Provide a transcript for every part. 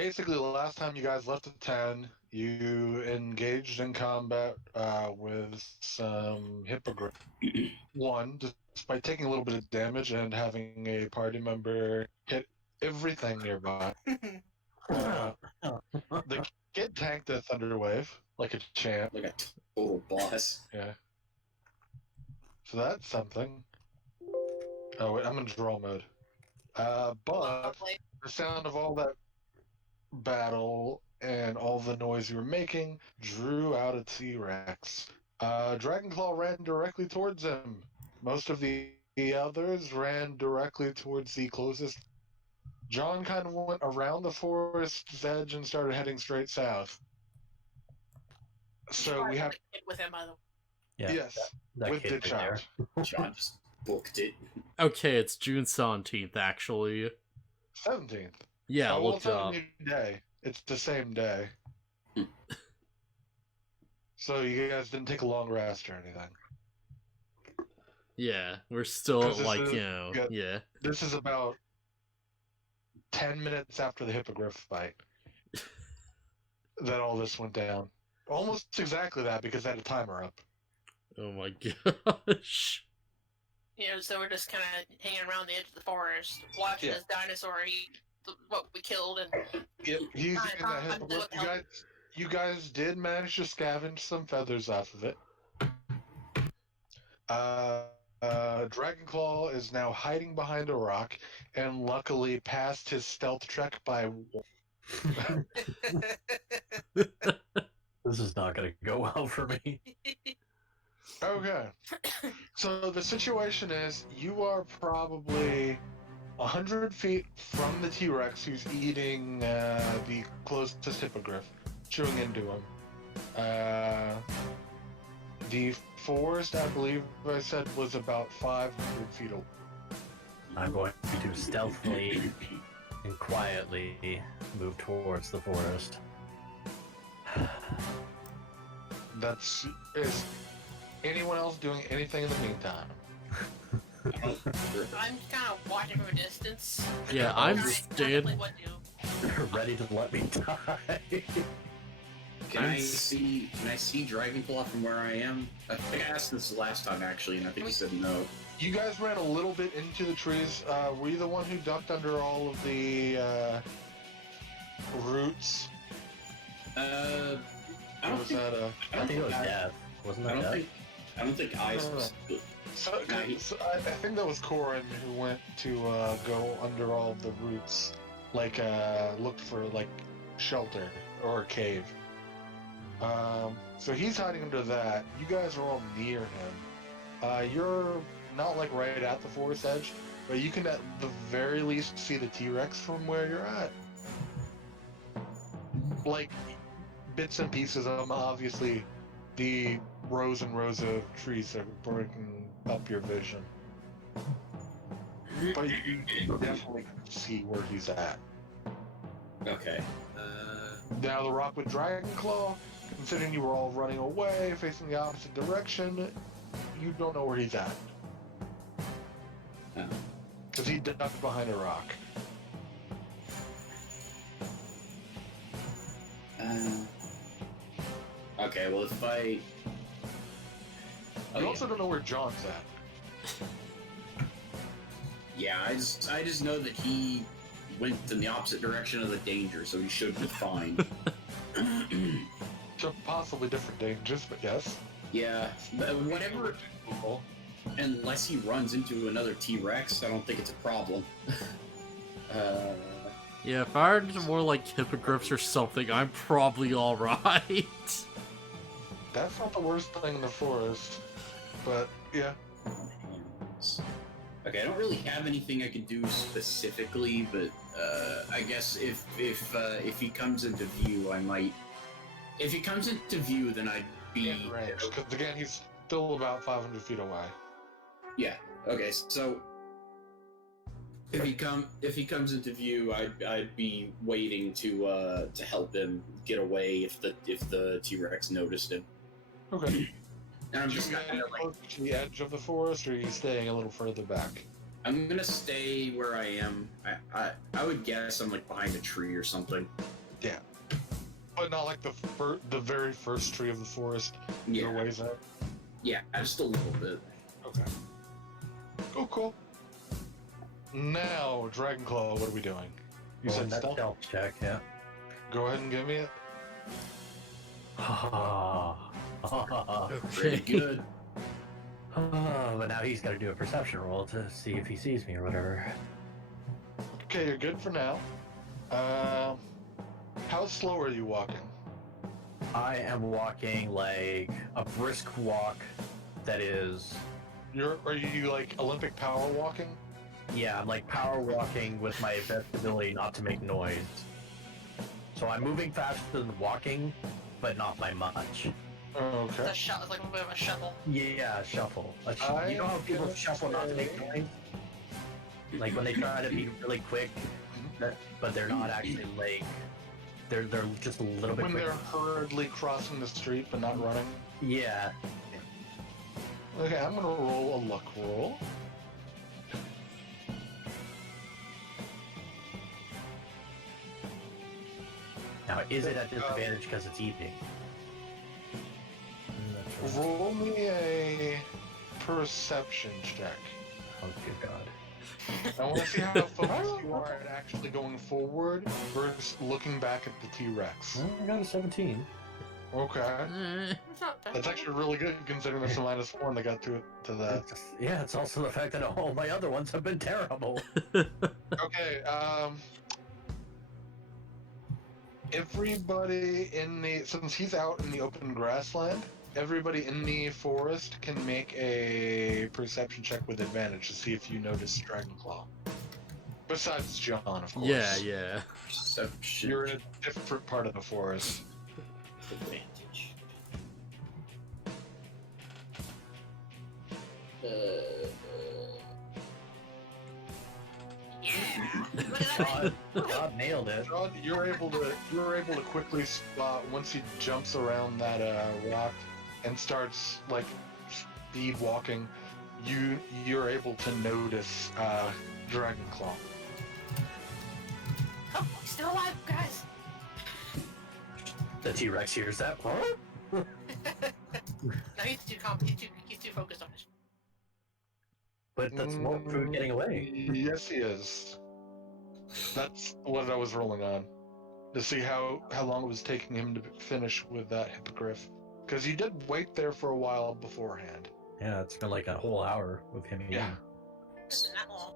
basically, the last time you guys left the 10, you engaged in combat with some hippogriff. One, despite taking a little bit of damage and having a party member hit everything nearby. The kid tanked a Thunder Wave like a champ. Like a total boss. Yeah. So that's something. Oh, wait, I'm in draw mode. But the sound of all that battle and all the noise you were making drew out a T-Rex. Dragonclaw ran directly towards him. Most of the others ran directly towards the closest. John kind of went around the forest's edge and started heading straight south. So we have with him, by the way. Yeah, yes, that with kid right Ditchot. there. John just booked it. Okay, it's June 17th, actually. 17th. Yeah, well, looked it's not up. a new day. It's the same day. So you guys didn't take a long rest or anything. Yeah, we're still, like, is, you know, yeah. This is about 10 minutes after the hippogriff fight that all this went down. Almost exactly that, because I had a timer up. Oh my gosh. You know, so we're just kind of hanging around the edge of the forest, watching this dinosaur eat what we killed, and Yep, he's in that hippogriff. You guys did manage to scavenge some feathers off of it. Dragonclaw is now hiding behind a rock, and luckily passed his stealth check by. This is not going to go well for me. Okay. So the situation is, you are probably 100 feet from the T-Rex who's eating the closest hippogriff, chewing into him. The forest, I believe I said, was about 500 feet away. I'm going to stealthily and quietly move towards the forest. Is anyone else doing anything in the meantime? I'm kind of watching from a distance. Yeah, I'm standing. Ready to let me die. Can I see Dragonclaw from where I am? I think I asked this last time, actually, and I think you said no. You guys ran a little bit into the trees. Were you the one who ducked under all of the roots? I don't think it was Death. Wasn't that Death? I don't think I So I think that was Corin who went to go under all of the roots, looked for shelter or a cave. So he's hiding under that. You guys are all near him. You're not right at the forest edge, but you can at the very least see the T-Rex from where you're at. Bits and pieces of them. Obviously, the rows and rows of trees are breaking up your vision. But you definitely see where he's at. Okay. Now the rock with Dragonclaw, considering you were all running away, facing the opposite direction, you don't know where he's at. Because he ducked behind a rock. Okay, well if I... You also don't know where John's at. Yeah, I just know that he went in the opposite direction of the danger, so he should be fine. So possibly different dangers, but yes. Yeah, whatever. Unless he runs into another T-Rex, I don't think it's a problem. Yeah, if I were into more like hippogriffs or something, I'm probably alright. That's not the worst thing in the forest, but yeah. Okay, I don't really have anything I can do specifically, but I guess if he comes into view, I might. If he comes into view, then I'd be in range. Because again, he's still about 500 feet away. Yeah. Okay. So if he comes into view, I'd be waiting to help him get away if the T-Rex noticed him. Okay. And I'm Are you just getting close to the edge of the forest, or are you staying a little further back? I'm gonna stay where I am. I would guess I'm like behind a tree or something. Yeah. But not like the very first tree of the forest. Yeah. The ways out. Yeah, just a little bit. Okay. Cool. Now, Dragonclaw, what are we doing? You said that stealth? check, yeah. Go ahead and give me it. Pretty good. But now he's got to do a perception roll to see if he sees me or whatever. Okay, you're good for now. How slow are you walking? I am walking like a brisk walk that is... Are you like Olympic power walking? Yeah, I'm like power walking with my best ability not to make noise. So I'm moving faster than walking, but not by much. Okay. It's like a bit of a shuffle. Yeah, shuffle. You know how people shuffle not to make noise? Like when they try to be really quick, but they're not actually like... They're just a little bit When quicker. they're hurriedly crossing the street but not running? Yeah. Okay, I'm gonna roll a luck roll. Now, is it at disadvantage because it's evening? Roll me a perception check. Oh, good God. I want to see how focused you are at actually going forward versus looking back at the T-Rex. Well, I got a 17. Okay. It's not bad. That's actually really good considering it's a -4 and they got to that. Yeah, it's also the fact that all my other ones have been terrible. Okay, everybody since he's out in the open grassland, everybody in the forest can make a perception check with advantage to see if you notice Dragonclaw. Besides John, of course. Yeah. Perception You're in a different part of the forest. advantage. Yeah. Look at that. God nailed it. John, you're able to quickly spot once he jumps around that rock and starts like speed walking. You're able to notice Dragonclaw. Oh, he's still alive, guys. The T-Rex hears that. Huh? No, he's too focused on it. But that's more food getting away. Yes, he is. That's what I was rolling on to see how long it was taking him to finish with that hippogriff. Because he did wait there for a while beforehand. Yeah, it's been like a whole hour of him eating. Yeah. It's not long.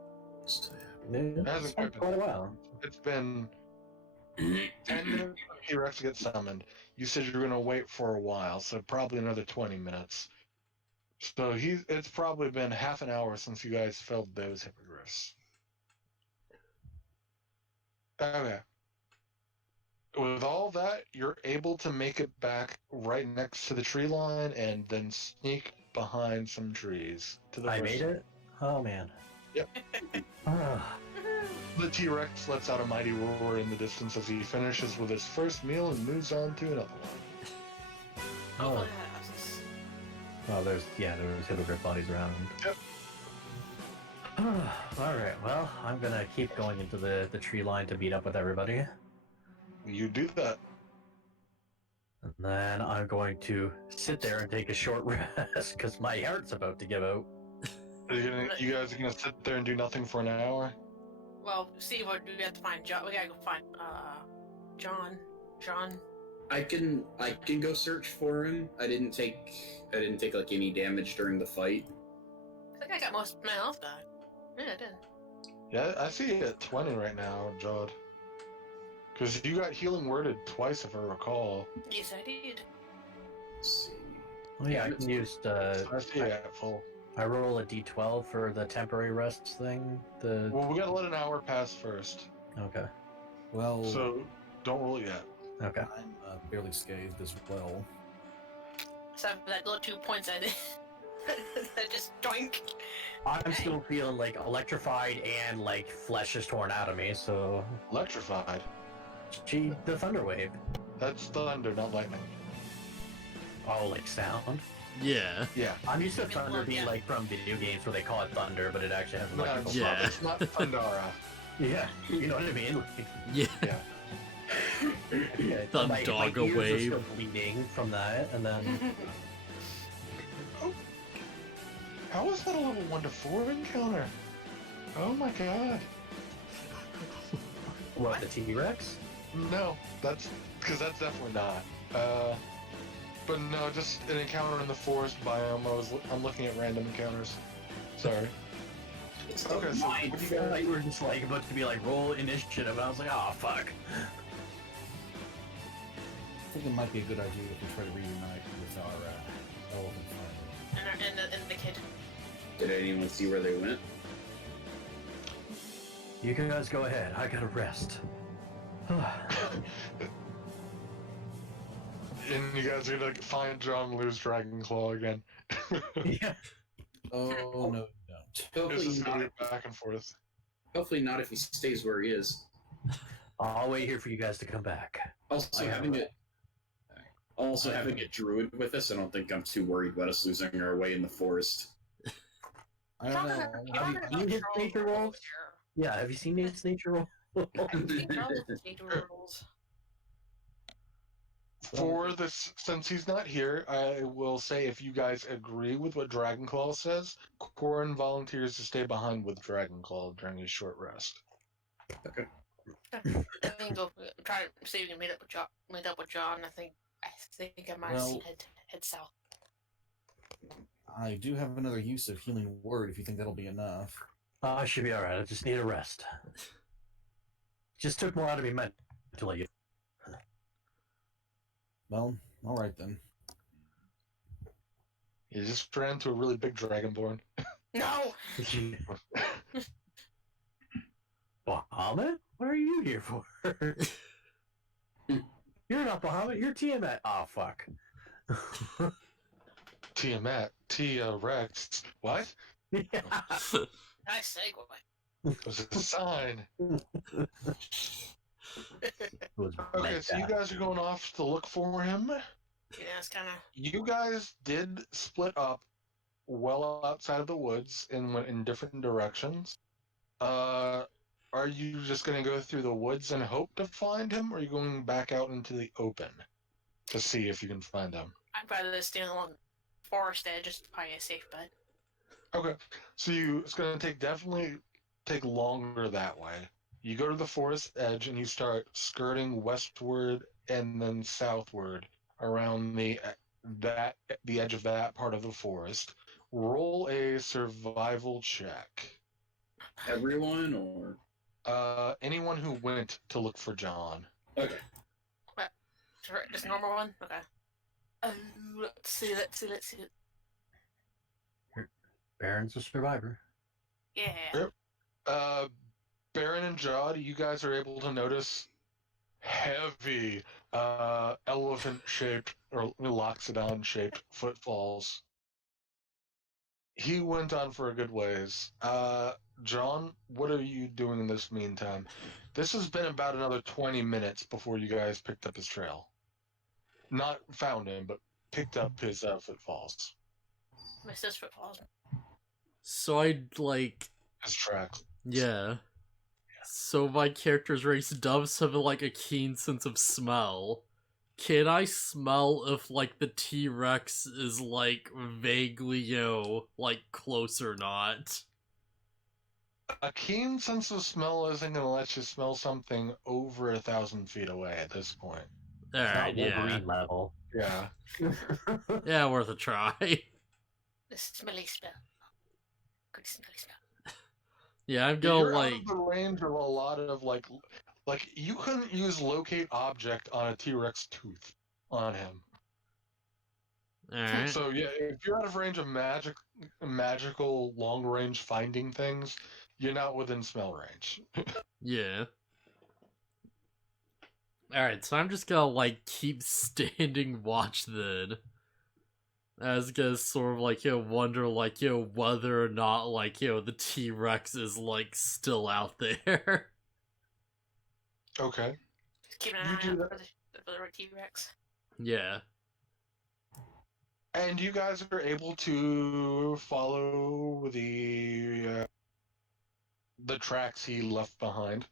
Yeah, It hasn't it's been quite quite a while. It's been 10 minutes for T-Rex to get summoned. You said you were going to wait for a while, so probably another 20 minutes. So it's probably been half an hour since you guys felled those hippogriffs. Okay. With all that, you're able to make it back right next to the tree line and then sneak behind some trees to the I first- made it? Oh, man. Yep. Ah, The T-Rex lets out a mighty roar in the distance as he finishes with his first meal and moves on to another one. oh. Yeah, There's hippogriff bodies around. Yep. Alright, well, I'm gonna keep going into the tree line to meet up with everybody. You do that. And then I'm going to sit there and take a short rest, because my heart's about to give out. You guys are gonna sit there and do nothing for an hour? Well, Steve, what do we have to find? John. We gotta go find John. I can go search for him. I didn't take like any damage during the fight. I think I got most of my health back. Yeah, I did. Yeah, I see you at 20 right now, Jod. Because you got healing worded twice, if I recall. Yes, I did. Let's see. Oh yeah, I can use I see you at full. I roll a d12 for the temporary rest thing. Well, we gotta let an hour pass first. Okay. Well, So, don't roll it yet. Okay. I'm fairly scathed as well. So that little 2 points I did. I just doink. I'm still feeling like electrified and like flesh is torn out of me, so Electrified. the thunder wave. That's thunder, not lightning. Oh, like sound. Yeah. Yeah. I'm used to thunder being like from video games where they call it thunder, but it actually has No, electrical. Yeah. it's not Thundara. Yeah, you know what I mean? Yeah. Yeah. Okay, Thumb my dog ears are wave. still bleeding from that, and then How is that a level 1 to 4 encounter? Oh my god. what, the T-Rex? No, that's because that's definitely not. But no, just an encounter in the forest biome. I'm looking at random encounters. Sorry. Okay, so Mine. what do you I thought guys? you were just like about to be like roll initiative, and I was like, oh fuck. I think it might be a good idea if we try to reunite with our elephant friend. And the kid. Did anyone see where they went? You guys go ahead. I gotta rest. And you guys are gonna find John lose Dragon Claw again. Yeah. Oh no, don't. It's Hopefully just gonna not. be back and forth. Hopefully not if he stays where he is. I'll wait here for you guys to come back. Also having a druid with us, I don't think I'm too worried about us losing our way in the forest. I don't know. Have you hit nature rolls? Yeah, have you seen Nate's nature roll? For this, since he's not here, I will say if you guys agree with what Dragonclaw says, Corin volunteers to stay behind with Dragonclaw during his short rest. Okay. I think go try to see if we can meet up with John. I think I might Well- head south. I do have another use of healing word if you think that'll be enough. I should be alright. I just need a rest. Just took more out of me mentally. Well, alright then. You just ran into a really big Dragonborn. No. Bahamut? What are you here for? You're not Bahamut, you're Tiamat. Oh, fuck. Tiamat, T-Rex. What? Yeah. Nice segue. It was a sign. Was Okay, meant so you that. guys are going off to look for him. Yeah, it's kind of. You guys did split up well outside of the woods and went in different directions. Are you just going to go through the woods and hope to find him, or are you going back out into the open to see if you can find him? I'd rather stay along the forest edge, just probably a safe bet. Okay, so it's going to definitely take longer that way. You go to the forest edge and you start skirting westward and then southward around the edge of that part of the forest. Roll a survival check. Everyone, or Anyone who went to look for John. okay. Just a normal one? Okay. Let's see. Baron's a survivor. Yeah. Baron and Jod, you guys are able to notice heavy elephant-shaped or loxodon-shaped footfalls. He went on for a good ways. John, what are you doing in this meantime? This has been about another 20 minutes before you guys picked up his trail. Not found him, but picked up his footfalls. Missed his footfalls. So I'd like, His track. yeah. So my character's race does have like a keen sense of smell. Can I smell if like the T-Rex is like vaguely, like close or not? A keen sense of smell isn't going to let you smell something over 1,000 feet away at this point. Alright, Not yeah. Wolverine level. Yeah. Yeah, worth a try. The smelly smell. Good smelly smell. Yeah, I'm You're going out like, of the range of a lot of like you couldn't use locate object on a T-Rex tooth on him. alright. So yeah, if you're out of range of magical long range finding things, you're not within smell range. Yeah. Alright, so I'm just gonna like keep standing watch then. I was gonna sort of like, wonder like, whether or not like, the T-Rex is like still out there. Okay. Just keeping an You eye do out that. for the T-Rex. Yeah. And you guys are able to follow the tracks he left behind.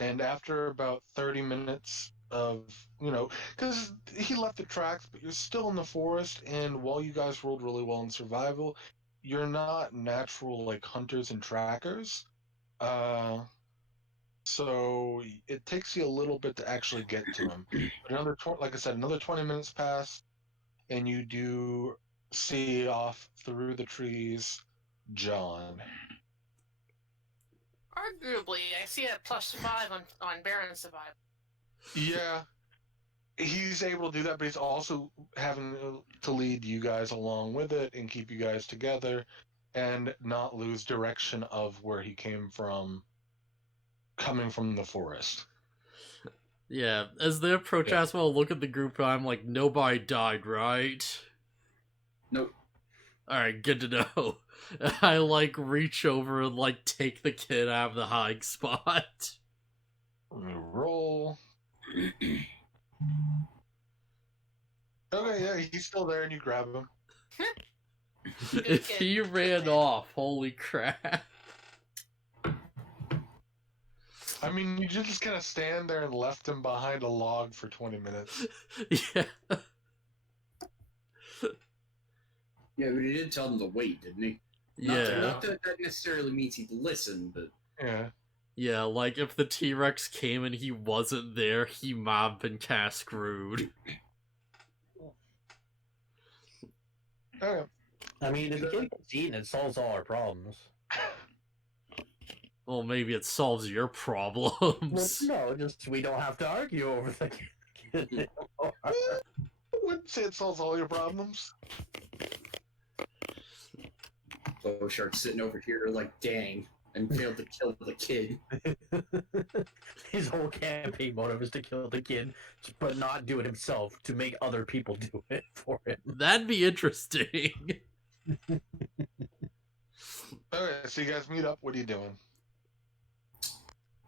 And after about 30 minutes of, because he left the tracks, but you're still in the forest, and while you guys rolled really well in survival, you're not natural, like, hunters and trackers. So it takes you a little bit to actually get to him. But like I said, another 20 minutes pass, and you do see off through the trees John. Arguably, I see a +5 on Baron survival. Yeah, he's able to do that, but he's also having to lead you guys along with it and keep you guys together and not lose direction of where he came from, coming from the forest. Yeah, as they approach Aswell, look at the group, I'm like, nobody died, right? Nope. Alright, good to know. I, like, reach over and, like, take the kid out of the hiding spot. Roll. Okay, yeah, he's still there, and you grab him. If he ran off, holy crap. I mean, you just kind of stand there and left him behind a log for 20 minutes. Yeah. Yeah, but he did tell them to wait, didn't he? Yeah. Not that that necessarily means he'd listen, but... Yeah. Yeah, like, if the T-Rex came and he wasn't there, he might have been kinda screwed. Okay. I mean, if the kid gets eaten, it solves all our problems. Well, maybe it solves your problems. Well, no, just we don't have to argue over the kid anymore. I wouldn't say it solves all your problems. BaronvonShark's sitting over here like, dang, and failed to kill the kid. His whole campaign motive is to kill the kid, but not do it himself, to make other people do it for him. That'd be interesting. Okay, so you guys meet up. What are you doing?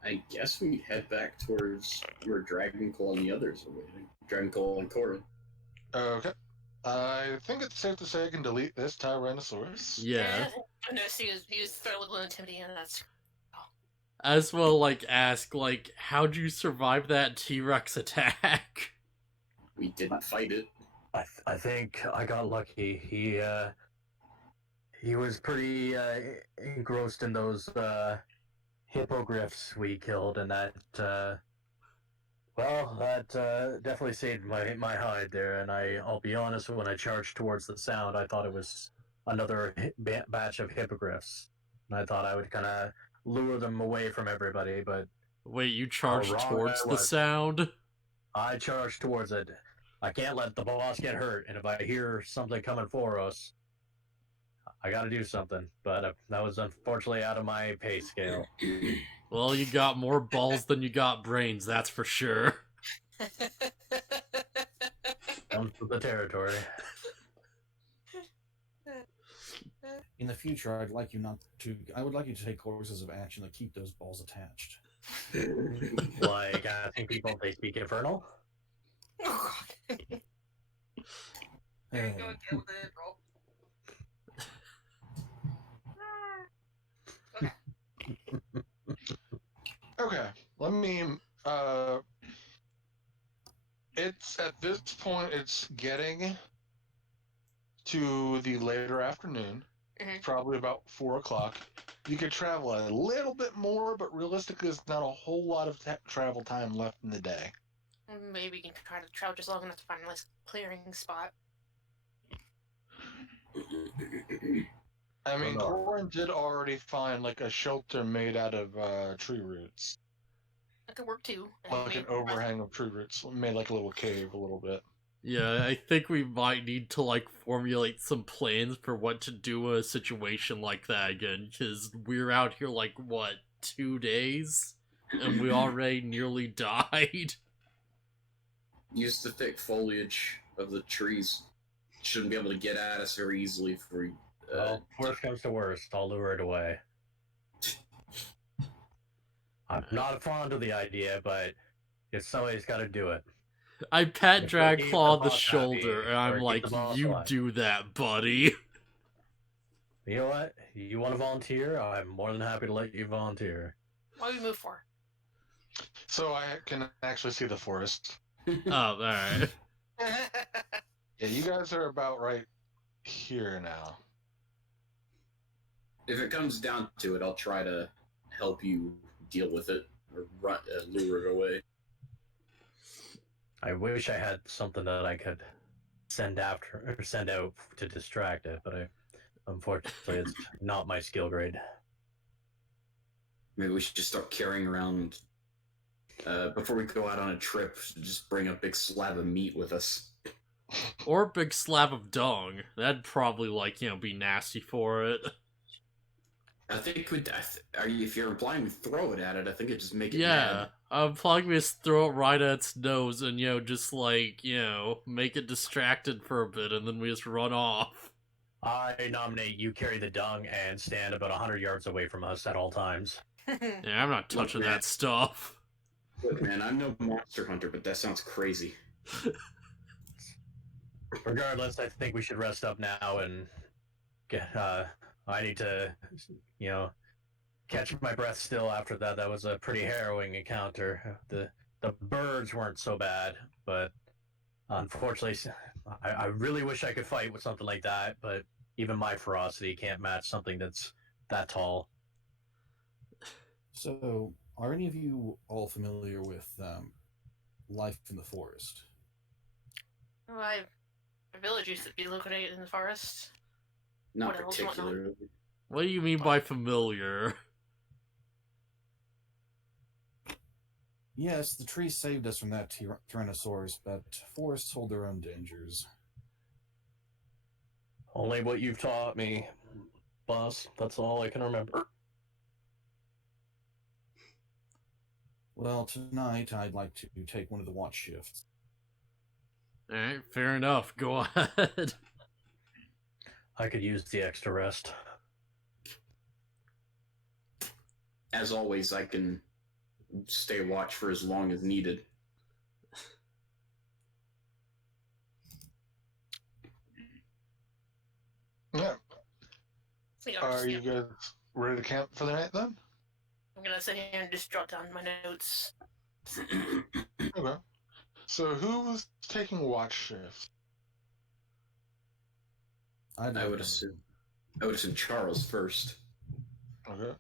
I guess we head back towards where Dragoncoal and the others are waiting. Dragoncoal and Corin. Okay. I think it's safe to say I can delete this Tyrannosaurus. Yeah. No, he was fairly low intimidating, and that's... As well, like, ask, like, how'd you survive that T-Rex attack? We didn't fight it. I think I got lucky. He was pretty engrossed in those hippogriffs we killed, and that definitely saved my hide there. And I'll be honest, when I charged towards the sound, I thought it was another batch of hippogriffs, and I thought I would kind of lure them away from everybody. But wait, you charged towards the sound? I charged towards it. I can't let the boss get hurt, and if I hear something coming for us, I gotta do something. But that was unfortunately out of my pay scale. Well, you got more balls than you got brains, that's for sure. Comes with the territory. In the future, I would like you to take courses of action to keep those balls attached. Like, I think people, they speak Infernal. Oh, God. There you go, get with it, bro. Okay, let me, it's, at this point, it's getting to the later afternoon, probably about 4 o'clock. You could travel a little bit more, but realistically, there's not a whole lot of travel time left in the day. Maybe we can try to travel just long enough to find a nice clearing spot. I mean, Corin did already find, like, a shelter made out of tree roots. That could work too. Like an overhang of tree roots. Made like a little cave a little bit. Yeah, I think we might need to, like, formulate some plans for what to do in a situation like that again, because we're out here, like, what, 2 days? And we already nearly died. Use the thick foliage of the trees. Shouldn't be able to get at us very easily if we... Well, worst comes to worst, I'll lure it away. I'm not fond of the idea, but if somebody's got to do it. I pat If Dragclaw we keep on the the boss shoulder, happy, and I'm or keep like, the boss you alive." do that, buddy. You know what? You want to volunteer? I'm more than happy to let you volunteer. What do we move for? So I can actually see the forest. Oh, alright. Yeah, you guys are about right here now. If it comes down to it, I'll try to help you deal with it or lure it away. I wish I had something that I could send out to distract it, but unfortunately, it's not my skill grade. Maybe we should just start carrying around before we go out on a trip. Just bring a big slab of meat with us. Or a big slab of dung. That'd probably, be nasty for it. I think if you're implying we throw it at it, I think it just make it Yeah. mad. I'm probably just throw it right at its nose and, just make it distracted for a bit and then we just run off. I nominate you carry the dung and stand about 100 yards away from us at all times. Yeah, I'm not touching man. that stuff. Look, man, I'm no monster hunter, but that sounds crazy. Regardless, I think we should rest up now and get. I need to, catch my breath still after that. That was a pretty harrowing encounter. The birds weren't so bad, but unfortunately, I really wish I could fight with something like that. But even my ferocity can't match something that's that tall. So, are any of you all familiar with life in the forest? Well, a village used to be located in the forest. Not What else? particularly. What do you mean by familiar? Yes, the trees saved us from that Tyrannosaurus, but forests hold their own dangers. Only what you've taught me, boss. That's all I can remember. Well, tonight I'd like to take one of the watch shifts. Alright, fair enough. Go ahead. I could use the extra rest. As always, I can stay watch for as long as needed. Yeah. Yeah, Are you guys ready to camp for the night then? I'm gonna sit here and just jot down my notes. Okay. So who's taking watch shift? I would assume Charles first, Okay.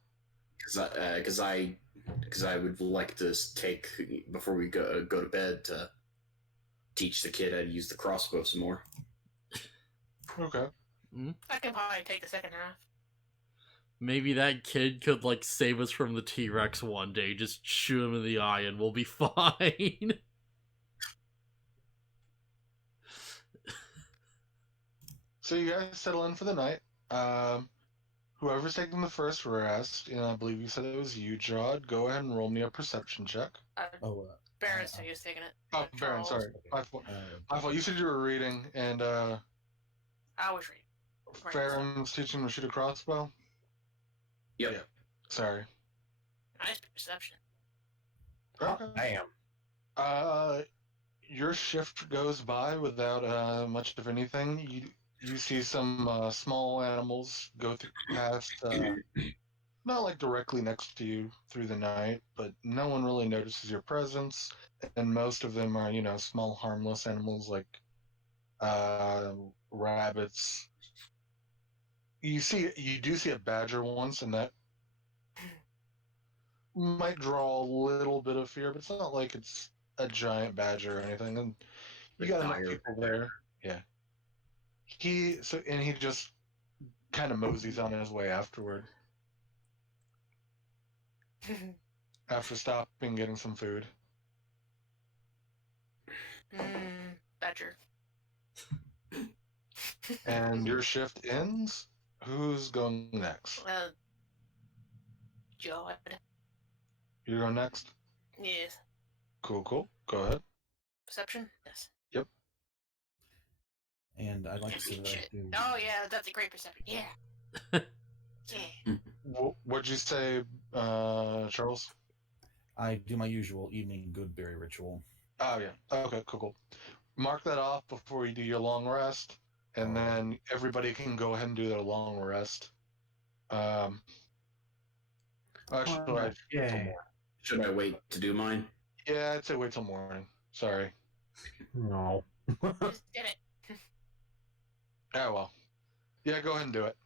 because I would like to take before we go to bed to teach the kid how to use the crossbow some more. Okay. I can probably take the second half. Maybe that kid could, save us from the T-Rex one day. Just shoot him in the eye and we'll be fine. So you guys settle in for the night. Whoever's taking the first rest, and I believe you said it was you, Jod, go ahead and roll me a perception check. Baron's taking it. Oh, Baron, sorry. My fault. You said you were reading, and I was reading. Farron's teaching him to shoot a crossbow? Yep. Yeah. Sorry. Nice perception. Okay. Damn. Your shift goes by without much of anything. You see some small animals go past, not directly next to you through the night, but no one really notices your presence, and most of them are, small harmless animals like rabbits. You do see a badger once, and that might draw a little bit of fear, but it's not like it's a giant badger or anything. And you got enough people there. Yeah. He just kind of moseys on his way afterward. After stopping getting some food. Badger. And your shift ends? Who's going next? Jod. You're going next? Yes. Cool. Go ahead. Perception? Yes. Yep. And I'd like to say that I do. Oh yeah, that's a great perception. Yeah. Yeah. What'd you say, Charles? I do my usual evening Goodberry ritual. Oh yeah. Okay. Cool. Mark that off before you do your long rest, and then everybody can go ahead and do their long rest. Actually, Alright, till yay. morning. Should I wait to do mine? Yeah, I'd say wait till morning. Sorry. No. Just did it. Oh well. Yeah, go ahead and do it.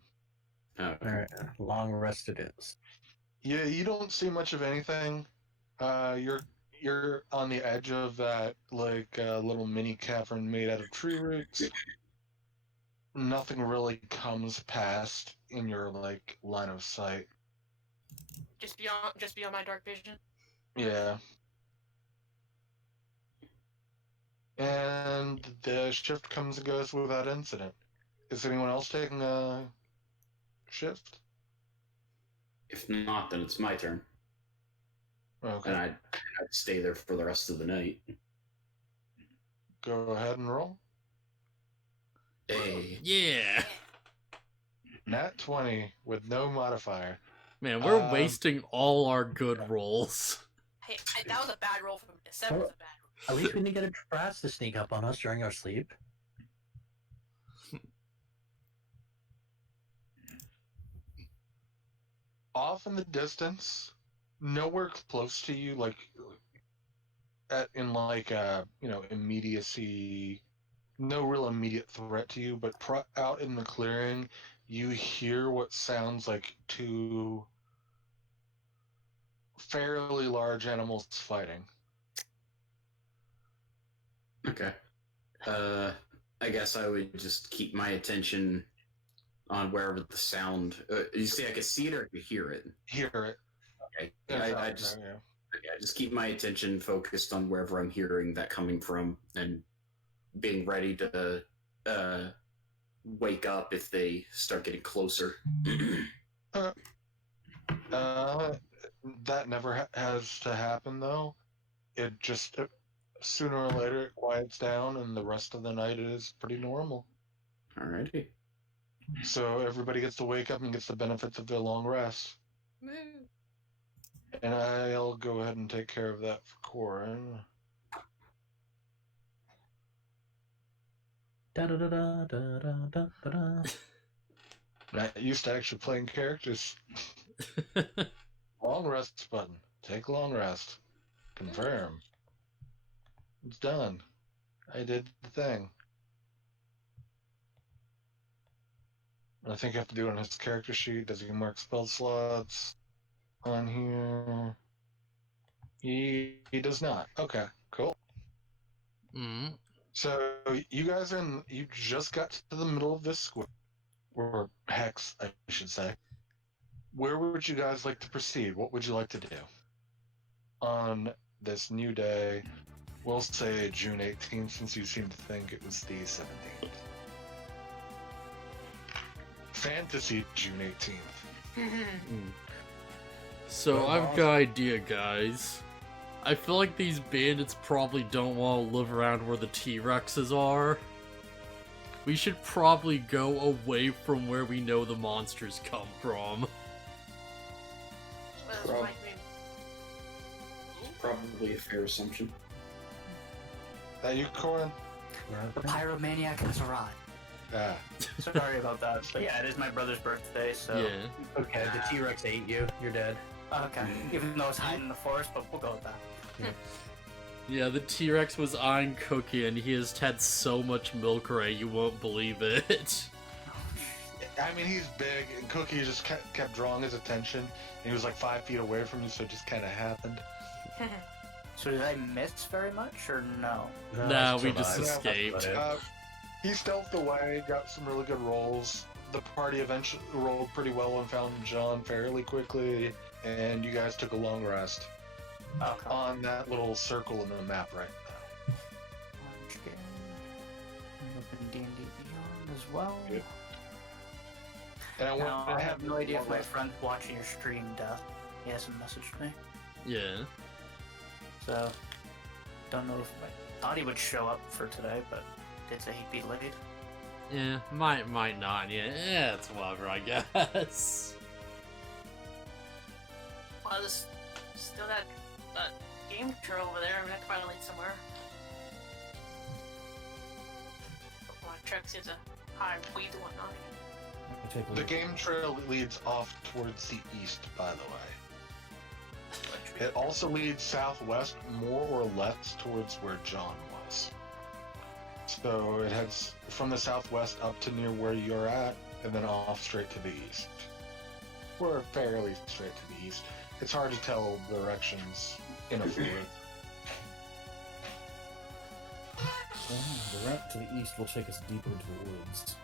Oh, Alright, long rest it is. Yeah, you don't see much of anything. You're on the edge of that little mini cavern made out of tree roots. Nothing really comes past in your line of sight. Just beyond my dark vision. Yeah. And the shift comes and goes without incident. Is anyone else taking a shift? if not, then it's my turn, Okay. and I'd stay there for the rest of the night. Go ahead and roll. Hey, Yeah. Nat 20 with no modifier. Man, we're wasting all our good rolls. Hey, that was a bad roll for me. 7 was a bad roll. At least we didn't get a trash to sneak up on us during our sleep. Off in the distance, nowhere close to you, immediacy, no real immediate threat to you, but out in the clearing, you hear what sounds like two fairly large animals fighting. okay. I guess I would just keep my attention on wherever the sound. You say I could see it or I could hear it? Hear it. Okay. It's I out just there, I just keep my attention focused on wherever I'm hearing that coming from, and being ready to wake up if they start getting closer. That never has to happen, though. It just, sooner or later, it quiets down, and the rest of the night is pretty normal. Alrighty. So everybody gets to wake up and gets the benefits of their long rest. And I'll go ahead and take care of that for Corin. Da da da da da da da da. Not used to actually playing characters. Long rest button. Take long rest. Confirm. It's done. I did the thing. I think I have to do it on his character sheet. Does he mark spell slots on here? He does not. Okay, cool. Mm. So you guys you just got to the middle of this square, or hex, I should say. Where would you guys like to proceed? What would you like to do on this new day? We'll say June 18th, since you seem to think it was the 17th. Fantasy June 18th. So Well, I've got an idea, guys. I feel like these bandits probably don't want to live around where the T-Rexes are. We should probably go away from where we know the monsters come from. Well, Rob. that's Probably a fair assumption. That you, Corin? The pyromaniac has arrived. Ah. Sorry about that, but yeah, it is my brother's birthday, so. Yeah. Okay, the T-Rex ate you. You're dead. Okay, even though it's hiding in the forest, but we'll go with that. Yeah, the T-Rex was eyeing Cookie, and he has had so much milk ray, you won't believe it. I mean, he's big, and Cookie just kept drawing his attention. And he was like 5 feet away from you, so it just kind of happened. So did I miss very much, or no? Nah, it's we just survived. escaped. He stealthed away, got some really good rolls. The party eventually rolled pretty well and found John fairly quickly, and you guys took a long rest Okay. on that little circle in the map right now. Orange game. Open D&D Beyond as well. Good. And I Now, went I have no idea if my friend's watching your stream, Death. He hasn't messaged me. Yeah. So, don't know if I thought he would show up for today, but did say he'd be late. Yeah, might not, yeah, it's whatever, I guess. Well, there's still that game control over there. I mean, I can find a link somewhere. truck seems a high weed and whatnot. I take a The look. game trail leads off towards the east, by the way. It also leads southwest, more or less towards where John was. So it heads from the southwest up to near where you're at, and then off straight to the east. We're fairly straight to the east. It's hard to tell directions in a fluid. The route to the east will take us deeper into the woods.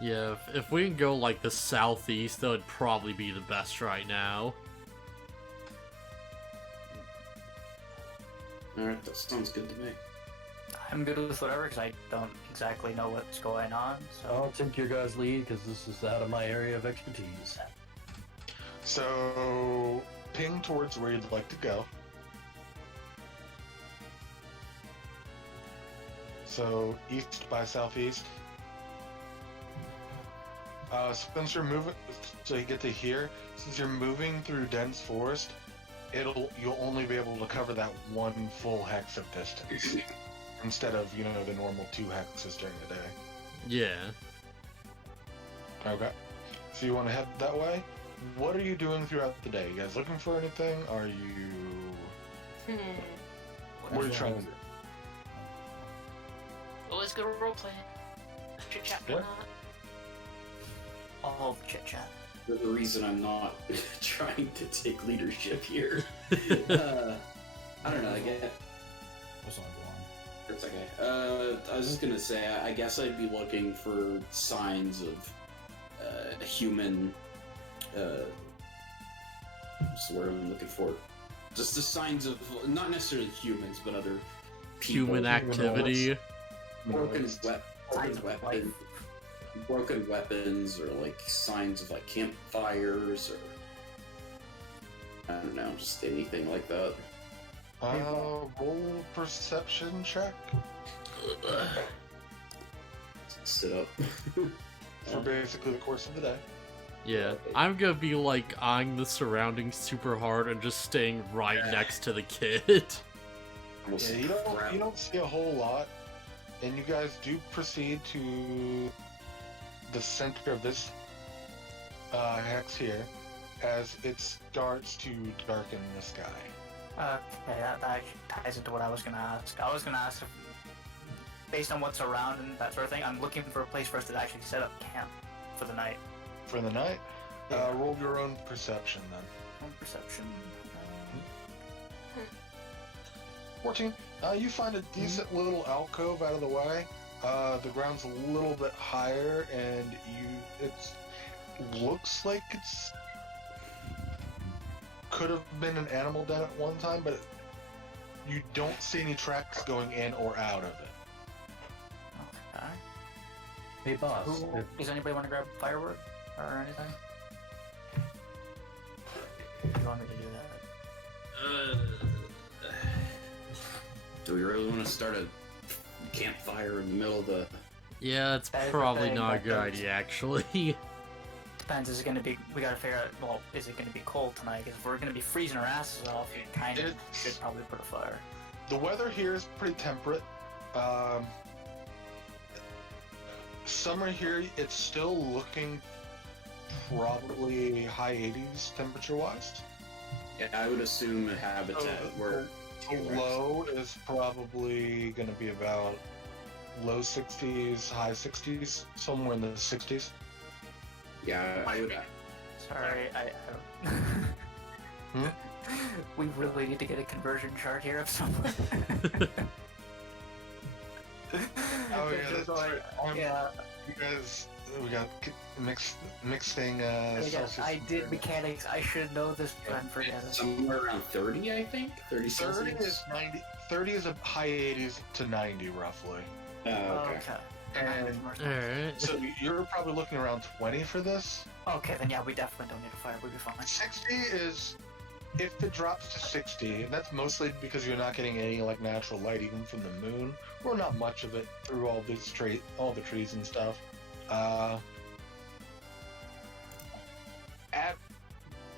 Yeah, if we can go like the southeast, that would probably be the best right now. Alright, that sounds good to me. I'm good with whatever because I don't exactly know what's going on. So I'll take your guys' lead because this is out of my area of expertise. So, ping towards where you'd like to go. So, east by southeast. Since you're moving, so you get to here, since you're moving through dense forest, you'll only be able to cover that one full hex of distance. Instead of, the normal 2 hexes during the day. Yeah. Okay. So you want to head that way? What are you doing throughout the day? You guys looking for anything? Are you... What are you trying to do? Always good roleplay. Chit chat. Yeah. all chit chat. For the reason I'm not trying to take leadership here. I don't know, I get... That's not going. It's okay. I was just gonna say, I guess I'd be looking for signs of human. What's the word I'm looking for? Just the signs of not necessarily humans, but other people. Human activity. Broken weapons, or like signs of like campfires, or I don't know, just anything like that. Roll perception check Sit up. for basically the course of the day. Yeah, I'm gonna be like eyeing the surroundings super hard and just staying right next to the kid. Yeah, you don't see a whole lot, and you guys do proceed to the center of this hex here, as it starts to darken the sky. Okay, that actually ties into what I was gonna ask. I was gonna ask if, based on what's around and that sort of thing, I'm looking for a place for us to actually set up camp for the night. For the night, Yeah. roll your own perception then. On perception. 14. You find a decent little alcove out of the way. The ground's a little bit higher, and it looks like it's could have been an animal den at one time, but you don't see any tracks going in or out of it. Okay. Hey, boss. Who, does anybody want to grab firewood or anything? Do you want me to do that? Do we really want to start a campfire in the middle of the... Yeah, it's That is the probably thing, not a like good those- idea, actually. Depends, is it gonna be, we gotta figure out, well, is it gonna be cold tonight? Because if we're gonna be freezing our asses off, we kind of It's- should probably put a fire. The weather here is pretty temperate. Summer here, it's still looking probably high 80s temperature-wise. Yeah, I would assume a habitat where... The low is probably going to be about low 60s, high 60s, somewhere in the 60s. Yeah, I would... Sorry, I don't... Hmm? We really need to get a conversion chart here of someone. Oh yeah, that's right. Yeah, You guys, we got mixing Celsius. I did mechanics. I should know this, but I'm forgetting. Somewhere around 30, I think? 30 30 Celsius? is 90. 30 is a high 80s to 90 roughly. Oh, okay. Okay. And Alright. so you're probably looking around 20 for this. Okay, then yeah, we definitely don't need a fire. We'll be fine. 60 is if it drops to 60, and that's mostly because you're not getting any like natural light even from the moon, or not much of it through all the trees and stuff.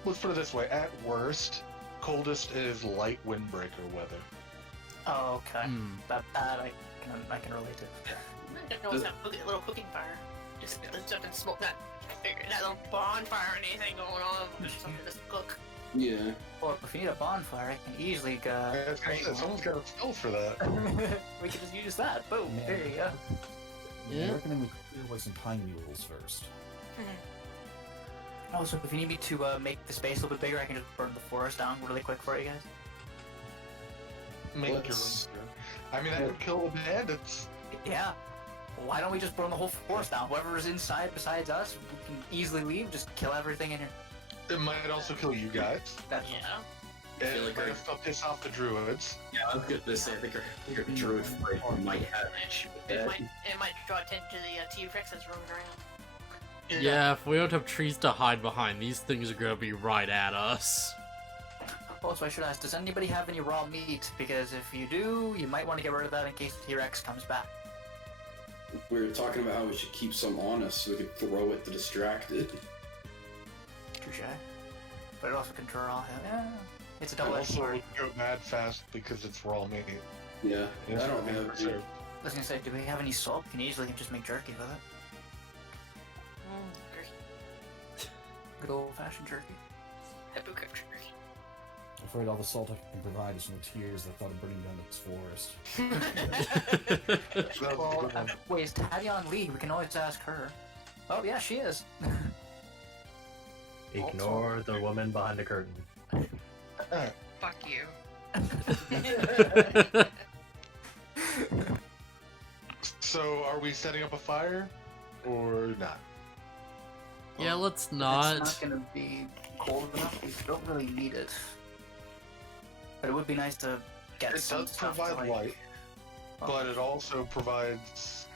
Let's put it this way: at worst, coldest is light windbreaker weather. Oh, okay. Hmm. That I can relate to. I don't know what's that little cooking fire. Just something smoke that. That little bonfire or anything going on. Just something to cook. Yeah. Well, if you need a bonfire, I can easily I was gonna say, someone's got a skill for that. we can just use that. Boom. Yeah. There you go. I recommend we clear away some pine needles first. Also, if you need me to make the space a little bit bigger, I can just burn the forest down really quick for you guys. Make your Let's- I mean, I could kill the bandits. Yeah. Why don't we just burn the whole forest down? Whoever's inside besides us, we can easily leave. Just kill everything in here. It might also kill you guys. That's Yeah. And feel like it might I- still piss off the druids. Yeah, I was gonna say, I think our druid friend might have It might draw attention to the T-Rex that's roaming around. Yeah, if we don't have trees to hide behind, these things are gonna be right at us. Also, I should ask, does anybody have any raw meat? Because if you do, you might want to get rid of that in case the T-Rex comes back. We were talking about how we should keep some on us so we could throw it to distract it. Touche. But it also can draw him. Yeah. It's a It double-edged also sword. would go bad fast because it's raw meat. Yeah, It's I don't raw have. preserved. I was gonna say, do we have any salt? We can easily just make jerky with it. Good old-fashioned jerky. Hypocrite. I'm afraid all the salt I can provide is from the tears that thought of burning down this forest. That was a Well, good one. wait, is Taddy on league? We can always ask her. Oh, yeah, she is. Ignore the woman behind the curtain. Fuck you. So, are we setting up a fire or not? Yeah, let's It's not. not gonna be cold enough. We don't really need it. But it would be nice to get It some does stuff to, provide like... light, but it also provides,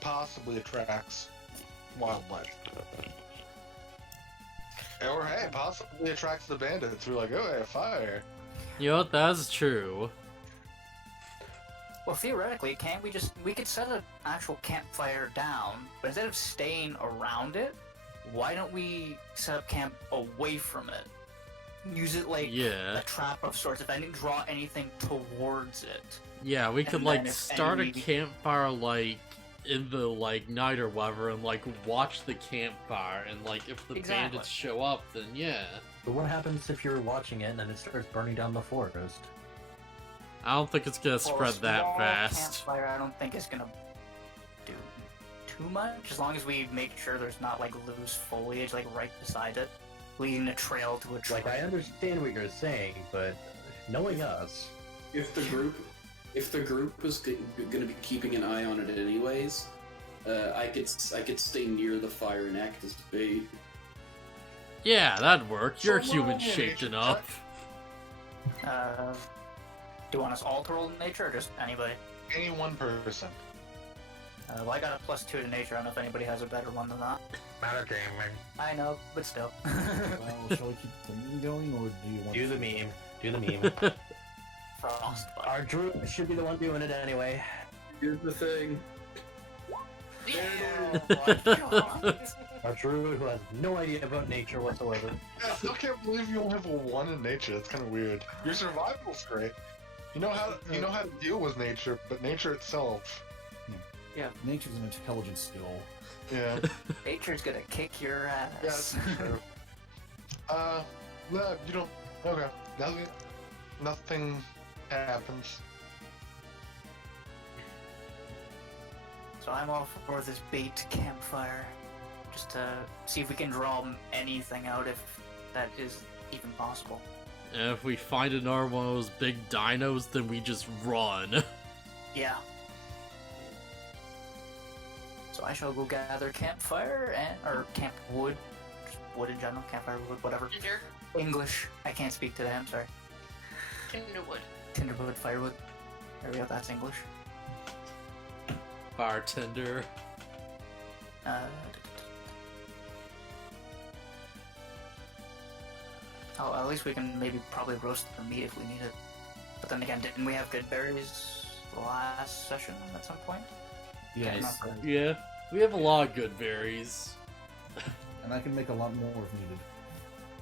possibly attracts wildlife. Or hey, possibly attracts the bandits who are like, oh, hey, a fire. You know what? That's true. Well, theoretically, can't we just... We could set an actual campfire down, but instead of staying around it, why don't we set up camp away from it? Use it like Yeah. a trap of sorts, if I didn't draw anything towards it. Yeah, we could And like then if start a enemy- campfire like in the like night or whatever, and like watch the campfire, and like if the Exactly. bandits show up, then yeah. But what happens if you're watching it and then it starts burning down the forest? I don't think it's gonna Well, a spread that small fast. Campfire, I don't think is gonna do too much, as long as we make sure there's not like loose foliage like right beside it, leading a trail to a trail. Like, I understand what you're saying, but knowing us, If the group is gonna be keeping an eye on it anyways, I could stay near the fire and act as bait. Yeah, that'd work. You're So, human yeah, shaped nature enough. Do you want us all to roll nature, or just anybody? Any one person. Well, I got a +2 to nature. I don't know if anybody has a better one than that. matter gaming. I know, but still. Well, shall we keep the meme going, or do you want Do the to... meme. Do the meme. Frostbite. Our druid should be the one doing it anyway. Here's the thing. Oh my god. Our druid who has no idea about nature whatsoever. I still can't believe you only have a 1 in nature. That's kind of weird. Your survival's great. You know how to deal with nature, but nature itself. Nature's an intelligence skill. Yeah. Nature's gonna kick your ass. Yeah, that's true. No, you don't. Okay. Nothing happens. So I'm all for this bait campfire, just to see if we can draw anything out, if that is even possible. And if we find another one of those big dinos, then we just run. Yeah. So I shall go gather campfire or camp wood, just wood in general, campfire wood, whatever. Ginger. English. I can't speak today. I'm sorry. Tinderwood. Tinderwood, firewood. There we go. That's English. Bartender. Oh, at least we can maybe probably roast the meat if we need it. But then again, didn't we have good berries last session at some point? Yes, Yeah, we have a lot of good berries. and I can make a lot more if needed.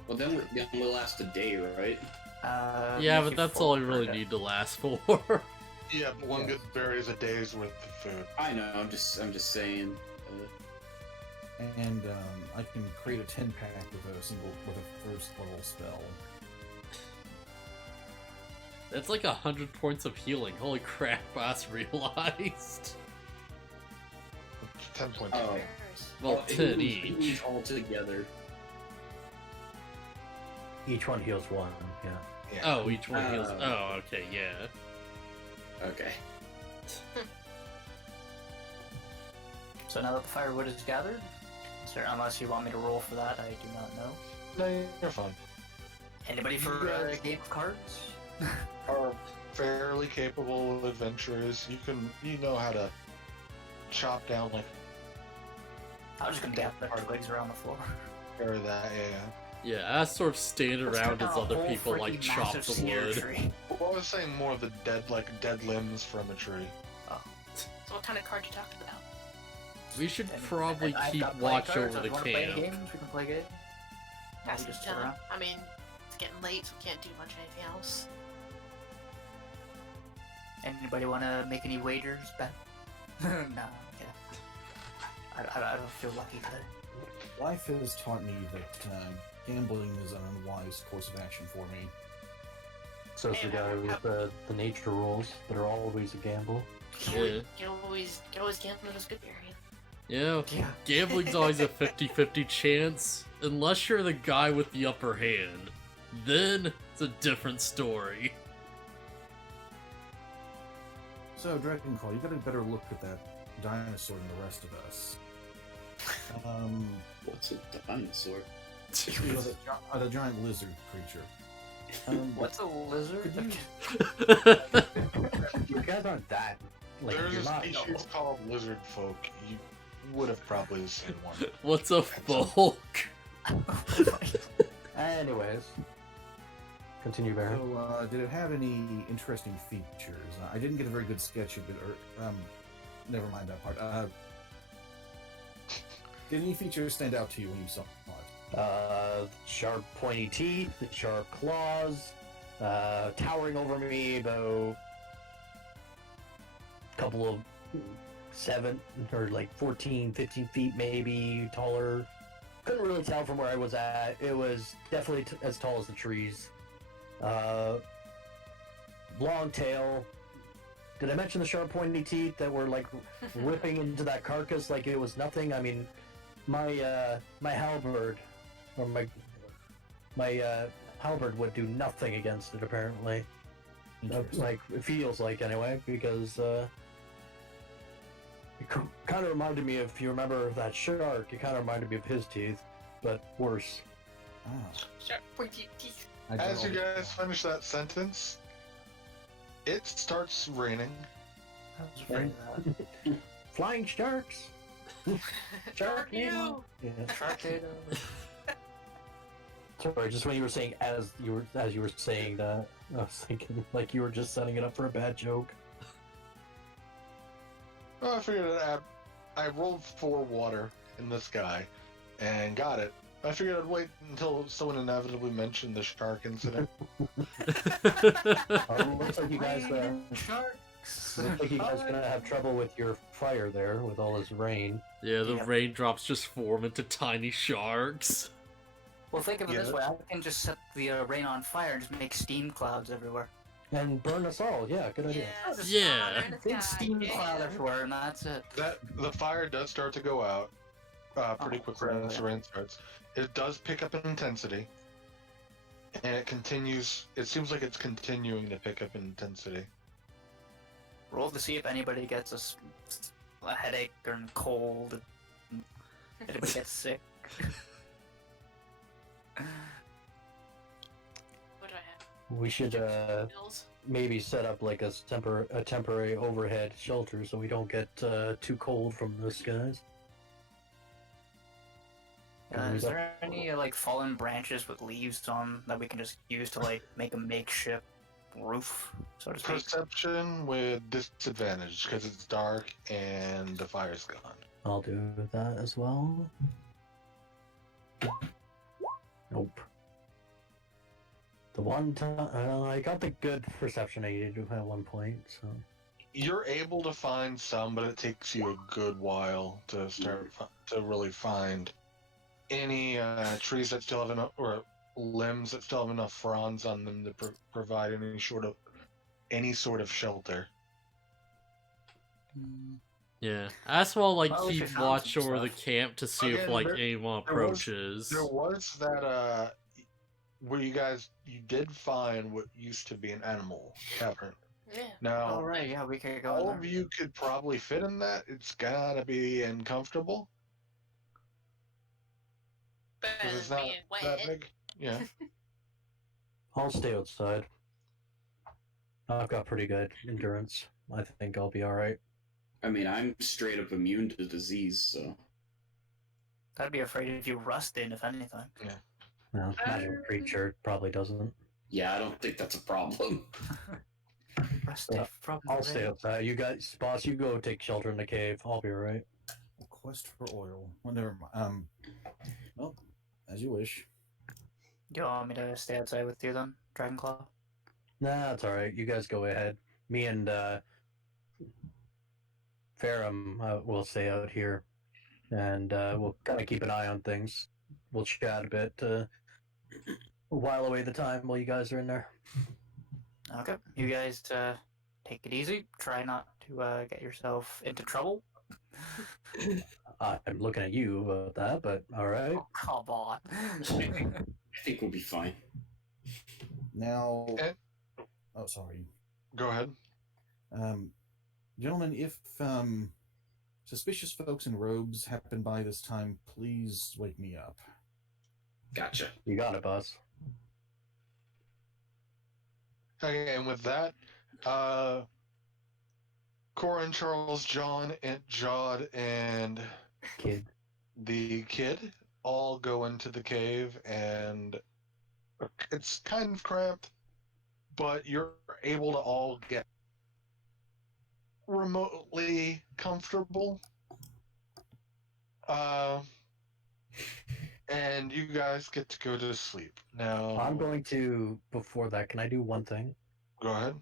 Well, then we'll last a day, right? Yeah, make but you that's full all I for really it. need to last for. Yeah, but one Yeah. good berry is a day's worth of food. I know. I'm just saying. And I can create a 10-pack with a first level spell. That's like 100 points of healing. Holy crap, boss realized. 10 points. Oh. Well, 10 each each. all together. Each one heals one. Yeah. Yeah. Oh, each one heals. Oh, okay, yeah. Okay. So now that the firewood is gathered, sir, unless you want me to roll for that, I do not know. No, you're fine. Anybody for Yeah. a game of cards? Are fairly capable adventurers. You know how to chop down like I'm just gonna dab the hardwigs around the floor. or that. Yeah. Yeah, as sort of stand Let's around cut as down a other whole people like freaking chop massive the cedar wood. tree. Well, I was saying more of the dead limbs from a tree. So what kind of card you talking about? We should And- probably and I've keep got playing watch cards. over If the you wanna play camp. games, we can play games. Pass we the just sit time. around. I mean, it's getting late, so we can't do much anything else. Anybody want to make any wagers? Ben? no, yeah. I don't feel lucky today. Life has taught me that gambling is an unwise course of action for me. So it's the guy with the nature rules that are always a gamble. Yeah. You can always gamble with good berry. Yeah, Yeah. gambling's always a 50-50 chance, unless you're the guy with the upper hand. Then it's a different story. So, Dragonclaw, you got a better look at that dinosaur than the rest of us. What's a dinosaur? You know, the giant lizard creature. What's a lizard? Could you- You guys aren't that. Like, There's you're a not. species called lizard folk. You would have probably seen one. What's a folk? Anyways, continue, Baron. So, did it have any interesting features? I didn't get a very good sketch of it, or never mind that part. Did any features stand out to you when you saw it? Sharp pointy teeth, sharp claws, towering over me about a couple of 7 or like 14, 15 feet maybe taller. Couldn't really tell from where I was at. It was definitely as tall as the trees. Long tail. Did I mention the sharp pointy teeth that were like ripping into that carcass like it was nothing? I mean, my halberd or my halberd would do nothing against it apparently. Like it feels like anyway, because it kind of reminded me of, if you remember that shark, it kind of reminded me of his teeth, but worse. Ah, Sharp pointy teeth. I As you don't- guys finish that sentence, it starts raining. I was afraid of that. Flying sharks. Sharknado! Yeah. Sharknado. Sorry, just when you were saying as you were saying that, I was thinking like you were just setting it up for a bad joke. Well, I figured I rolled 4 water in the sky and got it. I figured I'd wait until someone inevitably mentioned the shark incident. Oh, looks like you guys Sharks. looks like you guys are gonna have trouble with your fire there with all this rain. Yeah, the Yep. raindrops just form into tiny sharks. Well, think of it this Yeah. way: I can just set the rain on fire and just make steam clouds everywhere. And burn us all, yeah, good idea. Yeah, just Yeah. water in the Big sky, steam yeah. cloud everywhere, and that's it. The fire does start to go out pretty Oh, quickly once the really? rain starts. It does pick up in intensity, and it continues. It seems like it's continuing to pick up in intensity. Roll to see if anybody gets a headache or cold. Anybody gets sick. What do I have? We should Bills? maybe set up like a temporary overhead shelter so we don't get too cold from the skies. Is there any like fallen branches with leaves on that we can just use to like make a makeshift roof, so to speak? Perception with disadvantage because it's dark and the fire's gone. I'll do that as well. Nope. The one time I got the good perception I needed at one point, so You're able to find some, but it takes you a good while to to really find any trees that still have enough, or limbs that still have enough fronds on them to provide any sort of shelter. Yeah, as well, like Well, at least we keep found watch some over the stuff. camp to see if Again, like there- anyone there was- approaches. There was that where you did find what used to be an animal cavern. Yeah. Now, Oh right, yeah, we could go in all there. of you could probably fit in that. It's gotta be uncomfortable Better because it's than not being that wet. big. Yeah. I'll stay outside. I've got pretty good endurance. I think I'll be alright. I mean, I'm straight up immune to disease, so. I'd be afraid if you rusted, if anything. No, magic creature probably doesn't. Yeah, I don't think that's a problem. Rusted, Yeah, probably. I'll stay outside. You guys, boss, you go take shelter in the cave. I'll be alright. Quest for oil. Well, never mind. Well, as you wish. You want me to stay outside with you then, Dragonclaw? Nah, that's alright. You guys go ahead. Me and Ferrum will stay out here, and we'll kind of keep an eye on things. We'll chat a bit to while away the time while you guys are in there. Okay. You guys take it easy. Try not to get yourself into trouble. I'm looking at you about that, but alright. Oh, come on. I think we'll be fine. Now. And- Oh, sorry. Go ahead. Gentlemen, if suspicious folks in robes happen by this time, please wake me up. Gotcha. You got it, boss. Okay, and with that, Corin, Charles, John, Aunt Jod, and Kid. the kid all go into the cave, and it's kind of cramped, but you're able to all get remotely comfortable. And you guys get to go to sleep. Now, I'm going to, before that, can I do one thing? go ahead.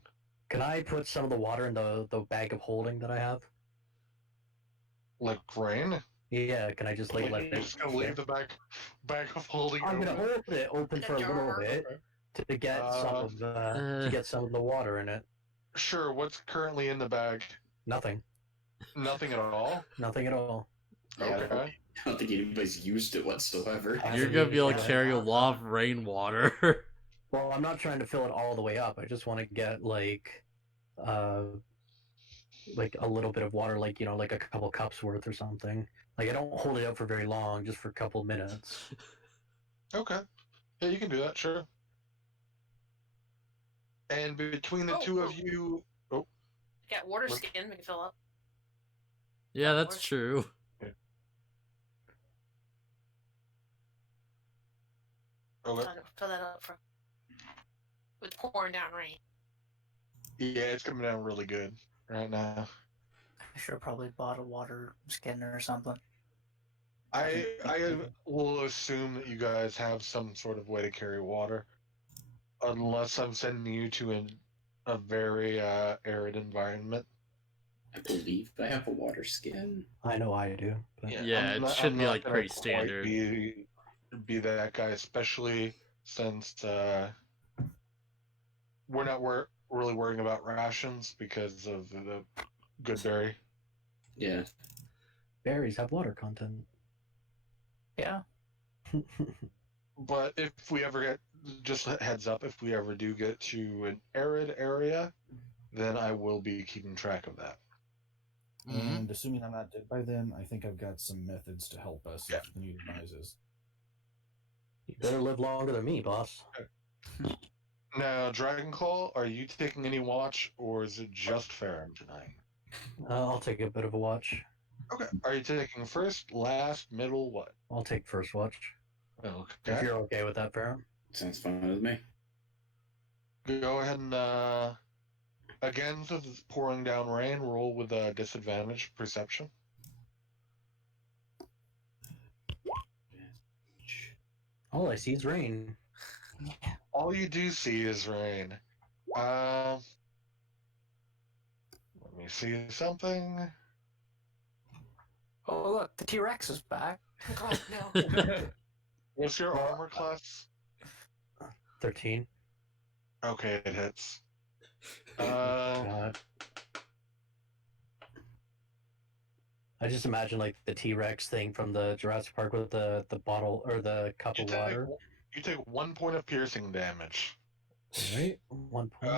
Can I put some of the water in the bag of holding that I have? Like rain. Yeah, can I just like let You're it? just gonna leave the bag of holding. I'm gonna open? hold it open for a little Jar. bit to get some of the water in it. Sure. What's currently in the bag? Nothing. Nothing at all. Nothing at all. Yeah, Okay. I don't think anybody's used it whatsoever. I You're haven't gonna be able to used it. carry a lot of rainwater. Well, I'm not trying to fill it all the way up. I just want to get like a little bit of water, like like a couple cups worth or something. Like I don't hold it up for very long, just for a couple minutes. Okay. Yeah, you can do that. Sure. And between the Oh, two of cool. you, Got water What? skin we can fill up. Yeah, that's true. okay. Fill that up for with pouring down rain. Yeah, it's coming down really good right now. I should have probably bought a water skin or something. I will assume that you guys have some sort of way to carry water, unless I'm sending you to a very arid environment. I believe I have a water skin. I know I do. But... Yeah, it should I'm be, not like, gonna pretty quite standard. Be that guy, especially since we're not really worrying about rations because of the good berry. Yeah. Berries have water content. Yeah. But if we ever get, just a heads up, if we ever do get to an arid area, then I will be keeping track of that. And assuming I'm not dead by then, I think I've got some methods to help us Yeah. if the need arises. You better live longer than me, boss. Now, Dragonclaw, are you taking any watch, or is it just Ferrum tonight? I'll take a bit of a watch. Okay. Are you taking first, last, middle, what? I'll take first watch. If Okay. you're okay with that, Farron. Sounds fine with me. Go ahead and, again, since it's pouring down rain, roll with a disadvantage perception. All I see is rain. all you do see is rain. Let me see something. Oh look, the T-Rex is back. Oh no. What's your armor class? 13. Okay, it hits. God. I just imagine like the T-Rex thing from the Jurassic Park with the bottle or the cup of water. You take 1 point of piercing damage. Right? 1 point.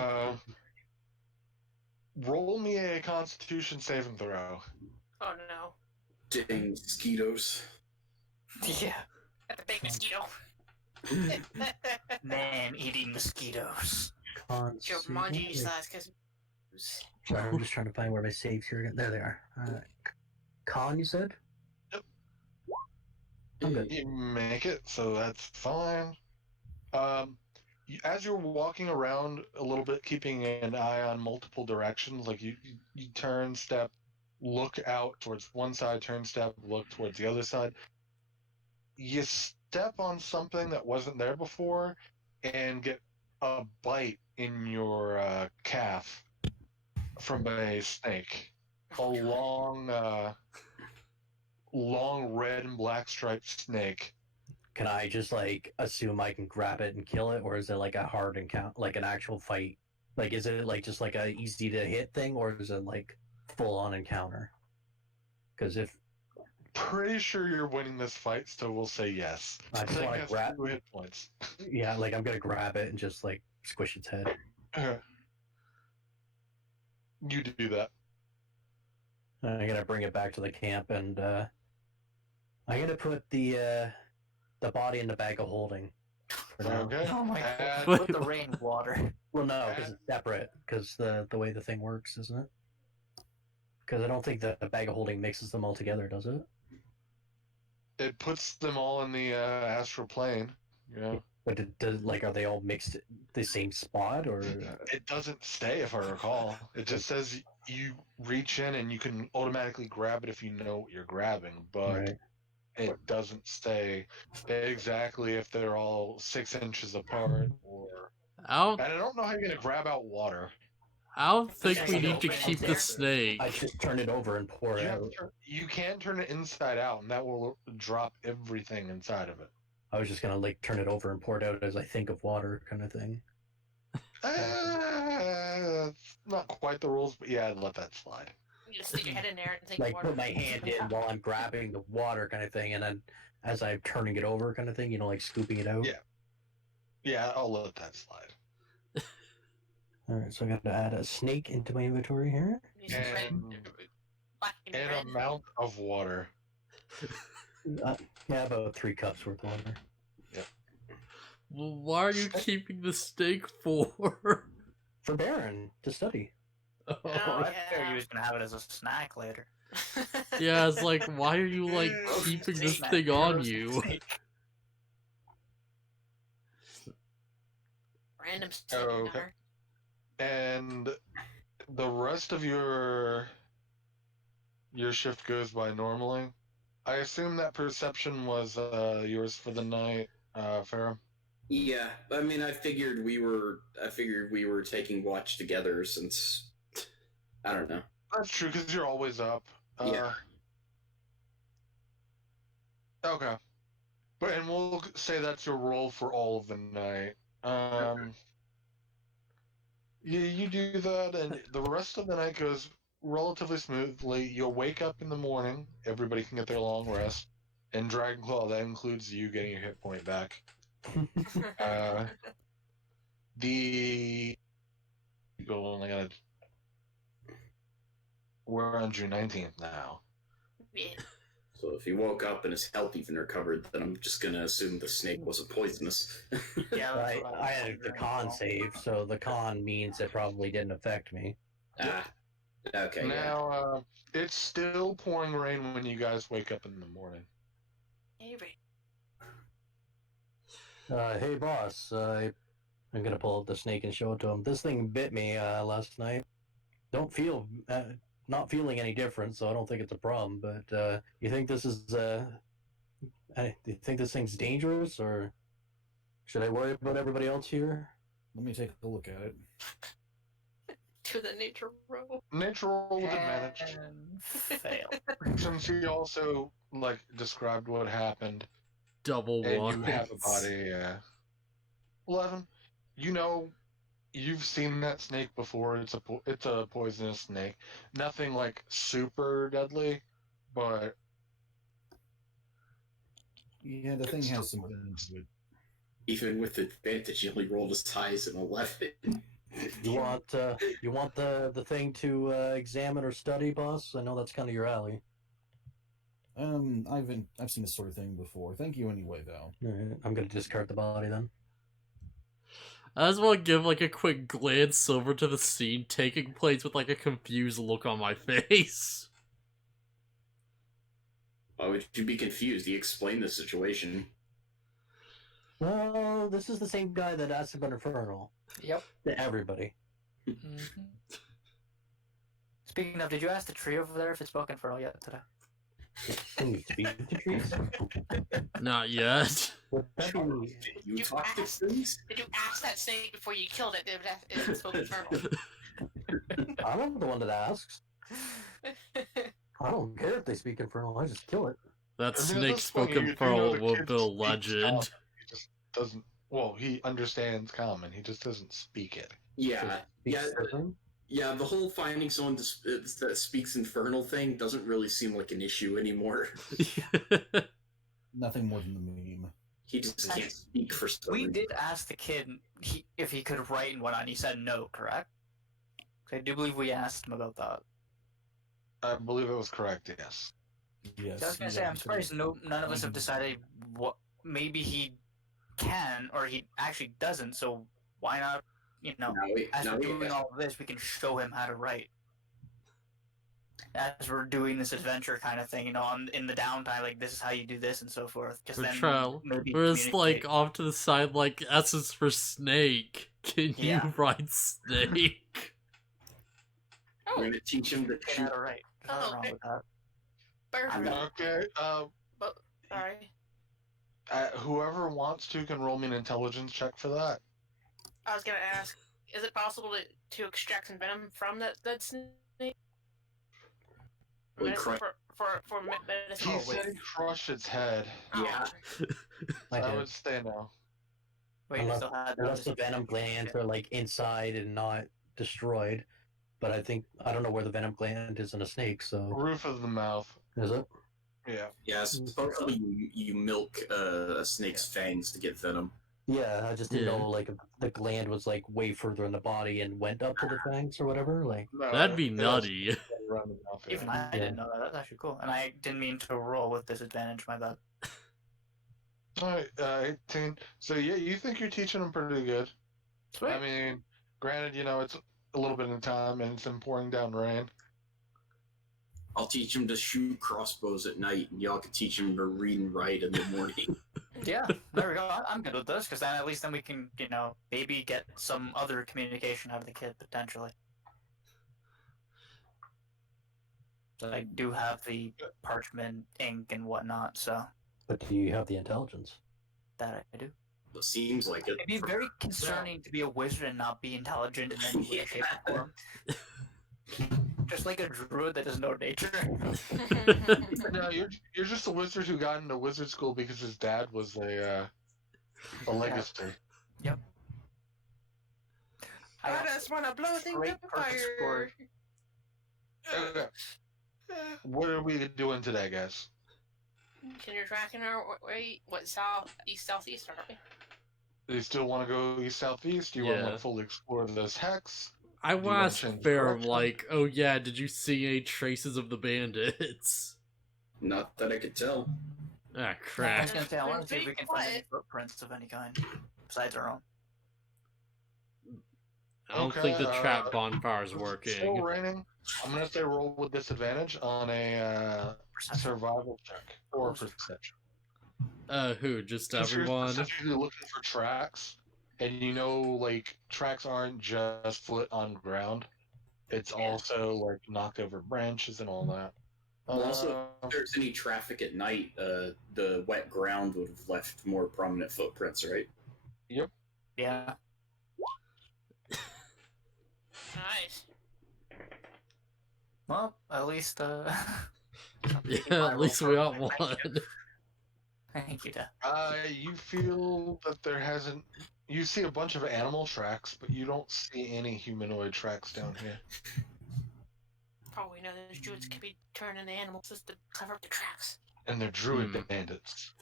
Roll me a Constitution saving throw. Oh no. Dang mosquitoes. Yeah. Got the big mosquito. Man-eating mosquitoes. Your Manji size, cause. Sorry, I'm just trying to find where my saves here again. There they are. Con, you said? Yep. I'm good. You make it, so that's fine. As you're walking around a little bit, keeping an eye on multiple directions, like you turn, step, look out towards one side, turn, step, look towards the other side. You step on something that wasn't there before and get a bite in your calf from a snake. A long red and black striped snake. Can I just like assume I can grab it and kill it, or is it like a hard encounter, like an actual fight? Like, is it like just like a easy to hit thing, or is it like full on encounter? Because if Pretty sure you're winning this fight, so we'll say yes. I just Snake want to has grab, 2 hit points. yeah, like I'm gonna grab it and just like squish its head. You do that. I'm gonna bring it back to the camp, and I'm gonna put the body in the bag of holding. For now. Okay. Oh my And- god. With the rainwater. Well, no, because it's separate. Because the way the thing works, isn't it? Because I don't think the bag of holding mixes them all together, does it? It puts them all in the astral plane. Yeah. But like, are they all mixed the same spot, or? It doesn't say, if I recall. It just says you reach in and you can automatically grab it if you know what you're grabbing, but Right. it doesn't say exactly if they're all 6 inches apart or. And I don't know how you're gonna grab out water. I don't think we Yeah, need to open keep there. the snake. I just turn it over and pour it out. You can turn it inside out, and that will drop everything inside of it. I was just gonna like turn it over and pour it out as I think of water, kind of thing. Not quite the rules, but yeah, I'd let that slide. You just stick your head in there and take Like water. put my hand in while I'm grabbing the water, kind of thing, and then as I'm turning it over, kind of thing. You know, like scooping it out. Yeah. Yeah, I'll let that slide. All right, so I got to add a snake into my inventory here. You just red- black and An red. amount of water. Yeah, about 3 cups worth of water. Well, why are you keeping the snake for? For Baron to study. Oh, I figured yeah. he was gonna have it as a snack later. Yeah, it's like, why are you like keeping this Snack. thing on you? Random Oh, okay. seminar. And the rest of your shift goes by normally. I assume that perception was yours for the night, Farah. Yeah, I mean, I figured we were taking watch together since I don't know. That's true because you're always up. Yeah. Okay. And we'll say that's your role for all of the night. You do that, and the rest of the night goes relatively smoothly. You'll wake up in the morning. Everybody can get their long rest. And Dragonclaw, that includes you getting your hit point back. We're on June 19th now. Yeah. So if he woke up and his health even recovered, then I'm just gonna assume the snake wasn't poisonous. Yeah, that's what I was had the wondering con as well. save, so the con means it probably didn't affect me. Okay. Now, it's still pouring rain when you guys wake up in the morning. Hey, Ray. Hey boss, I'm gonna pull up the snake and show it to him. This thing bit me last night. Not feeling any different, so I don't think it's a problem. But you think this is? Do you think this thing's dangerous, or? Should I worry about everybody else here? Let me take a look at it. To the nature roll. Nature roll with advantage. And fail. Since you also like described what happened, Double and one. you have a body. 11. You know, you've seen that snake before. It's a poisonous snake. Nothing like super deadly, but Yeah, the thing has some venom to it. Even with advantage, he only rolled as high as an 11. You want the thing to examine or study, boss? I know that's kind of your alley. I've seen this sort of thing before. Thank you anyway, though. All right, I'm gonna discard the body then. I just want to give like a quick glance over to the scene taking place with like a confused look on my face. Why would you be confused? He explained the situation. Well, this is the same guy that asked about Infernal. Yep. To everybody. Speaking of, did you ask the tree over there if it spoke Infernal yet today? Can you speak to trees? Not yet. Would that be- You talk to things? Did you ask that snake before you killed it? If it spoke infernal? I'm the one that asks. I don't care if they speak Infernal, I just kill it. That I mean, at snake this point, spoke you do know Infernal the will kid be a speaks legend. common. He just doesn't. Well, he understands common. He just doesn't speak it. Yeah. Speak Yeah. Slytherin? Yeah, the whole finding someone that speaks Infernal thing doesn't really seem like an issue anymore. Nothing more than the meme. He just can't speak for some We reason. did ask the kid if he could write and whatnot, and he said no, correct? I do believe we asked him about that. I believe it was correct. Yes. Yes. So I was gonna say, I'm surprised none of us have decided what maybe he can or he actually doesn't. So why not? You know, as we're doing all of this, we can show him how to write. As we're doing this adventure kind of thing, you know, in the downtime, like this is how you do this and so forth. Because then Trial. maybe Whereas like communicate. off to the side, like S is for snake. Can Yeah. you write snake? We're gonna teach him to Get shoot. how to write. There's nothing wrong with that. Perfect. Okay. But, sorry. Whoever wants to can roll me an intelligence check for that. I was gonna ask, is it possible to extract some venom from that snake? Wait, Medicine cru- for medicine. He said crush its head. Yeah. I I did. would stay no. Wait, you Unless, still had unless the venom glands are like inside and not destroyed. But I don't know where the venom gland is in a snake, so Roof of the mouth. is it? Yeah. Yeah, supposedly you milk a snake's fangs to get venom. Yeah, I just didn't Yeah. know like if the gland was like way further in the body and went up to the fangs or whatever. Like No, That'd be it has nutty. around the mouth, yeah. Even I didn't know that. That's actually cool. And I didn't mean to roll with disadvantage. My bad. Alright, 18. So yeah, you think you're teaching them pretty good. Sweet. I mean, granted, you know, it's a little bit of time and it's been pouring down rain. I'll teach him to shoot crossbows at night, and y'all can teach him to read and write in the morning. Yeah, there we go. I'm good with this because then at least we can, you know, maybe get some other communication out of the kid potentially. So I do have the parchment, ink, and whatnot, so but do you have the intelligence? that I do. It seems like it. It'd be very concerning to be a wizard and not be intelligent in any way, shape, or form. Just like a druid that doesn't know nature. No, you're just a wizard who got into wizard school because his dad was a legacy. I just want to blow things Great up purpose for fire. Okay. What are we doing today, guys? Can you tracking our way? What, southeast, aren't we? Do you still want to go east southeast? Do you want to Yeah. like fully explore this hex? I you want wanna to ask change Baron, direction? like, oh yeah, did you see any traces of the bandits? Not that I could tell. Ah, I crap. was gonna say I want to see if we Big can find any what? footprints of any kind besides our own. I don't Okay, think the trap bonfire is It's working. still raining. I'm gonna say roll with disadvantage on a Perception. survival check or perception. Who? Just Since you're everyone? specifically looking for tracks, and you know, like tracks aren't just foot on ground. It's also like knocked over branches and all that. Well, also, if there's any traffic at night, the wet ground would have left more prominent footprints, right? Yep. Yeah. Nice. Well, at least Yeah, at least we got one. Thank you, Dad. You feel that there hasn't. You see a bunch of animal tracks, but you don't see any humanoid tracks down here. Probably know those druids can be turned into animals just to cover up the tracks. And they're druid Hmm. bandits.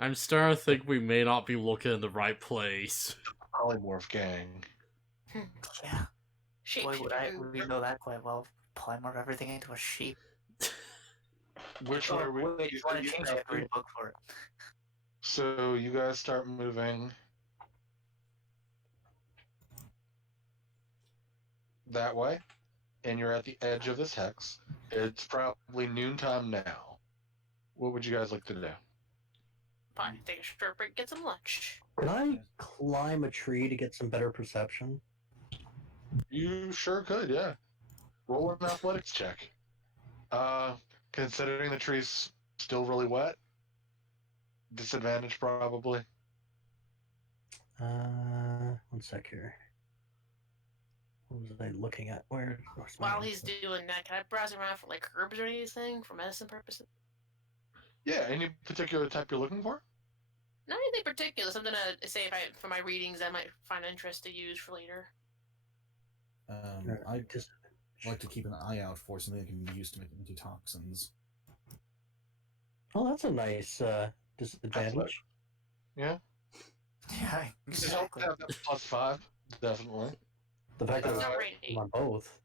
I'm starting to think we may not be looking in the right place. Polymorph gang. Yeah. Shape Boy, we know that quite well. Polymorph everything into a sheep. Which way we? Wait, you you want said to you change have it? Read to- a book for it. So you guys start moving that way, and you're at the edge of this hex. It's probably noontime now. What would you guys like to do? Probably take a short break, get some lunch. Can I climb a tree to get some better perception? You sure could, yeah. Roll an athletics check. Considering the tree's still really wet, disadvantage probably. 1 sec here. What was I looking at? Where's my While he's doing that, can I browse around for like herbs or anything for medicine purposes? Yeah, any particular type you're looking for? Not anything particular. Something to say if for my readings I might find interest to use for later. I just like to keep an eye out for something that can be used to make into toxins. Oh, that's a nice disadvantage. Yeah. Yeah, exactly. Have that +5, definitely. The fact that It's not I'm rating. on both.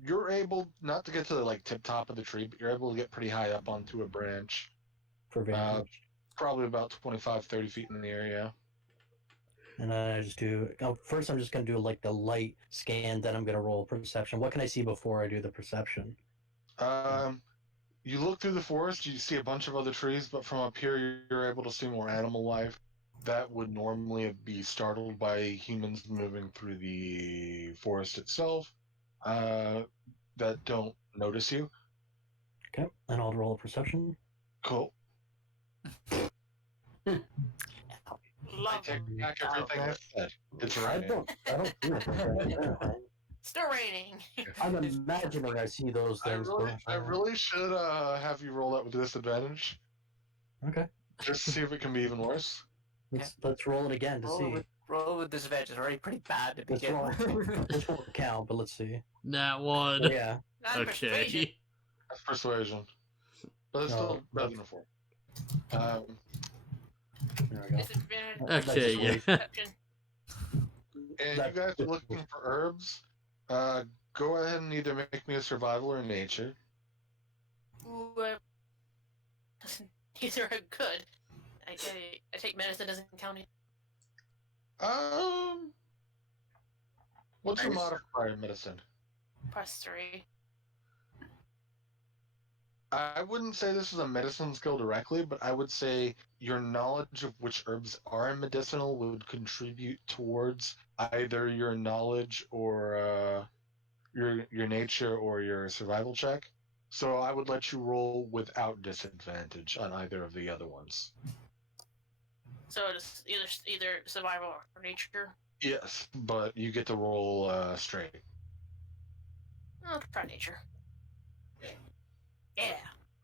You're able not to get to the like tip top of the tree, but you're able to get pretty high up onto a branch. For vantage. Probably about 25, 30 feet in the area. And I just do. Oh, first, I'm just going to do like the light scan. Then I'm going to roll perception. What can I see before I do the perception? You look through the forest, you see a bunch of other trees, but from up here, you're able to see more animal life that would normally be startled by humans moving through the forest itself. That don't notice you. Okay, and I'll roll a perception. Cool. I Love take back everything I said. It's I raining. don't do it. Still raining. I'm imagining I see those I things. really should have you roll that with disadvantage, Okay, just to see if it can be even worse. let's roll it again to see. Roll with disadvantage is already pretty bad to This begin with. this won't count, but let's see. Nat one. But yeah, Not persuasion. Okay. That's persuasion, but it's still better than a 4. there we go. Disadvantage. That's Okay, just yeah. Perception. And you guys are looking for herbs. Go ahead and either make me a survival or nature. Ooh, these are good. I take medicine doesn't count. What's your modifier in medicine? +3. I wouldn't say this is a medicine skill directly, but I would say your knowledge of which herbs are medicinal would contribute towards either your knowledge or your nature or your survival check. So I would let you roll without disadvantage on either of the other ones. So it's either survival or nature. Yes, but you get to roll straight. I'll try nature. Yeah.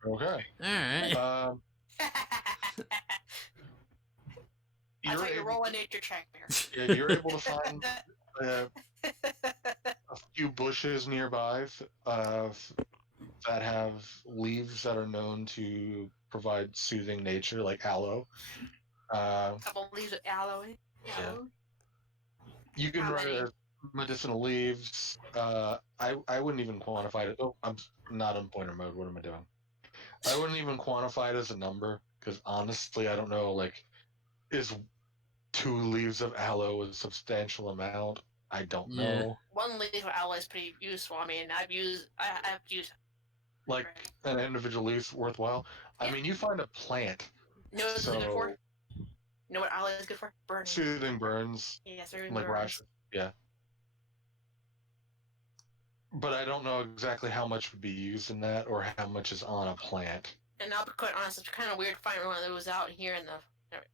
Okay. Alright. Um, I you're thought you able, roll a nature check, Bear. yeah, you're able to find a few bushes nearby that have leaves that are known to provide soothing nature, like aloe. Couple leaves of aloe. Aloe. You can How write many? medicinal leaves. I wouldn't even quantify it. Oh, I'm not on pointer mode. What am I doing? I wouldn't even quantify it as a number because honestly, I don't know. Like, is 2 leaves of aloe a substantial amount? I don't Yeah. know. One leaf of aloe is pretty useful. I mean, I have used. Like an individual leaf's worthwhile. I Yeah. mean, you find a plant. You know what it's good for? So You know what aloe is good for? Burning. soothing burns, Yeah, soothing like burns. rashes. Yeah. But I don't know exactly how much would be used in that or how much is on a plant. And I'll be quite honest, it's kind of weird finding one of those out here in the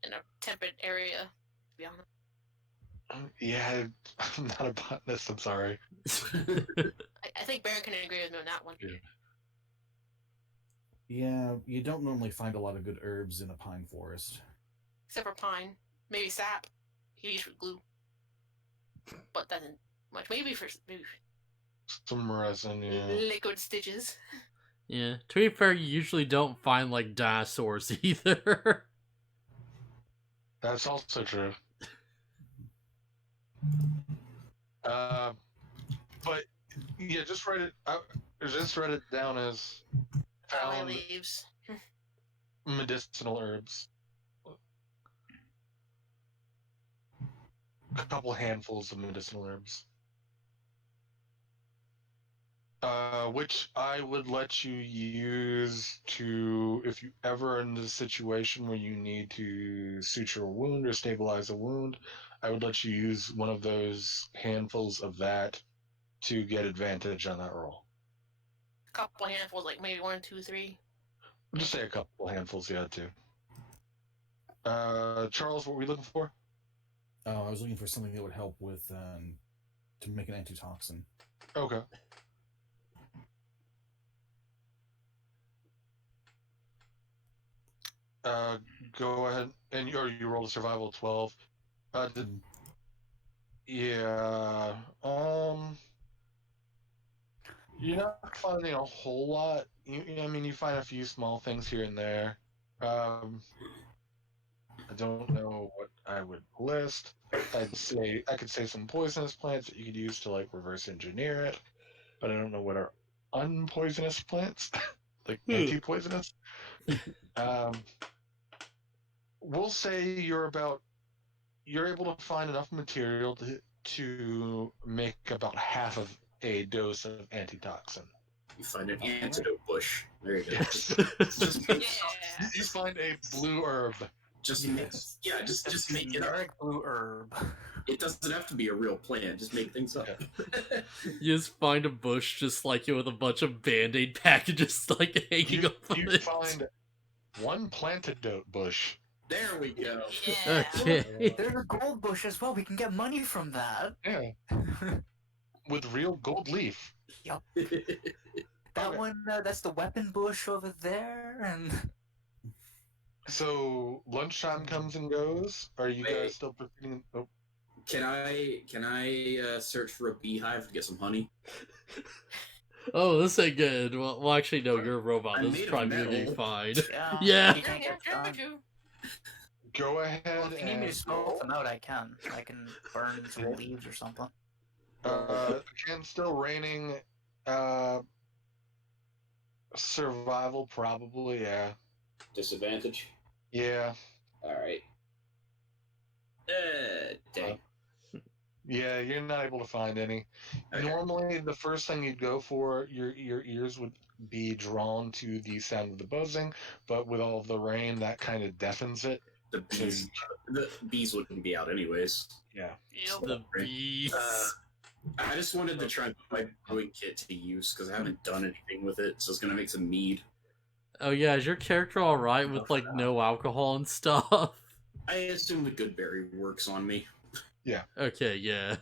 in a temperate area. To be honest. Yeah, I'm not a botanist. I'm sorry. I think Baron can agree with me on that one. Yeah, you don't normally find a lot of good herbs in a pine forest. Except for pine, maybe sap. He used for glue, but that isn't much. Maybe for Some resin, yeah. liquid stitches. Yeah. To be fair, you usually don't find like dinosaurs either. That's also true. But yeah, just write it. Just write it down as Valley found leaves. medicinal herbs. A couple handfuls of medicinal herbs. Which I would let you use to, if you ever are in a situation where you need to suture a wound or stabilize a wound, I would let you use one of those handfuls of that to get advantage on that roll. A couple handfuls, like maybe 1, 2, 3. Just say a couple handfuls, yeah, too. Charles, what were we looking for? Oh, I was looking for something that would help with to make an antitoxin. Okay. Go ahead and you rolled a survival 12. Yeah. You're not finding a whole lot. I mean, you find a few small things here and there. I don't know what I would list. I could say some poisonous plants that you could use to like reverse engineer it, but I don't know what are unpoisonous plants, like anti-poisonous. We'll say you're able to find enough material to make about half of a dose of antitoxin. You find an antidote bush. There you go. Yes. Yeah. You find a blue herb. Just Yes. just make it up. generic blue herb. It doesn't have to be a real plant. Just make things up. You just find a bush just like it with a bunch of Band-Aid packages like hanging up on You it. find one plantidote bush. There we go. Yeah. Okay. There's a gold bush as well. We can get money from that. Yeah. With real gold leaf. That Okay. one, that's the weapon bush over there, and So lunchtime comes and goes. Are you Wait. guys still proceeding? Oh, Can I search for a beehive to get some honey? Oh, this ain't good. Well, actually, no, you're a robot. I This is made of probably gonna be metal. fine. yeah, Yeah. you can't get done. go ahead Well, if you need me to and smoke them out, I can. I can burn some leaves or something. again, still raining. Survival probably. Yeah. Disadvantage. Yeah. All right. Dang. Yeah, you're not able to find any. Okay. Normally, the first thing you'd go for, your ears would be drawn to the sound of the buzzing, but with all of the rain, that kind of deafens it. The bees wouldn't be out anyways. Yeah. Yep. The bees. I just wanted to try and put my brewing kit to use because I haven't done anything with it, so it's gonna make some mead. Oh yeah, is your character alright with like no alcohol and stuff? I assume the good berry works on me. Okay, yeah.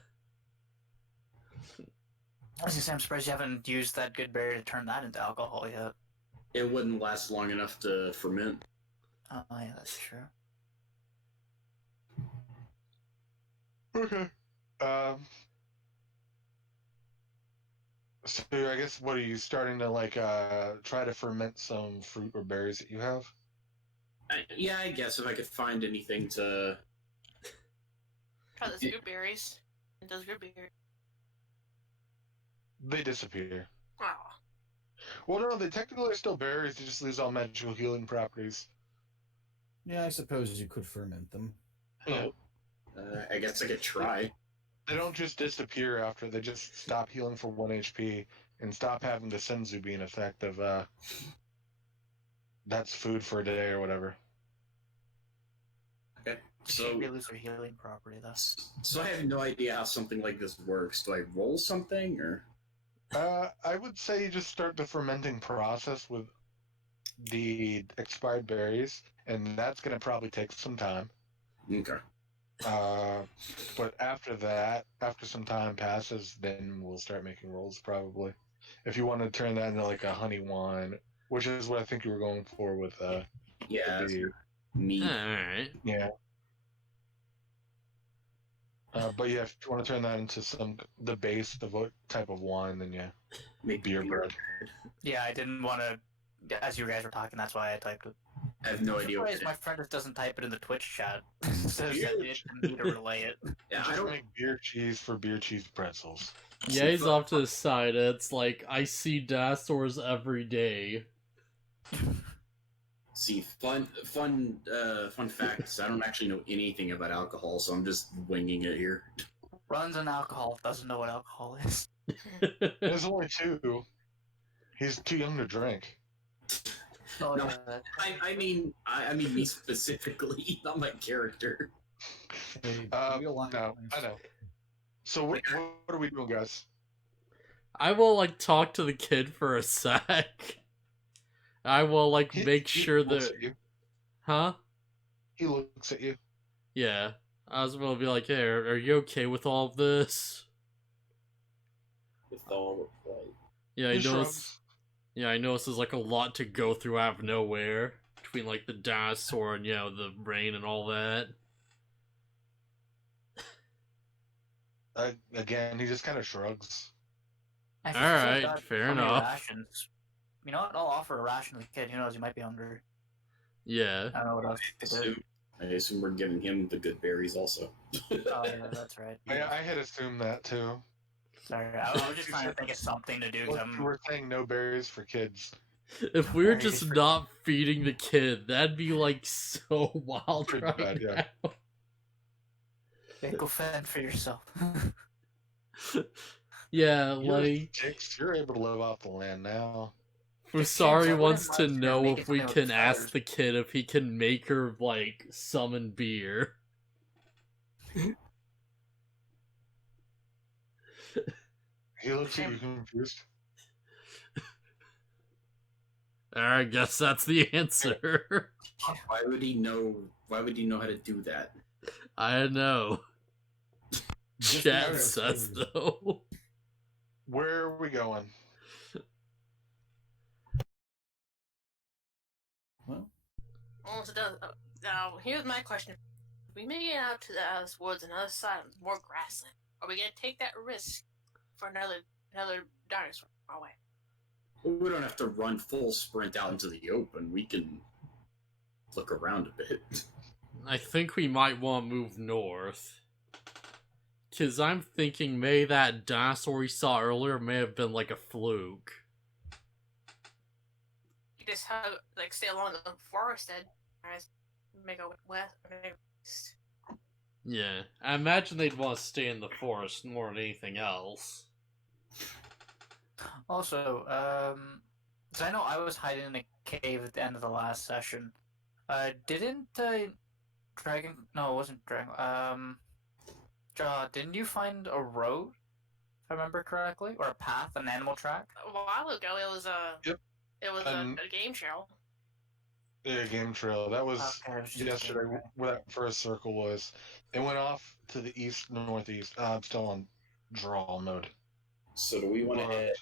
I was gonna say, I'm surprised you haven't used that good berry to turn that into alcohol yet. It wouldn't last long enough to ferment. Oh yeah, that's true. Okay. So I guess what are you starting to like try to ferment some fruit or berries that you have? Yeah, I guess if I could find anything to. Try those good berries. And those good berries. They disappear. Oh. Well, no, they technically are still berries. They just lose all magical healing properties. Yeah, I suppose you could ferment them. Yeah. I guess I could try. They don't just disappear after. They just stop healing for 1 HP and stop having the senzu be an effect of that's food for a day or whatever. Okay. So they lose their healing property, though. So I have no idea how something like this works. Do I roll something or? I would say you just start the fermenting process with the expired berries, and that's going to probably take some time. Okay. But after that, after some time passes, then we'll start making rolls probably. If you want to turn that into like a honey wine, which is what I think you were going for with Yeah, the meat. Alright. yeah. But yeah, if you want to turn that into the base of what type of wine, then yeah, Make beer bread. Yeah, I didn't want to. As you guys were talking, that's why I typed it. I have no I'm idea what surprised it my is. friend just doesn't type it in the Twitch chat. Says Beer that it didn't need to relay it. Yeah, Just I don't. make beer cheese for beer cheese pretzels. Yeah, he's off to the side. It's like, I see dinosaurs every day. See, fun facts. I don't actually know anything about alcohol, so I'm just winging it here. Runs on alcohol, doesn't know what alcohol is. There's only 2. He's too young to drink. Oh, No, yeah. I mean me specifically, not my character. Real life No, I know. So what are we doing, guys? I will, like, talk to the kid for a sec. I will, like, make sure looks that... at you. Huh? He looks at you. Yeah. I was gonna be like, hey, are you okay with all of this? With all like, Yeah, I He know shrugs. I know this is like a lot to go through out of nowhere. Between like the dinosaur and, you know, the rain and all that. Again, he just kind of shrugs. If All you feel right, bad fair for me enough. Rations, you know what? I'll offer a ration to the kid. Who knows? He might be hungry. Yeah. I don't know what else to do. I assume we're giving him the good berries also. Oh, yeah, that's right. I had assumed that too. Sorry, I was just trying to think of something to do. Well, we're saying no berries for kids. If we were Very just different. not feeding the kid, that'd be like so wild Pretty right bad, yeah. now. Yeah, go fend for yourself. Yeah, You're like 6. You're able to live off the land now. Fusari I wants wouldn't to mind know making if we something with can ask feathers. the kid if he can make her, like, summon beer. He looks at you confused. I guess that's the answer. Why would he know? Why would he know how to do that? I know. Just Chat because says it's- though. Where are we going? Well, Oh, so now, here's my question. If we make it out to the woods on the other side, more grassland, are we going to take that risk for another dinosaur our way? We don't have to run full sprint out into the open. We can look around a bit. I think we might want to move north. Because I'm thinking maybe that dinosaur we saw earlier may have been like a fluke. You just have, like, stay along the forest edge, guys. May go west, or maybe east. Yeah, I imagine they'd want to stay in the forest more than anything else. Also, because I know I was hiding in a cave at the end of the last session. Didn't Dragon? No, it wasn't Dragon. Didn't you find a road? If I remember correctly, or a path, an animal track? A while ago, it was Yep. it was a game trail. Yeah, game trail. That was Okay, it was just a yesterday. game trail. Where that first circle was. It went off to the east, northeast. I'm still on draw mode. So do we want to But head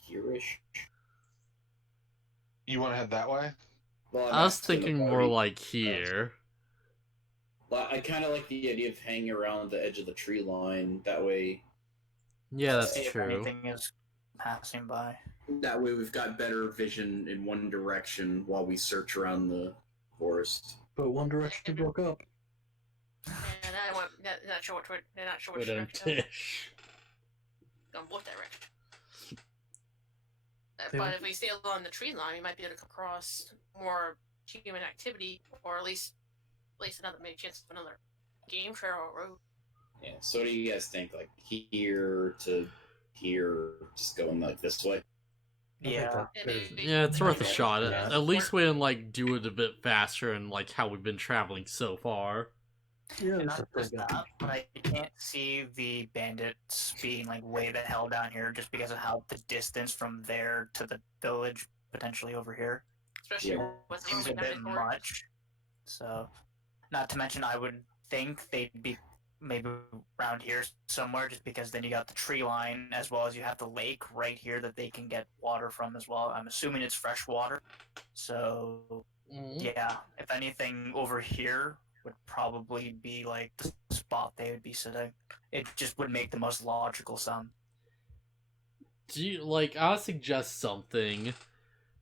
here-ish? you want to head that way? Well, I'm I was asking thinking about more it. like here. Well, I kind of like the idea of hanging around the edge of the tree line. That way, Yeah, that's See if true. anything is passing by. we've got better vision in one direction while we search around the forest. But One Direction broke up. And I went, not sure they're not sure which But direction. Tish. Going both directions. They But were- if we stay along the tree line, we might be able to come across more human activity, or at least another maybe chance of another game trail or road. Yeah. So what do you guys think? Like here to here, just going like this way? Yeah. Yeah, it's worth a shot. Yeah. At least we can like do it a bit faster and like how we've been traveling so far. Yeah, And that's not just that, but I can't see the bandits being like way the hell down here just because of how the distance from there to the village potentially over here. Especially Yeah. with the Seems a moving bit dinosaurs. much. So, not to mention, I would think they'd be maybe around here somewhere, just because then you got the tree line as well as you have the lake right here that they can get water from as well. I'm assuming it's fresh water. So, yeah, if anything, over here would probably be like the spot they would be sitting. It just would make the most logical sound. Do you, like, I'll suggest something.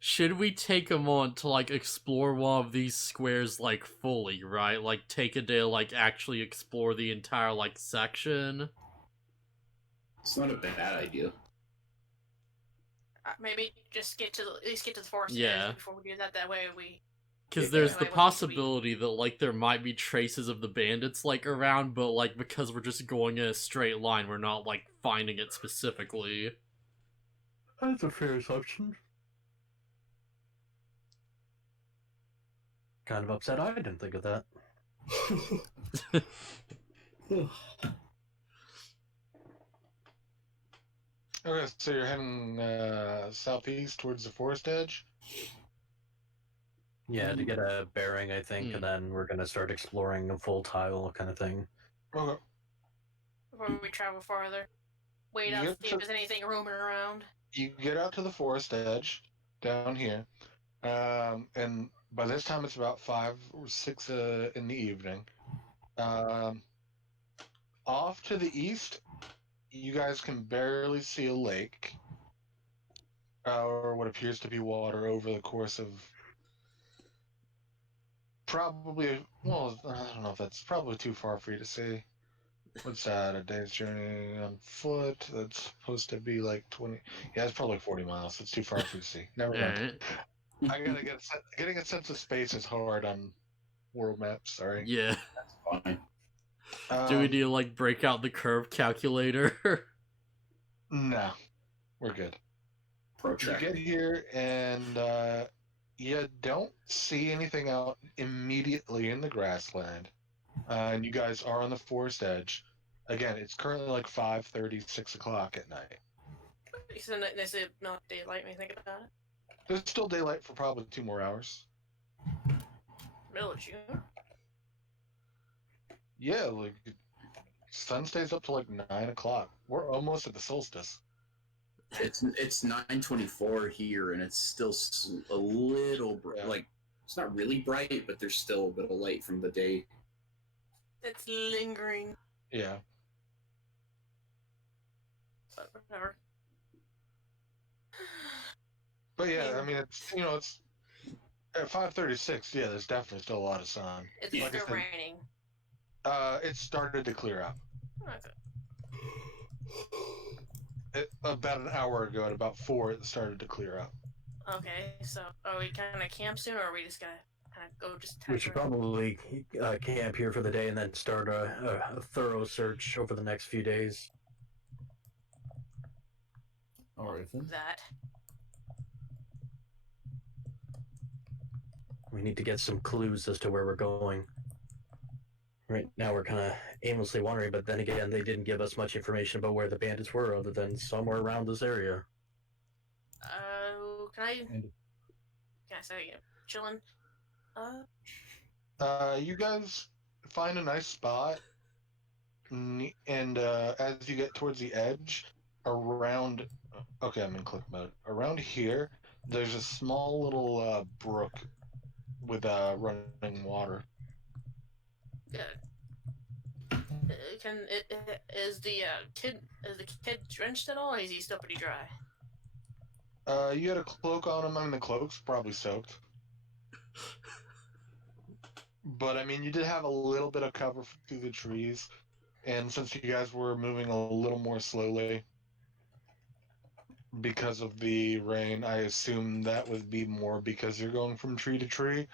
Should we take them on to, like, explore one of these squares, like, fully, right? Like, take a day to, like, actually explore the entire, like, section? It's not a bad idea. Maybe just at least get to the forest Yeah. edge before we do that. That way we. Because Yeah, there's that the way we- possibility that, like, there might be traces of the bandits, like, around, but, like, because we're just going in a straight line, we're not, like, finding it specifically. That's a fair assumption. Kind of upset I didn't think of that. Okay, so you're heading southeast towards the forest edge. Yeah, to get a bearing, I think, and then we're gonna start exploring a full tile kind of thing. Okay. Before we travel farther, wait You out, get see to- if there's anything roaming around. You get out to the forest edge down here, and by this time it's about 5 or 6 in the evening. Off to the east, you guys can barely see a lake, or what appears to be water over the course of probably, well, I don't know if that's probably too far for you to see. What's that, a day's journey on foot? That's supposed to be like 20. Yeah, it's probably 40 miles. It's too far for you to see. Never mind. Alright. I gotta getting a sense of space is hard on world maps. Sorry. Yeah. Fine. Do we need to, like, break out the curve calculator? No, we're good. You Protract. get here and you don't see anything out immediately in the grassland, and you guys are on the forest edge. Again, it's currently like 5:30, 6 o'clock at night. So there's not daylight when you think about it. There's still daylight for probably 2 more hours. Middle of June. Yeah, like sun stays up to like 9 o'clock. We're almost at the solstice. It's 9:24 here, and it's still a little Yeah. like it's not really bright, but there's still a bit of light from the day. It's lingering, Yeah. but whatever. But yeah, I mean, it's it's at 5:36. Yeah, there's definitely still a lot of sun. It's Yeah. still Like I said, raining. It started to clear up. Okay. About an hour ago, at about 4, it started to clear up. Okay, so are we kind of camp soon, or are we just gonna kind of go just? We should probably camp here for the day and then start a thorough search over the next few days. Alright then. that. We need to get some clues as to where we're going. Right now we're kind of aimlessly wandering, but then again, they didn't give us much information about where the bandits were other than somewhere around this area. Can I? And Can I say chilling? You guys find a nice spot, and as you get towards the edge, around. Okay, I'm in click mode. Around here, there's a small little brook with running water. Good. Is the kid drenched at all, or is he still pretty dry? You had a cloak on him. I mean, the cloak's probably soaked. But, I mean, you did have a little bit of cover through the trees. And since you guys were moving a little more slowly because of the rain, I assume that would be more because you're going from tree to tree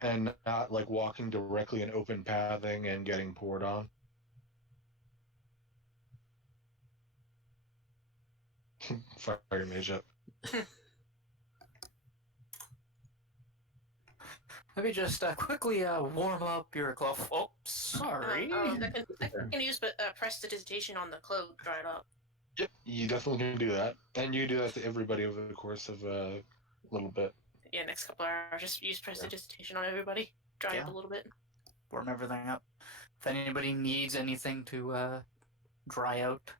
and not, like, walking directly in open pathing and getting poured on. Fire your mage up. Maybe just quickly warm up your glove. Oh, sorry. I can use prestidigitation on the cloak, dry it up. Yep, you definitely can do that. And you do that to everybody over the course of little bit. Yeah, next couple hours, just use prestidigitation on everybody. Dry up a little bit. Warm everything up. If anybody needs anything to dry out,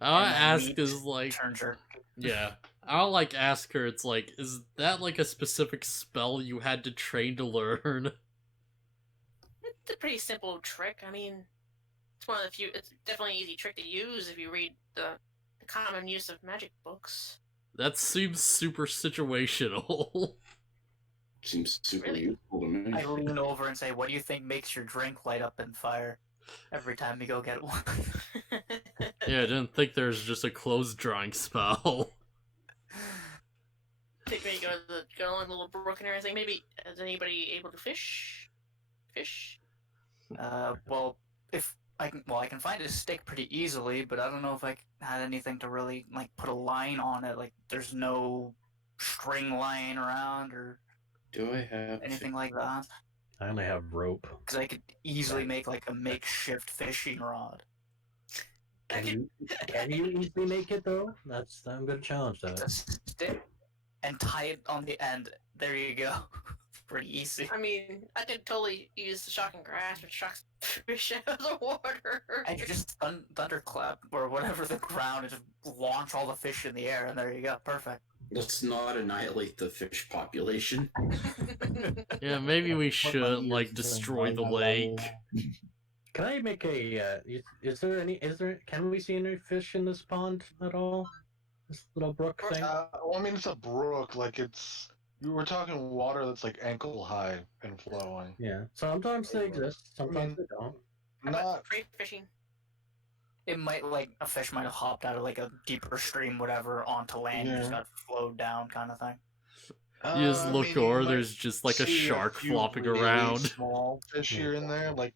I'll and then ask meat is like, turns her. yeah, I'll like ask her. It's like, is that like a specific spell you had to train to learn? It's a pretty simple trick. I mean, it's one of the few. It's definitely an easy trick to use if you read the common use of magic books. That seems super situational. Seems super Really? useful to me. I lean over and say, "What do you think makes your drink light up in fire every time you go get one?" Yeah, I didn't think there was just a clothes drying spell. I think maybe go along the little brook and everything. Maybe is anybody able to fish? Fish? Well, if I can find a stick pretty easily, but I don't know if I had anything to really like put a line on it. Like, there's no string lying around or Do I have anything like that. I only have rope. Because I could easily make like a makeshift fishing rod. Can you easily make it though? I'm gonna challenge that. A stick and tie it on the end. There you go. Pretty easy. I mean, I could totally use the shocking grass, which shocks fish out of the water. And you just thunderclap or whatever the ground and just launch all the fish in the air, and there you go. Perfect. Let's not annihilate the fish population. Yeah, maybe we should like destroy the lake. Can I make a? Can we see any fish in this pond at all? This little brook thing. Well, I mean, it's a brook. Like we're talking water that's like ankle high and flowing. Yeah. Sometimes they exist. Sometimes they don't. How about Not free fishing? It might a fish might have hopped out of like a deeper stream, whatever, onto land. Yeah. Just got flowed down, kind of thing. You just I look mean, you over, might there's just like a see shark few flopping really around. Small fish here and there, like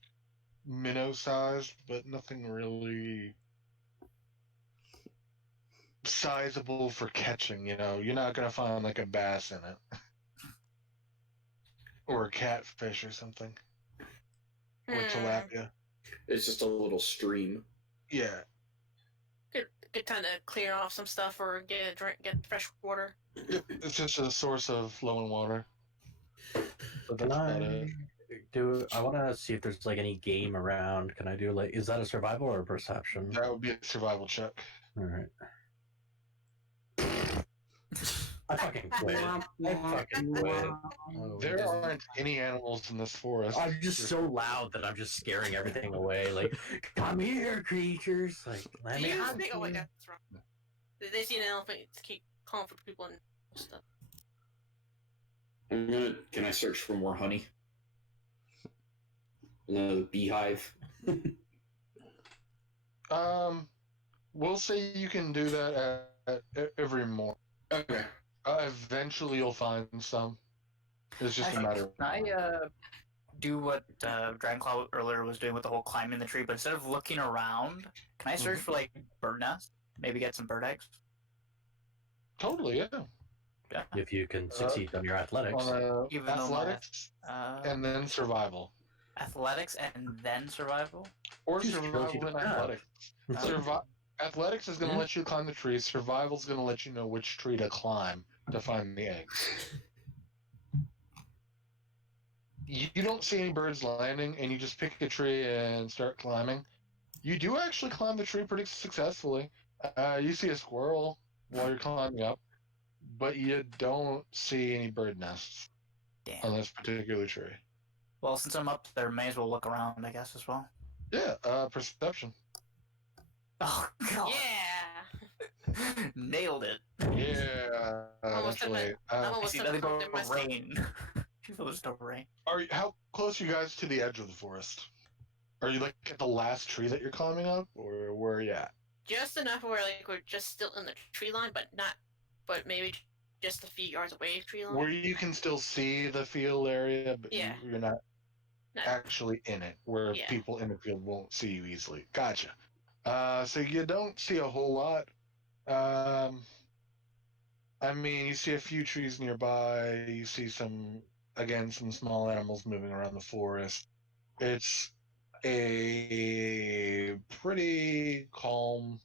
minnow sized, but nothing really sizable for catching. You're not gonna find like a bass in it, or a catfish or something, or tilapia. It's just a little stream. Yeah. Good time to clear off some stuff or get a drink, get fresh water. It's just a source of flowing water. But Can that's about I it. I want to see if there's like any game around. Can I do like? Is that a survival or a perception? That would be a survival check. All right. I fucking quit. Oh, There aren't any animals in this forest. I'm just so loud that I'm just scaring everything away. Like, come here, creatures! Like, let me hunt Oh wait, you. that's wrong. They see an elephant to keep calling for people and stuff. Can I search for more honey? Another beehive. We'll say you can do that at every morning. Okay. Eventually, you'll find some. It's just a matter of. Can I do what Dragonclaw earlier was doing with the whole climbing the tree, but instead of looking around, can I search for like bird nests? Maybe get some bird eggs? Totally, yeah. Yeah. If you can succeed on your athletics. On Even though my- athletics and then survival. Athletics and then survival? Or Two skills survival you and don't have. athletics. Athletics is going to let you climb the tree. Survival is going to let you know which tree to climb to find the eggs. You don't see any birds landing, and you just pick a tree and start climbing. You do actually climb the tree pretty successfully. You see a squirrel while you're climbing up, but you don't see any bird nests on Damn. this particular tree. Well, since I'm up there, may as well look around, I guess, as well. Yeah, perception. Oh, God. Yeah. Nailed it. Yeah, Almost that's right. I'm I almost see nothing done but myself. rain. There's no rain. How close are you guys to the edge of the forest? Are you like at the last tree that you're climbing up, or where are you at? Just enough where like we're just still in the tree line, but maybe just a few yards away from tree line. Where you can still see the field area, but Yeah. you're not No. actually in it, where Yeah. people in the field won't see you easily. Gotcha. So you don't see a whole lot. I mean, you see a few trees nearby. You see some small animals moving around the forest. It's a pretty calm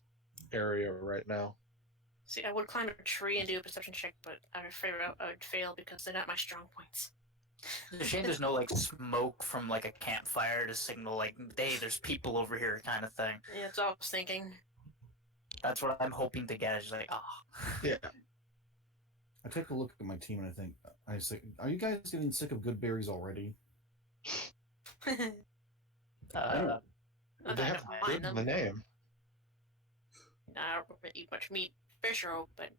area right now. See, I would climb a tree and do a perception check, but I'm afraid I would fail because they're not my strong points. It's a shame there's no like smoke from like a campfire to signal like, hey, there's people over here kind of thing. Yeah, that's all I was thinking. That's what I'm hoping to get. Is like, Yeah. I take a look at my team and I think, I say, are you guys getting sick of good berries already? I They have good in the name. I don't really eat much meat, fish or but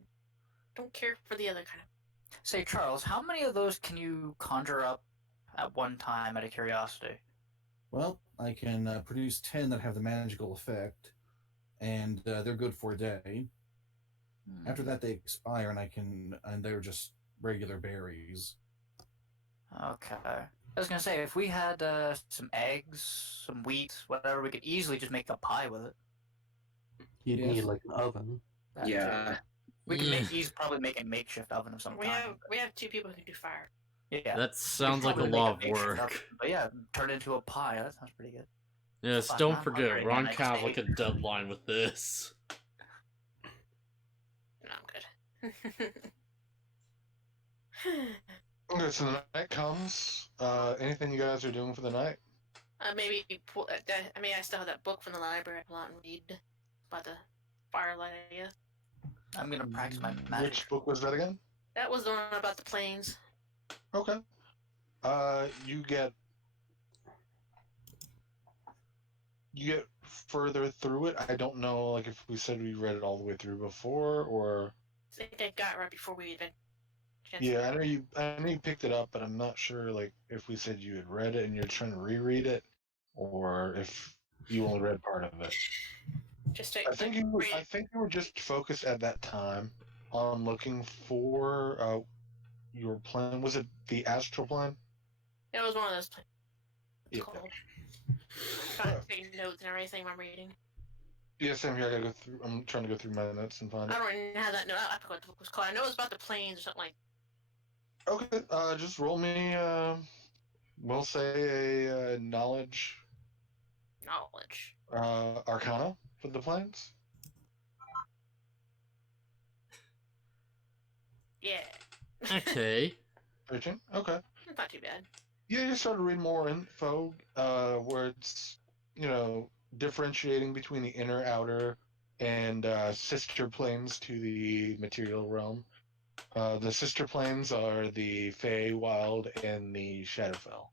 don't care for the other kind of. Say, Charles, how many of those can you conjure up at one time out of curiosity? Well, I can produce 10 that have the magical effect, and they're good for a day. After that, they expire, and they're just regular berries. Okay. I was gonna say, if we had some eggs, some wheat, whatever, we could easily just make a pie with it. You'd Yes. need like an oven. That Yeah. too. We can he's probably make a makeshift oven of some kind. We have 2 people who can do fire. Yeah. That sounds like a Probably make lot of makeshift work. oven, but yeah, turn it into a pie. That sounds pretty good. Yes, Fuck, don't I'm forget, hungry, we're on man. I kind of just like a deadline with this. No, I'm good. Okay, so the night comes. Anything you guys are doing for the night? Maybe pull. I still have that book from the library. I want to read by the firelight. I guess I'm gonna practice my magic. Which book was that again? that was the one about the planes. Okay. You get further through it. I don't know, like if we said we read it all the way through before, or I think I got right before we even. yeah, I know you picked it up, but I'm not sure like if we said you had read it and you're trying to reread it, or if you only read part of it. I think you were just focused at that time on looking for your plan. Was it the astral plane? It was one of those planes. Yeah. Cold. Trying to take notes and everything while I'm reading. Yeah, same here. I'm trying to go through my notes and find I it. don't even have that note. I forgot what the book was called. I know it was about the planes or something like. Okay, just roll me, we'll say a knowledge, arcana for the planes. Yeah. Okay. 13? Okay. Not too bad. Yeah, you start to read more info, where it's, differentiating between the inner, outer, and sister planes to the material realm. The sister planes are the Feywild and the Shadowfell.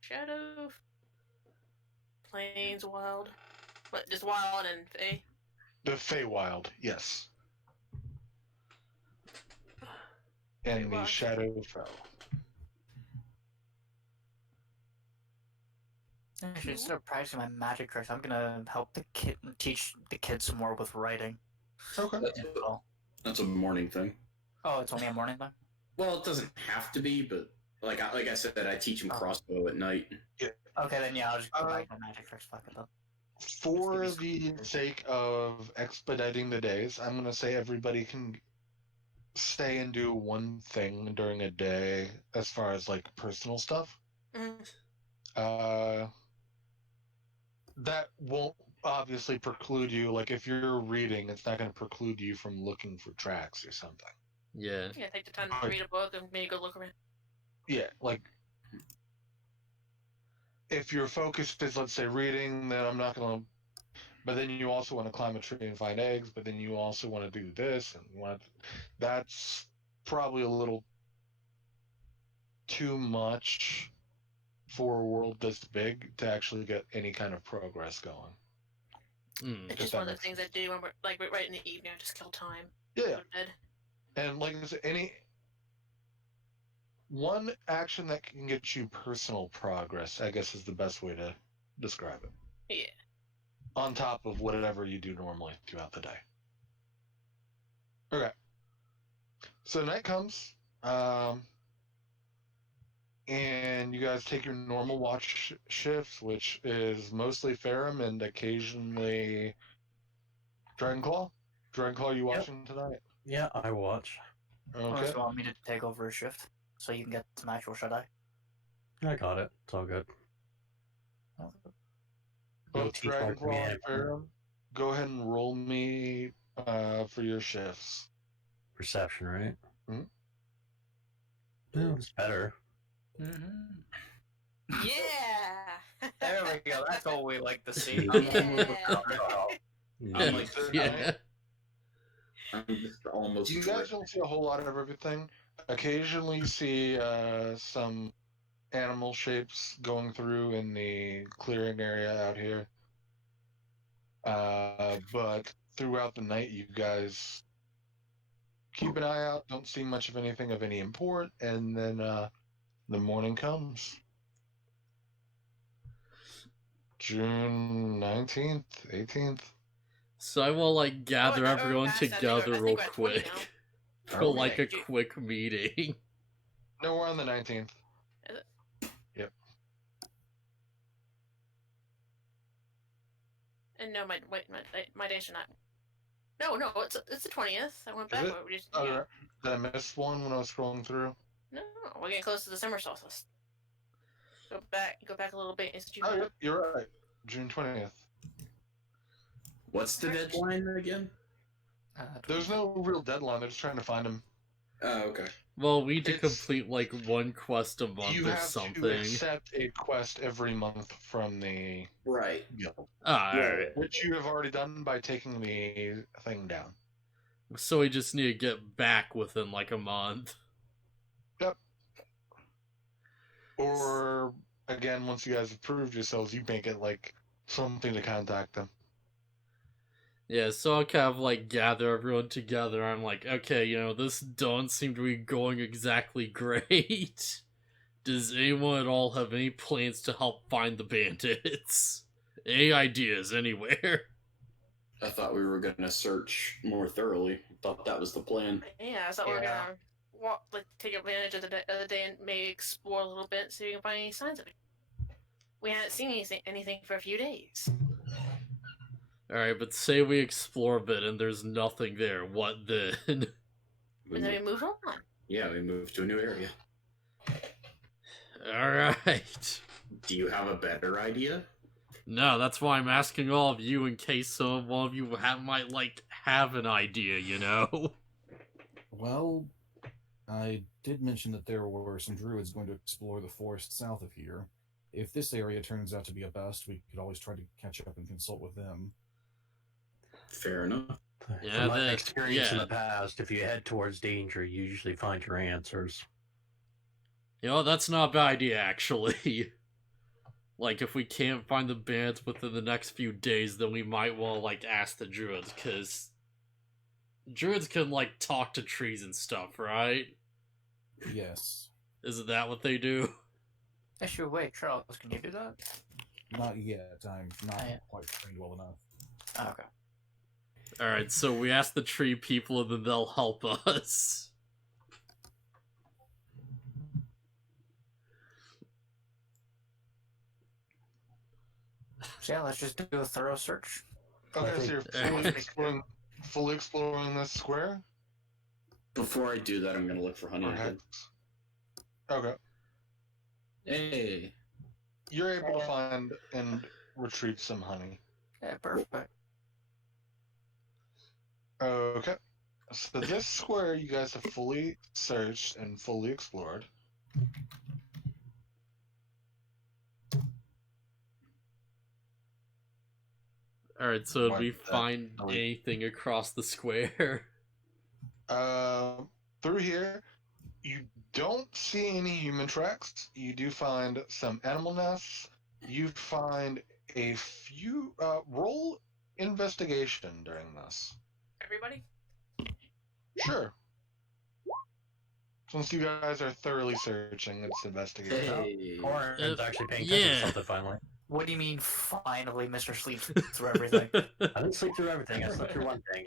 Shadow. Plains wild. What? Just wild and Fey? The Feywild, yes. And the Shadowfell. Actually, instead of practicing my magic tricks, I'm gonna help teach the kids some more with writing. Okay. That's a morning thing. Oh, it's only a morning thing? Well, it doesn't have to be, but like I said, I teach them crossbow at night. Yeah. Okay, then yeah, I'll just go back to magic tricks. Fuck it up. For the sake of expediting the days, I'm going to say everybody can stay and do one thing during a day as far as like personal stuff. Mm. That won't obviously preclude you, like if you're reading, it's not going to preclude you from looking for tracks or something. Yeah. Yeah, take the time to read a book and maybe go look around. Yeah, like if your focus is, let's say, reading, then I'm not going to. But then you also want to climb a tree and find eggs, but then you also want to do this, and that's probably a little too much for a world this big to actually get any kind of progress going. It's just one of the things I do when we're like right in the evening. I just kill time. Yeah. And like I said, one action that can get you personal progress, I guess, is the best way to describe it. Yeah. On top of whatever you do normally throughout the day. Okay. So night comes, and you guys take your normal watch shifts, which is mostly Ferrum and occasionally Dragonclaw. Dragonclaw, you watching tonight? Yeah, I watch. Okay. Unless you want me to take over a shift, so you can get some actual shut-eye. I got it. It's all good. Both Dragonclaw and Ferrum go ahead and roll me for your shifts. Perception, right? Mhm. Oh, it's better. Mm-hmm. Yeah. There we go. That's all we like to see. I'm like, Yeah. I'm just almost. You guys don't see a whole lot of everything. Occasionally you see some animal shapes going through in the clearing area out here. But throughout the night, you guys keep an eye out, don't see much of anything of any import, and then the morning comes. June 19th, 18th. So I will like gather everyone together real we're at 20 quick now. for like a Okay. quick meeting. No, we're on the 19th. Is it? Yep. And no, my days are not. No, it's the 20th. I went Is back. it? We just, Oh, yeah. did I miss one when I was scrolling through? No, we're getting close to the summer solstice. Go back a little bit. It's June. Oh, yep, you're right. June 20th. What's the deadline again? There's no real deadline. They're just trying to find him. Oh, okay. Well, we need to It's- complete like one quest a month You or have something. to accept a quest every month from the Right. guild, Alright. which you have already done by taking the thing down. So we just need to get back within like a month. Yep. Or again, once you guys have proved yourselves, you make it like something to contact them. Yeah, so I'll kind of like gather everyone together. I'm like, okay, this don't seem to be going exactly great. Does anyone at all have any plans to help find the bandits? Any ideas anywhere? I thought we were gonna search more thoroughly. Thought that was the plan. Yeah, I thought we were Yeah. gonna take advantage of the day and maybe explore a little bit, see if we can find any signs of it. We hadn't seen anything for a few days. Alright, but say we explore a bit and there's nothing there. What then? And then we move on. Yeah, we moved to a new area. Alright. Do you have a better idea? No, that's why I'm asking all of you in case one of you might have an idea, Well, I did mention that there were some druids going to explore the forest south of here. If this area turns out to be a bust, we could always try to catch up and consult with them. Fair enough. Yeah, From my that- experience in yeah. the past, if you head towards danger, you usually find your answers. That's not a bad idea, actually. Like, if we can't find the bandits within the next few days, then we might well, ask the druids, because druids can, talk to trees and stuff, right? Yes. Isn't that what they do? Issue, wait, Charles, can you do that? Not yet. I'm not Yeah. quite trained well enough. Oh, okay. Alright, so we ask the tree people and then they'll help us. So yeah, let's just do a thorough search. Okay, so you're fully exploring this square? Before I do that, I'm gonna look for honey. Okay. Okay. Hey. You're able to find and retrieve some honey. Yeah, perfect. Okay. So this square you guys have fully searched and fully explored. Alright, so did What we the- find anything across the square? Through here, you don't see any human tracks. You do find some animal nests. You find a few. Roll investigation during this. Everybody? Sure. Since you guys are thoroughly searching, it's investigation. Hey. Orin's actually paying attention yeah. to something finally. What do you mean, finally, Mr. Sleeps through everything? I didn't sleep through everything. I slept through one thing.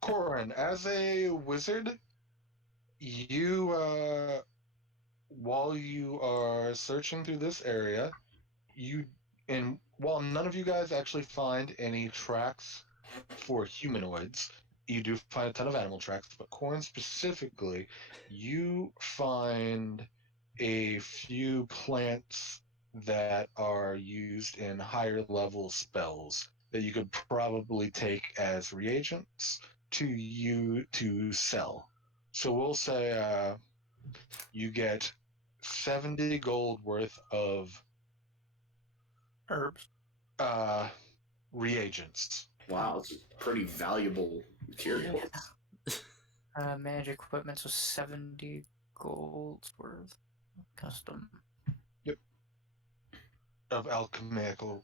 Corin, as a wizard, you, while you are searching through this area, while none of you guys actually find any tracks for humanoids, you do find a ton of animal tracks, but Corin specifically, you find a few plants that are used in higher level spells that you could probably take as reagents to sell. So we'll say you get 70 gold worth of Herbs. reagents. Wow, it's a pretty valuable material. Magic equipment, so 70 gold's worth. Custom. Of alchemical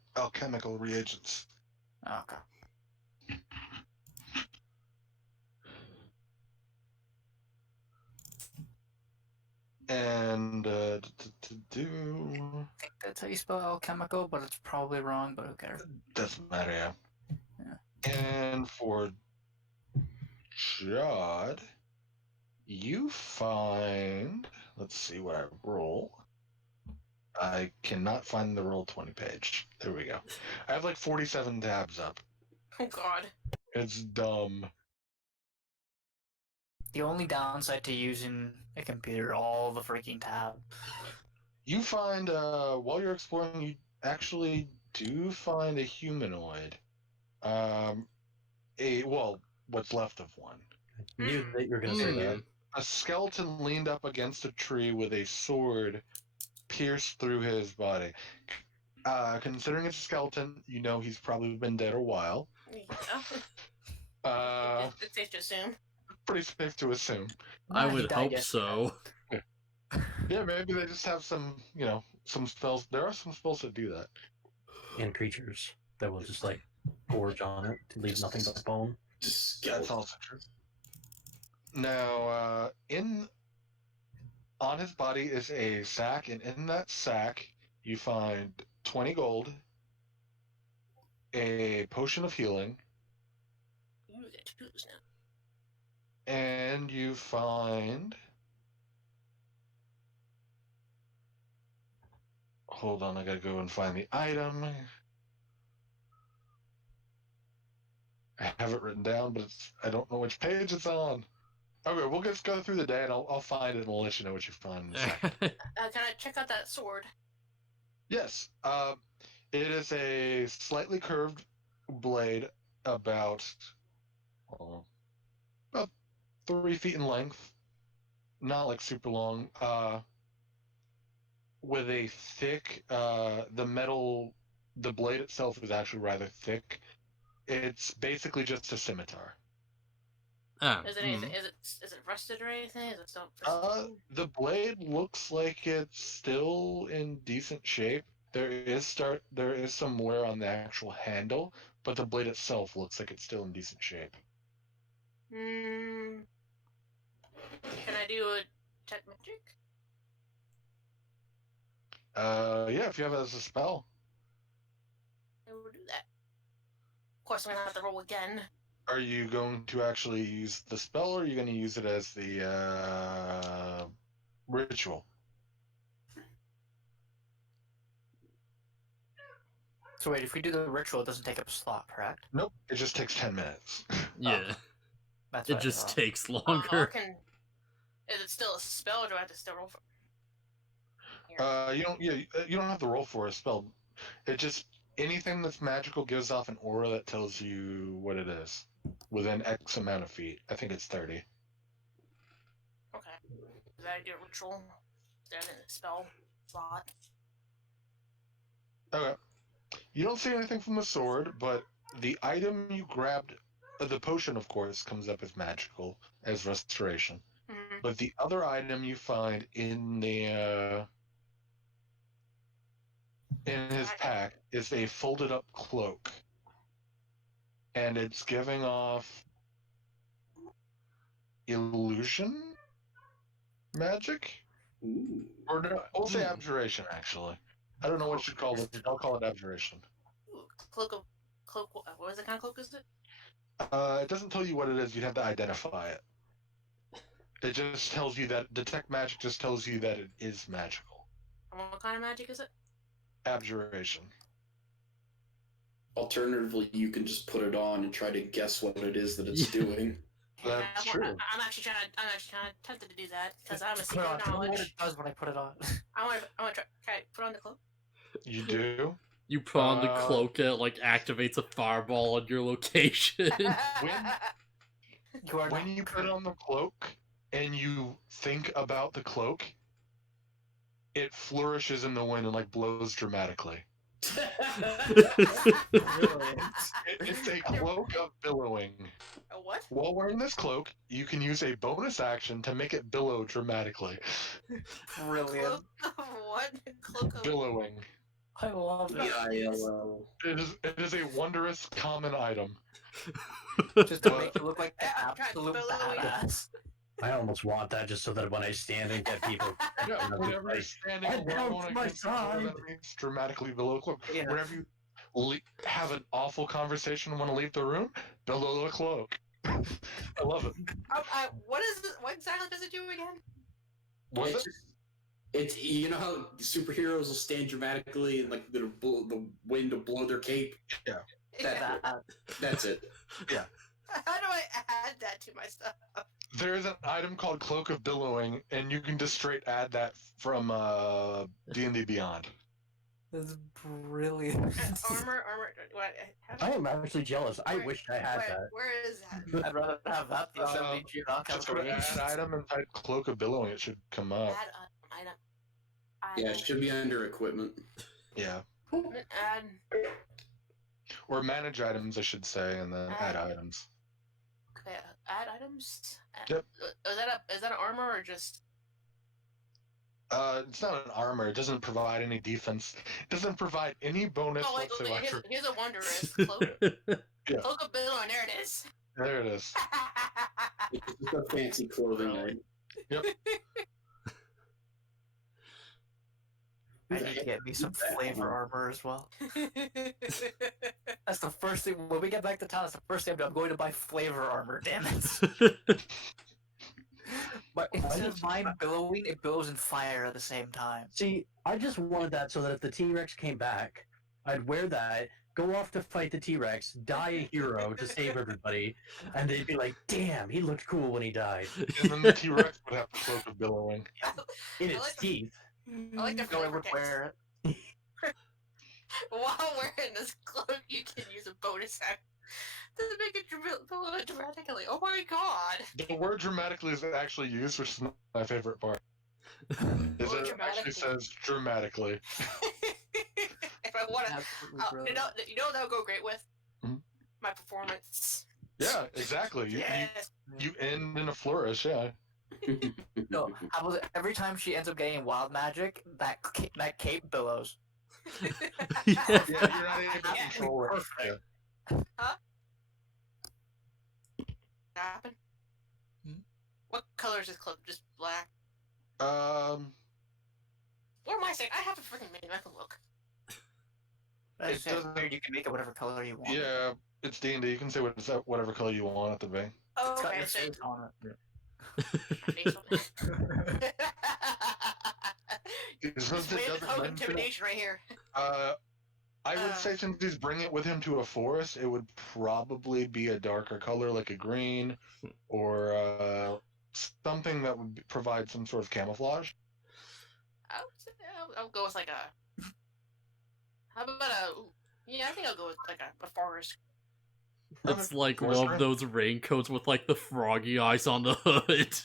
reagents. Okay. And I think that's how you spell alchemical, but it's probably wrong, but who cares? doesn't matter, yeah. And for Jod, you find, let's see what I roll. I cannot find the roll 20 page. There we go. I have like 47 tabs up. Oh god. It's dumb. The only downside to using a computer, all the freaking tabs. You find, while you're exploring, you actually do find a humanoid. What's left of one. I knew that you were going to say that. A skeleton leaned up against a tree with a sword pierced through his body. Considering it's a skeleton, you know he's probably been dead a while. Yeah. It's safe to assume. Pretty safe to assume. I would hope so. Yeah, maybe they just have some spells. There are some spells that do that. And creatures that will just like gorge on it to leave nothing but bone. That's also true. Now, on his body is a sack, and in that sack you find 20 gold, a potion of healing, You get to choose now. and you find... Hold on, I gotta go and find the item. I have it written down, but I don't know which page it's on. Okay, we'll just go through the day, and I'll find it, and we'll let you know what you find in a second. Can I check out that sword? Yes. It is a slightly curved blade, about 3 feet in length, not like super long. With a thick, the blade itself is actually rather thick. It's basically just a scimitar. Oh. Is it anything? Is it rusted or anything? Is it still pristine? The blade looks like it's still in decent shape. There is some wear on the actual handle, but the blade itself looks like it's still in decent shape. Can I do a tech magic? Yeah, if you have it as a spell. I will do that. Of course, I'm gonna have to roll again. Are you going to actually use the spell, or are you going to use it as the ritual? So wait, if we do the ritual, it doesn't take up a slot, correct? Nope, it just takes 10 minutes. Yeah. That's It what I just thought. takes I longer. Is it still a spell, or do I have to still roll for? You don't have to roll for a spell. It just, anything that's magical gives off an aura that tells you what it is within X amount of feet. I think it's 30. Okay. Did I do a ritual? Did I do a spell slot? Okay. You don't see anything from the sword, but the item you grabbed, the potion, of course, comes up as magical, as restoration. Mm-hmm. But the other item you find in his pack is a folded up cloak. And it's giving off illusion magic? Ooh. Or no, we'll say abjuration, actually. I don't know what you call it. I'll call it abjuration. Ooh, cloak. What kind of cloak is it? It doesn't tell you what it is. You'd have to identify it. It just tells you that detect magic just tells you that it is magical. And what kind of magic is it? Abjuration. Alternatively, you can just put it on and try to guess what it is that it's doing. That's Yeah, true. I'm actually kind of tempted to do that because I'm a Put it secret on. Tell me what knowledge. it does when I put it on. I want to try. Can I put on the cloak? You do? You put on the cloak, it like activates a fireball on your location. When you put on the cloak and you think about the cloak, it flourishes in the wind and like blows dramatically. It's a cloak of billowing. A what? While wearing this cloak, you can use a bonus action to make it billow dramatically. Brilliant. Cloak of what? Cloak of... Billowing. I love it. BILO. It is a wondrous common item. Just to make you look like the Yeah, I'm trying to absolute billowing. badass. I almost want that just so that when I stand and get people, Yeah, I'm whenever you're like, standing I alone broke my against the side. enemies, dramatically below cloak. Yeah. Whenever you have an awful conversation and want to leave the room, below the cloak. I love it. What is it? What exactly does it do again? Was it? It's you know how superheroes will stand dramatically and like the wind will blow their cape. Yeah. That's it. Yeah. How do I add that to my stuff? There is an item called Cloak of Billowing, and you can just straight add that from D&D Beyond. That's brilliant. Armor. What? I am actually jealous. I wish I had that. Where is that? I'd rather have that than MDG rock Just go to add item and type Cloak of Billowing. It should come up. Add item. Yeah, it should be under equipment. Yeah. Add. Or manage items, I should say, and then add items. Okay, add items. Yep. Is that an armor or just? It's not an armor. It doesn't provide any defense. It doesn't provide any bonus Oh wait, whatsoever. here's a wondrous cloak. Yeah. Cloak of billowing. There it is. There it is. It's just a fancy clothing item. Yep. I need to get me some flavor armor as well. That's the first thing. When we get back to town, that's the first thing I'm doing. I'm going to buy flavor armor, damn it. But instead of mine billowing, it billows in fire at the same time. See, I just wanted that so that if the T-Rex came back, I'd wear that, go off to fight the T-Rex, die a hero to save everybody, and they'd be like, damn, he looked cool when he died. And then the T-Rex would have the Cloak of Billowing. In its teeth. I like the No, I flavor would text. wear it. While wearing this cloak, you can use a bonus action to make it billow dramatically. Oh my god! The word dramatically is actually used, which is not my favorite part. Is Well, it actually says dramatically. If I want to, Absolutely brilliant. you know what that would go great with? Mhm. My performance. Yeah, exactly. Yes. You end in a flourish, yeah. No, how about every time she ends up getting wild magic, that cape billows. Yeah. Yeah, you're not able to Yeah. control it. Yeah. Happen? Hmm? What color is this cloak? Just black? Um, What am I saying? I have a freaking metal look. It's It doesn't- weird, you can make it whatever color you want. yeah, it's D&D. You can say whatever color you want at the beginning. Oh, It's got okay. your So face on it. my face on it. Since Just it wave the doesn't code mention it, intimidation right here. I would say since he's bringing it with him to a forest, it would probably be a darker color, like a green, or something that would provide some sort of camouflage. I'll go with like a. How about a? Yeah, I think I'll go with like a forest. It's like Forest one green? of those raincoats with like the froggy eyes on the hood.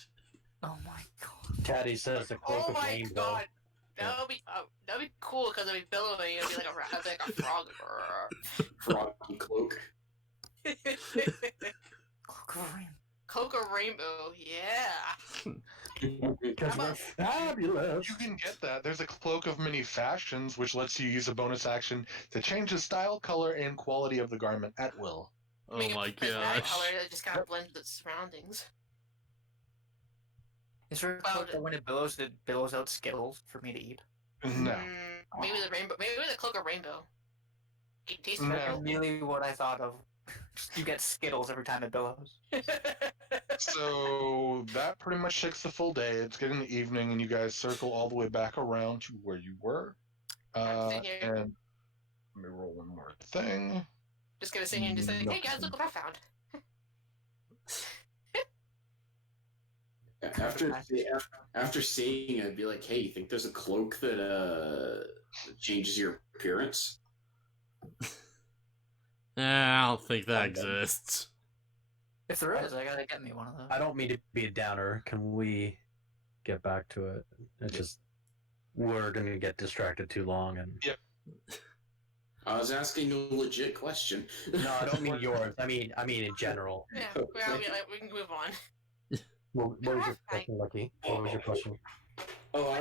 Oh my god. Caddy says the cloak Oh of my rainbow. god, that'd be cool because it'd be billowing. It'd be like a frog. Froggy cloak. Cloak of rainbow, yeah. Because we're fabulous. You can get that. There's a cloak of many fashions, which lets you use a bonus action to change the style, color, and quality of the garment at will. Oh Make it my prismatic gosh. color that just kind of blends with the surroundings. Is there a cloak that when it billows out Skittles for me to eat? No. Maybe the rainbow. Maybe the cloak of rainbow. You can taste No. That's really what I thought of. You get Skittles every time it billows. So that pretty much takes the full day. It's getting the evening, and you guys circle all the way back around to where you were. sit here. And let me roll one more thing. Just gonna sit here and just say, hey guys, look what I found. After seeing it, I'd be like, hey, you think there's a cloak that changes your appearance? I don't think that exists. If there is, I gotta get me one of those. I don't mean to be a downer. Can we get back to it? It's just we're gonna get distracted too long, and I was asking a legit question. no, I don't mean yours. I mean in general. Yeah, we can move on. What was your question, Lucky? What was your question? Oh,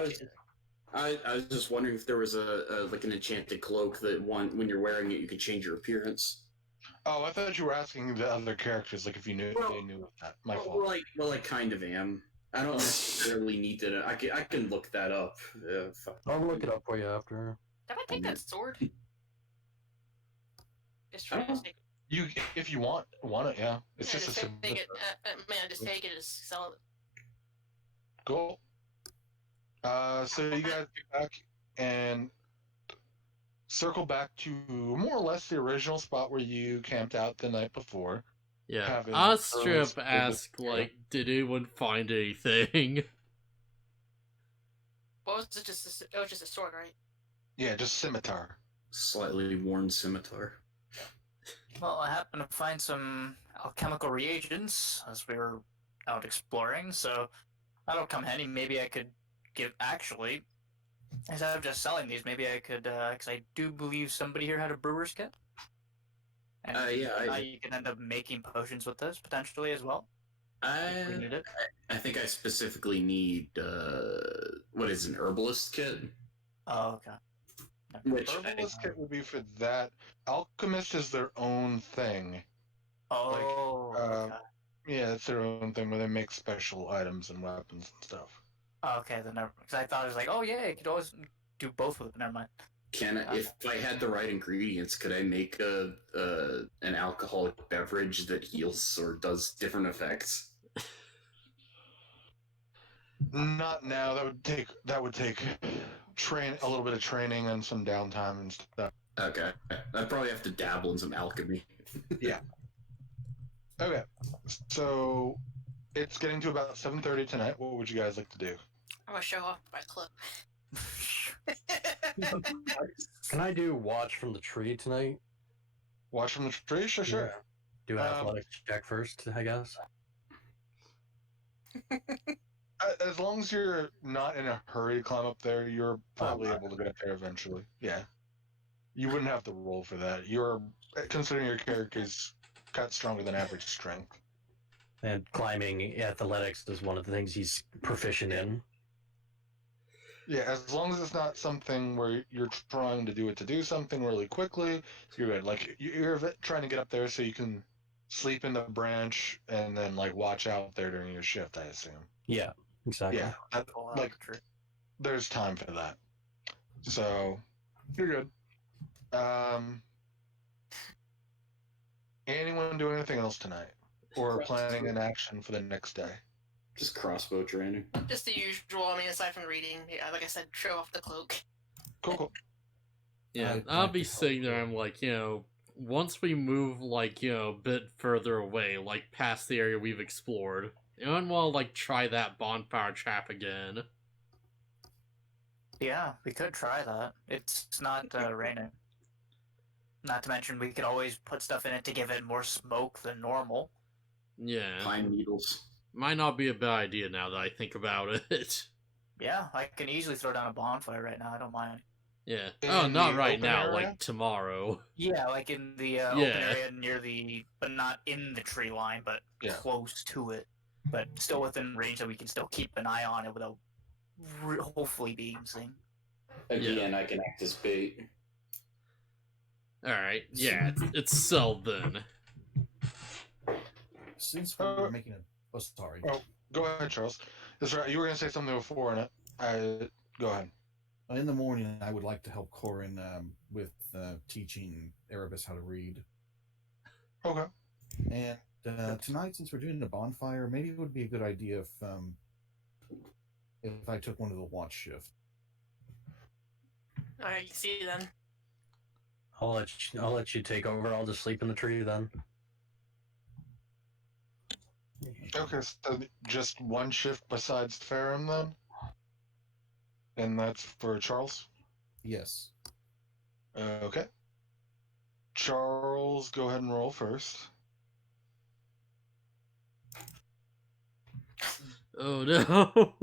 I was just wondering if there was a like an enchanted cloak that when you're wearing it, you could change your appearance. Oh, I thought you were asking the other characters, like if you knew they knew that. My fault. Well, I kind of am. I don't necessarily need to. I can look that up. I'll look it up for you after. Did I take that sword? Just I trying don't to take You, if you want it, yeah. It's just a just take it. simple. Man, just take it as sell it. Cool. So you guys get back and circle back to more or less the original spot where you camped out the night before. Yeah. Having I'll straight up early ask, like, did anyone find anything? What was it? It was just a sword, right? Yeah, just scimitar. Slightly worn scimitar. Well, I happened to find some alchemical reagents as we were out exploring, so that'll come handy. Maybe I could actually, instead of just selling these, maybe I could, because I do believe somebody here had a brewer's kit. And now you can end up making potions with this, potentially, as well. If we need it. I think I specifically need, what is an herbalist kit? Oh, okay. Which Herbalist kit would be for that. Alchemist is their own thing. Oh, okay. Yeah, it's their own thing where they make special items and weapons and stuff. Okay, then never. Because I thought it was like, oh yeah, you could always do both with it. Never mind. if I had the right ingredients, could I make an alcoholic beverage that heals or does different effects? Not now. That would take a little bit of training and some downtime and stuff. Okay, I'd probably have to dabble in some alchemy. Yeah. Okay. So it's getting to about 7:30 tonight. What would you guys like to do? I'm gonna show off my clip. Can I do watch from the tree tonight? Watch from the tree? Sure. Yeah. Do an athletics check first, I guess. As long as you're not in a hurry to climb up there, you're probably able to get up there eventually. Yeah. You wouldn't have to roll for that. Considering your character's got stronger than average strength. And climbing athletics is one of the things he's proficient in. Yeah, as long as it's not something where you're trying to do something really quickly, you're good. Like, you're trying to get up there so you can sleep in the branch and then, like, watch out there during your shift, I assume. Yeah, exactly. Yeah, there's time for that. So, you're good. Anyone do anything else tonight? Or planning an action for the next day? Just crossbow training. Just the usual. I mean, aside from reading, yeah, like I said, show off the cloak. Cool. Yeah, I'll be sitting there, I'm like, once we move, like, a bit further away, like, past the area we've explored, anyone want to, like, try that bonfire trap again? Yeah, we could try that. It's not raining. Not to mention, we could always put stuff in it to give it more smoke than normal. Yeah. Pine needles. Might not be a bad idea now that I think about it. Yeah, I can easily throw down a bonfire right now. I don't mind. Yeah. In not the right open now, area? like tomorrow. Yeah, like in the open area near but not in the tree line, but close to it. But still within range that we can still keep an eye on it without hopefully being seen. Again, I can act as bait. Alright, yeah, it's sold then. Since we're making a... Oh, sorry. Oh, go ahead, Charles. That's right. You were going to say something before, and go ahead. In the morning, I would like to help Corin with teaching Erebus how to read. Okay. And tonight, since we're doing the bonfire, maybe it would be a good idea if I took one of the watch shift. Alright, you see you then. I'll let you take over. I'll just sleep in the tree then. Okay, so just one shift besides Ferrum then? And that's for Charles? Yes. Okay. Charles, go ahead and roll first. Oh no.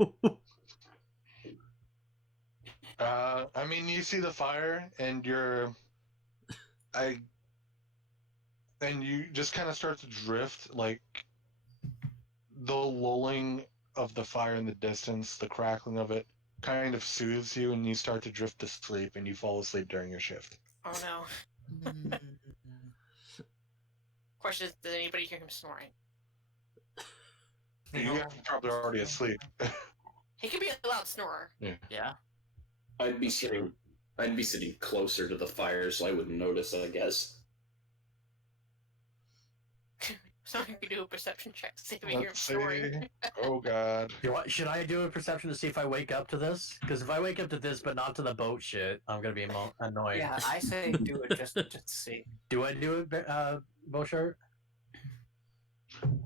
I mean, you see the fire, and and you just kind of start to drift, like the lulling of the fire in the distance, the crackling of it, kind of soothes you, and you start to drift to sleep, and you fall asleep during your shift. Oh no. Question is, did anybody hear him snoring? You guys are probably already asleep. He could be a loud snorer. Yeah. I'd be sitting closer to the fire, so I wouldn't notice, I guess. Someone could do a perception check to see if we hear him Let's see. snoring. Oh god. Should I do a perception to see if I wake up to this? Because if I wake up to this, but not to the boat shit, I'm gonna be annoyed. Yeah, I say do it just to see. Do I do it, BaronvonCreepy?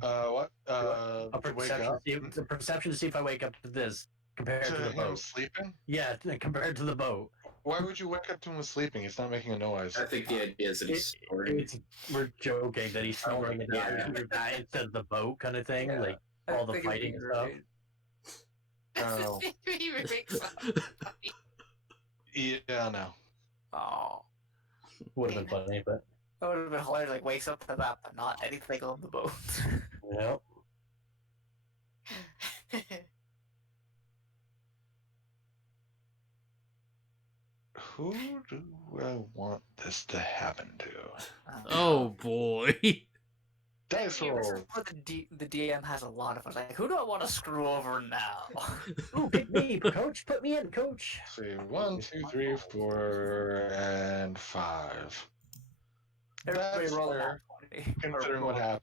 What? A To wake up? a perception to see if I wake up to this compared to To the him boat. sleeping? Yeah, compared to the boat. Why would you wake up to him sleeping? He's not making a noise. I think the idea is that he's snoring. We're joking that he's snoring and Yeah. you're dying instead of the boat kind of thing, Yeah. like I all the think it'd be fighting and stuff. great. Oh. He makes funny. Yeah, no. Oh. Would have been funny, but That would have been hilarious, like, wakes up to that, but not anything on the boat. yep. Who do I want this to happen to? Oh boy. Dice Yeah, this is roll. where the DM has a lot of us. Like, who do I want to screw over now? Ooh, pick me, coach. Put me in, coach. Let's see, 1, 2, 3, 4, and 5. Everybody That's roll fair, that 20. considering what happened.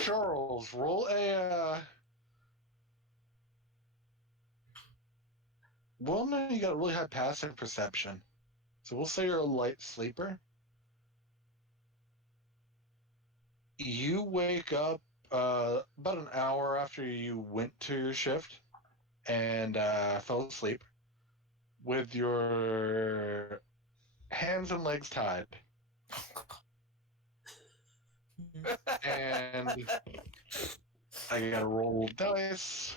Charles, roll a. Well, no, you got a really high passive perception. So we'll say you're a light sleeper. You wake up about an hour after you went to your shift and fell asleep with your hands and legs tied. And I gotta roll dice.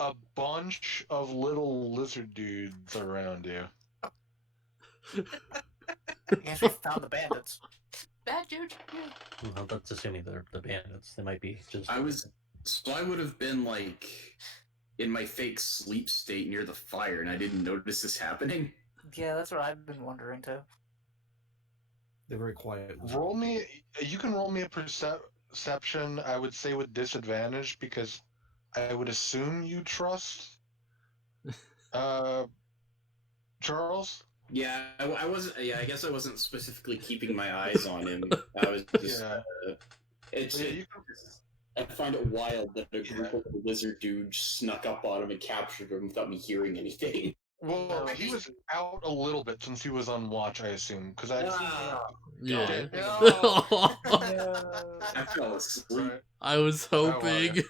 A bunch of little lizard dudes around you. I guess we found the bandits. Bad dude. Well, that's assuming they're the bandits. They might be just. I would have been like in my fake sleep state near the fire, and I didn't notice this happening. Yeah, that's what I've been wondering too. They're very quiet. Roll me. You can roll me a perception. I would say with disadvantage because I would assume you trust. Charles. Yeah, I wasn't. Yeah, I guess I wasn't specifically keeping my eyes on him. I was just. Yeah. It's. Yeah, you I find it wild that a group of lizard dudes snuck up on him and captured him without me hearing anything. Well, he was out a little bit since he was on watch, I assume, because I. Yeah. I fell asleep. Right. I was hoping.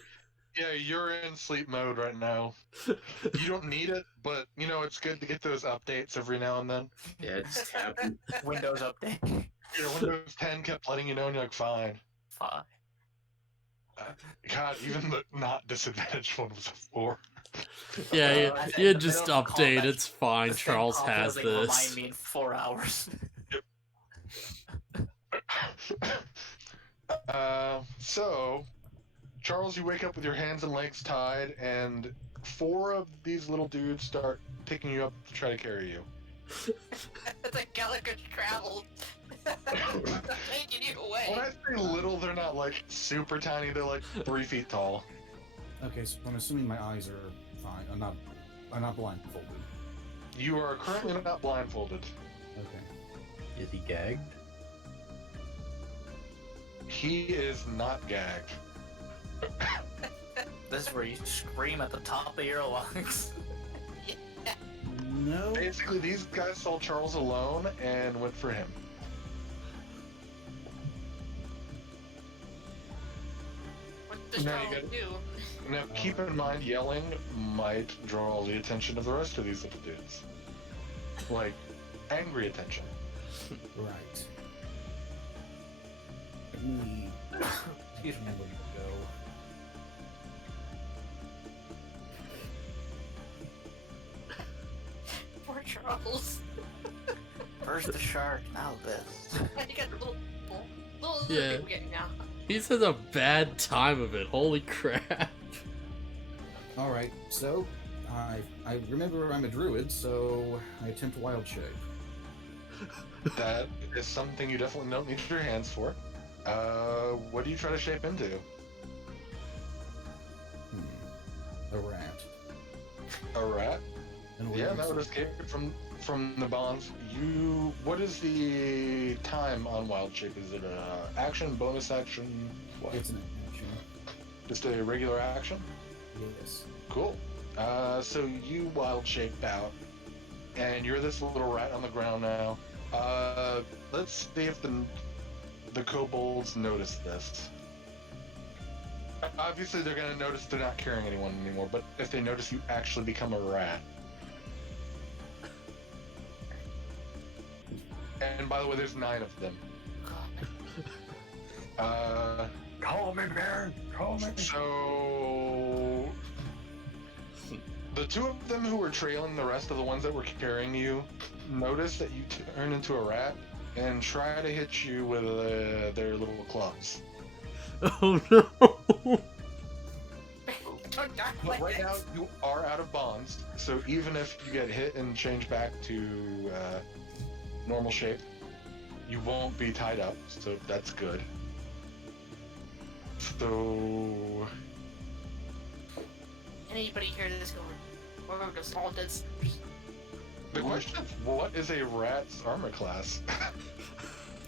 Yeah, you're in sleep mode right now. You don't need it, but you know it's good to get those updates every now and then. Yeah, it just happened. Windows update. Your Windows 10 kept letting you know, and you're like, fine. Fine. God, even the not disadvantaged one was a 4. Yeah, I you don't just recall update. that. It's fine. The same Charles call has feels like this. Remind me in 4 hours. So, Charles, you wake up with your hands and legs tied, and 4 of these little dudes start picking you up to try to carry you. It's like Gallagher's travels. Taking you away. When I say little, they're not like super tiny, they're like 3 feet tall. Okay, so I'm assuming my eyes are fine. I'm not blindfolded. You are currently not blindfolded. Okay. Is he gagged? He is not gagged. This is where you scream at the top of your lungs. No. Basically, these guys saw Charles alone and went for him. There's Now you probably get- two. Now, keep in mind, yelling might draw the attention of the rest of these little dudes. Like, angry attention. Right. Let me Excuse me. remember to go. Poor Charles. First the shark, now this. You got the little Yeah. bit we're getting now. He's had a bad time of it. Holy crap. All right, so I remember I'm a druid, so I attempt wild shape. That is something you definitely don't need your hands for. What do you try to shape into? A rat. A rat? And what Yeah, do you that would say? escape from the bonds. What is the time on wild shape? Is it a action, bonus action? What? It's an action. Just a regular action? Yes. Cool. So you wild shape out, and you're this little rat on the ground now. Let's see if the kobolds notice this. Obviously, they're gonna notice they're not carrying anyone anymore, but if they notice you actually become a rat. And by the way, there's 9 of them. Call me, Baron. Call me. So the 2 of them who were trailing the rest of the ones that were carrying you notice that you turn into a rat and try to hit you with their little clubs. Oh no. Don't die But like right now this. you are out of bonds, so even if you get hit and change back to normal shape, you won't be tied up, so that's good. So Anybody hear this going? We're just all dead. the question is, what is a rat's armor class?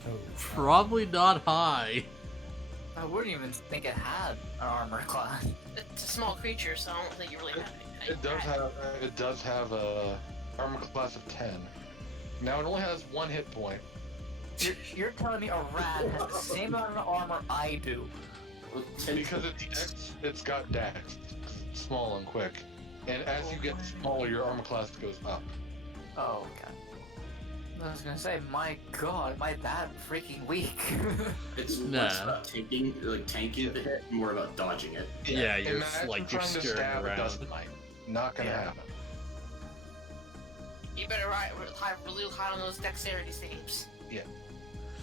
Oh. Probably not high. I wouldn't even think it had an armor class. It's a small creature, so I don't think you really have anything. It does have a armor class of 10. Now it only has 1 hit point. You're telling me a rat has the same amount of armor I do? Because it's got dex, it's small and quick. And as you get smaller, your armor class goes up. Oh, okay. I was gonna say, my god, am I that freaking weak? It's Nah. less about tanking the hit, more about dodging it. Yeah, you're Imagine like trying to scurrying stab a around. dust mite. Not gonna Yeah. happen. You better really high on those dexterity saves.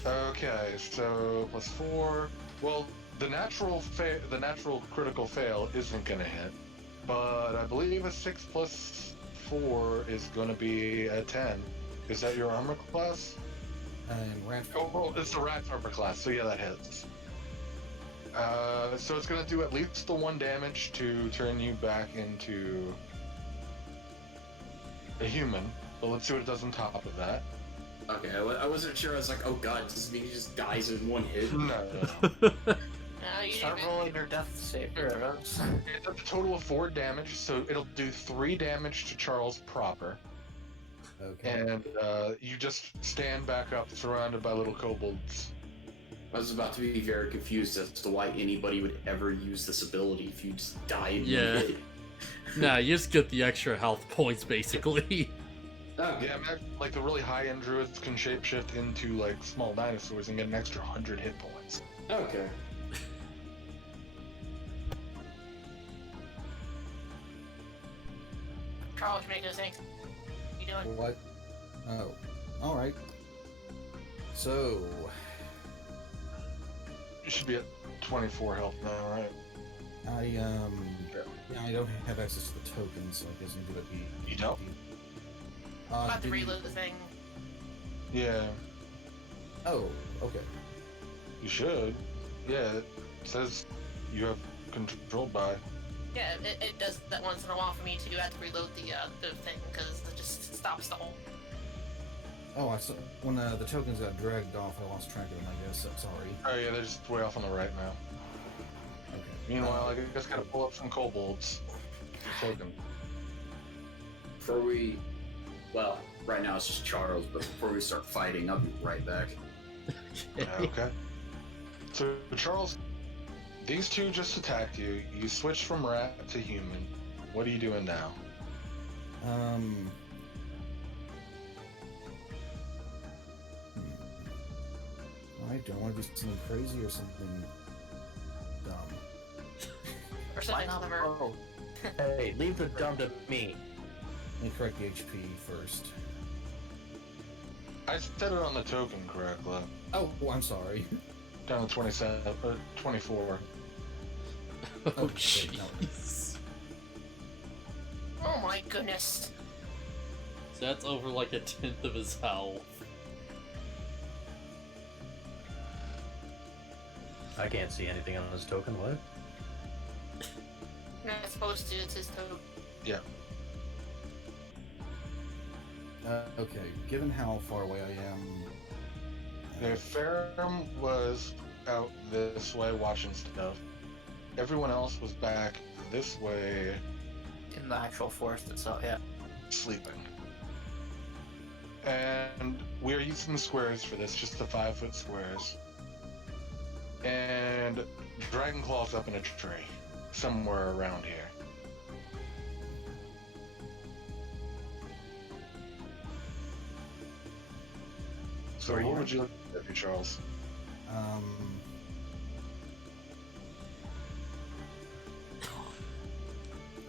Okay, so plus 4. Well, the natural critical fail isn't gonna hit, but I believe a 6 plus 4 is gonna be a 10. Is that your armor class? And rat. Oh, well, it's the rat's armor class, so yeah, that hits. So it's gonna do at least the 1 damage to turn you back into a human. But let's see what it does on top of that. Okay, I wasn't sure. I was like, oh god, does this mean he just dies in 1 hit? No. You Start didn't rolling your death save throws. It's a total of 4 damage, so it'll do 3 damage to Charles proper. Okay. And you just stand back up, surrounded by little kobolds. I was about to be very confused as to why anybody would ever use this ability if you just die in Yeah. 1 hit. Nah, you just get the extra health points, basically. Okay. Yeah, imagine, like the really high-end druids can shapeshift into like small dinosaurs and get an extra 100 hit points. Okay. Charles, you make no sense. You doing? What? Oh. Alright. So. You should be at 24 health now, right? Yeah, I don't have access to the tokens, so I guess I'm gonna be. You don't? I'm about to did you- reload the thing. Yeah, Oh, okay. you should. Yeah, it says you have control by. Yeah, it does that once in a while for me too. I have to reload the thing because it just stops the whole. Oh, I saw when the tokens got dragged off. I lost track of them. I guess. I'm sorry. Oh yeah, they're just way off on the right now. Okay. Meanwhile, I just gotta pull up some kobolds. Token. Before we... Well, right now it's just Charles, but before we start fighting, I'll be right back. Okay. So Charles, These two just attacked you. You switched from rat to human. What are you doing now? I don't want to do something crazy or something dumb. Or something clever. Oh. Hey, leave the dumb to me. Let me correct the HP first. I set it on the token correctly. Oh, I'm sorry. Down to 27, 24. Oh, Okay, no. jeez. Oh my goodness. So that's over like a tenth of his health. I can't see anything on this token. What? You're not supposed to, it's his token. Yeah. Okay, given how far away I am... The Ferrum was out this way watching stuff. Everyone else was back this way In the actual forest itself, yeah. sleeping. And we are using the squares for this, just the 5-foot squares. And Dragonclaw's up in a tree, somewhere around here. So what would you look at, Charles?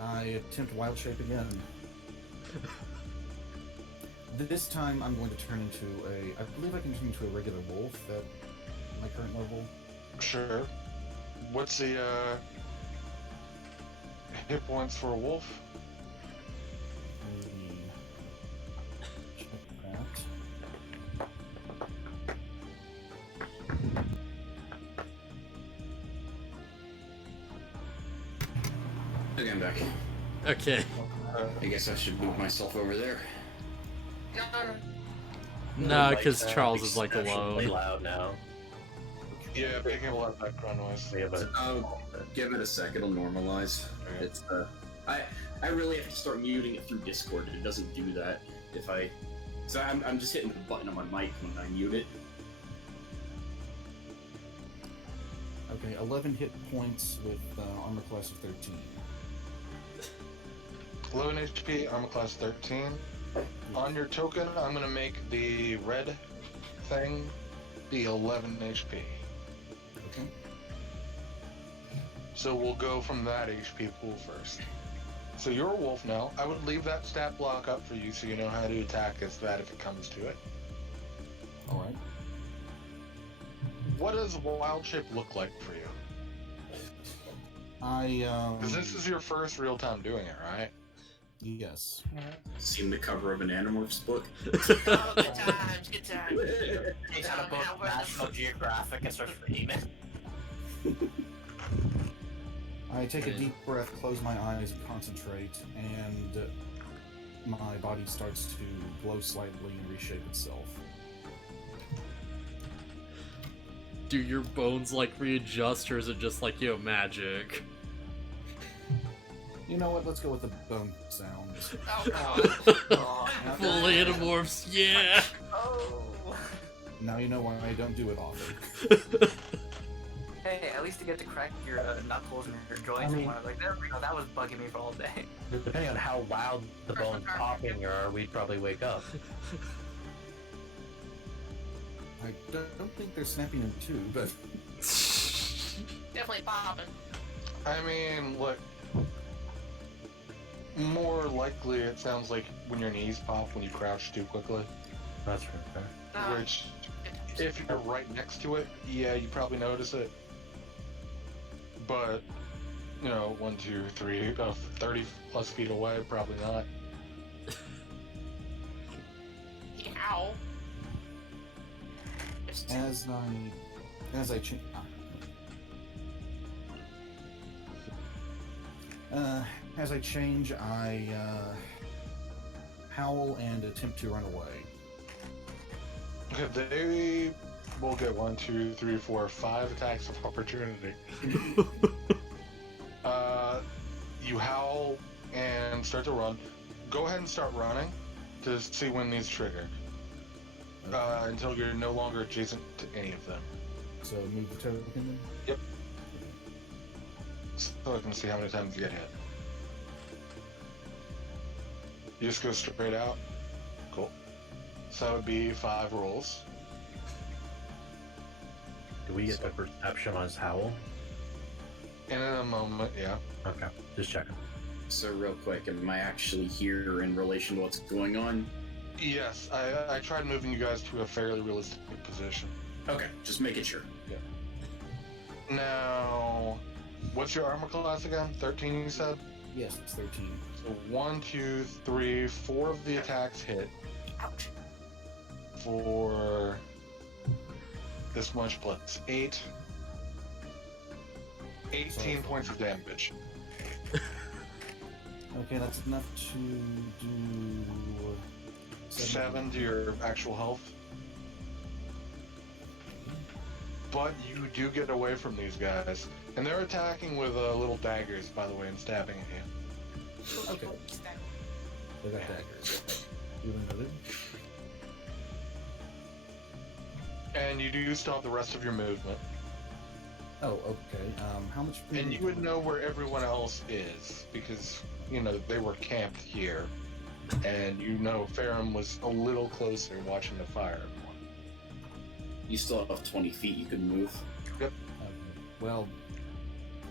I attempt wild shape again. This time I'm going to turn into a... I believe I can turn into a regular wolf at my current level. Sure. What's the hit points for a wolf? Let me check that. Okay, I'm back. Okay. I guess I should move myself over there. No. Nah, because Charles is like exceptionally alone. loud now. Yeah, making a lot of background noise. We have a Give it a sec, it'll normalize. It's I really have to start muting it through Discord. It doesn't do that if I. So I'm just hitting the button on my mic when I mute it. Okay, 11 hit points with armor class of 13. 11 HP, armor class 13. On your token, I'm gonna make the red thing be 11 HP. Okay. So we'll go from that HP pool first. So you're a wolf now. I would leave that stat block up for you so you know how to attack as that if it comes to it. Alright. What does wild shape look like for you? Because this is your first real time doing it, right? Yes. Seen the cover of an Animorphs book. Oh, good times, good times. Takes out a book of National Geographic and starts reading it. I take a deep breath, close my eyes, and concentrate, and my body starts to glow slightly and reshape itself. Do your bones like readjust, or is it just like, yo, magic? You know what? Let's go with the bone sounds. Oh, God. Oh, Full Animorphs, yeah! oh. Now you know why I don't do it often. Hey, at least you get to crack your knuckles and your joints I mean- and whatnot. Like, there we go. That was bugging me for all day. Depending on how loud the bones popping are, we'd probably wake up. I don't think they're snapping in two, but Definitely popping. I mean, look. More likely, it sounds like when your knees pop when you crouch too quickly. That's fair. No. Which, if you're right next to it, yeah, you probably notice it. But, you know, 1, 2, 3, 30 plus feet away, probably not. Ow. Just as I change, as I change, I howl and attempt to run away. Okay, they will get 1, 2, 3, 4, 5 attacks of opportunity. You howl and start to run. Go ahead and start running to see when these trigger. Until you're no longer adjacent to any of them. So move the token then? Yep. so I can see how many times you get hit. You just go straight out? Cool. So that would be 5 rolls. Do we get the perception on his howl? In a moment, yeah. Okay, just checking. So real quick, am I actually here in relation to what's going on? Yes, I tried moving you guys to a fairly realistic position. Okay, just making sure. Now, what's your armor class again? 13, you said? Yes, it's 13. So 1, 2, 3, 4 of the attacks hit Ouch. for this much plus 8. 18 points of damage. Okay, that's enough to do 7 to your actual health. But you do get away from these guys. And they're attacking with little daggers, by the way, and stabbing at you. Okay. They got daggers. Duly noted. And you do still have the rest of your movement. Oh, okay. How much? And you would know where everyone else is, because, you know, they were camped here. And you know Ferrum was a little closer watching the fire. You still have 20 feet you can move. Yep. Okay. Well,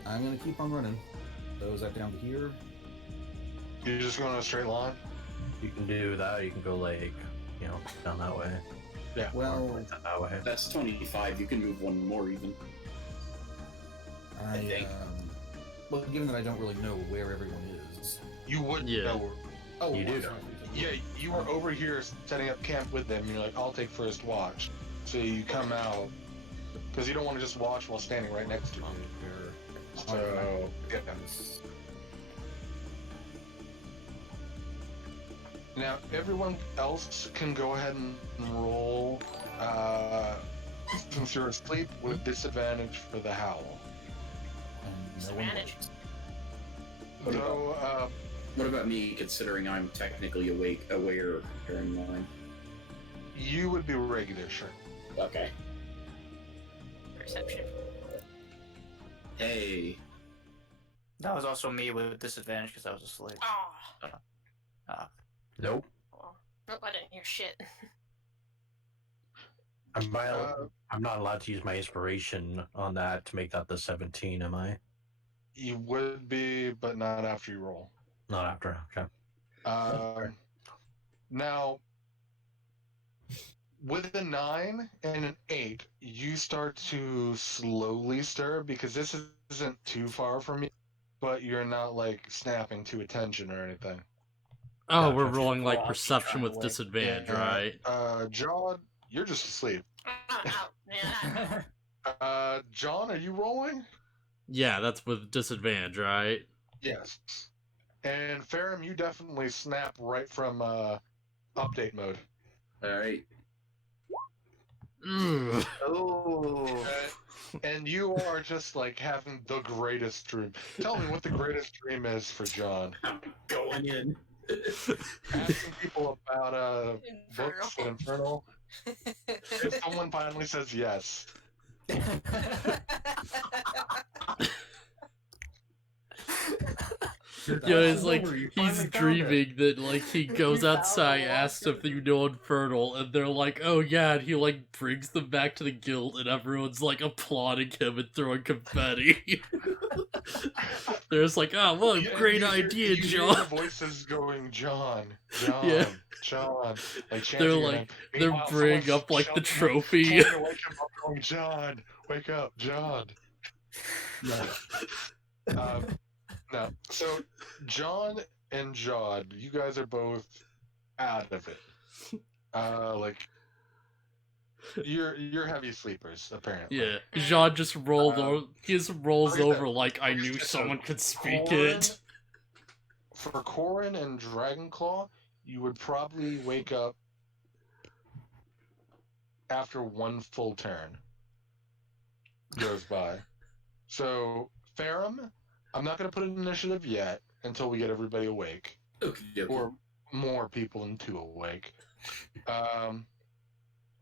I'm gonna keep on running. So is that down to here? You're just going in a straight line? You can do that. You can go like, you know, down that way. Yeah. Well, That way. That's 25. You can move one more even. I think. well, given that I don't really know where everyone is. You would Yeah. know. Oh, You do. sorry. Yeah, you were over here setting up camp with them, and you're like, I'll take first watch. So you come out, because you don't want to just watch while standing right next to you. So, yeah. Now, everyone else can go ahead and roll, since you're asleep, with disadvantage for the howl. And no one Disadvantage. knows. So, What about me, considering I'm technically aware during mine? you would be regular, sure. Okay. Perception. Hey. That was also me with disadvantage because I was asleep. Oh. Nope. Well, nope, I didn't hear shit. I'm not allowed to use my inspiration on that to make that the 17, am I? You would be, but not after you roll. Not after. Okay. Now, with a 9 and an 8, you start to slowly stir because this isn't too far from you, but you're not like snapping to attention or anything. Oh, Gotcha. we're rolling like Well, perception with away. disadvantage, Yeah, right? John, you're just asleep. Out. Yeah. John, are you rolling? Yeah, that's with disadvantage, right? Yes. And Ferrum, you definitely snap right from update mode. Alright. Ugh. Oh. And you are just like having the greatest dream. Tell me what the greatest dream is for John. I'm going in. Asking people about Infernal. books and Infernal. If someone finally says yes. Yeah, it's like he's dreaming that like he goes outside, asks if you know Infernal, and they're like, "Oh yeah," and he like brings them back to the guild, and everyone's like applauding him and throwing confetti. They're just like, "Oh, what a Yeah, great you hear- idea, you hear John." the voices going, John, John, Yeah. John. Like chanting They're your like, name. they're Meanwhile, bringing someone's up like the shouting, trophy. trying to wake him up, going, John, wake up, John. No. No. So, John and Jod, you guys are both out of it. Like, you're heavy sleepers, apparently. Yeah, Jean just rolled over. He just rolls like I said, over like I knew so someone could speak Corin- it. For Corin and Dragonclaw, you would probably wake up after one full turn goes by. So, Ferrum, I'm not going to put an initiative yet until we get everybody awake. Okay. Or more people into awake.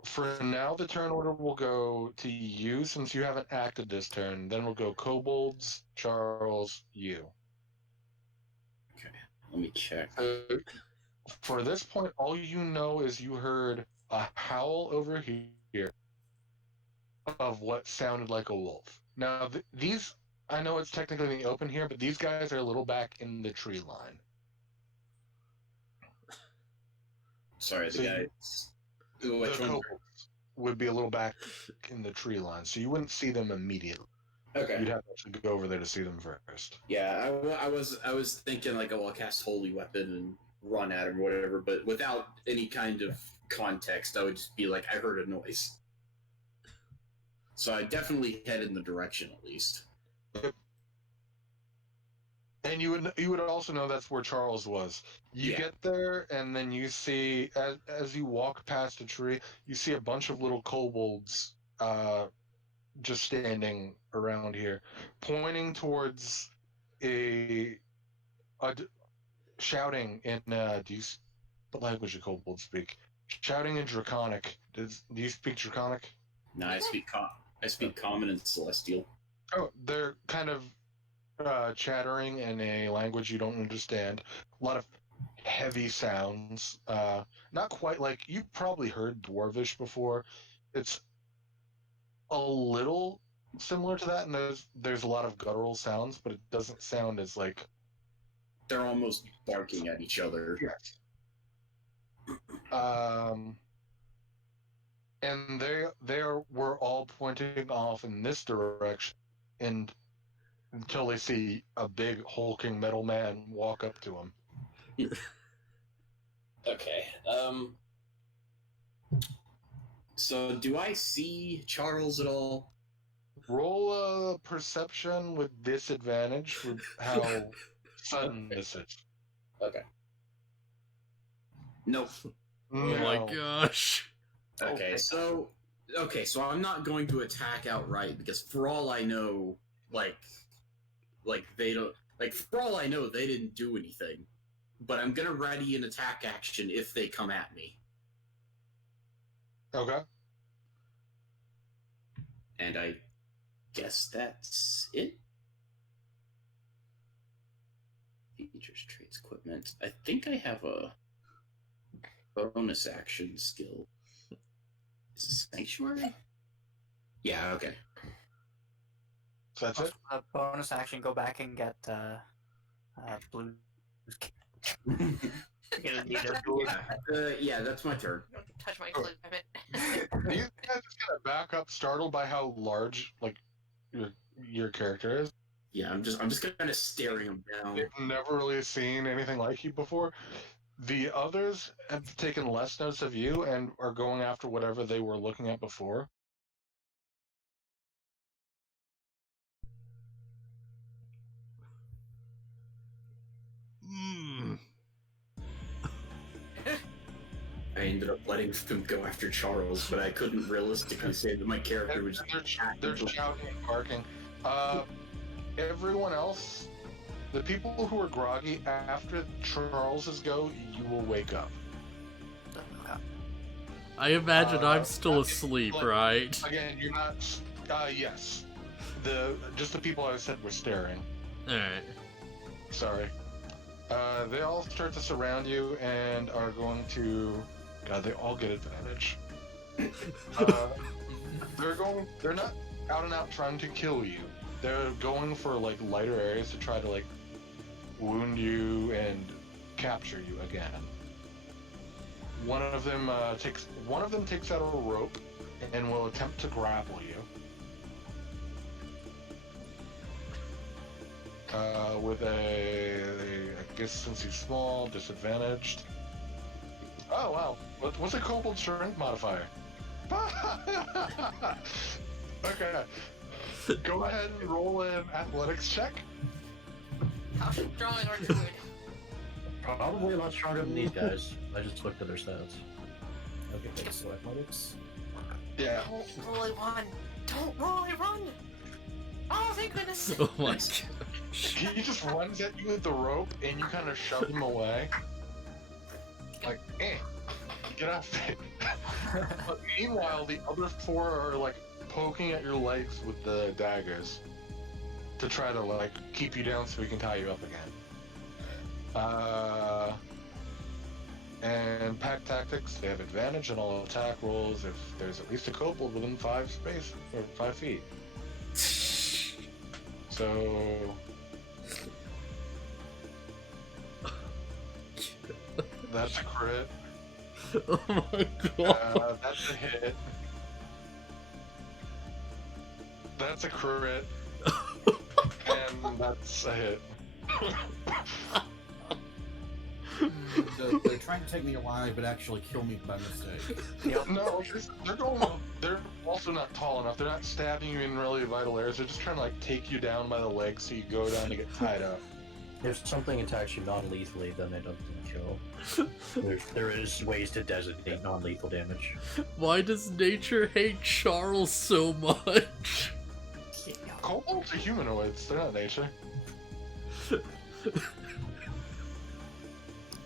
For now, the turn order will go to you since you haven't acted this turn. Then we'll go kobolds, Charles, you. Okay, let me check. For this point, all you know is you heard a howl over here of what sounded like a wolf. Now, these, I know it's technically in the open here, but these guys are a little back in the tree line. Sorry, the So guys. The Which one? kobolds would be a little back in the tree line, so you wouldn't see them immediately. Okay. You'd have to actually go over there to see them first. Yeah, I was thinking like, oh, I'll cast Holy Weapon and run at him or whatever, but without any kind of context, I would just be like, I heard a noise. So I definitely head in the direction at least. And you would also know that's where Charles was. You get there, and then you see, as you walk past a tree, you see a bunch of little kobolds just standing around here, pointing towards shouting in, what language do kobolds speak? Shouting in Draconic. Do you speak Draconic? No, I speak Common and Celestial. Oh, they're kind of chattering in a language you don't understand. A lot of heavy sounds. Not quite like you probably heard Dwarvish before. It's a little similar to that, and there's a lot of guttural sounds, but it doesn't sound as like they're almost barking at each other. Yes. And were all pointing off in this direction, and until they see a big hulking metal man walk up to them. Okay. So do I see Charles at all? Roll a perception with disadvantage with how sudden this is. Okay. Nope. Oh my gosh. Okay, so I'm not going to attack outright because for all I know, they don't, for all I know, they didn't do anything. But I'm gonna ready an attack action if they come at me. Okay. And I guess that's it. Features, traits, equipment. I think I have a bonus action skill. Is it Sanctuary? Yeah, okay. So that's it? Bonus action, go back and get blue. You're gonna need a yeah, that's my turn. Don't touch my flute, I These guys just kind of back up, startled by how large, your character is. Yeah, I'm just kind of staring them down. They've never really seen anything like you before. The others have taken less notice of you and are going after whatever they were looking at before. I ended up letting them go after Charles, but I couldn't realistically say that my character was. They're shouting and barking. Everyone else, the people who are groggy, after Charles's go, you will wake up. I imagine I'm still asleep, right? Again, you're not. Yes. Just the people I said were staring. Alright. Sorry. They all start to surround you and are going to. God, they all get advantage. They're not out and out trying to kill you. They're going for lighter areas to try to wound you and capture you again. One of them takes out a rope and will attempt to grapple you. With I guess since he's small, disadvantaged. Oh wow! What's a kobold strength modifier? Okay. Go ahead and roll an athletics check. How strong are you? Probably a lot stronger than these guys. I just looked at their stats. Okay, so athletics. Yeah. Don't roll a one. Don't roll a run. Oh, thank goodness. Oh my god. He just runs at you with the rope, and you kind of shove him away. Get off it. But meanwhile, the other 4 are like poking at your legs with the daggers to try to like keep you down so we can tie you up again. And pack tactics, they have advantage on all attack rolls if there's at least a kobold within 5 feet. So that's a crit. Oh my god. That's a hit. That's a crit. And that's a hit. They're trying to take me alive, but actually kill me by mistake. No, they're also not tall enough. They're not stabbing you in really vital areas. They're just trying to like take you down by the legs so you go down to get tied up. If something attacks you non-lethally, then it doesn't kill. There is ways to designate non-lethal damage. Why does nature hate Charles so much? Kobolds are humanoids. They're not nature.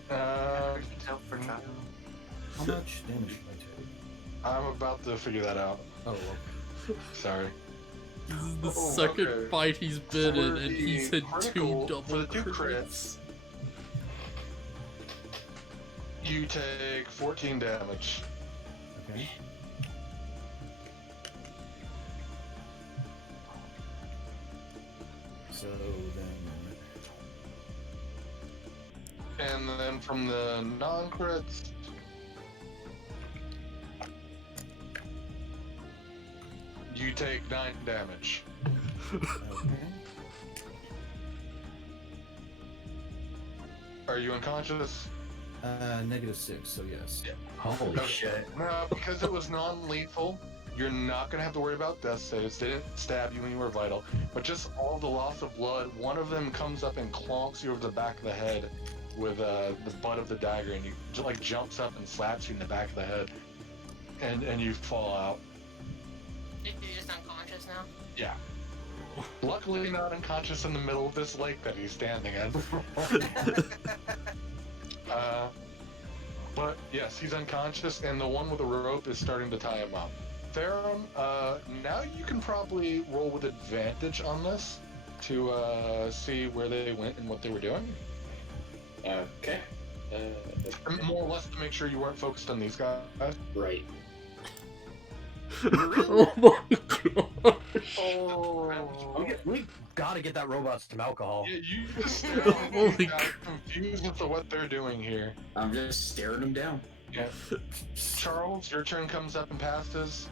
How much damage did I take? I'm about to figure that out. Oh, Sorry. This is the Oh, second okay. fight he's been in, and he's had 2 For double the 2 crits. crits, you take 14 damage. okay. So then, And then from the non-crits, you take 9 damage. okay. Are you unconscious? -6, so yes. Holy shit. No, because it was non-lethal, you're not going to have to worry about death saves. They didn't stab you when you were vital. But just all the loss of blood, one of them comes up and clonks you over the back of the head with the butt of the dagger, and you like jumps up and slaps you in the back of the head, and you fall out. You're just unconscious now. Yeah. Luckily not unconscious in the middle of this lake that he's standing in. But yes, he's unconscious, and the one with the rope is starting to tie him up. Theron, now you can probably roll with advantage on this to see where they went and what they were doing. Okay. More or less to make sure you weren't focused on these guys. Right. Oh my god. Oh. We gotta get that robot some alcohol. Yeah, you just stare at Holy these guys, confused as to what they're doing here. I'm just staring him down. Yeah. Charles, your turn comes up and passes.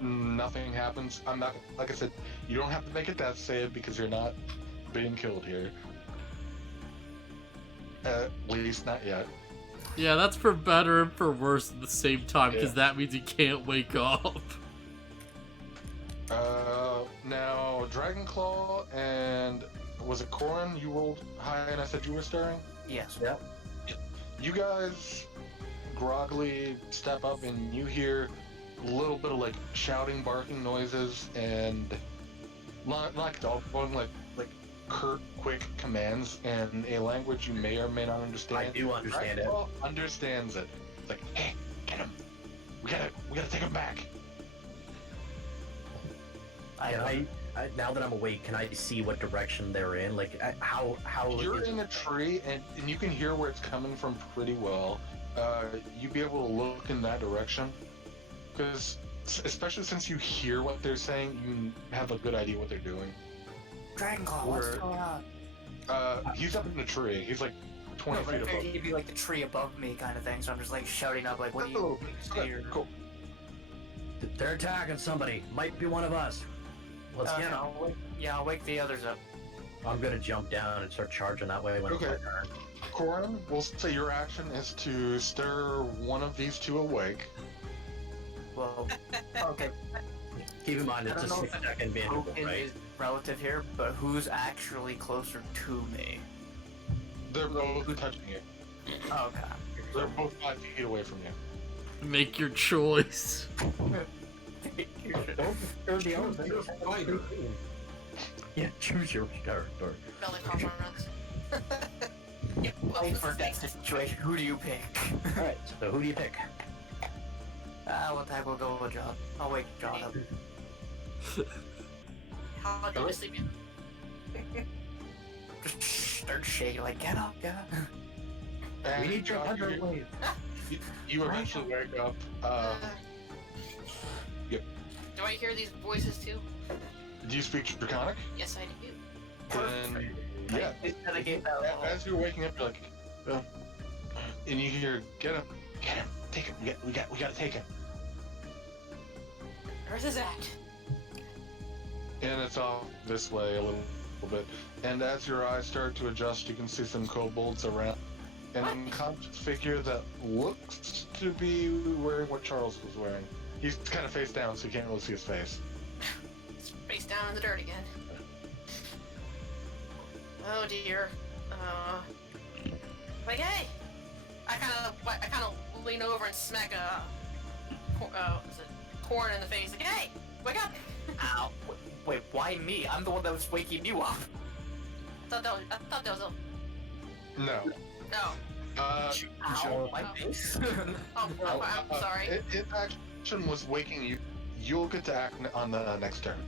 Nothing happens. I'm not, like I said, you don't have to make a death save because you're not being killed here. At least not yet. Yeah, that's for better and for worse at the same time, because that means he can't wake up. Now, Dragonclaw and was it Corin? You rolled high and I said you were stirring? Yes. Yeah. You guys groggily step up and you hear a little bit of like shouting, barking noises, and not like dog barking, like curt, quick commands in a language you may or may not understand. I do understand it. Dragonclaw understands it. It's like, hey, get him! We gotta take him back. Now that I'm awake, can I see what direction they're in? Like, how You're in a tree, and you can hear where it's coming from pretty well. You'd be able to look in that direction, because especially since you hear what they're saying, you have a good idea what they're doing. Dragonclaw, what's going on? He's up in a tree. He's like 20 No, but feet I figured above. he'd be like the tree above me kind of thing, so I'm just like shouting up like, what do you Okay, here? cool. They're attacking somebody. Might be one of us. Let's get 'em. I'll wake the others up. I'm gonna jump down and start charging that way when Okay. it's my turn. Corin, we'll say your action is to stir one of these two awake. Well, okay. Keep in mind, it's I a don't know 6-second Who bandable, right? is relative here, but who's actually closer to me? They're both touching you. Okay. They're both 5 feet away from you. Make your choice. Yeah, choose your character. Belly pop on runs. Wait for that situation. Who do you pick? Alright, so who do you pick? What type will go with John? I'll wake John up. How do you sleep in? Just start shaking, like, get up, get up. And We need your John, underwave. you eventually wake up. Do I hear these voices too? Do you speak Draconic? Yes, I do. Then, yeah. As you're waking up, you're like, and you hear, get him, take him. We gotta take him. Where's his at? And it's off this way a little bit. And as your eyes start to adjust, you can see some kobolds around. And an unconscious figure that looks to be wearing what Charles was wearing. He's kind of face down, so you can't really see his face. It's face down in the dirt again. Oh dear. Like, hey! I kind of lean over and smack Corn in the face. Like, hey, wake up! Ow. Wait, why me? I'm the one that was waking you up. I thought that was a. No. No. Ow, my face. I'm sorry. It action was waking you. You'll get to act on the next turn.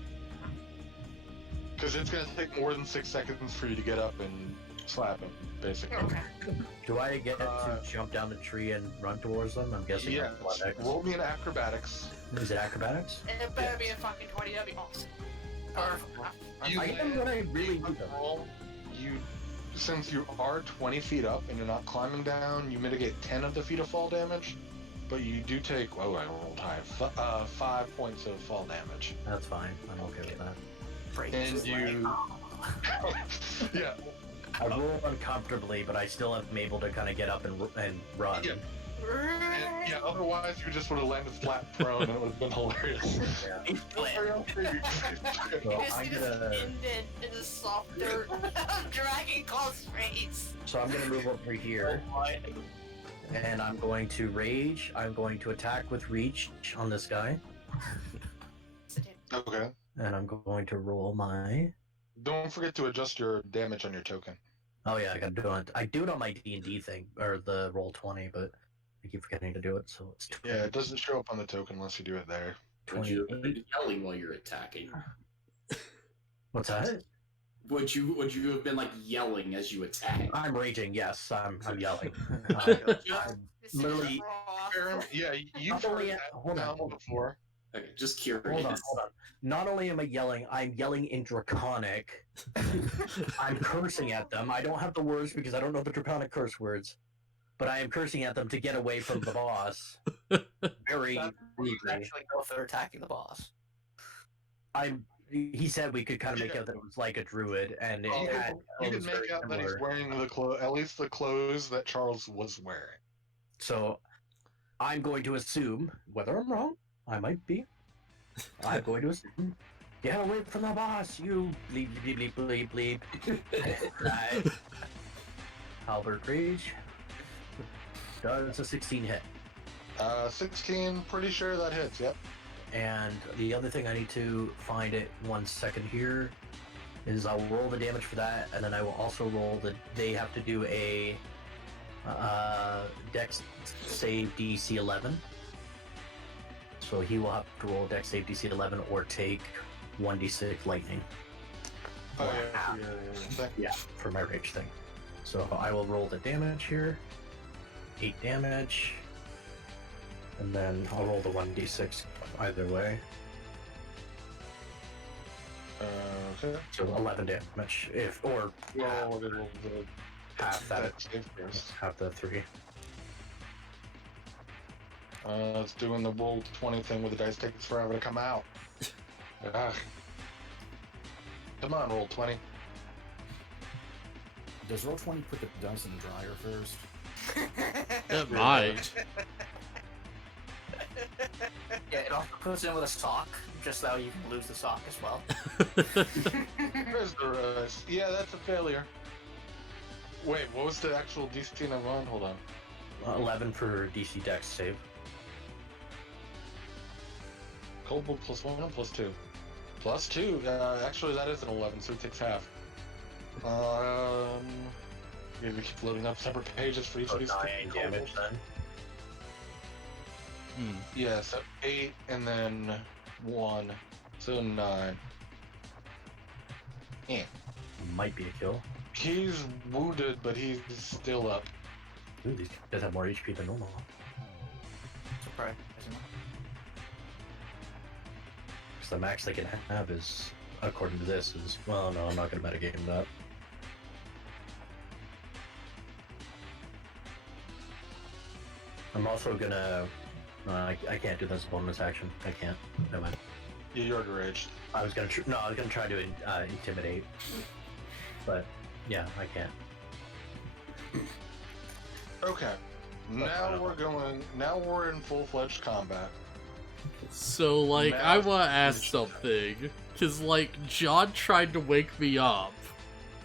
Because it's going to take more than 6 seconds for you to get up and slap him, basically. Okay. Do I get to jump down the tree and run towards them? I'm guessing. Yeah. Roll me an acrobatics. Is it acrobatics? And it better be a fucking 20. That'd be awesome. I am what I really need them. Since you are 20 feet up and you're not climbing down, you mitigate 10 of the feet of fall damage, but you do take, I rolled high, 5 points of fall damage. That's fine. I'm okay with that. And you... yeah. I roll uncomfortably, but I still am able to kind of get up and run. Yeah. And, yeah, otherwise you just would have landed flat prone and it would have been hilarious. Yeah. You just ended in the soft dirt of Dragon Claw's face. So I'm going to move over here. And I'm going to rage. I'm going to attack with reach on this guy. Okay. And I'm going to roll my... Don't forget to adjust your damage on your token. Oh yeah, I gotta do it. I do it on my D&D thing, or the roll 20, but I keep forgetting to do it, so it's 20. Yeah, it doesn't show up on the token unless you do it there. Would you have been yelling while you're attacking? What's that? Would you have been like yelling as you attack? I'm raging, yes, I'm yelling. Literally... Yeah, you've heard that before. Okay, just curious. Hold on. Not only am I yelling, I'm yelling in Draconic. I'm cursing at them. I don't have the words because I don't know the Draconic curse words. But I am cursing at them to get away from the boss. Very rudely. Actually go for attacking the boss. He said we could kind of make out that it was like a druid, and it had... You can make out that he's wearing at least the clothes that Charles was wearing. So, I'm going to assume, whether I'm wrong, I might be. I'm going to assume. Get away from the boss, you bleep bleep bleep bleep bleep. Right. Albert Rage. Does a 16 hit. 16, pretty sure that hits, yep. And the other thing I need to find it 1 second here is I'll roll the damage for that, and then I will also roll they have to do a Dex save DC 11. So he will have to roll a Dex save DC 11 or take 1d6 lightning. Oh, yeah, for my rage thing. So I will roll the damage here. 8 damage. And then I'll roll the 1d6 either way. Okay. So 11 damage. Half that. Half the 3. It's doing the roll 20 thing where the dice takes forever to come out. Ugh. Come on, roll 20. Does roll 20 put the dice in the dryer first? It might. Yeah, it also puts in with a sock, just so you can lose the sock as well. Where's the rest? Yeah, that's a failure. Wait, what was the actual DC number on? Hold on. 11 for DC Dex save. Kobold +1 and +2. +2? Actually, that is an 11, so it takes half. Maybe we keep loading up separate pages for each of these. 9 damage then. Yeah, so 8 and then 1. So 9. Yeah. Might be a kill. He's wounded, but he's still up. Ooh, these guys have more HP than normal. Surprise. Because the max they can have is, according to this, is, well, no, I'm not going to metagame that. I'm also gonna. I can't do this bonus action. I can't. Never mind. You're deranged. I was gonna. I was gonna try to intimidate, but yeah, I can't. Okay. Now we're going. Now we're in full-fledged combat. So, like, I want to ask something. Because, like, John tried to wake me up.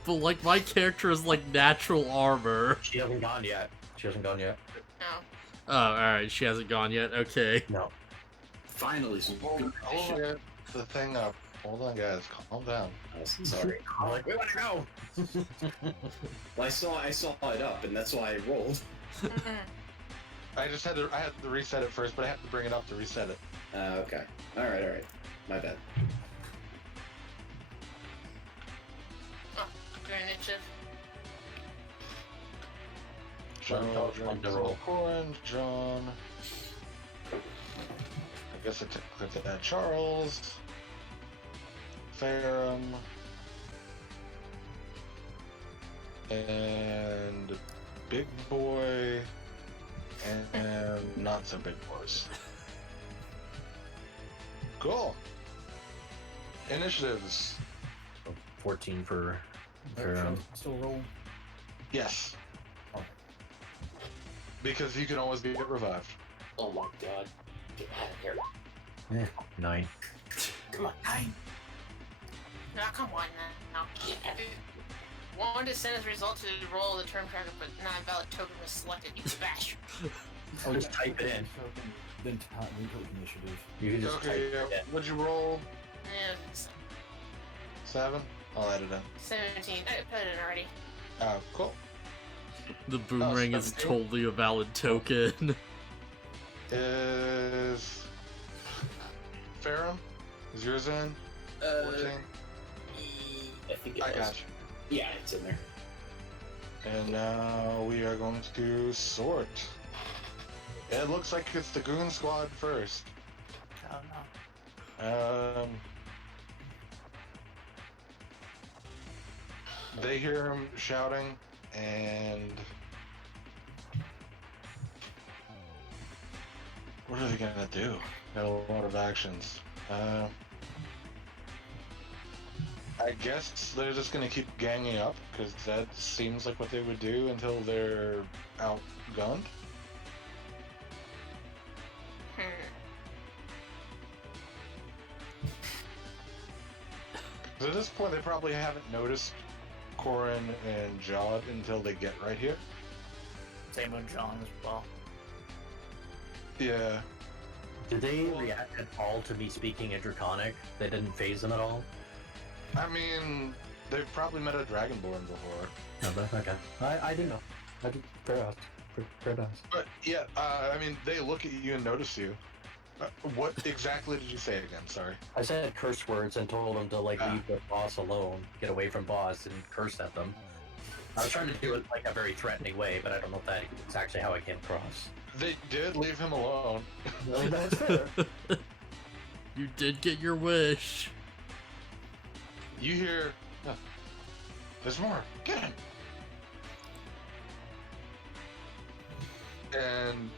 But, like, my character is, like, natural armor. She hasn't gone yet. No. Oh, alright, she hasn't gone yet. Okay. No. Finally, some Hold good on, get the thing up. Hold on, guys. Calm down. Oh, sorry. I'm like, we want to go. Well, I saw it up, and that's why I rolled. I just had to. I had to reset it first, but I have to bring it up to reset it. Okay. All right. My bad. Oh, your initiative. John, Corin, John. I guess I took that. Charles. Ferrum. And Big Boy. And not so big boys. Cool. Initiatives. 14 for. Still roll. Yes. Oh. Because you can always get revived. Oh my god. Get out of here. 9. Come on, 9. No, come on now. Wanted to send his result to the roll of the term tracker, but non-valid token was selected. You bastard. I'll just type it in. Then take initiative. You can just Okay, type yeah. it in. What'd you roll? Yeah, 7? I'll add it in. 17. I put it in already. Cool. The boomerang is 17. totally a valid token. Is Ferrum? Is yours in? 14? I think it I was. got you. Yeah, it's in there. And now we are going to sort. It looks like it's the Goon Squad first. Oh no. They hear him shouting, and what are they gonna do? Got a lot of actions. I guess they're just gonna keep ganging up, because that seems like what they would do until they're outgunned. At this point, they probably haven't noticed Corin and Jod until they get right here. Same with John as well. Yeah. Did they react at all to me speaking in Draconic? They didn't phase them at all? I mean, they've probably met a Dragonborn before. No, but okay. I didn't know. I did. Fair enough. But yeah, I mean, they look at you and notice you. What exactly did you say again? Sorry. I said curse words and told them to like leave the boss alone, get away from boss, and curse at them. I was trying to do it like a very threatening way, but I don't know if that's actually how I came across. They did leave him alone. Well, that's fair. You did get your wish. You hear, there's more. Get him. And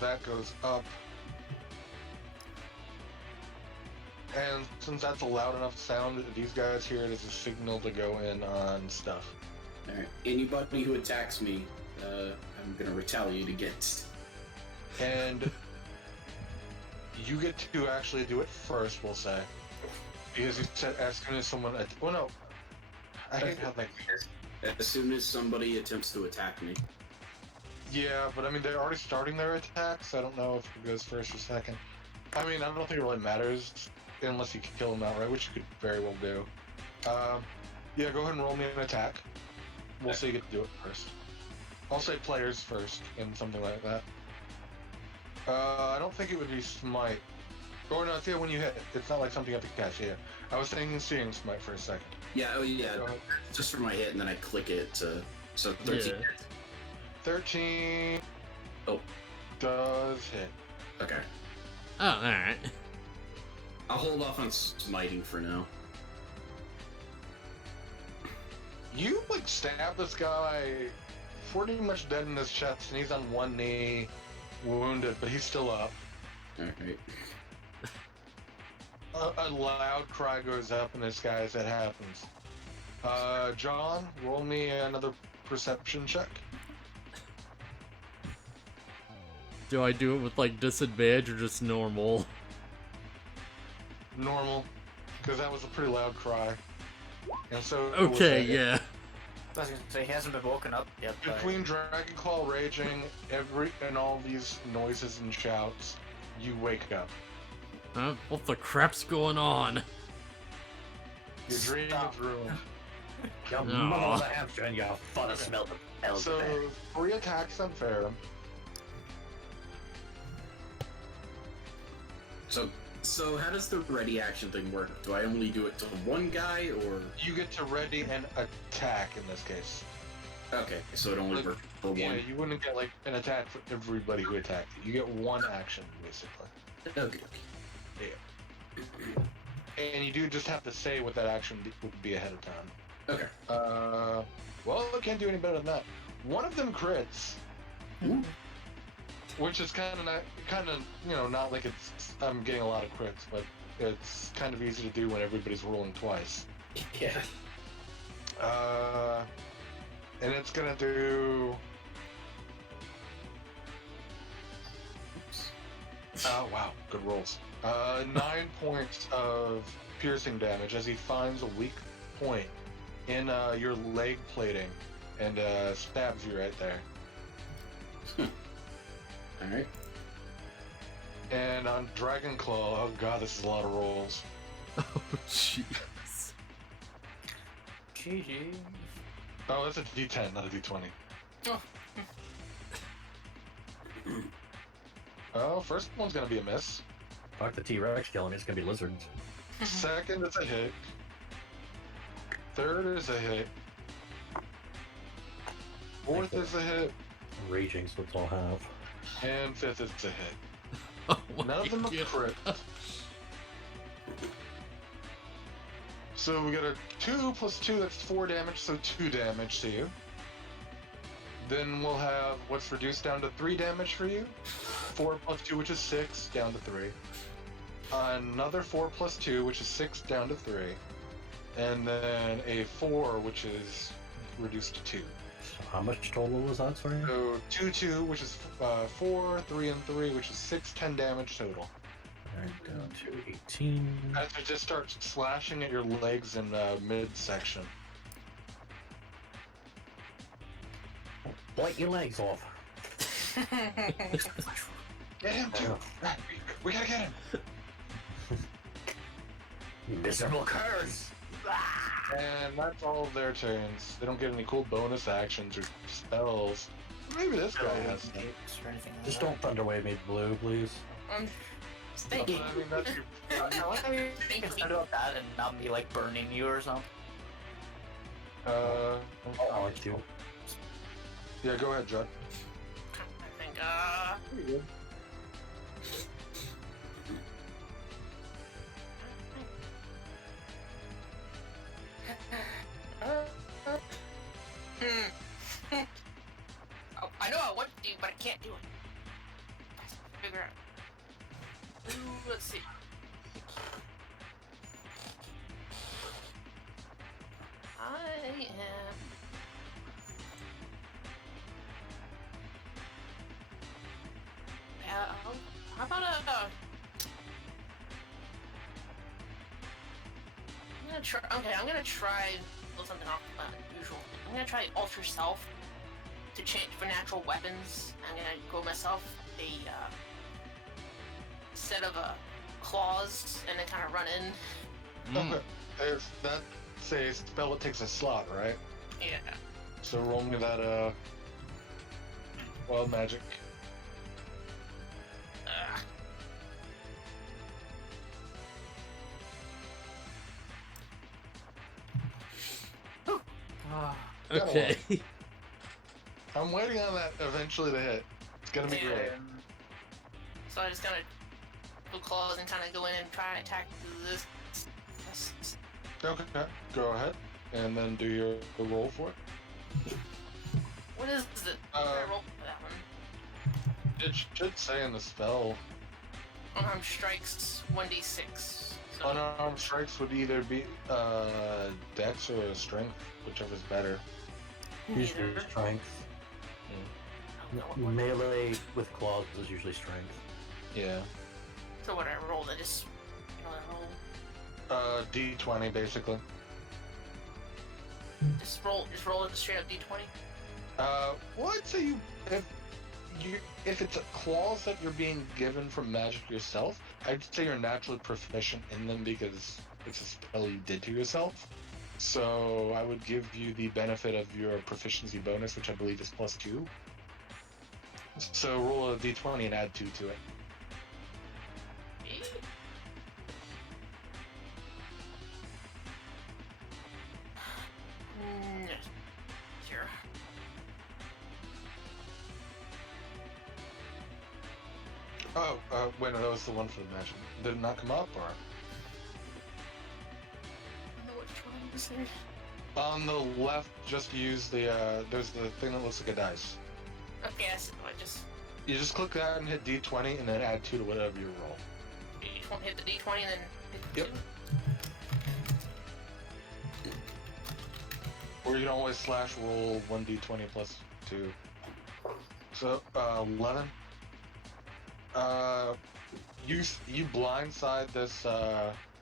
that goes up. And since that's a loud enough sound, these guys hear it as a signal to go in on stuff. Alright. Anybody who attacks me, I'm gonna retaliate against. And you get to actually do it first, we'll say. Because you said as soon as someone... Well, no. I hate how they... As soon as somebody attempts to attack me. Yeah, but I mean, they're already starting their attacks. I don't know if it goes first or second. I mean, I don't think it really matters unless you can kill them outright, which you could very well do. Yeah, go ahead and roll me an attack. We'll say you get to do it first. I'll say players first and something like that. I don't think it would be smite. Or no, it's when you hit. It's not like something you have to catch. Yeah, I was thinking seeing smite for a second. Yeah. Oh yeah. Go ahead. Just for my hit, and then I click it to. So 13. Yeah. 13. Oh. Does hit. Okay. Oh, alright. I'll hold off on smiting for now. You like stab this guy pretty much dead in his chest, and he's on one knee, wounded, but he's still up. Alright. A loud cry goes up in this guy as it happens. John, roll me another perception check. Do I do it with like disadvantage or just normal? Normal, because that was a pretty loud cry. And so Okay, yeah. I was gonna say he hasn't been woken up yet. But... Between Dragon Claw raging, and all these noises and shouts, you wake up. What the crap's going on? Your dream is ruined. You No. muddle the hamster and you fun smell the hell. So 3 attacks on Farum. So how does the ready action thing work? Do I only do it to one guy, or You get to ready and attack in this case. okay? So it only Like, works for one. Yeah, you wouldn't get like an attack for everybody who attacked you. You get one action basically. Okay. And you do just have to say what that action would be ahead of time. Okay. Well, I can't do any better than that. One of them crits, which is kind of not like I'm getting a lot of crits, but it's kind of easy to do when everybody's rolling twice. Yeah. And it's gonna do. Oh wow, good rolls. 9 points of piercing damage as he finds a weak point in your leg plating and stabs you right there. Alright. And on Dragon Claw, oh god, this is a lot of rolls. Oh, jeez. GG. Oh, that's a D10, not a D20. Oh. Oh, first one's gonna be a miss. Fuck the T-Rex killing me, it's gonna be lizards. Second is a hit. Third is a hit. Fourth is a hit. Raging, so it's all have. And fifth is a hit. Oh None of them are God. crit. So we got a 2 plus 2, that's 4 damage, so 2 damage to you. Then we'll have what's reduced down to 3 damage for you. 4 plus 2, which is 6, down to 3. Another 4 plus 2, which is 6, down to 3. And then a 4, which is reduced to 2. So how much total was that, sorry? So 2, 2, which is 4, 3, and 3, which is 6, 10 damage total. Alright, down to 18. As it just starts slashing at your legs in midsection. Bite your legs off. Get him too! Right, we gotta get him! Miserable curse! And that's all of their turns. They don't get any cool bonus actions or spells. Maybe this guy has some. Or anything like Just that. don't Thunderwave me blue, please. Thank you. I mean, that's your... I like how you're concerned about that and not me like burning you or something. I like you. Yeah, go ahead, Judd. I think, Pretty good. Oh, I know I want to do, but I can't do it. Figure out. Ooh, let's see. I am. Yeah. How about a? I'm gonna try. Okay, I'm gonna try a little something off usual. I'm gonna try Ultra Self to change for natural weapons. I'm gonna go myself a set of claws and then kind of run in. Okay. That's a spell that takes a slot, right? Yeah. So roll me that, wild magic. Okay. I'm waiting on that eventually to hit. It's gonna be great. So I just gonna do claws and kind of go in and try and attack this. Okay, go ahead, and then do your roll for it. What is it? What do I roll for that one? It should say in the spell. Unarmed strikes 1d6. So Unarmed strikes would either be dex or strength, whichever's better. Usually neither. strength. I don't know what- Melee with claws is usually strength. Yeah. So what I rolled, I just what I rolled. D20 basically. Just roll it straight up d20. Well, I'd say if it's a claws that you're being given from magic yourself, I'd say you're naturally proficient in them because it's a spell you did to yourself. So I would give you the benefit of your proficiency bonus, which I believe is +2. So roll a d20 and add 2 to it. Sure. Oh, wait, no, that was the one for the magic. Did it not come up, or? I don't know which one to say. On the left, just use the, there's the thing that looks like a dice. Okay, I just You just click that and hit d20 and then add 2 to whatever you roll. hit the d20 and then hit the Yep. 2. Or you can always slash roll 1d20 plus 2. So, 11. You blindside this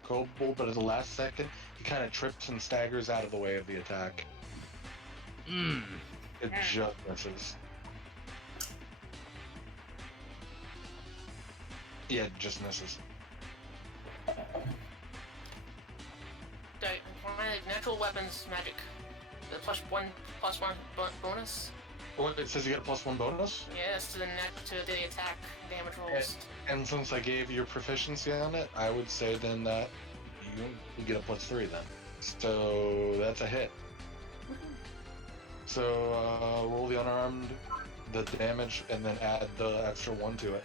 kobold, but at the last second, he kind of trips and staggers out of the way of the attack. It just misses. Yeah, it just misses. Natural weapons magic. The +1 bonus. Oh, it says you get a +1 bonus? Yes, to the attack damage rolls. And since I gave you your proficiency on it, I would say then that you get a +3 then. So that's a hit. So roll the unarmed, the damage, and then add the extra 1 to it.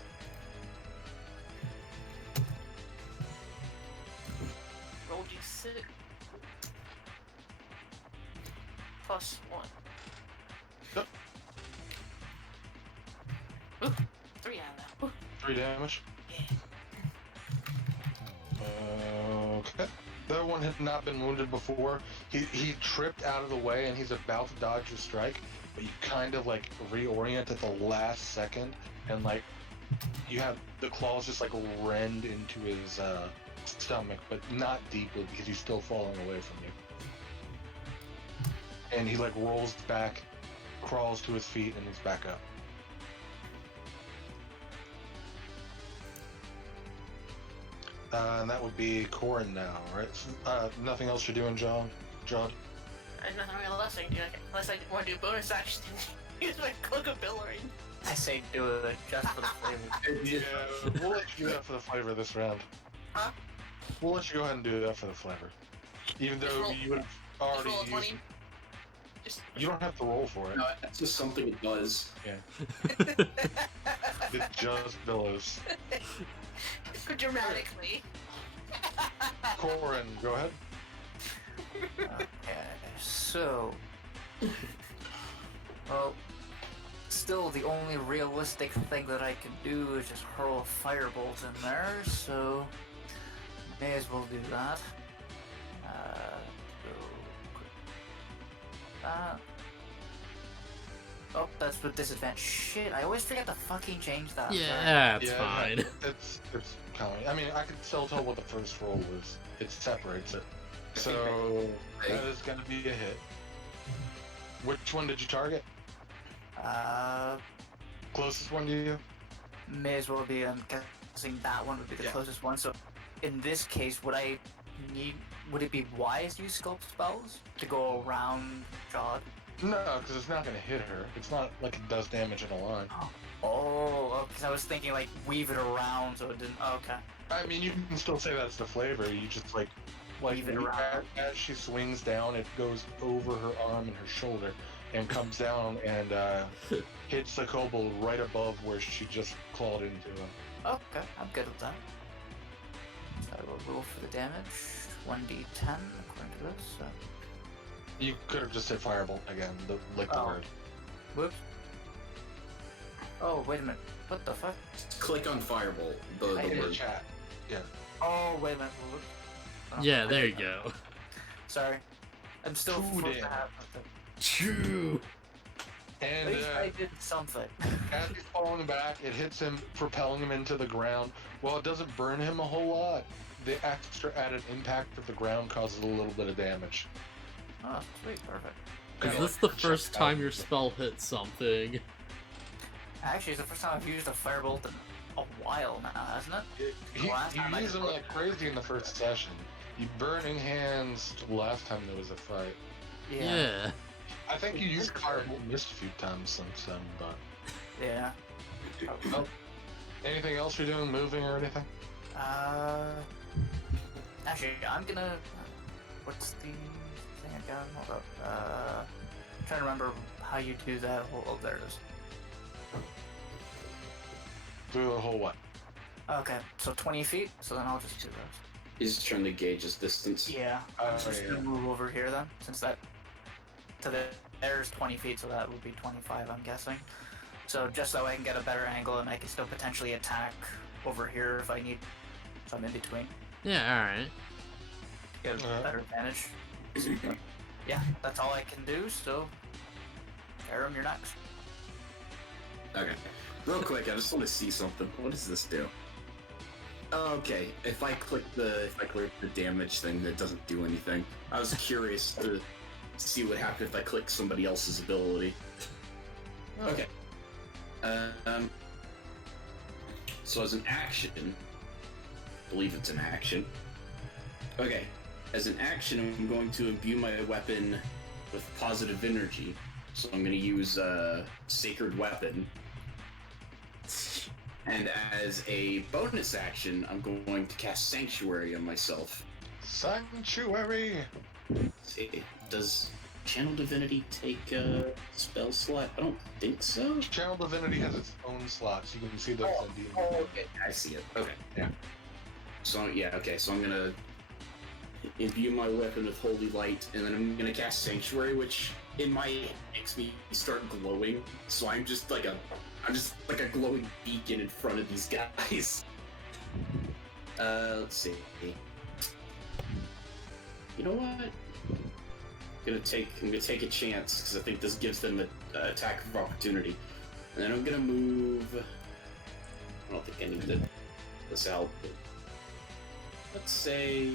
Roll d6. +1. Yep. Ooh, 3 out of that. Ooh. 3 damage. Yeah. Okay. That one had not been wounded before. He tripped out of the way and he's about to dodge your strike, but you kind of like reorient at the last second, and like you have the claws just like rend into his stomach, but not deeply because he's still falling away from you. And he like rolls back, crawls to his feet, and he's back up. And that would be Corin now, right? Nothing else you're doing, John? There's nothing real else I can do, unless I want to do bonus action. Use my cookability. I say do it just for the flavor. Yeah, we'll let you do that for the flavor this round. Huh? We'll let you go ahead and do that for the flavor. Even Just though roll- you would have Just already roll a used 20. it. Just You don't have to roll for it. No, that's just something it does. It just billows. dramatically. Corin, go ahead. Okay, so... Well, still the only realistic thing that I can do is just hurl a firebolt in there, so... May as well do that. That. Oh, that's with disadvantage. Shit, I always forget to fucking change that. Yeah, it's Yeah, fine. It's coming. I mean, I can still tell what the first roll was. It separates it. So that is going to be a hit. Which one did you target? Closest one to you? May as well be, I'm guessing that one would be the Yeah. closest one, so in this case, would it be wise to use sculpt spells to go around Jod? No, because it's not going to hit her. It's not like it does damage in a line. Oh, because I was thinking like weave it around so it didn't. Okay. I mean, you can still say that's the flavor. You just like Like weave it around. as she swings down, it goes over her arm and her shoulder, and comes down and hits the kobold right above where she just clawed into him. Okay, I'm good with that. So I will roll for the damage. 1d10 according to this. So. You could have just said firebolt again, the Oh. word. Whoops. Oh, wait a minute. What the fuck? Click on Firebolt. The I In the word. chat. Yeah. Oh, wait a minute. Whoops. Oh, Yeah, I there you did that. go. Sorry. I'm still Too supposed to damn. have the... True. At And least I did something. as he's falling back, it hits him, propelling him into the ground. While it doesn't burn him a whole lot, the extra added impact of the ground causes a little bit of damage. Oh, sweet. Perfect. Is Kinda this like the check first out. time your spell hits something? Actually, it's the first time I've used a firebolt in a while now, hasn't it? You Last time I used them did- like crazy in the first session. You burning hands last time there was a fight. Yeah. I think you It used did Firebolt missed a few times since then, but... Yeah. Oh. Anything else you're doing, moving or anything? Actually, I'm gonna. What's the thing again? Hold up. Trying to remember how you do that. Oh, there it is. Do the whole what? Okay, so 20 feet. So then I'll just do those. He's trying to gauge his distance. Yeah. I'm Oh, just yeah. gonna move over here then, since that to there's 20 feet, so that would be 25, I'm guessing. So just so I can get a better angle and I can still potentially attack over here if I need some in between. Yeah, alright. Get a better advantage. Yeah, that's all I can do, so Aram, you're next. Okay. Real quick, I just want to see something. What does this do? Okay, if I click the damage thing, that doesn't do anything. I was curious to see what happened if I click somebody else's ability. Okay. So as an action, I believe it's an action. Okay. As an action, I'm going to imbue my weapon with positive energy. So I'm going to use Sacred Weapon. And as a bonus action, I'm going to cast Sanctuary on myself. Sanctuary! Let's see, does Channel Divinity take a spell slot? I don't think so. Channel Divinity has its own slots. You can see those in D&D. Okay, I see it. Okay. Yeah. So, yeah, okay, so I'm gonna imbue my weapon with Holy Light, and then I'm gonna cast Sanctuary, which in my head makes me start glowing. So I'm just like a glowing beacon in front of these guys. Let's see. You know what? I'm gonna take a chance because I think this gives them an attack of opportunity, and then I'm gonna move. I don't think I need this out. But let's say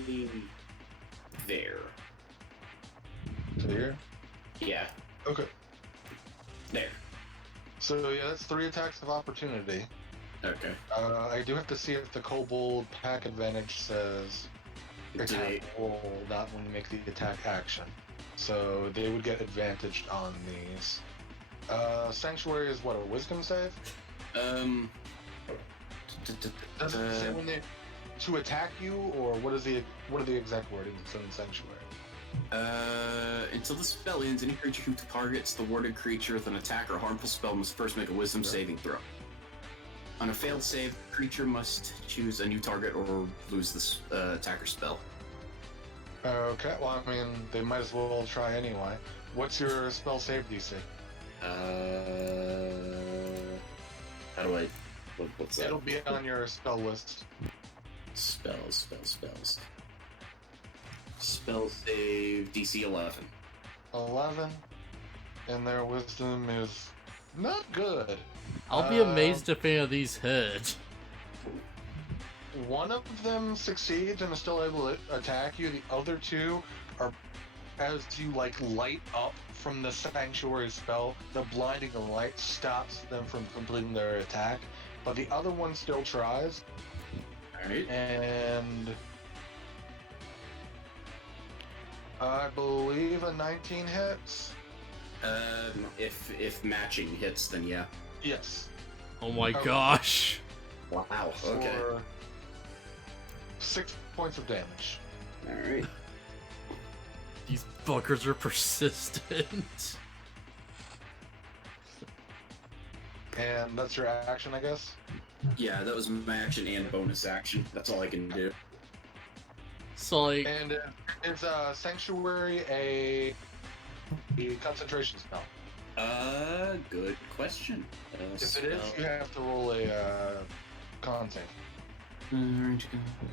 there. Clear? Yeah, Okay. there. So, yeah, that's 3 attacks of opportunity. Okay. I do have to see if the Kobold pack advantage says attack roll, not when you make the attack action. So they would get advantaged on these. Sanctuary is what, a wisdom save? Does it say when they to attack you, or what are the exact wordings in Sanctuary? Until the spell ends, any creature who targets the warded creature with an attack or harmful spell must first make a wisdom saving throw. On a failed save, the creature must choose a new target or lose this attacker spell. Okay, well, I mean, they might as well try anyway. What's your spell save DC? How do I... What's that? It'll be on your spell list. Spells. Spell save DC 11. 11, and their wisdom is not good. I'll be amazed if any of these hit. One of them succeeds and is still able to attack you. The other 2 are, as you light up from the Sanctuary spell, the blinding light stops them from completing their attack. But the other one still tries, Alright. and I believe a 19 hits. If matching hits, then yeah. Yes. Oh my Okay. gosh. Wow, okay. For 6 points of damage. Alright. These fuckers are persistent. And that's your action, I guess? Yeah, that was my action and bonus action. That's all I can do. So like, And is Sanctuary a concentration spell? Good question. If it is, you have to roll a con save.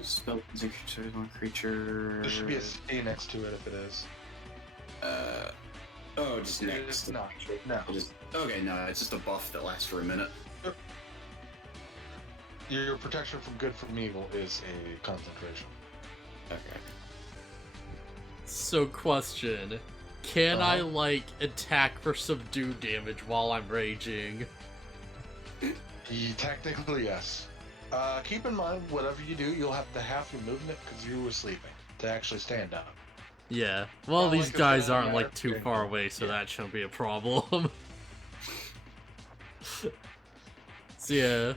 Spell concentration on creature. There should be a C next to it if it is. Oh, just It next. is not. No. Okay, no, it's just a buff that lasts for a minute. Your protection from good from evil is a concentration. Okay. so question. Can I, like, attack for subdue damage while I'm raging? Technically, yes. Keep in mind, whatever you do, you'll have to half your movement because you were sleeping to actually stand up. Yeah. Well, Well, these like, it's guys gonna aren't, like, matter too if far you're- away, so yeah. that shouldn't be a problem. So, yeah.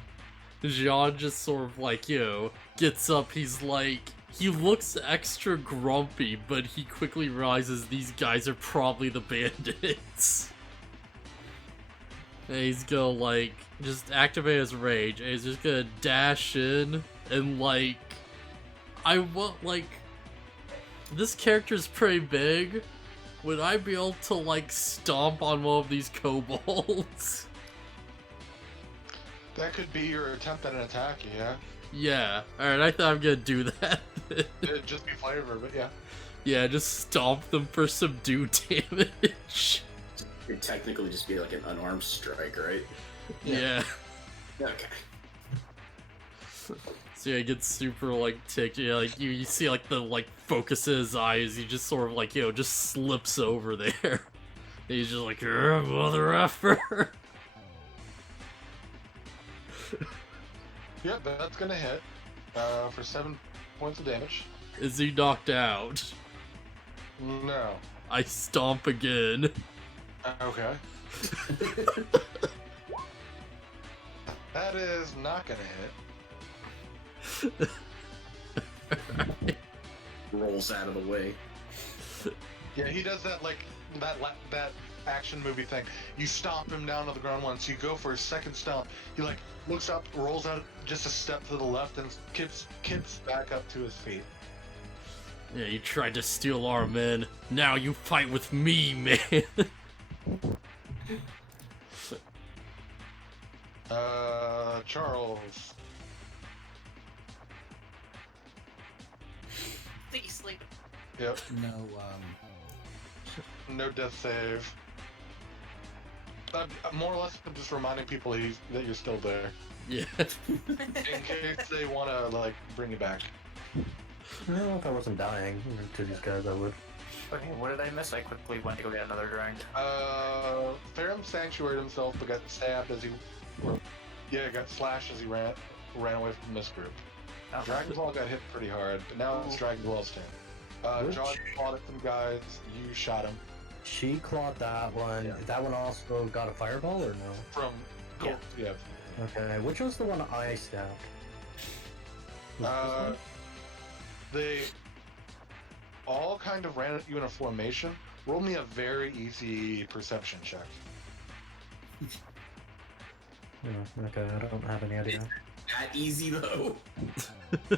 Jean just sort of, like, gets up, he's like... He looks extra grumpy, but he quickly realizes these guys are probably the bandits. And he's gonna, like, just activate his rage, and he's just gonna dash in, and, like... I want, like... This character's pretty big. Would I be able to, like, stomp on one of these kobolds? That could be your attempt at an attack, yeah. Yeah. Alright, I thought I'm gonna do that. It'd just be flavor, but yeah. Yeah, just stomp them for subdue damage. It'd technically just be like an unarmed strike, right? Yeah. Okay. So yeah, he gets super, like, ticked. Yeah, like, you see, like, the, like, focus of his eyes. He just sort of, like, just slips over there. And he's just like, mother effer. Yep, that's gonna hit. For 7 points of damage. Is he knocked out? No. I stomp again. Okay. That is not gonna hit. Rolls out of the way. Yeah, he does that like that action movie thing. You stomp him down to the ground once. You go for a second stomp. He like looks up, rolls out just a step to the left, and kips back up to his feet. Yeah, you tried to steal our men. Now you fight with me, man. Charles. Please sleep. Yep. No, No death save. More or less, I'm just reminding people that you're still there, Yeah. in case they want to like bring you back. No, if I wasn't dying to these guys, I would. Okay, what did I miss? I quickly went to go get another drink. Farum sanctuaried himself, but got stabbed as he, got slashed as he ran away from this group. Oh. Dragon Ball got hit pretty hard, but now it's Dragon Ball's turn. John fought at some guys. You shot him She clawed that one. Yeah. That one also got a fireball or no? from. Yeah. Yeah. Okay, which was the one I stabbed? Was it this one? They all kind of ran at you in a formation. Roll me a very easy perception check. Oh, okay, I don't have any idea. That easy though.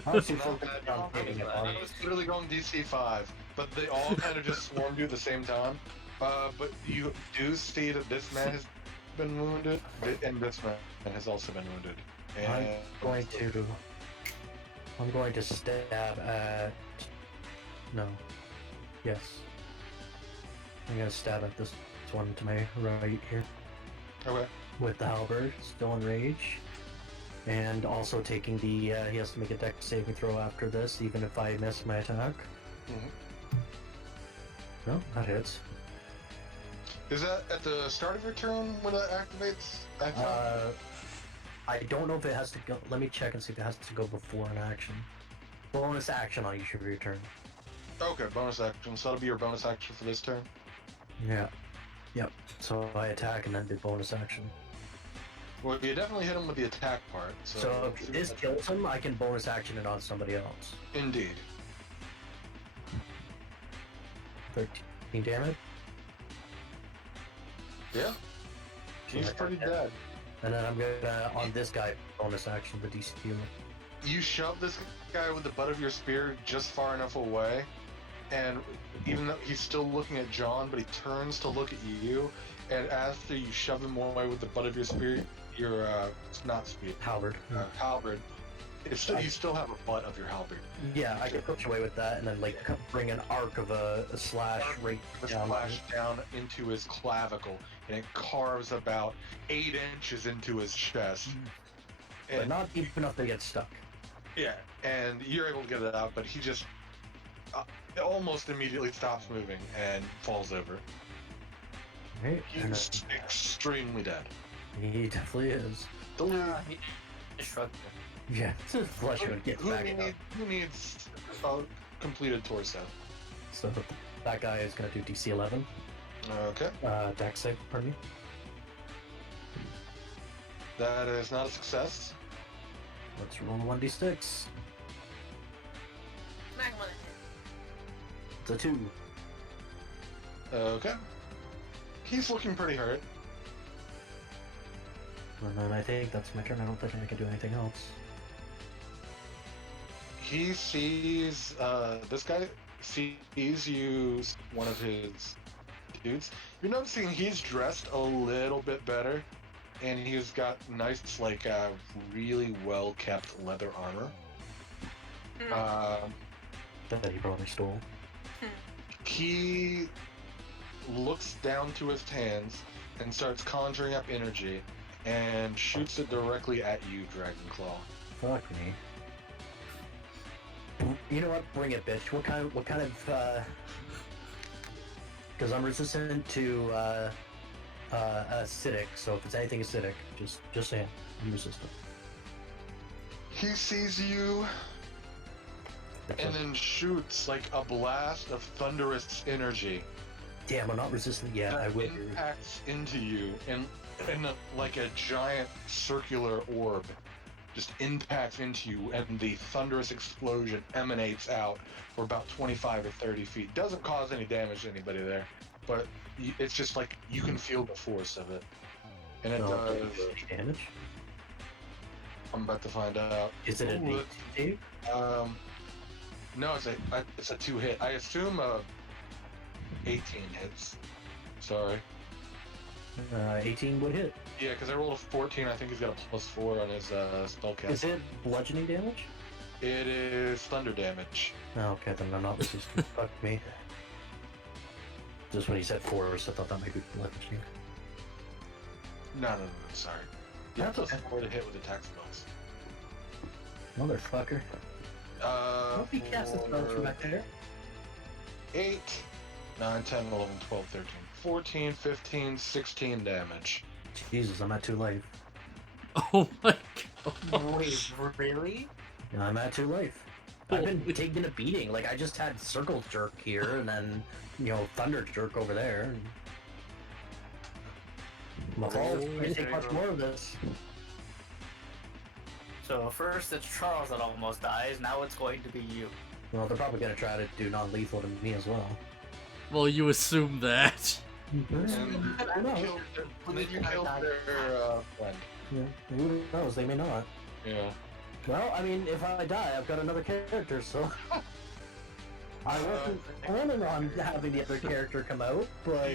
Honestly, Not focused bad. on taking it I on. was literally going DC 5, but they all kind of just swarmed you at the same time. But you do see that this man has been wounded, and this man has also been wounded. And I'm going to stab at... No. Yes. I'm gonna stab at this one to my right here. Okay. With the halberd, still in rage. And also taking the, he has to make a dex saving throw after this, even if I miss my attack. Mhm. No, that hits. Is that at the start of your turn when it activates? I don't know if it has to go, let me check and see if it has to go before an action. Bonus action on each of your turn. Okay, bonus action. So that'll be your bonus action for this turn. Yeah. Yep. So I attack and then do bonus action. Well, you definitely hit him with the attack part. So if this kills him, I can bonus action it on somebody else. Indeed. 13 damage. Yeah. He's pretty dead. And then I'm gonna, on this guy, bonus action, the DC healing. You shove this guy with the butt of your spear just far enough away, and even though he's still looking at John, but he turns to look at you, and after you shove him away with the butt of your spear, your not spear, Halberd. halberd, you still have a butt of your halberd. Yeah, I can push away with that, and then like bring an arc of a slash right down. Slash down into his clavicle, and it carves about 8 inches into his chest. But And, not deep enough to get stuck. yeah, and you're able to get it out, but he just almost immediately stops moving and falls over. Right? And He's extremely dead. he definitely is. He just shrugged. Yeah, his flesh would get back up. Who needs a completed torso? So that guy is gonna do DC 11. Okay, Dex save, pardon me. that is not a success. Let's roll a 1d6. Smack him on the head. It's a 2. Okay. He's looking pretty hurt. And then I think that's my turn. I don't think I can do anything else. He sees, this guy sees you, one of his dudes. You're noticing he's dressed a little bit better, and he's got nice, like, really well-kept leather armor. That he probably stole. He looks down to his hands and starts conjuring up energy and shoots it directly at you, Dragonclaw. Fuck me. You know what? Bring it, bitch. What kind of, because I'm resistant to, acidic, so if it's anything acidic, just saying, I'm resistant. He sees you and then shoots like a blast of thunderous energy Damn, I'm not resistant yet. I that will. impacts into you in like a giant circular orb. Just impacts into you, and the thunderous explosion emanates out for about 25 or 30 feet. Doesn't cause any damage to anybody there, but it's just like you can feel the force of it. And it does. Damage? I'm about to find out. Is it a Ooh, D? No, it's a 2-hit. I assume 18 hits. Sorry. 18 would hit. Yeah, because I rolled a 14. I think he's got a +4 on his spellcast. Is it bludgeoning damage? It is thunder damage. Oh, okay, then I'm not resistant. Fuck me. Just when you said force, I thought that might be bludgeoning. No, sorry. Yeah, That's okay. +4 to hit with attack spells. Motherfucker. Don't be casting spells from back there. 8, 9, 10, 11, 12, 13, 14, 15, 16 damage. Jesus, I'm at 2 life. Oh my god. Wait, really? I'm at 2 life. I've been taking a beating. Like, I just had circle jerk here, and then, thunder jerk over there. And... my balls can't take much more of this. So first it's Charles that almost dies, now it's going to be you. Well, they're probably gonna try to do non-lethal to me as well. Well, you assume that. And Who knows? you killed their friend. Yeah, who knows? They may not. Yeah. Well, I mean, if I die, I've got another character, so... I wasn't planning on having the other character come out, but...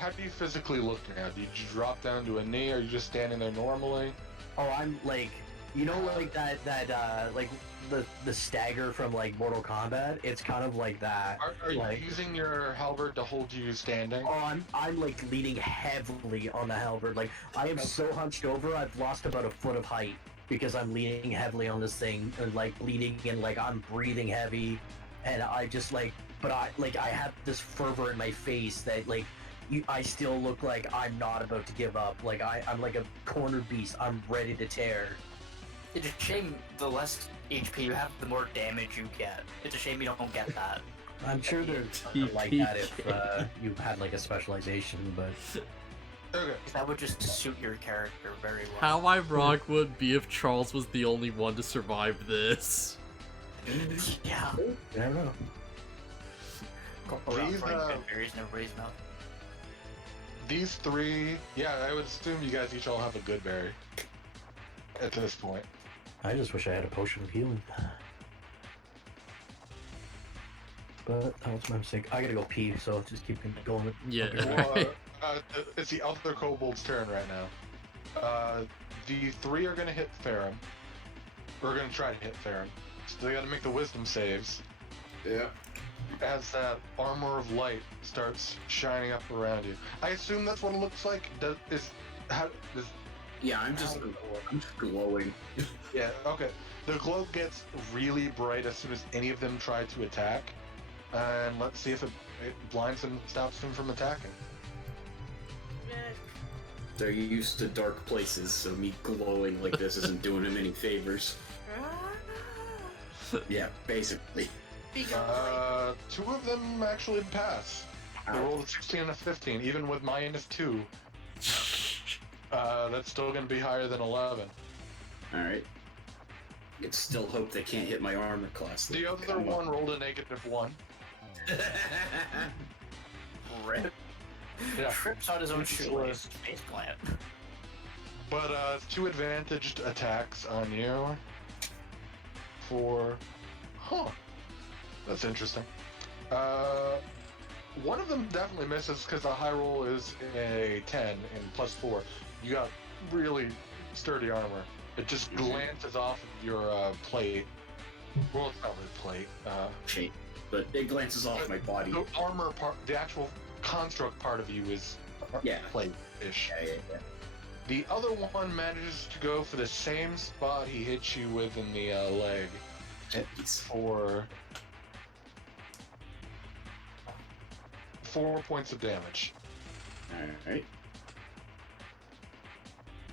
How do you physically look now? Did you drop down to a knee, or are you just standing there normally? Oh, I'm, like... like the stagger from, like, Mortal Kombat? It's kind of like that. Are you like, using your halberd to hold you standing? Oh, I'm like leaning heavily on the halberd. Like, I am so hunched over, I've lost about a foot of height because I'm leaning heavily on this thing and like bleeding and like I'm breathing heavy, and I just like, but I have this fervor in my face that like I still look like I'm not about to give up. Like I'm like a cornered beast. I'm ready to tear. It's a shame the less HP you have, the more damage you get. It's a shame you don't get that. I'm sure they're like that if you had like a specialization, but Okay. That would just suit your character very well. How ironic would it be if Charles was the only one to survive this? Yeah. I don't know. Go around These, throwing good berries in everybody's mouth. These three, yeah, I would assume you guys each all have a good berry at this point. I just wish I had a potion of healing. But that was my mistake. I gotta go pee, so just keep going. Yeah. Well, it's the other kobold's turn right now. The three are gonna hit Farum. We're gonna try to hit Farum. So they gotta make the wisdom saves. Yeah. As that armor of light starts shining up around you. I assume that's what it looks like. Yeah, I'm just glowing. Yeah, okay. The glow gets really bright as soon as any of them try to attack. And let's see if it blinds them, stops them from attacking. They're used to dark places, so me glowing like this isn't doing them any favors. Yeah, basically. Two of them actually pass. They rolled a 16 and a 15, even with -2. That's still going to be higher than 11. Alright. I can still hope they can't hit my armor class. The other one rolled a -1. Rip. Yeah. Trips on his own shoelace. Face plant. But 2 advantaged attacks on you. For... Huh. That's interesting. One of them definitely misses because the high roll is a 10 and +4. You got really sturdy armor. It just glances off of your plate. Well, it's not really plate. Shape. But it glances off my body. The armor part, the actual construct part of you is plate-ish. Yeah. The other one manages to go for the same spot he hit you with in the leg. For 4 points of damage. Alright.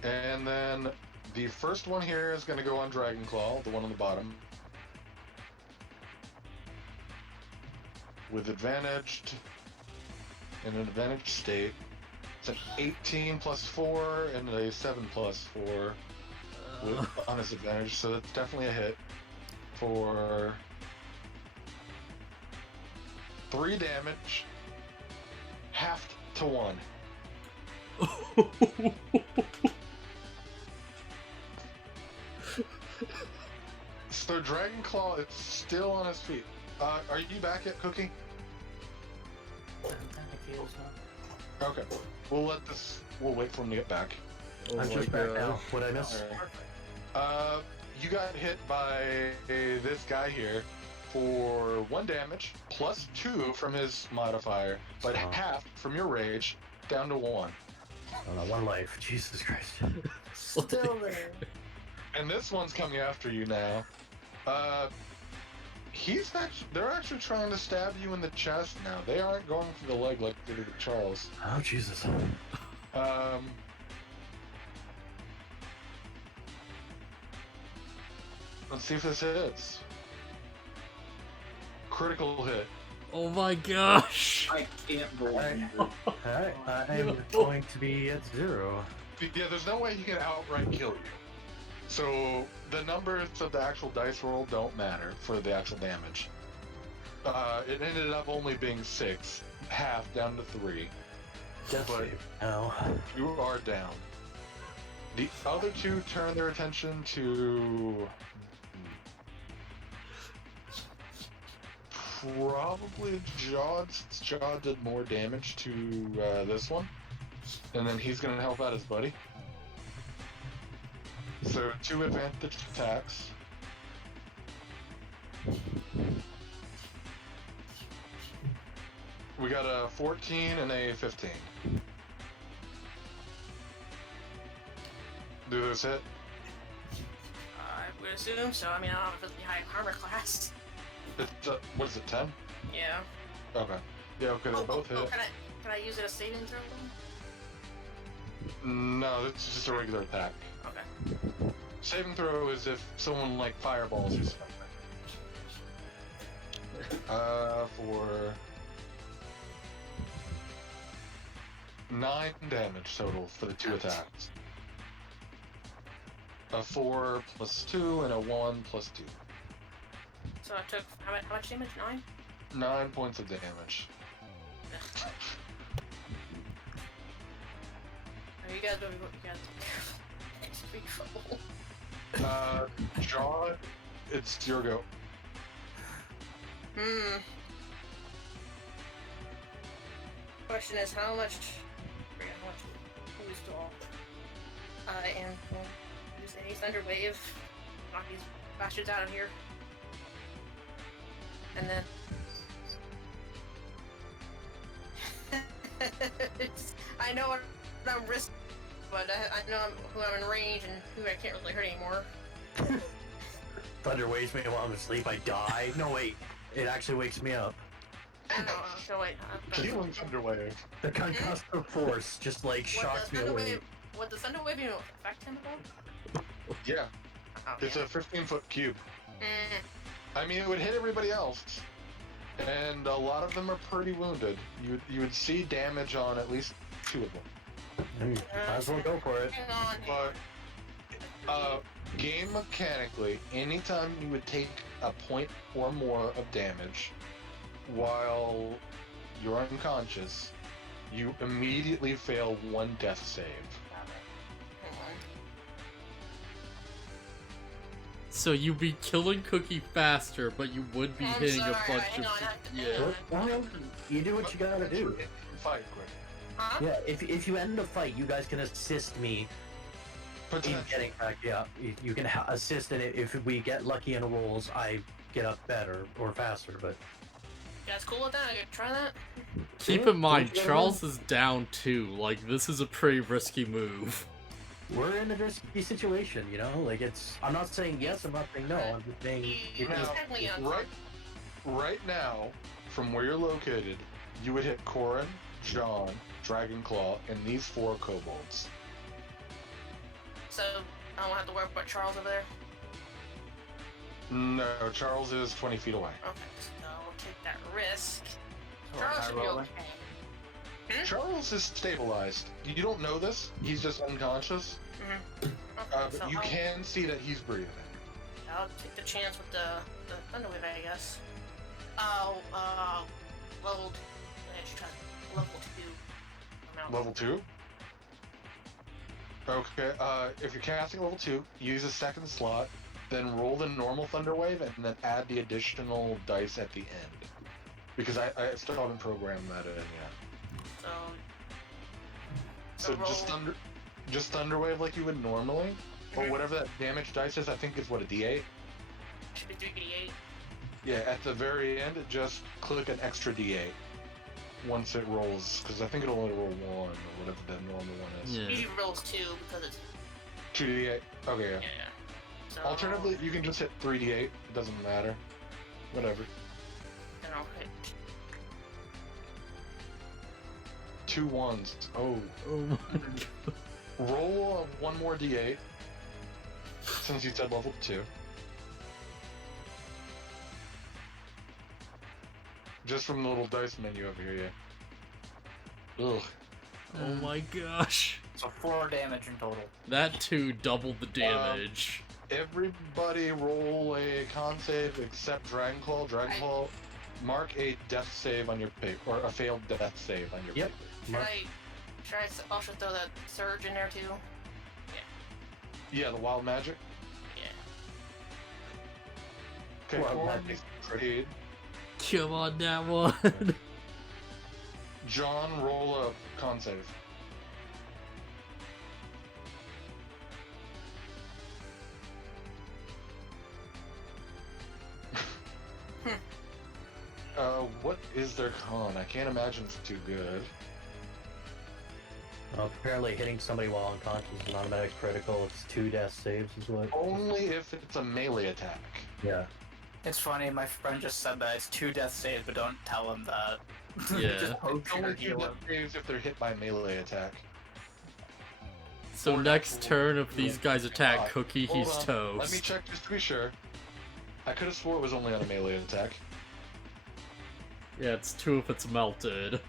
And then the first one here is going to go on Dragonclaw, the one on the bottom. With advantaged, in an advantaged state. It's an 18 +4 and a 7 +4 on his advantage, so that's definitely a hit. For 3 damage, halved to 1. So Dragonclaw is still on his feet. Are you back yet, Cookie? Okay. We'll wait for him to get back. I'm just back now. What I miss? You got hit by this guy here for 1 damage, +2 from his modifier, but half from your rage, down to 1. Oh, no, 1 life. Jesus Christ. Still there. And this one's coming after you now. They're actually trying to stab you in the chest now. They aren't going for the leg like they did with Charles. Oh, Jesus. Let's see if this hits. Critical hit. Oh my gosh! I can't roll. Alright, I'm going to be at 0. Yeah, there's no way he can outright kill you. So the numbers of the actual dice roll don't matter for the actual damage. It ended up only being 6, half down to 3. Death But save. Ow. you are down. The other 2 turn their attention to probably Jod, since Jod did more damage to this one. And then he's going to help out his buddy. So 2 advantage attacks. We got a 14 and a 15. Do those hit? I would assume so. I mean, I don't have a really high armor class. It's, what is it, 10? Yeah. Okay. Yeah, okay, they both hit. Can I use it as saving throw then? No, it's just a regular attack. Okay. Saving throw is if someone, like, fireballs you something. For 9 damage total for the 2 attacks. A 4 +2 and a 1 +2. So I took how much damage? 9? 9 points of damage. Oh, you guys better be careful. It's big trouble. John, it's your go. Question is how much? I forget how much boost all. And we'll use a thunder wave, knock these bastards out of here, and then. I know what I'm risking, but I know who I'm in range and who I can't really hurt anymore. Thunder wakes me while I'm asleep. I die. No, wait. It actually wakes me up. I know. So wait. Healing Thunder Wave. The concussive force just like shocks me awake. Would the thunder wave even affect him at all? Yeah, Okay. it's a 15-foot cube. I mean, it would hit everybody else, and a lot of them are pretty wounded. You would see damage on at least 2 of them. Might as well go for it. Hang on. But game mechanically, anytime you would take a point or more of damage while you're unconscious, you immediately fail 1 death save. Hang on. So you'd be killing Cookie faster, but you would be I'm hitting sorry, a bunch hang of... on, Yeah. Well, you do what you gotta do. Fight quick. Huh? Yeah, if you end the fight, you guys can assist me in Potential. getting back. Yeah, you can assist in it. If we get lucky in rolls, I get up better or faster. But You guys cool with that? I could try that? Keep in mind, Charles is down too. Like, this is a pretty risky move. we're in a risky situation, you know. Like I'm not saying yes. I'm not saying no. I'm just saying. He's Now, technically on. right now, from where you're located, you would hit Corin, John, Dragonclaw, and these 4 kobolds. So I don't have to worry about Charles over there. No, Charles is 20 feet away. Okay, so we'll take that risk. So Charles am I should be rolling? okay. Charles is stabilized. You don't know this. He's just unconscious. Okay, But so you can see that he's breathing. I'll take the chance with the thunderwave, I guess. Level. Let's try level 2. I'm out. Level 2? Okay, if you're casting level 2, use a second slot, then roll the normal Thunder Wave, and then add the additional dice at the end. Because I still haven't programmed that in yet. So roll. just Thunder Wave like you would normally, or whatever that damage dice is, I think is what, a D8? Should be 3d8. Yeah, at the very end, just click an extra D8 once it rolls, because I think it'll only roll 1, or whatever the normal one is. Yeah. Usually rolls 2 because it's 2D8? Okay, yeah. So, Alternatively, you can just hit 3D8, it doesn't matter. Whatever. then I'll hit 2 1s. Oh. Oh my god. Roll 1 more D8, since you said level 2. Just from the little dice menu over here, yeah. Ugh. Oh my gosh. So 4 damage in total. That too doubled the damage. Everybody roll a con save except Dragonclaw. Dragonclaw, mark a death save on your paper, or a failed death save on your Yep. paper. should I also throw that surge in there too? Yeah, the wild magic. Yeah. Okay, Wild Corin magic. is trade. Come on, that one. John, roll a con save. What is their con? I can't imagine it's too good. Well, apparently hitting somebody while unconscious is an automatic critical. It's 2 death saves is what. Only if it's a melee attack. Yeah. It's funny, my friend just said that it's 2 death saves, but don't tell him that. Yeah. Just hope It's only you're 2 healing. death saves if they're hit by melee attack. So Or next natural- turn, if these guys attack God. Cookie, Hold he's on, toast. Let me check just to be sure. I could have swore it was only on a melee attack. Yeah, it's 2 if it's melted.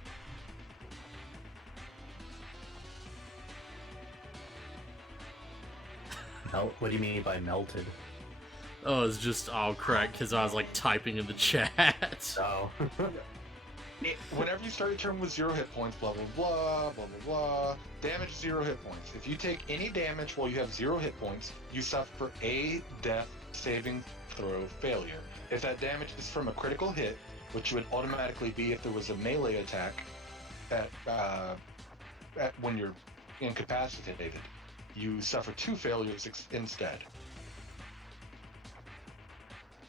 What do you mean by melted? Oh, it's just all correct because I was like typing in the chat. So, Whenever you start your turn with 0 hit points, blah blah blah, blah blah blah. Damage 0 hit points. If you take any damage while you have 0 hit points, you suffer a death saving throw failure. If that damage is from a critical hit, which would automatically be if there was a melee attack at when you're incapacitated, you suffer 2 failures instead.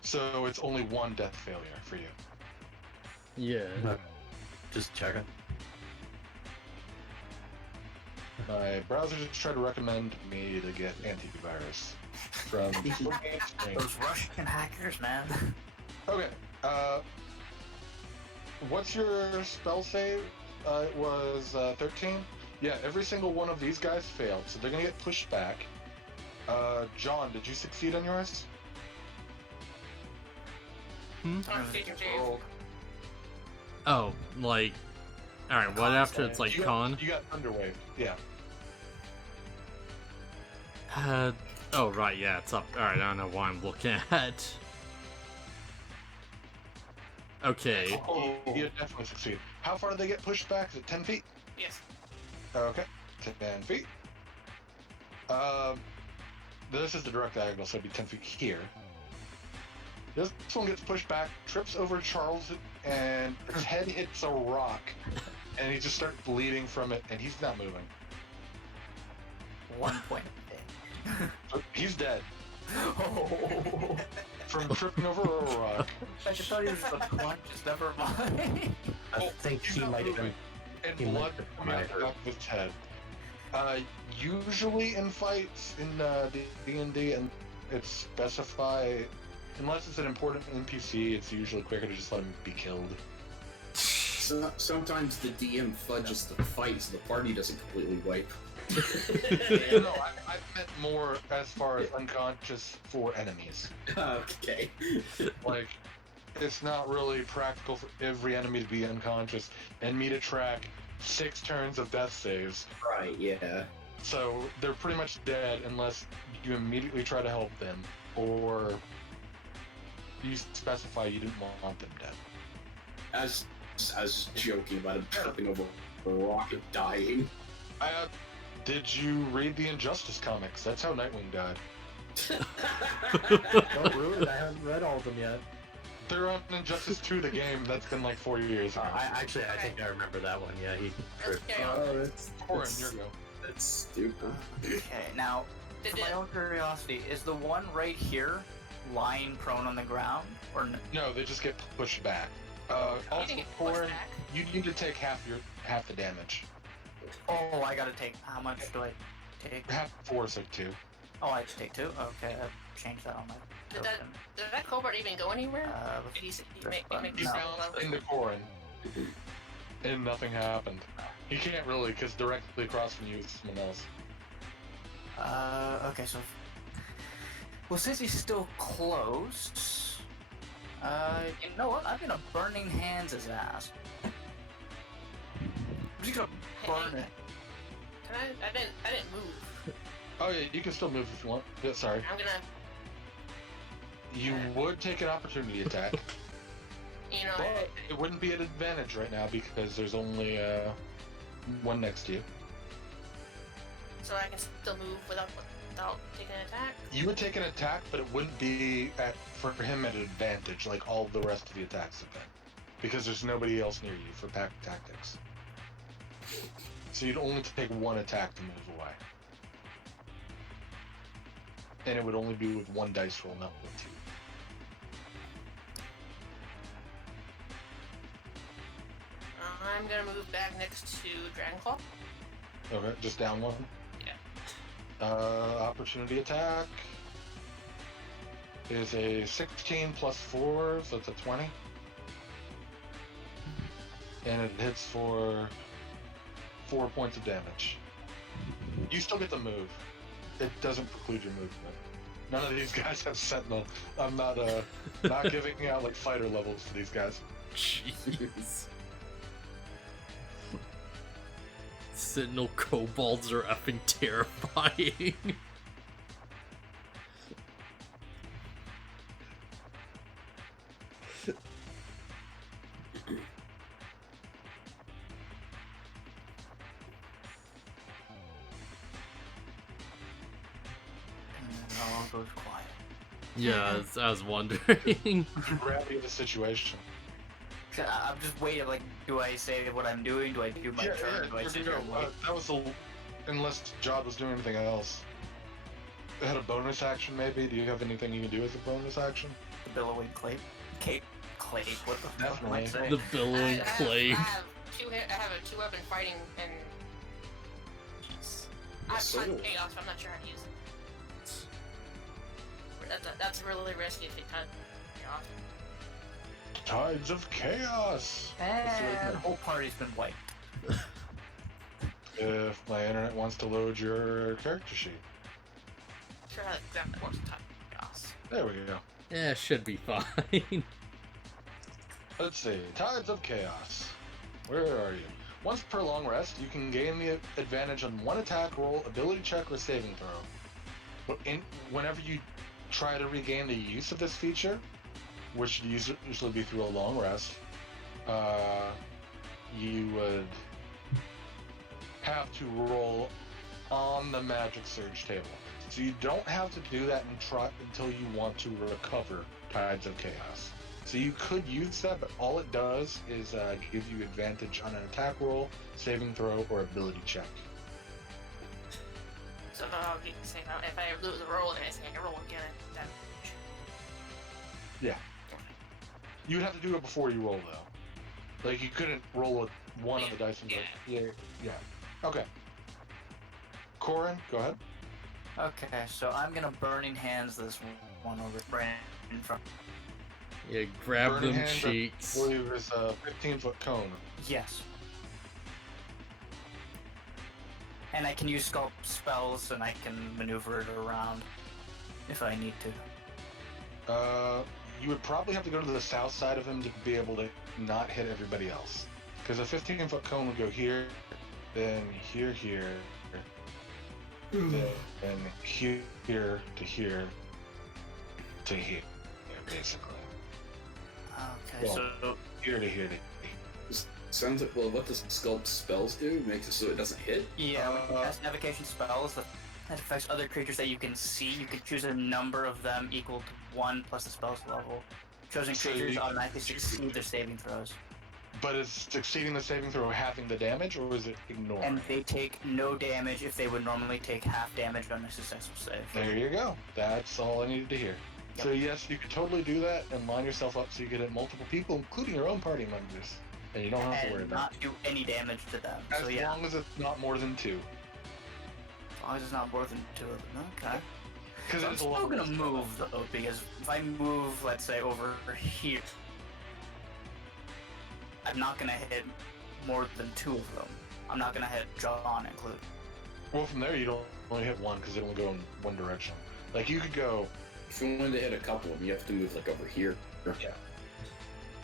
So it's only 1 death failure for you. Yeah. just checking. My browser just tried to recommend me to get antivirus from Those Russian hackers, man. Okay, what's your spell save? It was 13? Yeah, every single one of these guys failed, so they're gonna get pushed back. John, did you succeed on yours? Oh, like, all right. What after it's like You con? You got underwave, yeah. Oh right, yeah, it's up. All right, I don't know why I'm looking at. Okay. Oh, you definitely succeed. How far do they get pushed back? Is it 10 feet? Yes. Okay, 10 feet. This is the direct diagonal, so it'd be 10 feet here. This one gets pushed back, trips over Charles, and his head hits a rock, and he just starts bleeding from it, and he's not moving. 1 point. So he's dead Oh. from tripping over a rock. I should tell you this is a punch, never mind. I think he's he not might moving. even. And He blood might coming out have the back of his head. Usually in fights in D&D, and it's specify, unless it's an important NPC, it's usually quicker to just let him be killed. So, sometimes the DM fudges the fight so the party doesn't completely wipe. No, I meant more as far as unconscious for enemies. Okay. Like, it's not really practical for every enemy to be unconscious and me to track 6 turns of death saves. Right, yeah. So they're pretty much dead unless you immediately try to help them or you specify you didn't want them dead. As joking about him tripping over a rock and dying. Did you read the Injustice comics? That's how Nightwing died. Don't ruin it. I haven't read all of them yet. They're on Injustice 2, the game. That's been like 4 years ago. I think I remember that one. Yeah, he. Let's carry on. Oh, that's Corin, your go. That's stupid. Okay, now, for my own curiosity, is the one right here lying prone on the ground, or No, they just get pushed back. You Also, can get pushed Corin, back. you need to take half the damage. Oh, I gotta take. How much do I take? Half force of 2. Oh, I just take 2. Okay, I've changed that on my Did token. that Cobalt even go anywhere? Let's He press make button. He No. bounced into Corin, and nothing happened. He can't really, because directly across from you is someone else. Okay, so. Well, since he's still close, you know what? I'm gonna burning hands his ass. I'm just gonna burn it. Can I didn't move. Oh yeah, you can still move if you want. Yeah, sorry. I'm gonna, You would take an opportunity attack, you know, but it wouldn't be an advantage right now because there's only one next to you. so I can still move without taking an attack. You would take an attack, but it wouldn't be for him at an advantage like all the rest of the attacks have been, because there's nobody else near you for pack tactics. So you'd only take one attack to move away. And it would only be with 1 dice roll, not with 2. I'm gonna move back next to Dragonclaw. Okay, just down 1? Yeah. Opportunity attack is a 16 plus 4, so it's a 20. And it hits for 4 points of damage. You still get to move. It doesn't preclude your movement. None of these guys have Sentinel. I'm not giving out like fighter levels to these guys. Jeez. Sentinel kobolds are effing terrifying. all goes quiet. Yeah, I was wondering. The gravity of the situation. I'm just waiting. Like, do I say what I'm doing? Do I do my turn? Do I sit here and wait? That was unless Jod was doing anything else. It had a bonus action, maybe. Do you have anything you can do as a bonus action? The billowing clay. Clay. What the fuck am I Definitely. saying? The billowing clay. I have a two-weapon fighting and. Jeez. I have So- chaos, but I'm not sure how to use it. That's really risky if they cut chaos. Tides of Chaos! And the whole party's been wiped. If my internet wants to load your character sheet. Sure how exactly works with type of chaos. There we go. Yeah, should be fine. Let's see. Tides of Chaos. Where are you? Once per long rest, you can gain the advantage on one attack roll, ability check, or saving throw. But whenever you try to regain the use of this feature, which would usually be through a long rest, you would have to roll on the Magic Surge table. So you don't have to do that until you want to recover Tides of Chaos. So you could use that, but all it does is give you advantage on an attack roll, saving throw, or ability check. So if I lose a roll and I say I can roll again, then You would have to do it before you roll, though. Like, you couldn't roll a 1 on the dice and go, yeah. Okay. Corin, go ahead. Okay, so I'm gonna Burning Hands this one over right in front. Yeah, grab Burning them Hand, cheeks. I believe it's a 15-foot cone. Yes. And I can use sculpt spells and I can maneuver it around if I need to. You would probably have to go to the south side of him to be able to not hit everybody else. Because a 15-foot cone would go here, then here, then here to here to here, basically. Okay, Well, so Here to here to Sounds like, well, what does sculpt spells do? Makes it so it doesn't hit? yeah, when you cast navigation spells that affects other creatures that you can see, you can choose a number of them equal to 1 plus the spell's level. Chosen So creatures you- automatically succeed their saving throws. But is succeeding the saving throw having the damage, or is it ignoring? And they take no damage if they would normally take half damage on a successful save. There you go. That's all I needed to hear. Yep. So yes, you could totally do that and line yourself up so you can hit multiple people, including your own party members, and you don't have to worry And about not do any damage to them. it. So As yeah, long as it's not more than 2. as long as it's not more than 2 of them. Okay. Because I'm it's a still level gonna spell. move though, because if I move, let's say over here, I'm not gonna hit more than 2 of them. I'm not gonna hit John included. Well, from there you don't only hit 1 because it will go in one direction. Like you could go, If you wanted to hit a couple of them, you have to move like over here.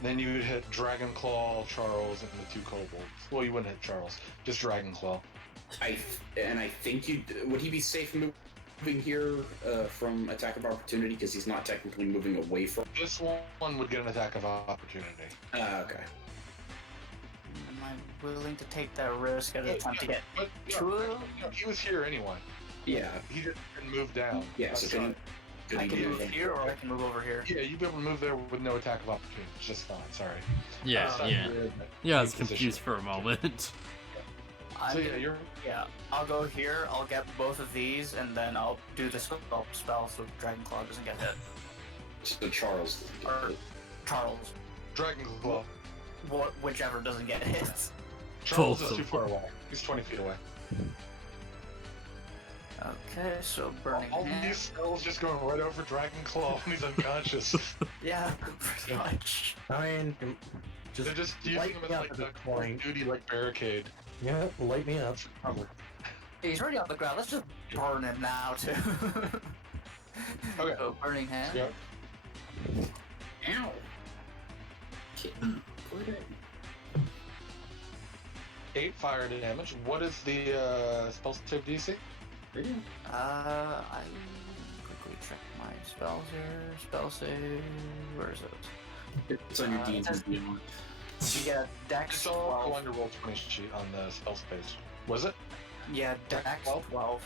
then you would hit Dragon Claw, Charles, and the 2 kobolds. Well, you wouldn't hit Charles, just Dragon Claw. I think would he be safe moving here from attack of opportunity because he's not technically moving away from. This one would get an attack of opportunity. Okay. Am I willing to take that risk at a time to get But 2 of them? he was here anyway. Yeah. He just didn't move down. Yeah. That's So fine. can I he can do move it? here or I can move over here. Yeah, you'd be able to move there with no attack of opportunity. It's just fine. Sorry. Yeah, It's not yeah. weird, but- Yeah, I was Position. confused for a moment. So yeah, I'll go here, I'll get both of these, and then I'll do the sculpt spell so Dragon Claw doesn't get hit. So Charles. Or Charles. Dragon Claw. Whichever doesn't get hit. Charles Both is too of far away. He's 20 feet away. Okay, so Burning All Hand. these spells just going right over Dragon Claw when he's unconscious. Yeah, pretty much. I mean, They're just using light him me as up like at the this point. duty like barricade. Yeah, light me up. He's already on the ground, let's just burn him now, too. Okay. So, Burning Hand. Yep. Ow. Quit it. 8 fire damage. What is the spell save DC? I quickly check my spells here. Spell save. Where is it? It's on your it says- D&D. You get Dex It's all 12. on your roll 20 sheet on the spell space. Was it? Yeah, Dex 12.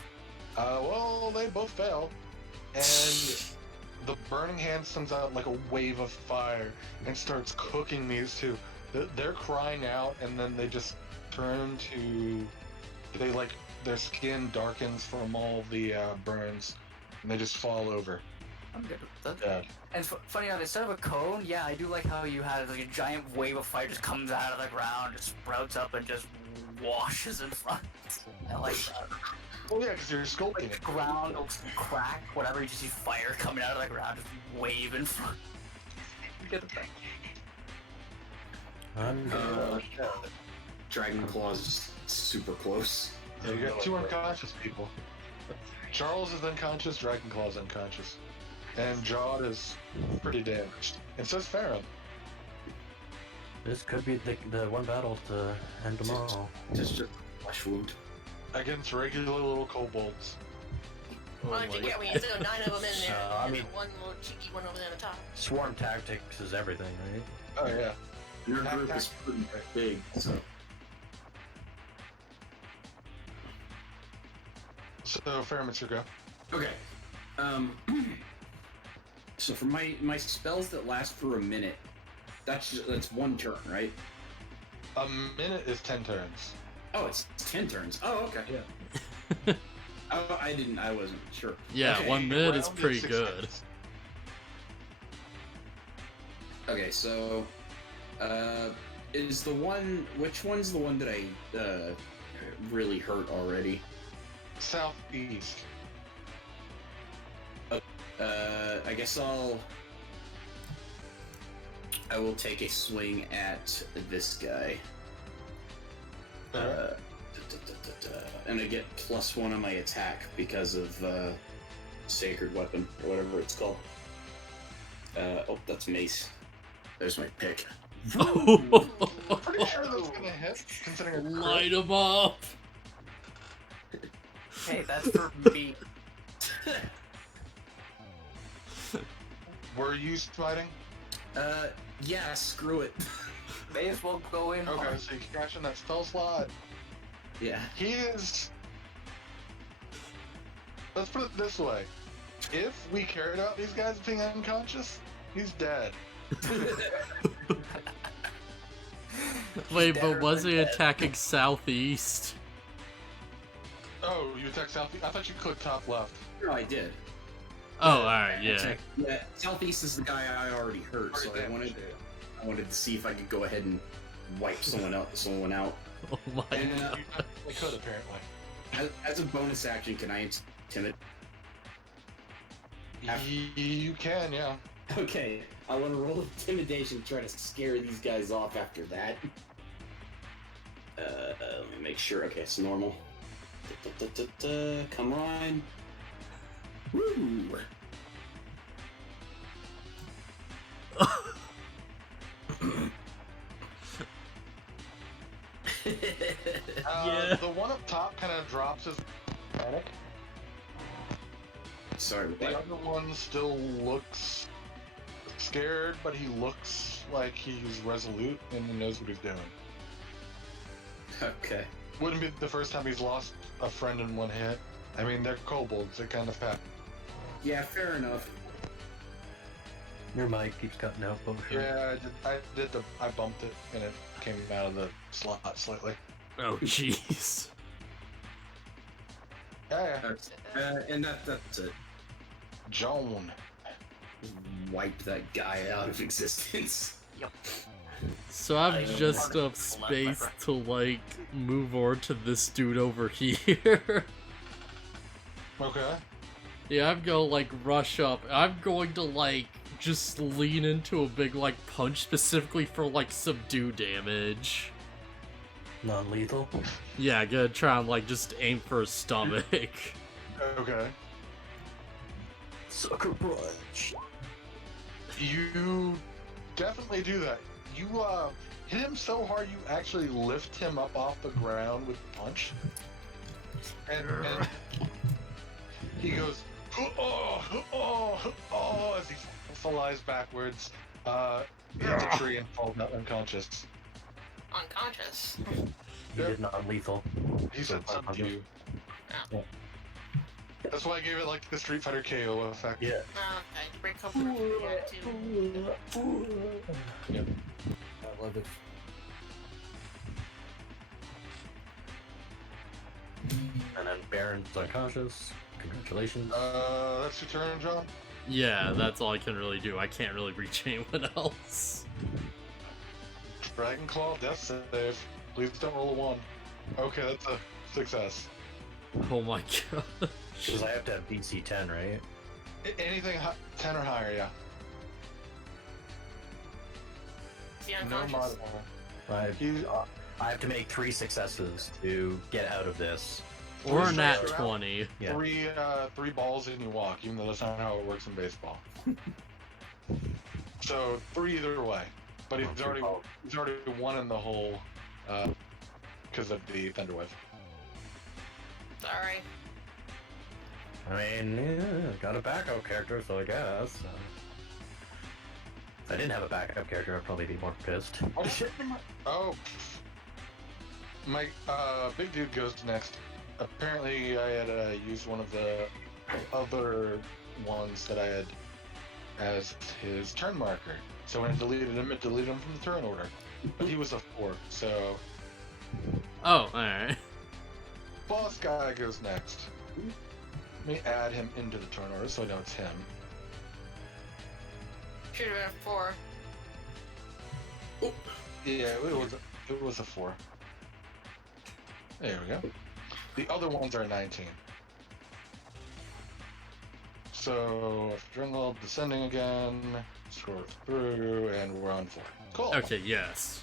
Well, they both fail. and the burning hand sends out like a wave of fire and starts cooking these two. They're crying out, and then they just turn to, their skin darkens from all the burns, and they just fall over. I'm good with that. Dead. And funny enough, instead of a cone, yeah, I do like how you had like a giant wave of fire just comes out of the ground, just sprouts up and just washes in front. I like that. Oh yeah, because you're sculpting Like it. the ground will crack, whatever, you just see fire coming out of the ground, just wave in front. I'm good with that. I'm good. Dragon Claw's is super close. Yeah, you got two unconscious people. Charles is unconscious, Dragonclaw's unconscious. And Jawed is pretty damaged. And so is Farron. This could be the one battle to end them all. Just a flesh wound. Against regular little kobolds. Well, I think, yeah, we have 9 of them in there. I and mean- one little cheeky one over there on the top. Swarm tactics is everything, right? Oh yeah. Your group is pretty big, so. So Farron, it's your go. Okay. So for my spells that last for a minute, that's one turn, right? A minute is 10 turns. Oh, it's 10 turns. Oh, okay. Yeah. Oh, I wasn't sure. Yeah, Okay. 1 minute is Round pretty 6 good. minutes. Okay, so, which one's the one that I, really hurt already? Southeast. I guess I will take a swing at this guy. And I get +1 on my attack because of Sacred Weapon, or whatever it's called. Oh, that's Mace. There's my pick. Pretty sure that's gonna hit, considering it's crit. Light him up! Hey, that's for me. Were you smiting? Yeah, screw it. May as well go in Okay, hard. so you can cash in that spell slot. Yeah. He is... Let's put it this way. If we cared about these guys being unconscious, he's dead. Wait, Dead but or was he undead. attacking southeast? Oh, you attack southeast? I thought you clicked top left. No, I did. Oh, alright, yeah. Yeah, Southeast is the guy I already hurt, so I wanted to see if I could go ahead and wipe someone out. Oh my And you god. definitely could, apparently. As a bonus action, can I intimidate? You can, yeah. Okay, I want to roll intimidation to try to scare these guys off after that. Let me make sure. Okay, it's normal. Come on. Woo! Yeah. The one up top kind of drops his panic. Sorry, The what? other one still looks scared, but he looks like he's resolute and he knows what he's doing. Okay. Wouldn't be the first time he's lost a friend in one hit. I mean, they're kobolds, they kind of happen. Yeah, fair enough. Your mic keeps cutting out, BluFuzzyhat. Yeah, I bumped it and it came out of the slot slightly. Oh, jeez. Yeah, And that's it. Joan. Wipe that guy out of existence. So I'm I just am enough space to, like, move over to this dude over here. Okay. Yeah, I'm gonna, like, rush up. I'm going to, like, just lean into a big, like, punch specifically for, like, subdue damage. Non-lethal. Yeah, I'm gonna try and, like, just aim for his stomach. Okay. Sucker punch. You definitely do that. You hit him so hard you actually lift him up off the ground with the punch. And he goes, as he flies backwards, hits a tree and falls out unconscious. Unconscious. He did non-lethal. He said subdue. That's why I gave it like the Street Fighter KO effect. Yeah. Okay, break up too. Yep. I love it. And then Baron's unconscious. Congratulations. That's your turn, John. Yeah, that's all I can really do. I can't really reach anyone else. Dragon Claw, death save. Please don't roll a 1. Okay, that's a success. Oh my god. Because I have to have DC 10, right? Anything 10 or higher, yeah. Is he No unconscious? modifier. I have to make 3 successes to get out of this. Or a Three nat strikes are out. 20. Yeah. Three balls and you walk, even though that's not how it works in baseball. So 3 either way, but he's already one in the hole because of the thunder wave. Sorry. I mean, yeah, got a backup character, so I guess. If I didn't have a backup character, I'd probably be more pissed. Oh shit! Oh, my big dude goes next. Apparently, I had used one of the other ones that I had as his turn marker. So when I deleted him, it deleted him from the turn order. But he was a 4, so Oh, alright. boss guy goes next. Let me add him into the turn order so I know it's him. Should have been a 4. Yeah, it was a 4. There we go. The other ones are 19. So, Drengal descending again, scroll through, and we're on 4. Cool. Okay, yes.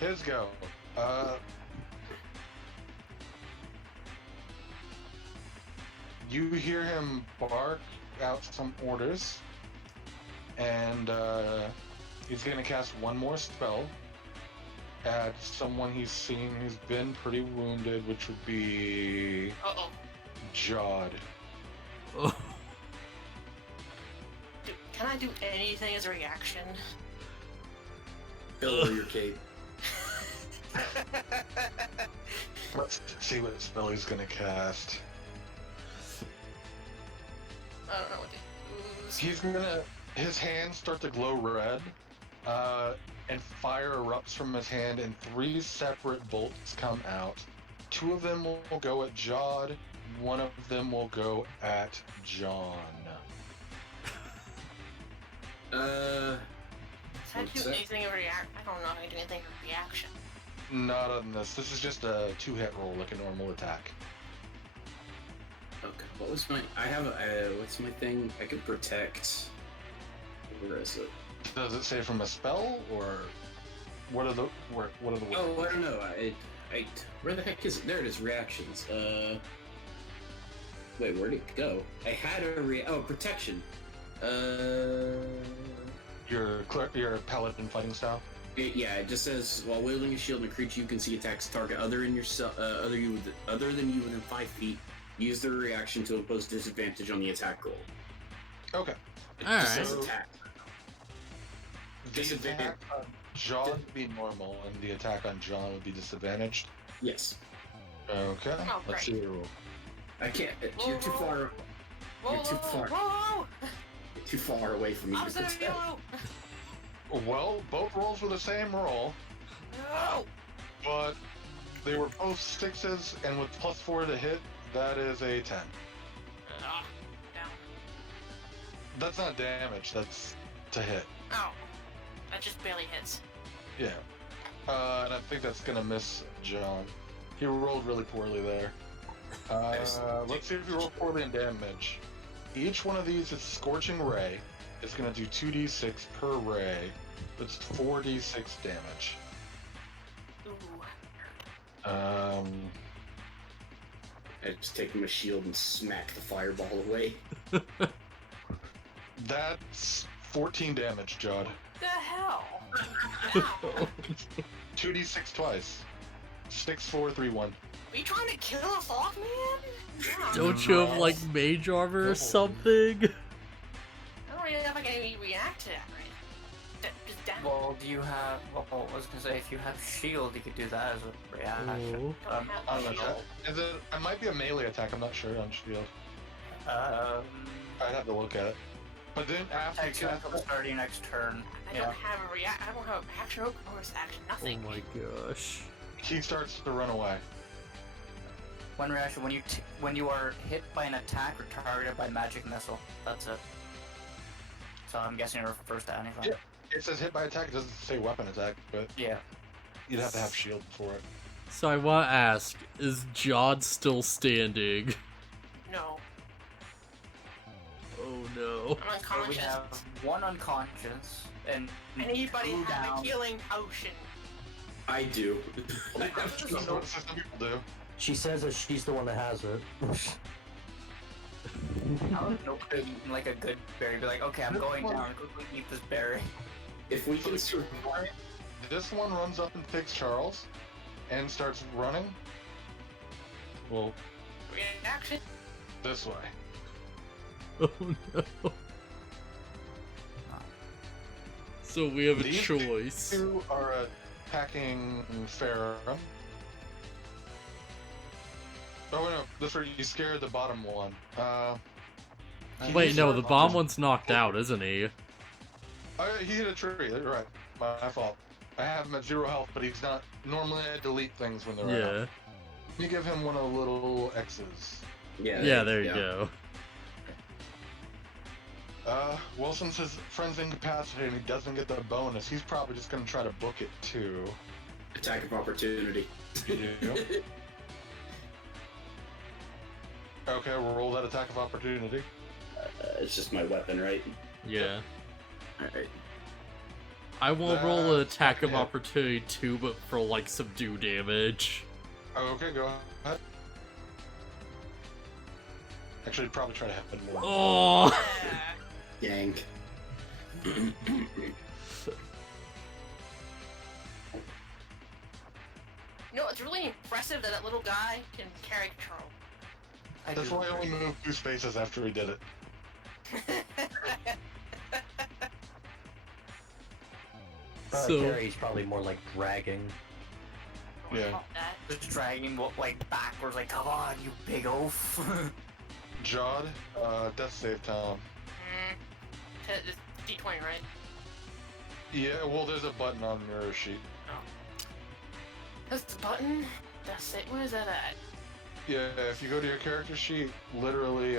His go. You hear him bark out some orders, and he's gonna cast one more spell at someone he's seen who's been pretty wounded, which would be Uh-oh. Jod. Oh, Can I do anything as a reaction? Fill your cape. Let's see what spell he's gonna cast. I don't know what to use. He's gonna. His hands start to glow red, and fire erupts from his hand, and 3 separate bolts come out. 2 of them will go at Jod, 1 of them will go at John. Can I what's do that? anything as a reaction? I don't know how to do anything as a reaction. Not on this. This is just a 2-hit roll, like a normal attack. Okay, what was my? I have a. What's my thing? I can protect. Where is it? Does it say from a spell, or what are the what are the? Oh, I don't know. Where the heck is it? There it is. Reactions. Wait, where'd it go? I had a protection. Your paladin fighting style. Yeah, it just says while wielding a shield, and a creature you can see attacks a target other than you within 5 feet. Use their reaction to impose disadvantage on the attack roll. Okay. It Alright. just says attack. The Disadvantage. attack on John would be normal, and the attack on John would be disadvantaged. Yes. Okay. Oh, Let's see great. the roll. I can't. You're too far. Whoa, You're too far. Whoa! You're too far away from me I'm to sorry, protect. yellow! Well, both rolls were the same roll, No! but they were both 6s, and with +4 to hit, that is a 10. Ah, down. That's not damage, that's to hit. Oh. That just barely hits. Yeah. And I think that's gonna miss John. He rolled really poorly there. Let's see if he rolled poorly in damage. Each one of these is Scorching Ray. It's gonna do 2d6 per ray. That's 4d6 damage. Ooh. I just take my shield and smack the fireball away. That's 14 damage, Jod. The hell? Ow. 2d6 twice. 6, 4, 3, 1. Are you trying to kill us off, man? Ow. don't you have like mage armor or something? I don't really know if I can even react to that, right? Just down. Well, do you have? Well, I was gonna say if you have shield, you could do that as a reaction. Oh. Don't have I'm not shield. sure. Is it might be a melee attack, I'm not sure on shield. I'd have to look at it. But then after Tag 2 until the start of your next turn. I don't have a react. I don't have a action or bonus action. Oh Nothing. my gosh. he starts to run away. One reaction when you are hit by an attack or targeted by magic missile. That's it. So I'm guessing it refers to anything. Yeah. It says hit by attack. It doesn't say weapon attack, but Yeah. you'd have to have shield for it. So I want to ask, is Jod still standing? No. Oh no. I'm So we unconscious. have one unconscious and Anybody two have a down. healing potion? I do. I have That's what some people do. She says that she's the one that has it. I would know like a good berry. Be like, okay, I'm going down. Quickly eat this berry. If we can survive, This one runs up and picks Charles and starts running. Well, Reaction. this way. Oh no. So we have a These choice. Two are attacking Farron. Oh no, this where you scared the bottom one. Wait, no, the bomb one's knocked out, isn't he? Oh, yeah, he hit a tree. You're right. My fault. I have him at 0 health, but he's not. Normally, I delete things when they're Yeah. out. Let me give him one of the little X's. Yeah, there you go. Wilson says friend's incapacitated and he doesn't get the bonus. He's probably just gonna try to book it too. attack of opportunity. Okay, we'll roll that attack of opportunity. It's just my weapon, right? Yeah. Alright. I will roll an attack of yeah. opportunity too, but for like subdue damage. Okay, go ahead. Actually, probably try to have it more. Oh! Yeah. Yank. You know, it's really impressive that that little guy can carry control. That's why I only moved 2 spaces after he did it. So- Carrie's probably more like dragging. Yeah. Just dragging like backwards, like come on, you big oaf. Jod, death save time. It's D20, right? Yeah, well, there's a button on the mirror sheet. That's the button. That's it. Where is that at? Yeah, if you go to your character sheet, literally,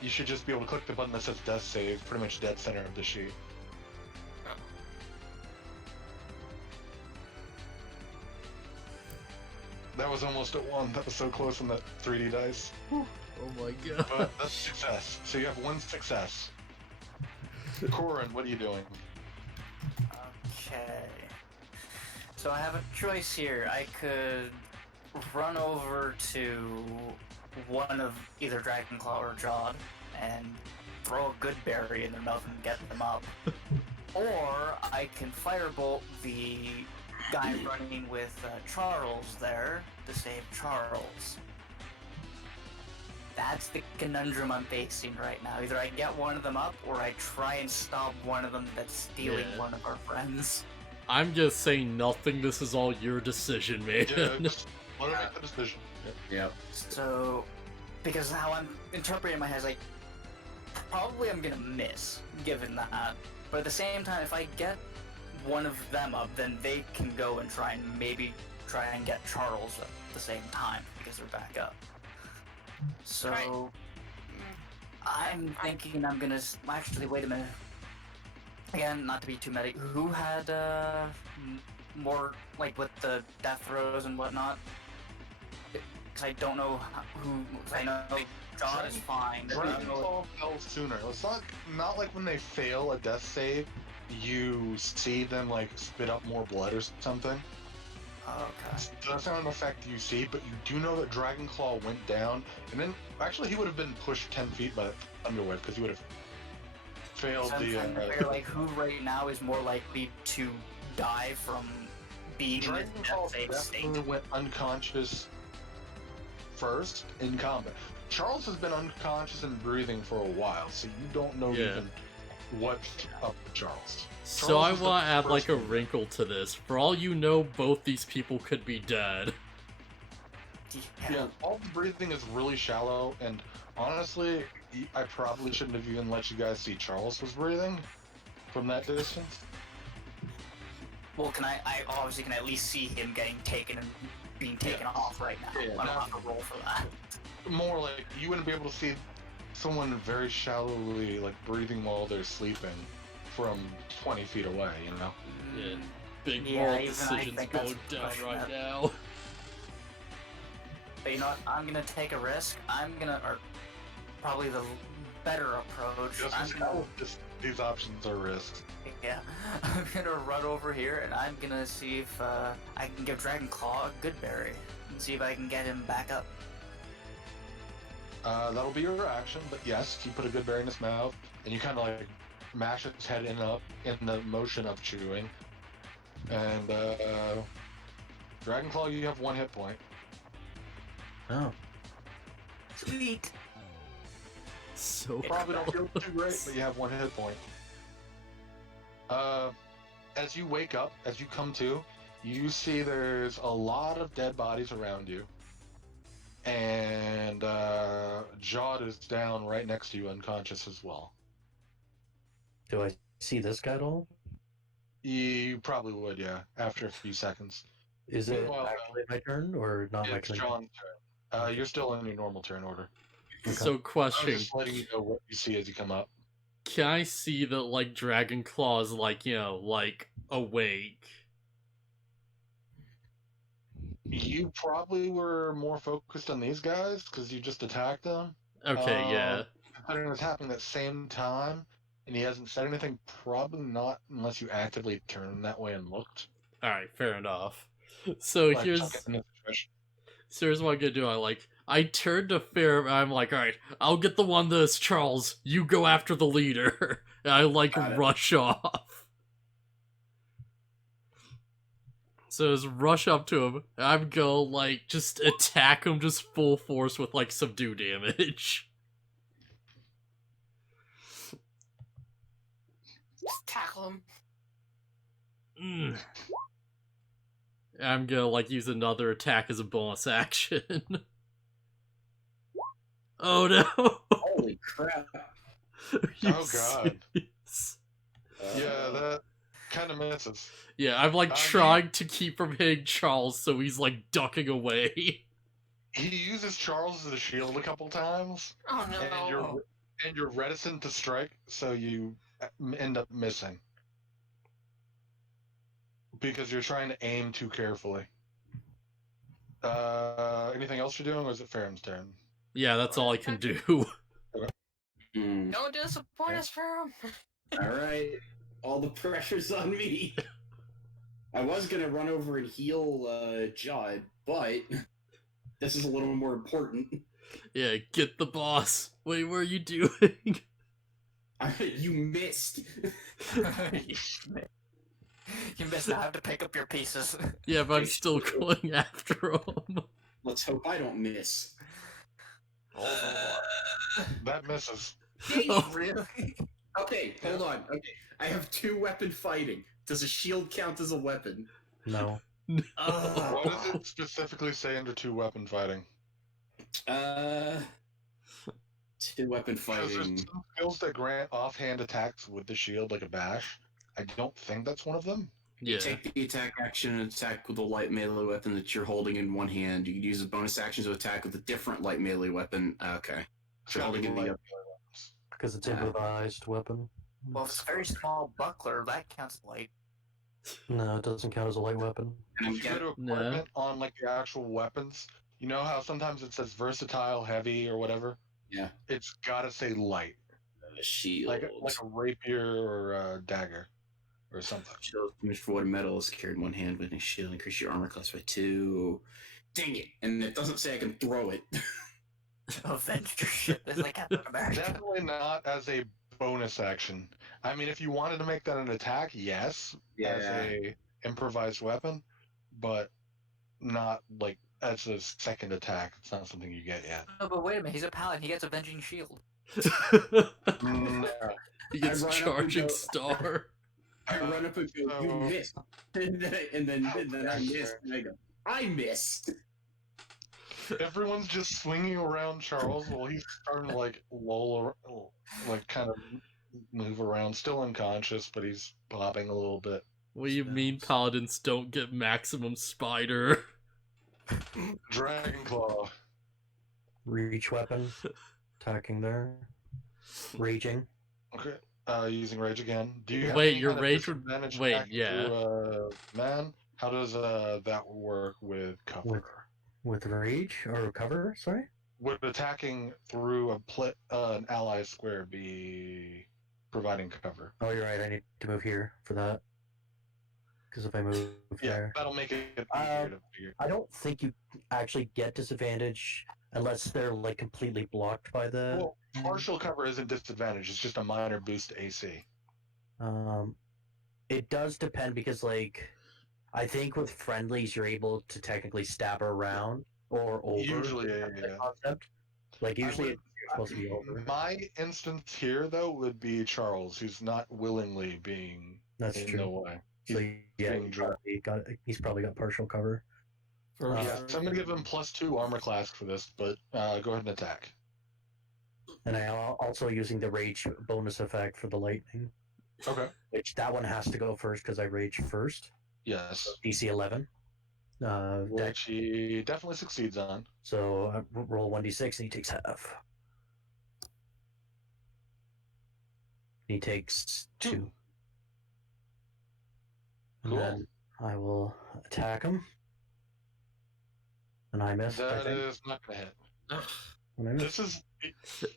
you should just be able to click the button that says death save, pretty much dead center of the sheet. That was almost at 1. That was so close on that 3D dice. Oh my god. But that's success. So you have 1 success. Corin, what are you doing? Okay. So I have a choice here. I could run over to one of either Dragonclaw or Jod and throw a good berry in their mouth and get them up. Or I can firebolt the guy running with Charles there to save Charles. That's the conundrum I'm facing right now. Either I get one of them up, or I try and stop one of them that's stealing Yeah. one of our friends. I'm just saying nothing. This is all your decision, man. Yeah, just let her make the decision. Yep. So, because how I'm interpreting in my head is like, probably I'm gonna miss, given that. But at the same time, if I get one of them up, then they can go and try and get Charles at the same time, because they're back up. So, Right. I'm thinking I'm gonna... Actually, wait a minute. Again, not to be too meta, who had, more, like, with the death throws and whatnot? Because I don't know who... I know John is fine. but I don't know... Dragonclaw fell sooner. It's not like when they fail a death save, you see them like spit up more blood or something. Okay. So that's not an effect you see, but you do know that Dragonclaw went down, and then actually he would have been pushed 10 feet by the Thunderwave because he would have failed So I'm the. trying to figure, like, who right now is more likely to die from being in this Dragonclaw death save state? definitely went unconscious first in combat. Charles has been unconscious and breathing for a while, so you don't know Yeah. even what's up with Charles. So I Charles is the want to add like a first one. wrinkle to this. For all you know, both these people could be dead. Yeah, all the breathing is really shallow, and honestly, I probably shouldn't have even let you guys see Charles was breathing from that distance. Well, I obviously can at least see him getting taken and being taken off right now. Yeah, I don't have to roll for that. More like you wouldn't be able to see someone very shallowly like breathing while they're sleeping from 20 feet away, you know? Yeah, big Yeah, moral even I decisions think going that's down pushing right it. now. But you know what? I'm gonna take a risk. Or probably the better approach. These options are risks. Yeah, I'm gonna run over here and I'm gonna see if I can give Dragonclaw a good berry and see if I can get him back up. That'll be your action, but yes, you put a good berry in his mouth, and you kind of like mash his head in the motion of chewing. And Dragonclaw, you have 1 hit point. Oh. Sweet. So Probably don't feel close. too great, but you have 1 hit point. As you wake up, as you come to, you see there's a lot of dead bodies around you. And Jod is down right next to you, unconscious as well. Do I see this guy at all? You probably would, yeah, after a few seconds. Is it Meanwhile, actually my turn or not my It's turn? John's turn. You're still in your normal turn order. So I was question, just letting you know what you see as you come up. can I see that, like, Dragonclaw is, like, you know, like, awake? You probably were more focused on these guys because you just attacked them. Okay, yeah. Considering it's happening at the same time, and he hasn't said anything, probably not unless you actively turned that way and looked. Alright, fair enough. So Like, here's just getting the situation. so here's what I'm gonna do. I turned to Fair and I'm like, alright, I'll get the one that's Charles, you go after the leader. And I Got it. rush off. So just rush up to him, and I'm gonna just attack him just full force with subdue damage. Just tackle him. Mm. I'm gonna use another attack as a bonus action. Oh no! Holy crap! You Oh, God. serious? Yeah, that kind of misses. Yeah, I'm trying to keep from hitting Charles, so he's ducking away. He uses Charles as a shield a couple times, Oh no. and you're reticent to strike, so you end up missing. Because you're trying to aim too carefully. Anything else you're doing, or is it Farron's turn? Yeah, that's all I can do. Don't disappoint us, Pharaoh. Alright, all the pressure's on me. I was gonna run over and heal Jod, but this is a little more important. Yeah, get the boss. Wait, what are you doing? You missed. You missed. I have to pick up your pieces. Yeah, but I'm still going after him. Let's hope I don't miss. That misses. Oh. Really? Okay, hold on. Okay, I have 2 weapon fighting. Does a shield count as a weapon? No. What does it specifically say under 2 weapon fighting? 2 weapon Because there's fighting. some skills that grant offhand attacks with the shield, like a bash. I don't think that's one of them. Yeah. You take the attack action and attack with a light melee weapon that you're holding in one hand. You can use a bonus action to attack with a different light melee weapon. Okay. It's You're gotta holding be in the light other. weapons. Because it's improvised weapon. Well, if it's a very small buckler, that counts light. No, it doesn't count as a light weapon. And I'm If you go getting, to equipment on like the actual weapons, you know how sometimes it says versatile, heavy, or whatever? Yeah. It's gotta say light. a shield. Like a rapier or a dagger or something. Shield damage for what metal is carried in one hand with a shield. Increase your armor class by 2. Dang it! And it doesn't say I can throw it. Avenge your shit. It's like Captain America. Definitely not as a bonus action. I mean, if you wanted to make that an attack, yes, as a improvised weapon, but not like as a second attack. It's not something you get yet. No, but wait a minute. He's a paladin. He gets Avenging Shield. He gets I run up and charging go- star. I run up and go, you missed. And then I missed. And I go, I missed. Everyone's just swinging around Charles while he's starting to like like kind of move around, still unconscious, but he's bobbing a little bit. What do you mean paladins don't get maximum spider? Dragon Claw. Reach weapon. Attacking there. Raging. Okay. Using rage again. Do you have Wait, any your kind of rage would- disadvantage wait, attack yeah. through, man? How does that work with cover? With rage or cover? Sorry. Would attacking through an ally square be providing cover? Oh, you're right. I need to move here for that. Because if I move there, that'll make it easier to figure. I don't think you actually get disadvantage unless they're like completely blocked by the. Well, partial cover isn't disadvantage; it's just a minor boost to AC. It does depend because, like, I think with friendlies you're able to technically stab around or over. Usually, yeah. Concept. Like usually it's supposed to be over. My instance here, though, would be Charles, who's not willingly being That's in true. the way. So yeah, being he's probably got partial cover. For Yeah, so I'm gonna give him +2 armor class for this, but go ahead and attack. And I also using the rage bonus effect for the lightning, Okay. which that one has to go first because I rage first. Yes. DC 11. Which he definitely succeeds on. So roll 1d6 and he takes half. He takes 2. And Cool. then I will attack him. And I missed. I That think. is not gonna hit. And I missed. This is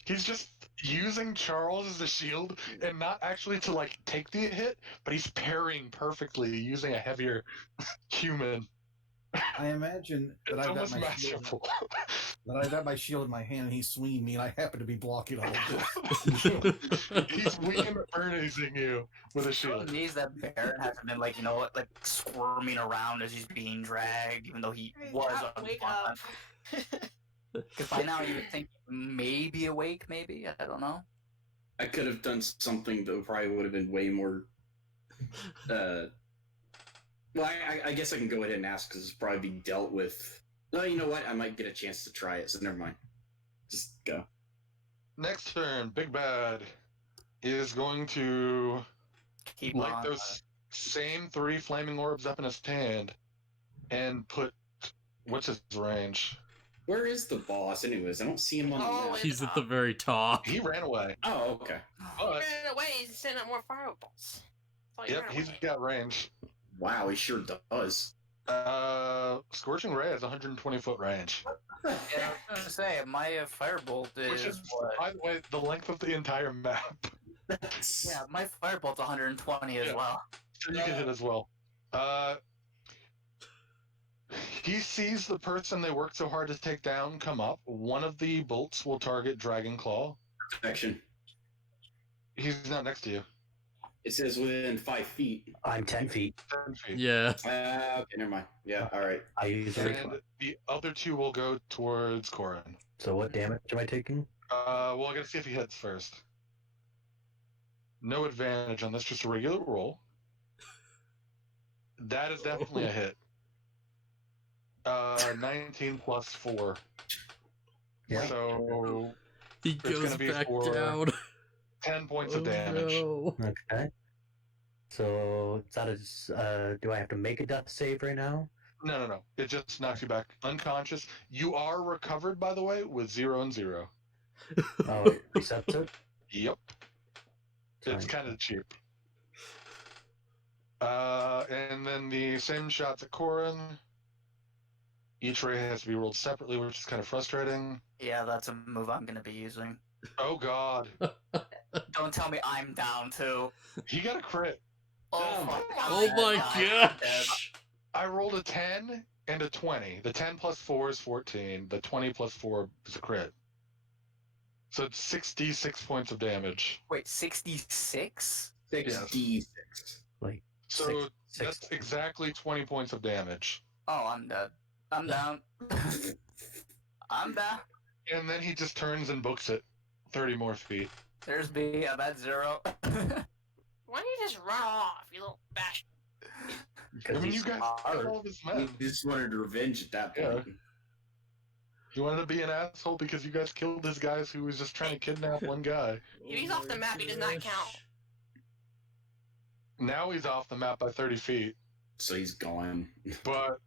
he's just using Charles as a shield and not actually to like take the hit, but he's parrying perfectly using a heavier human. I imagine that It's I've got almost my shield, masterful. that I've got my shield in my hand and he's swinging me and I happen to be blocking all of this. He's weakened Ernesting you with a shield. Needs that Baron hasn't been like, you know what, like squirming around as he's being dragged, even though he was Wake up. Because by now you would think maybe awake, maybe, I don't know. I could have done something that probably would have been way more. Well, I guess I can go ahead and ask because it's probably be dealt with. No, you know what? I might get a chance to try it, so never mind. Just go. Next turn, Big Bad is going to Keep light on. those same 3 flaming orbs up in his hand and put what's his range? Where is the boss, anyways? I don't see him on the Oh, map. He's at the very top. He ran away. Oh, okay. He But ran away. He's sending out more fireballs. Oh, he yep, ran he's away. got range. Wow, he sure does. Scorching Ray has 120-foot range, Yeah, I was gonna say, my firebolt which is is, what? by the way, the length of the entire map. Yeah, my firebolt's 120 as Yeah. well. So you can hit as well. He sees the person they worked so hard to take down come up. One of the bolts will target Dragon Claw. Protection. He's not next to you. It says within 5 feet. I'm 10 feet. 10 feet. Yeah. Okay, never mind. Yeah, alright. I use rage. And the other 2 will go towards Corin. So what damage am I taking? Well, I gotta see if he hits first. No advantage on this, just a regular roll. That is definitely a hit. 19 plus 4. Yeah. So He It's goes gonna be back for down. 10 points Oh, of damage. no. Okay. So that is. Do I have to make a death save right now? No. It just knocks you back unconscious. You are recovered, by the way, with 0 and 0. Oh, it resets it. Yep. It's Fine. kind of cheap. And then the same shots at Corin. Each ray has to be rolled separately, which is kind of frustrating. Yeah, that's a move I'm gonna be using. Oh god. Don't tell me I'm down too. He got a crit. Oh, fuck. Oh my I'm dead. gosh. I rolled a 10 and a 20. The 10 plus 4 is 14. The 20 plus 4 is a crit. So it's 66 points of damage. Wait, 66? 6d6. Like So six. that's exactly 20 points of damage. Oh, I'm dead. I'm down. I'm down. And then he just turns and books it 30 more feet. There's B. I'm at 0. Why don't you just run off, you little bastard? I mean, you guys hard. killed all of his He men. just wanted revenge at that point. You wanted to be an asshole because you guys killed this guy who was just trying to kidnap one guy. If he's off the map, he does not count. Now he's off the map by 30 feet. So he's gone. But,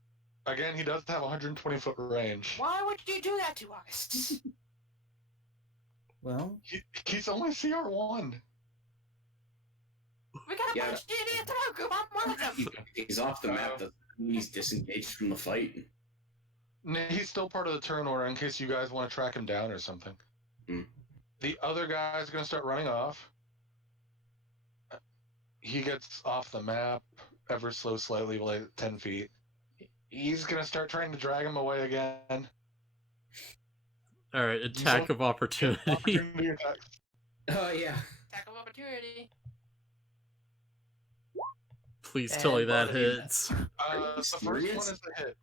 again, he does have 120-foot range. Why would you do that to us? Well, He's only CR1. We got a Yeah. bunch of idiots in our group. I'm one of them. He's off the map. Doesn't mean he's disengaged from the fight. He's still part of the turn order in case you guys want to track him down or something. Hmm. The other guy's going to start running off. He gets off the map ever so slightly, like 10 feet. He's going to start trying to drag him away again. Alright, attack of opportunity. Opportunity attack. Oh yeah. Attack of opportunity. Please And tell me that both of you hits. The first one serious? is a hit.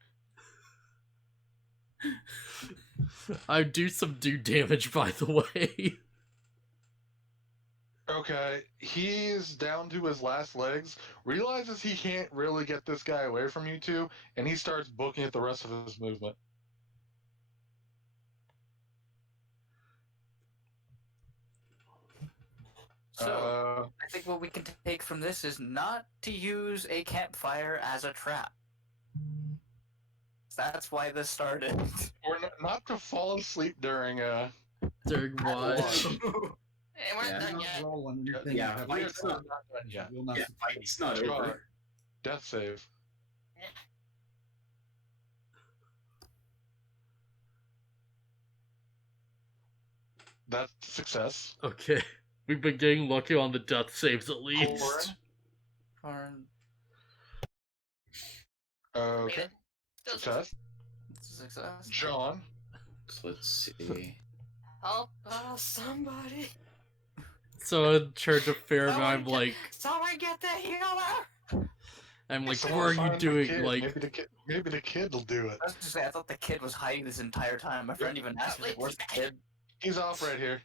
I do some damage, by the way. Okay, he's down to his last legs, realizes he can't really get this guy away from you two, and he starts booking at the rest of his movement. So, I think what we can take from this is not to use a campfire as a trap. That's why this started. Or not to fall asleep during During what? Hey, we're Yeah. not done not yet. roll on anything. Yeah, Have fight's you- not- yeah, will not Yeah, fight's not over. death save. That's success. Okay. We've been getting lucky on the death saves at least. Corin. Or Okay, Made it. Still success. success. John. So let's see. Help somebody. So in charge of Fair, Someone I'm get- like, Someone get the healer! Someone what are you find the doing? kid. Like, maybe the kid will do it. I was gonna say, I thought the kid was hiding this entire time. My friend even asked me, Wait, where's the kid? He's off right here.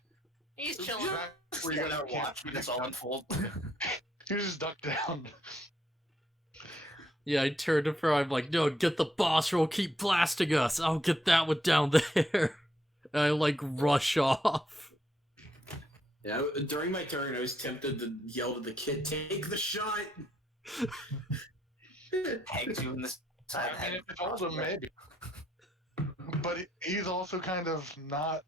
He's chilling. Back where you Yeah, guys can't watching this all unfold. He was just ducked down. yeah, I turned to Fair, I'm like, no, get the boss roll, keep blasting us. I'll get that one down there. And I like rush off. Yeah, during my turn, I was tempted to yell to the kid, "Take the shot!" Hangs you in the side of the I mean, head. if I told him, maybe. But he's also kind of not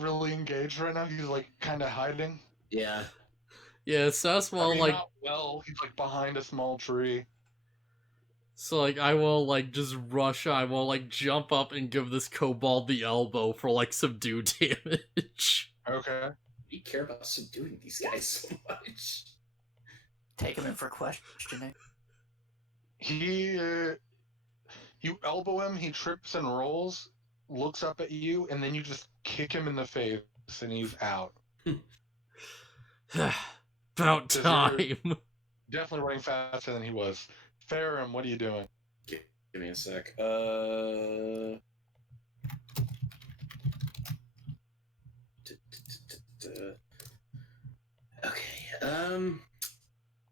really engaged right now. He's like kind of hiding. Yeah. Yeah, so that's I well, mean, like, not well. He's like behind a small tree. so like, I will like just rush, I will like jump up and give this kobold the elbow for like some damage. Okay. We care about subduing these guys so much. Take him in for questioning. You elbow him. He trips and rolls, looks up at you, and then you just kick him in the face, and he's out. About 'Cause time. Definitely running faster than he was. Farum, what are you doing? Give me a sec. Okay.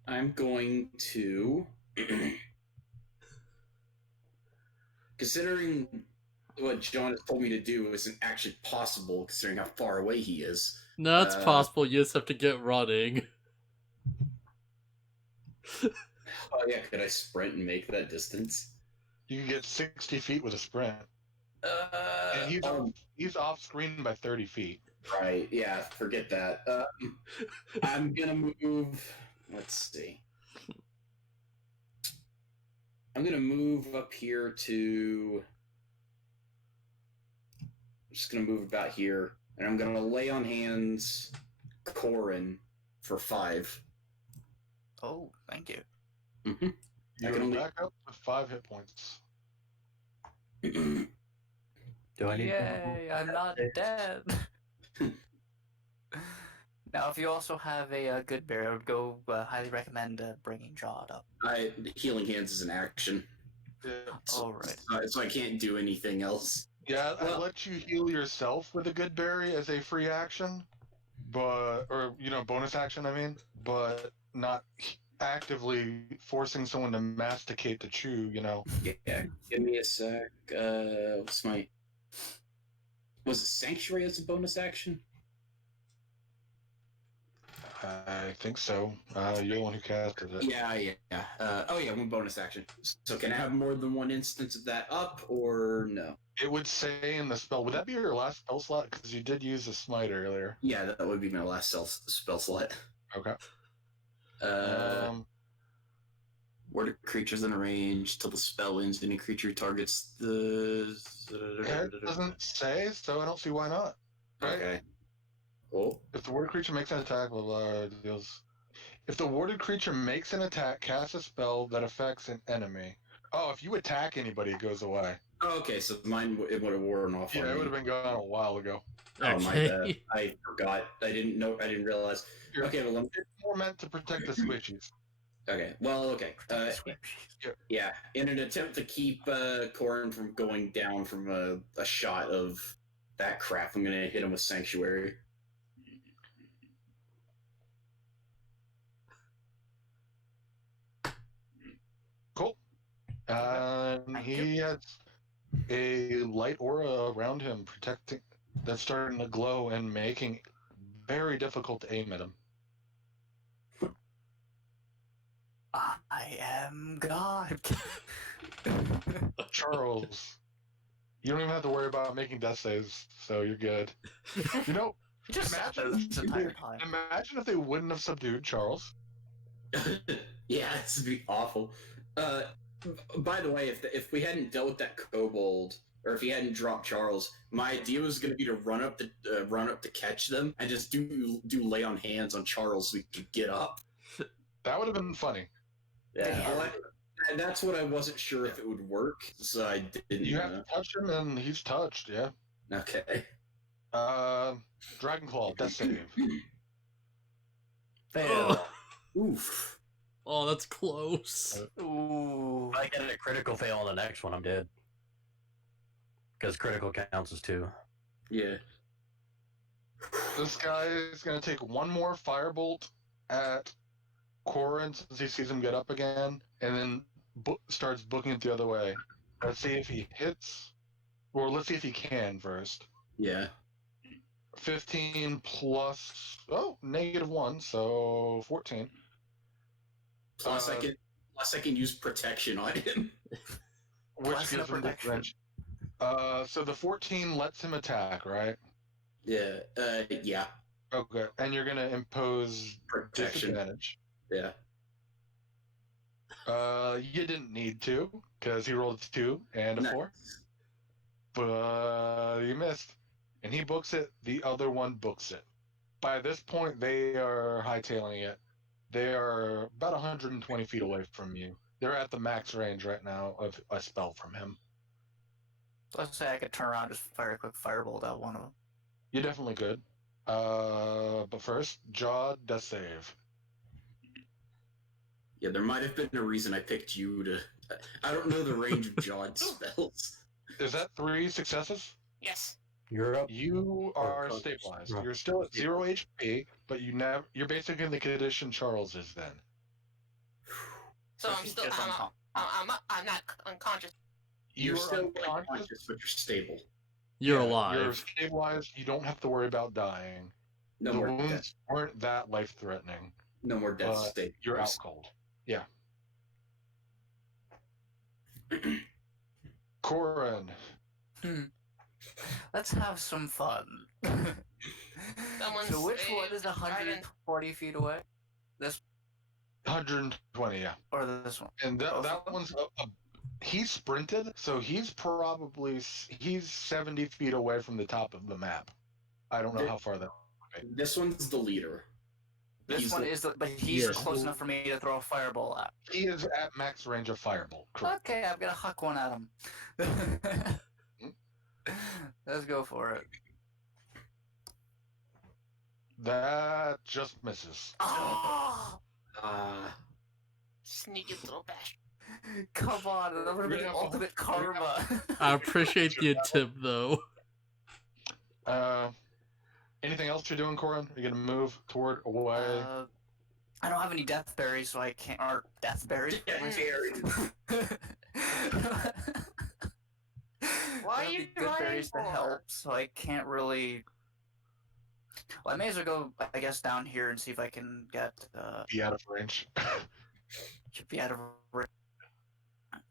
I'm going to. Considering what John has told me to do isn't actually possible, considering how far away he is. No, it's possible, you just have to get running. Oh yeah, could I sprint and make that distance? You can get 60 feet with a sprint. And he's off screen by 30 feet. Right, yeah, forget that. I'm gonna move. Let's see. I'm gonna move up here to. I'm just gonna move about here, and I'm gonna lay on hands Corin for 5. Oh, thank you. Mm-hmm. I You're can only. back up with 5 hit points. Do I need Yay, I'm not dead. Now, if you also have a good berry, I would highly recommend bringing Jawed up. Healing hands is an action, Alright. so I can't do anything else. Yeah, I Well- let you heal yourself with a good berry as a free action, or bonus action. I mean, but not actively forcing someone to masticate to chew. Yeah, give me a sec. What's my? Was it Sanctuary as a bonus action? I think so. You're the one who casted it. Yeah. Oh yeah, one bonus action. So can I have more than one instance of that up, or no? It would say in the spell. Would that be your last spell slot? Because you did use a smite earlier. Yeah, that would be my last spell slot. Okay. Word creatures in range till the spell ends. Any creature targets the. It doesn't say, so I don't see why not. Right? Okay. Cool. If the warded creature makes an attack, deals. If the warded creature makes an attack, cast a spell that affects an enemy. Oh, if you attack anybody, it goes away. Oh, okay, so mine it would have worn off. Yeah, it would have been gone a while ago. Oh my bad. I forgot. I didn't know. I didn't realize. Okay, well, it's more meant to protect the squishies. Okay. Well, okay. Yeah. In an attempt to keep Corin from going down from a shot of that crap, I'm gonna hit him with Sanctuary. Cool. He has a light aura around him, protecting. That's starting to glow and making it very difficult to aim at him. I am God. Charles, you don't even have to worry about making death saves, so you're good. You know, imagine if they wouldn't have subdued Charles. Yeah, this would be awful. By the way, if we hadn't dealt with that kobold, or if he hadn't dropped Charles, my idea was going to be to run up to catch them and just do lay on hands on Charles so we could get up. That would have been funny. Yeah, well, and that's what I wasn't sure if it would work, so I didn't. You have to touch him, and he's touched. Yeah. Okay. Dragon Claw, death save. Fail. Oof. Oh, that's close. Ooh. If I get a critical fail on the next one, I'm dead. Because critical counts as 2. Yeah. This guy is going to take one more firebolt at Corin since he sees him get up again, and then starts booking it the other way. Let's see if he hits, or let's see if he can first. Yeah. 15 plus, -1, so 14. Plus I can use protection on him. Which gives him protection. So the 14 lets him attack, right? Yeah. Yeah. Okay, and you're gonna impose Protection. disadvantage. Yeah. You didn't need to, because he rolled a 2 and a 4. But you missed. And he books it, the other one books it. By this point, they are hightailing it. They are about 120 feet away from you. They're at the max range right now of a spell from him. Let's say I could turn around and just fire a quick firebolt at one of them. You definitely could. But first, Jaw, death save. Yeah, there might have been a reason I picked you to... I don't know the range of Jawed spells. Is that 3 successes? Yes. You're up. You are stabilized. You're still at 0 HP, but you're basically in the condition Charles is then. So I'm still. I'm not unconscious. You're still unconscious, but you're stable. You're alive. You're stabilized. You don't have to worry about dying. No the more wounds death. weren't that life-threatening. No more death state. You're out cold. Yeah. Corin. Let's have some fun. So which one is 140 feet away? This 120, yeah. or this one? And that one's he sprinted, so he's 70 feet away from the top of the map. I don't know how far that. This one's the leader. This one is, but he's close enough for me to throw a fireball at. He is at max range of firebolt. Correct. Okay, I'm gonna huck one at him. Let's go for it. That just misses. Oh! Sneaky little bastard. Come on, that would have been the ultimate karma. I appreciate the attempt, though. Anything else you're doing, Corin? Are you gonna move toward away? I don't have any death berries, so I can't. Or death berries. Why are That'd you be good berries to running for? help, so I can't really. Well, I may as well go, I guess, down here and see if I can get. Be out of range. Should be out of.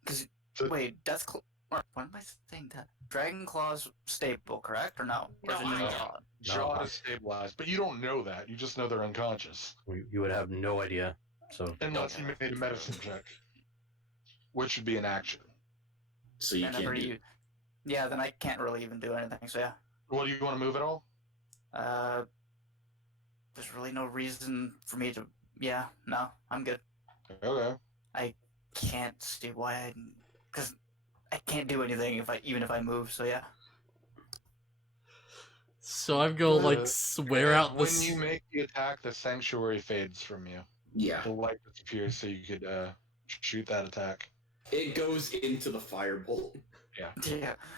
Because So- wait, what am I saying? That Dragon Claw's stable, correct or no? Or is it No. just No. Jaw? Jaw is stabilized, but you don't know that. You just know they're unconscious. You would have no idea. So Unless you made a medicine check. Which would be an action. So you I never can't do. use. Yeah, then I can't really even do anything. So yeah. Well, do you want to move at all? There's really no reason for me to. Yeah, no, I'm good. Okay. I can't see why because I can't do anything even if I move. So yeah. So I'm gonna like Uh, swear out when this. you make the attack, the sanctuary fades from you. Yeah, The light disappears, so you could shoot that attack. it goes into the firebolt. Yeah.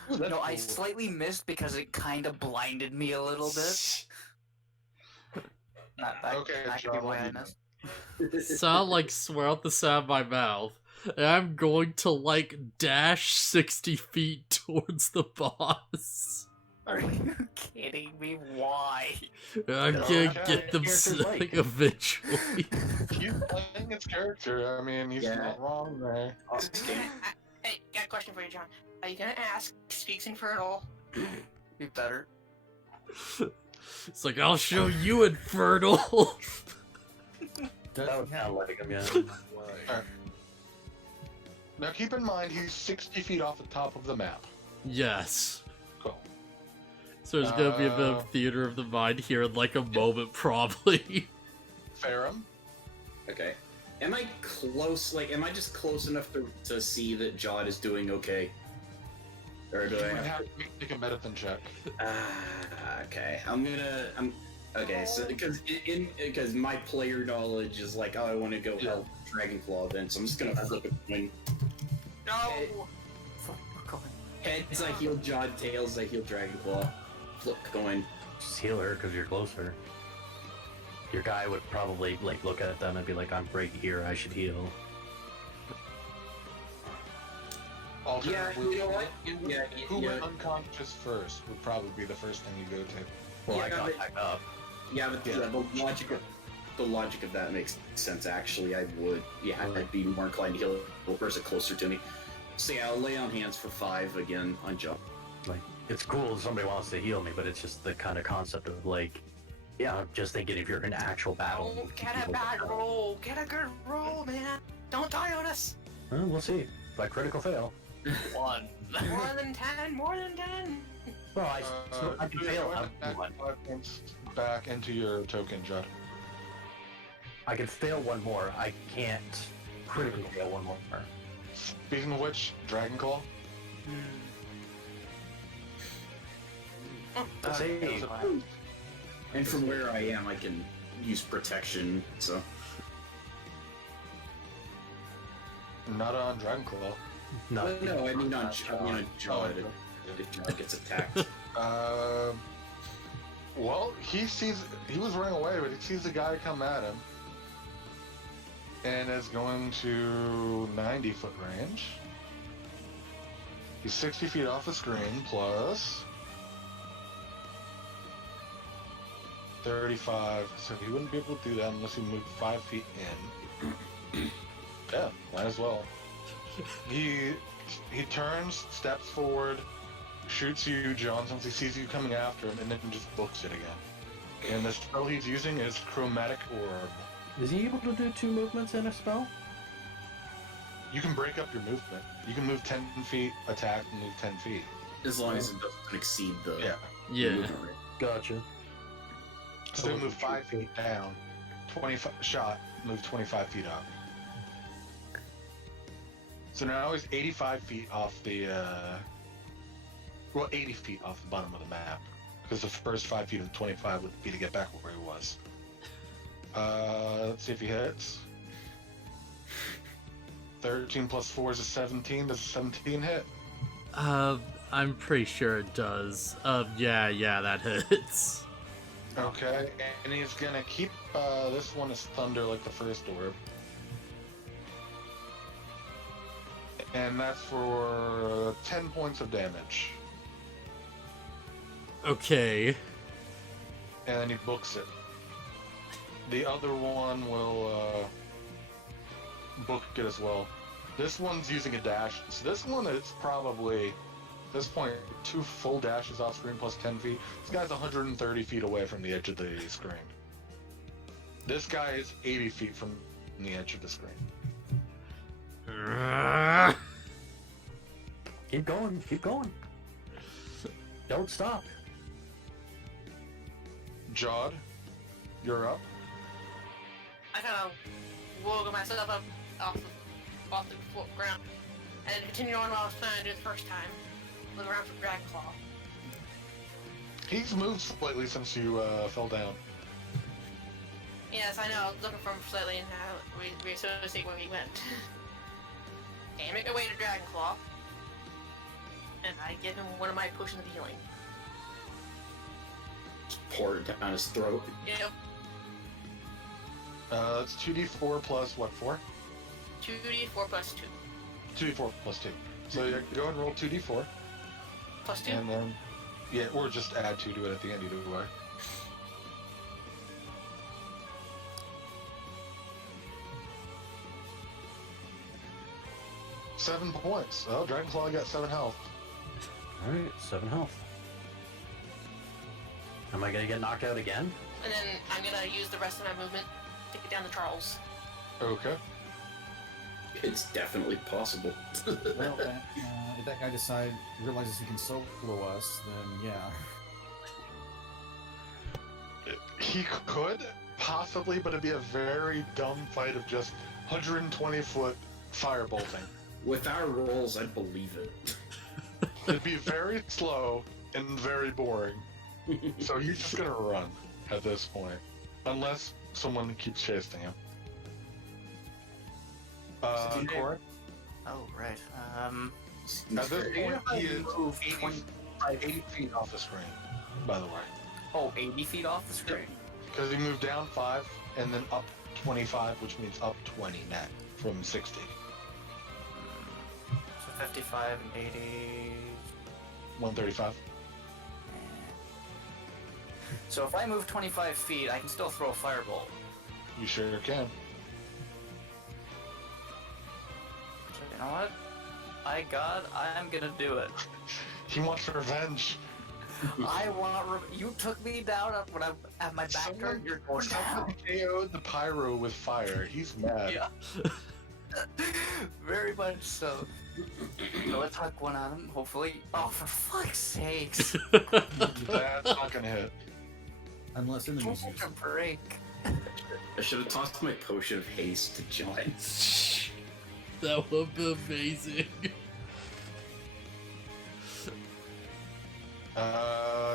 Ooh, that's No, I cool. slightly missed because it kind of blinded me a little bit. Not that. Okay, that could be John, why what I do you missed. So I'll like swear out the sound of my mouth. And I'm going to like dash 60 feet towards the boss. Are you kidding me? Why? And I'm gonna Okay. get them Character's like- like, eventually. He's playing its character. I mean, he's Yeah. not wrong there. Hey, got a question for you, John. Are you gonna ask? Speaks Infernal. Be better. It's like, I'll show you Infernal. that would sound like him, yeah. Now keep in mind, he's 60 feet off the top of the map. Yes. Cool. So there's gonna be a bit of theater of the mind here in like a moment, probably. Farum. Okay. Am I close? Like, am I just close enough to see that Jod is doing okay? Or do You I might have have to make a medicine check. okay. Okay, so because my player knowledge is like, oh, I want to go help Dragonclaw then, so I'm just gonna flip a coin. No. Heads I heal Jod, tails I heal Dragonclaw. Flip coin. Just heal her because you're closer. Your guy would probably like look at them and be like, "I'm right here. I should heal." Alternatively, you know what? Yeah, who yeah. went unconscious first would probably be the first thing you go to. Well, Yeah, I got but- back up. Yeah, but the logic of that makes sense. Actually, I would. Yeah, I'd be more inclined to heal a person closer to me. So yeah, I'll lay on hands for 5 again on Jod. Like, it's cool if somebody wants to heal me, but it's just the kind of concept of like, yeah, I'm just thinking if you're in actual battle. Oh, get a bad roll. Get a good roll, man. Don't die on us. Well, we'll see. If I critical fail. One. More than 10. More than 10. Well, I can fail. Add 5 points back into your token, Judd. I can fail one more. I can't critically fail one more. Speaking of which, Dragonclaw. Save. And from where I am, I can use protection. So Not on Dragonclaw. Not no, I mean on Jod. If Jod gets attacked. Well, he was running away, but he sees the guy come at him. And is going to 90-foot range. He's 60 feet off the screen, plus 35. So he wouldn't be able to do that unless he moved 5 feet in. Yeah, might as well. He turns, steps forward, shoots you, John, since he sees you coming after him, and then just books it again. And the spell he's using is Chromatic Orb. Is he able to do 2 movements in a spell? You can break up your movement. You can move 10 feet, attack, and move 10 feet. As long as it doesn't exceed the Yeah. Yeah. movement rate. Gotcha. So move 5 feet down, 25 shot, move 25 feet up. So now he's 85 feet off the, 80 feet off the bottom of the map. Because the first 5 feet of the 25 would be to get back where he was. Let's see if he hits. 13 plus 4 is a 17. Does a 17 hit? I'm pretty sure it does. Yeah, that hits. Okay, and he's gonna keep this one as thunder like the first orb. And that's for 10 points of damage. Okay. And then he books it. The other one will book it as well. This one's using a dash, so this one is probably, at this point, 2 full dashes off screen plus 10 feet. This guy's 130 feet away from the edge of the screen. This guy is 80 feet from the edge of the screen. Keep going, keep going. Don't stop. Jod, you're up. I kind of wiggle myself up off the ground and then continue on what I was trying to do the first time. Look around for Dragon Claw. He's moved slightly since you fell down. Yes, I know. I was looking for him slightly and we associate where he went. Okay, I make my way to Dragon Claw. And I give him one of my potions of healing. Just pour it down his throat. Yep. It's 2d4 plus what, 4? 2d4 plus 2. 2d4 plus 2. So you go and roll 2d4. Plus 2? And then, yeah, or just add 2 to it at the end, either way. Seven points. Oh, Dragonclaw got 7 health. Alright, 7 health. Am I gonna get knocked out again? And then I'm gonna use the rest of my movement to get down to Charles. Okay. It's definitely possible. Well, if that guy realizes he can solo us, then yeah. He could, possibly, but it'd be a very dumb fight of just 120-foot firebolting. With our rolls, I believe it. It'd be very slow and very boring. So he's just gonna run at this point. Unless someone keeps chasing him. Cora? Oh, right. At this point, he is move 80 feet off the screen, by the way. Oh, 80 feet off the screen. Because he moved down 5 and then up 25, which means up 20 net from 60. So 55 and 80. 135. So if I move 25 feet, I can still throw a firebolt. You sure can. So you know what? I'm gonna do it. He wants revenge. I want. You took me down when I have my back turned. You're going down. KO'd the pyro with fire. He's mad. Yeah. Very much so. So let's huck one at him. Hopefully. Oh, for fuck's sakes! That's not gonna hit. Unless enemies Take use a it. break. I should have tossed my potion of haste to John. That would be amazing.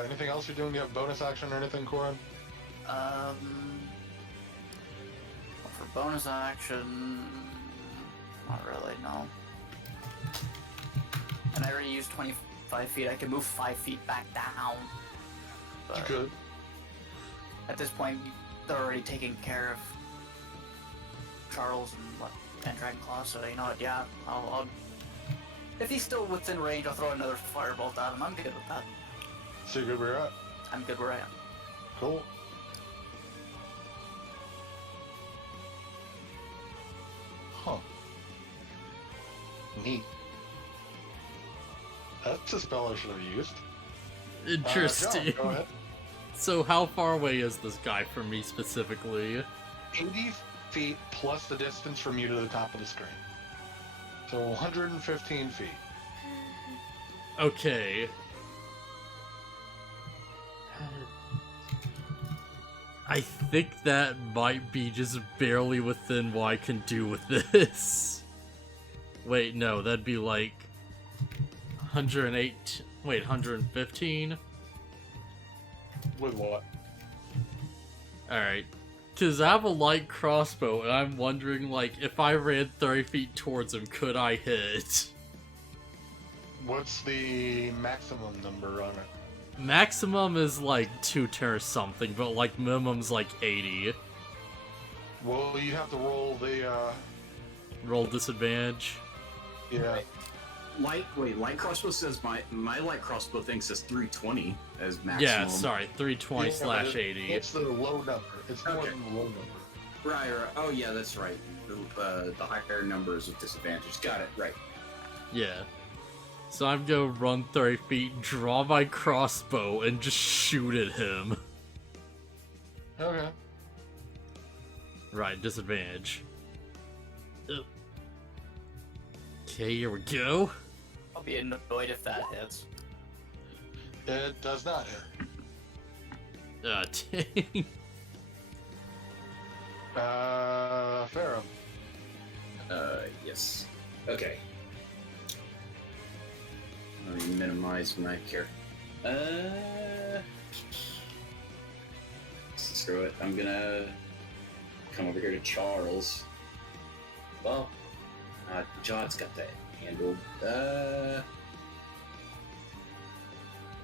Anything else you're doing? Do you have bonus action or anything, Corin? For bonus action, not really, no. And I already used 25 feet. I can move 5 feet back down. You But could. at this point, they're already taking care of Charles and Dragonclaw. So you know what? Yeah, I'll. If he's still within range, I'll throw another firebolt at him. I'm good with that. So you're good where you're at? I'm good where I am. Cool. Huh. Neat. That's a spell I should have used. Interesting. John, go ahead. So how far away is this guy from me specifically? 80 feet plus the distance from you to the top of the screen. So 115 feet. Okay. I think that might be just barely within what I can do with this. Wait, no, that'd be like 108. Wait, 115? With what? Alright. Because I have a light crossbow, and I'm wondering, like, if I ran 30 feet towards him, could I hit? What's the maximum number on it? Maximum is like 2 or something, but like minimum's like 80. Well, you have to roll the, Roll disadvantage. yeah. light crossbow says my light crossbow thing says 320 as maximum. Yeah, sorry, 320 Yeah, slash but 80. It's the low number. It's more Okay. than the low number. Right. Oh yeah, that's right. The higher number is with disadvantage. Got it. Right. Yeah. So I'm gonna run 30 feet, draw my crossbow, and just shoot at him. Okay. Right, disadvantage. Okay, here we go. I'll be annoyed if that hits. It does not hit. Dang. Ferrum. Yes. Okay. Let me minimize my character. Screw it. I'm gonna come over here to Charles. Well, John's got that handled. I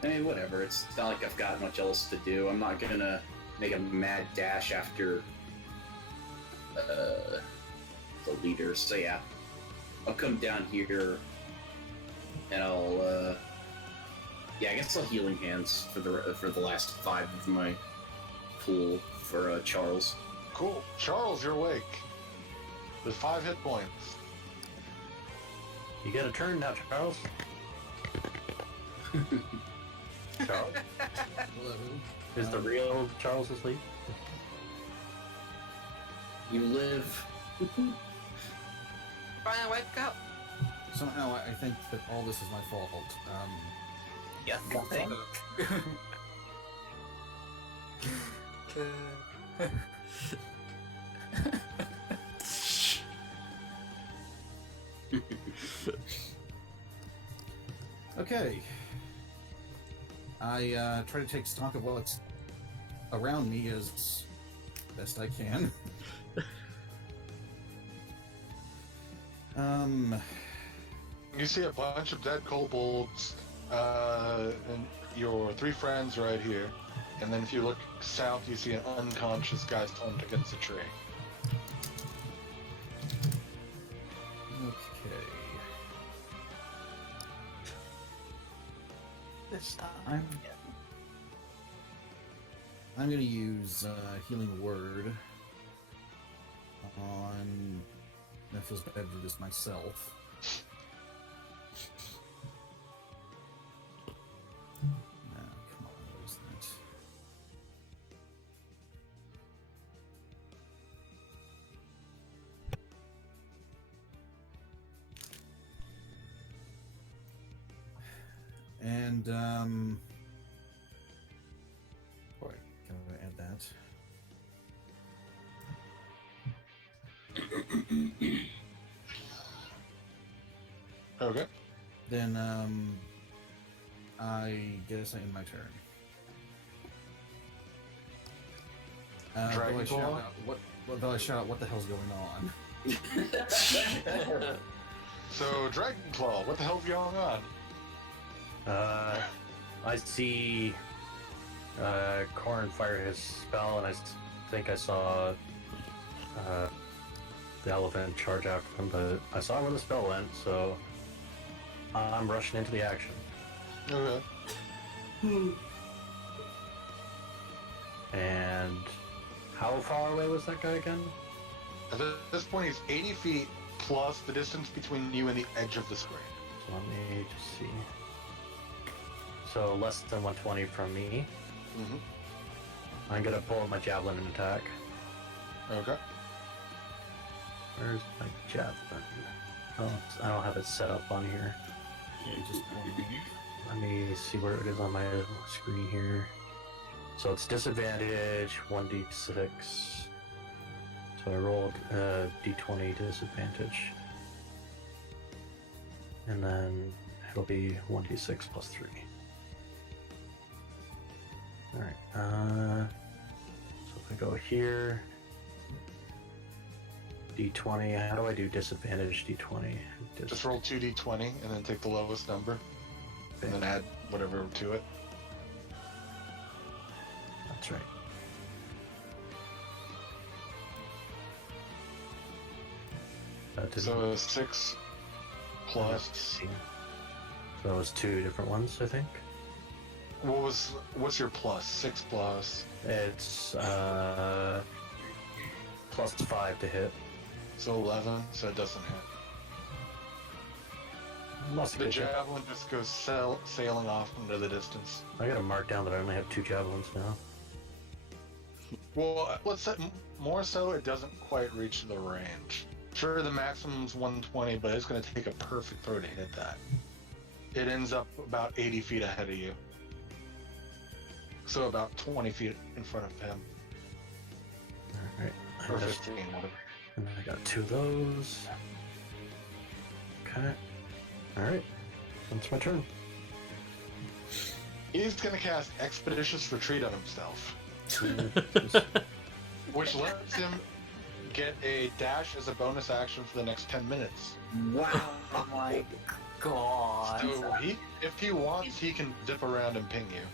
mean, whatever. It's not like I've got much else to do. I'm not gonna make a mad dash after the leader. So yeah, I'll come down here and I'll I guess I'll healing hands for the last 5 of my pool for Charles. Cool. Charles, you're awake. With 5 hit points. You get a turn now, Charles. Charles? Hello. Is the real Charles asleep? You live. Brian, wake up. Somehow I think that all this is my fault. Yeah, nothing. Okay. I try to take stock of what's around me as best I can. You see a bunch of dead kobolds, and your 3 friends right here. And then if you look south, you see an unconscious guy slumped against a tree. Okay. This time. I'm gonna use Healing Word on... That feels bad to do this myself. Come on, what is that? And, boy, can I add that? Okay. Then, I guess I end my turn. Dragon Though I shout Claw? out, though I shout out, what the hell's going on? So, Dragonclaw, what the hell's going on? I see Corn fire his spell, and I think I saw the elephant charge after him, but I saw where the spell went, so I'm rushing into the action. Okay. And how far away was that guy again? At this point, he's 80 feet plus the distance between you and the edge of the square. So let me just see. So less than 120 from me. Mm-hmm. I'm gonna pull my javelin and attack. Okay. Where's my javelin? Oh, I don't have it set up on here. Just one minute. Let me see where it is on my screen here. So it's disadvantage, 1d6. So I rolled d20 disadvantage. And then it'll be 1d6 plus 3. Alright, so if I go here, d20, how do I do disadvantage d20? Just roll 2d20 and then take the lowest number. And then add whatever to it. That's right. So 6 plus Those two different ones, I think. What's your plus? 6 plus. It's plus 5 to hit. So 11, so it doesn't hit. Must The have hit. javelin just goes sailing off into the distance. I gotta mark down that I only have 2 javelins now. Well, let's say more so it doesn't quite reach the range. Sure, the maximum's 120, but it's going to take a perfect throw to hit that. It ends up about 80 feet ahead of you. So about 20 feet in front of him. Alright. Or 15, whatever. And then I got 2 of those. Okay. Alright. That's my turn. He's going to cast Expeditious Retreat on himself, which lets him get a dash as a bonus action for the next 10 minutes. Wow. Oh my god. So if he wants, he can dip around and ping you.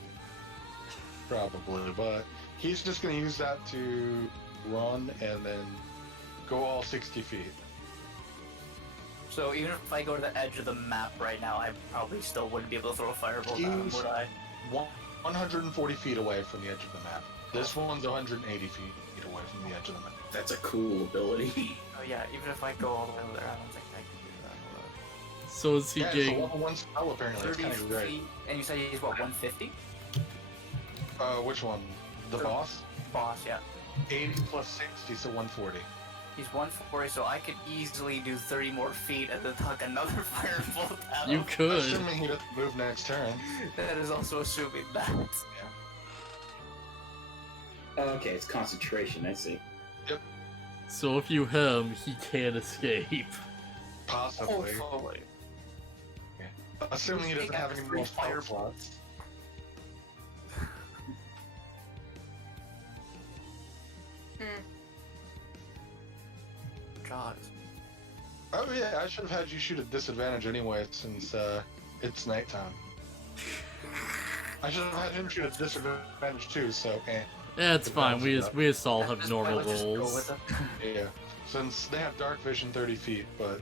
Probably, but he's just going to use that to run and then go all 60 feet. So even if I go to the edge of the map right now, I probably still wouldn't be able to throw a fireball at him, would I? 140 feet away from the edge of the map. This one's 180 feet away from the edge of the map. That's a cool ability. Oh yeah, even if I go all the way over there, I don't think I can do that. So is he Yeah, getting... it's a level 1 spell apparently. It's 30 kind of great. feet, and you said he's what, 150? Which one? The boss? Boss, yeah. 80 plus 60, so 140. He's 140, so I could easily do 30 more feet and then tuck another firebolt at You him. could. Assuming he doesn't move next turn. That is also assuming that. Okay, it's concentration, I see. So if you hit him, he can't escape. Possibly. Hopefully. Assuming he doesn't have any more fire slots. God. Oh yeah, I should have had you shoot at disadvantage anyway, since it's nighttime. I should have had him shoot at disadvantage too, so Yeah, it's fine. We just all At have this normal point, let's just go rolls. with it. yeah. Since they have dark vision 30 feet, but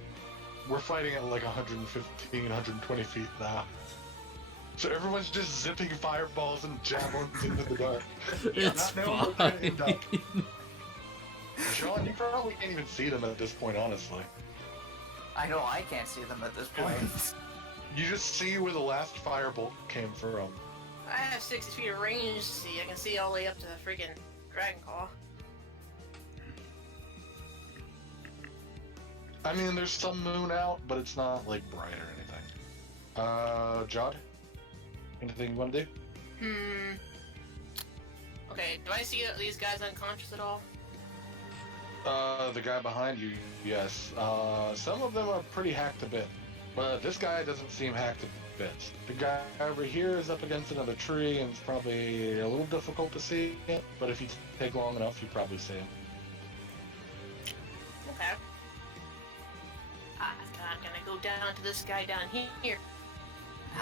we're fighting at like 115, 120 feet now. So everyone's just zipping fireballs and javelins into the dark. It's Not knowing where they're gonna end fine. up. Sean, you probably can't even see them at this point, honestly. I know I can't see them at this point. You just see where the last firebolt came from. I have 60 feet of range to see. I can see all the way up to the freaking Dragon Claw. I mean, there's some moon out, but it's not like bright or anything. Jod? Anything you want to do? Okay, do I see these guys unconscious at all? The guy behind you, yes. Some of them are pretty hacked a bit, but this guy doesn't seem hacked a bit. The guy over here is up against another tree and it's probably a little difficult to see it, but if you take long enough, you probably see him. Okay. I'm gonna go down to this guy down here.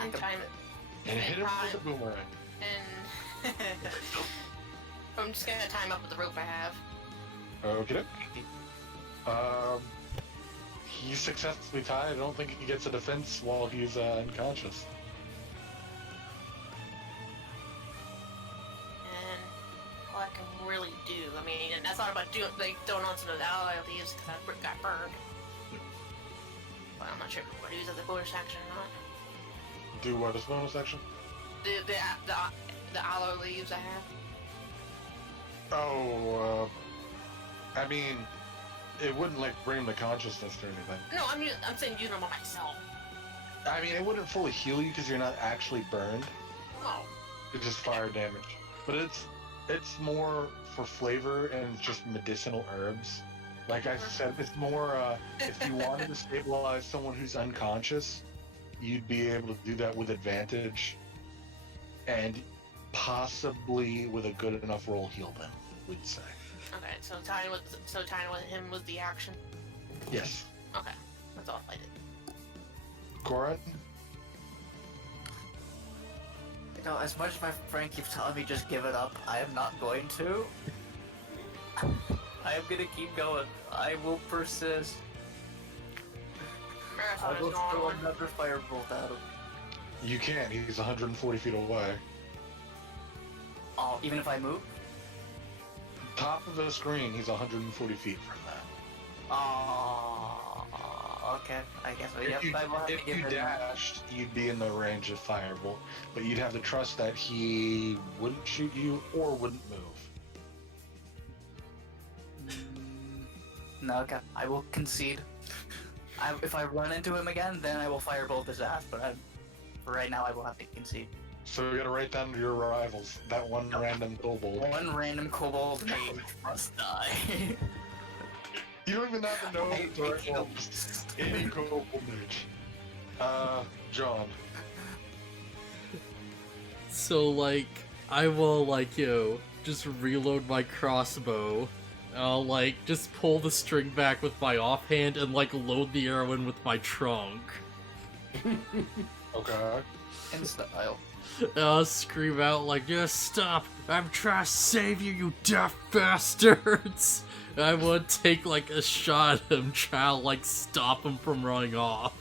And time it. And hit him with a boomerang. And I'm just gonna time up with the rope I have. Okay. He's successfully tied. I don't think he gets a defense while he's unconscious. And all I can really do, I mean, and I thought about doing, like, throwing on some of the aloe leaves because I got burned. But I'm not sure if I'm going to use it as a bonus action or not. Do what as bonus action? The aloe leaves I have. Oh, I mean, it wouldn't like bring him to consciousness or anything. No, I'm saying use them on myself. I mean, it wouldn't fully heal you because you're not actually burned. Oh. It's just fire damage. But it's more for flavor and it's just medicinal herbs. Like I said, it's more if you wanted to stabilize someone who's unconscious, you'd be able to do that with advantage, and possibly with a good enough roll heal them, we'd say. Okay, so tying with him was the action. Yes. Okay, that's all I did. Goran? You know, as much as my friend keeps telling me just give it up, I am not going to. I am gonna keep going. I will persist. I will throw another firebolt at him. You can't. He's 140 feet away. Oh, even if I move? Top of the screen, he's 140 feet from that. Oh, okay. I guess. Yep, I will have to If give you it dashed, you'd be in the range of fireball, but you'd have to trust that he wouldn't shoot you or wouldn't move. No, okay. I will concede. If I run into him again, then I will firebolt his ass, but for right now, I will have to concede. So you gotta write down your rivals. That one random kobold. One random kobold mage must die. You don't even have to know the direct ones. Any kobold mage. John. So, like, I will, like, just reload my crossbow. I'll, like, just pull the string back with my offhand and, like, load the arrow in with my trunk. Okay. In style. I'll scream out, like, just stop! I'm trying to save you, you deaf bastards! I want to take, like, a shot at him, try to, like, stop him from running off.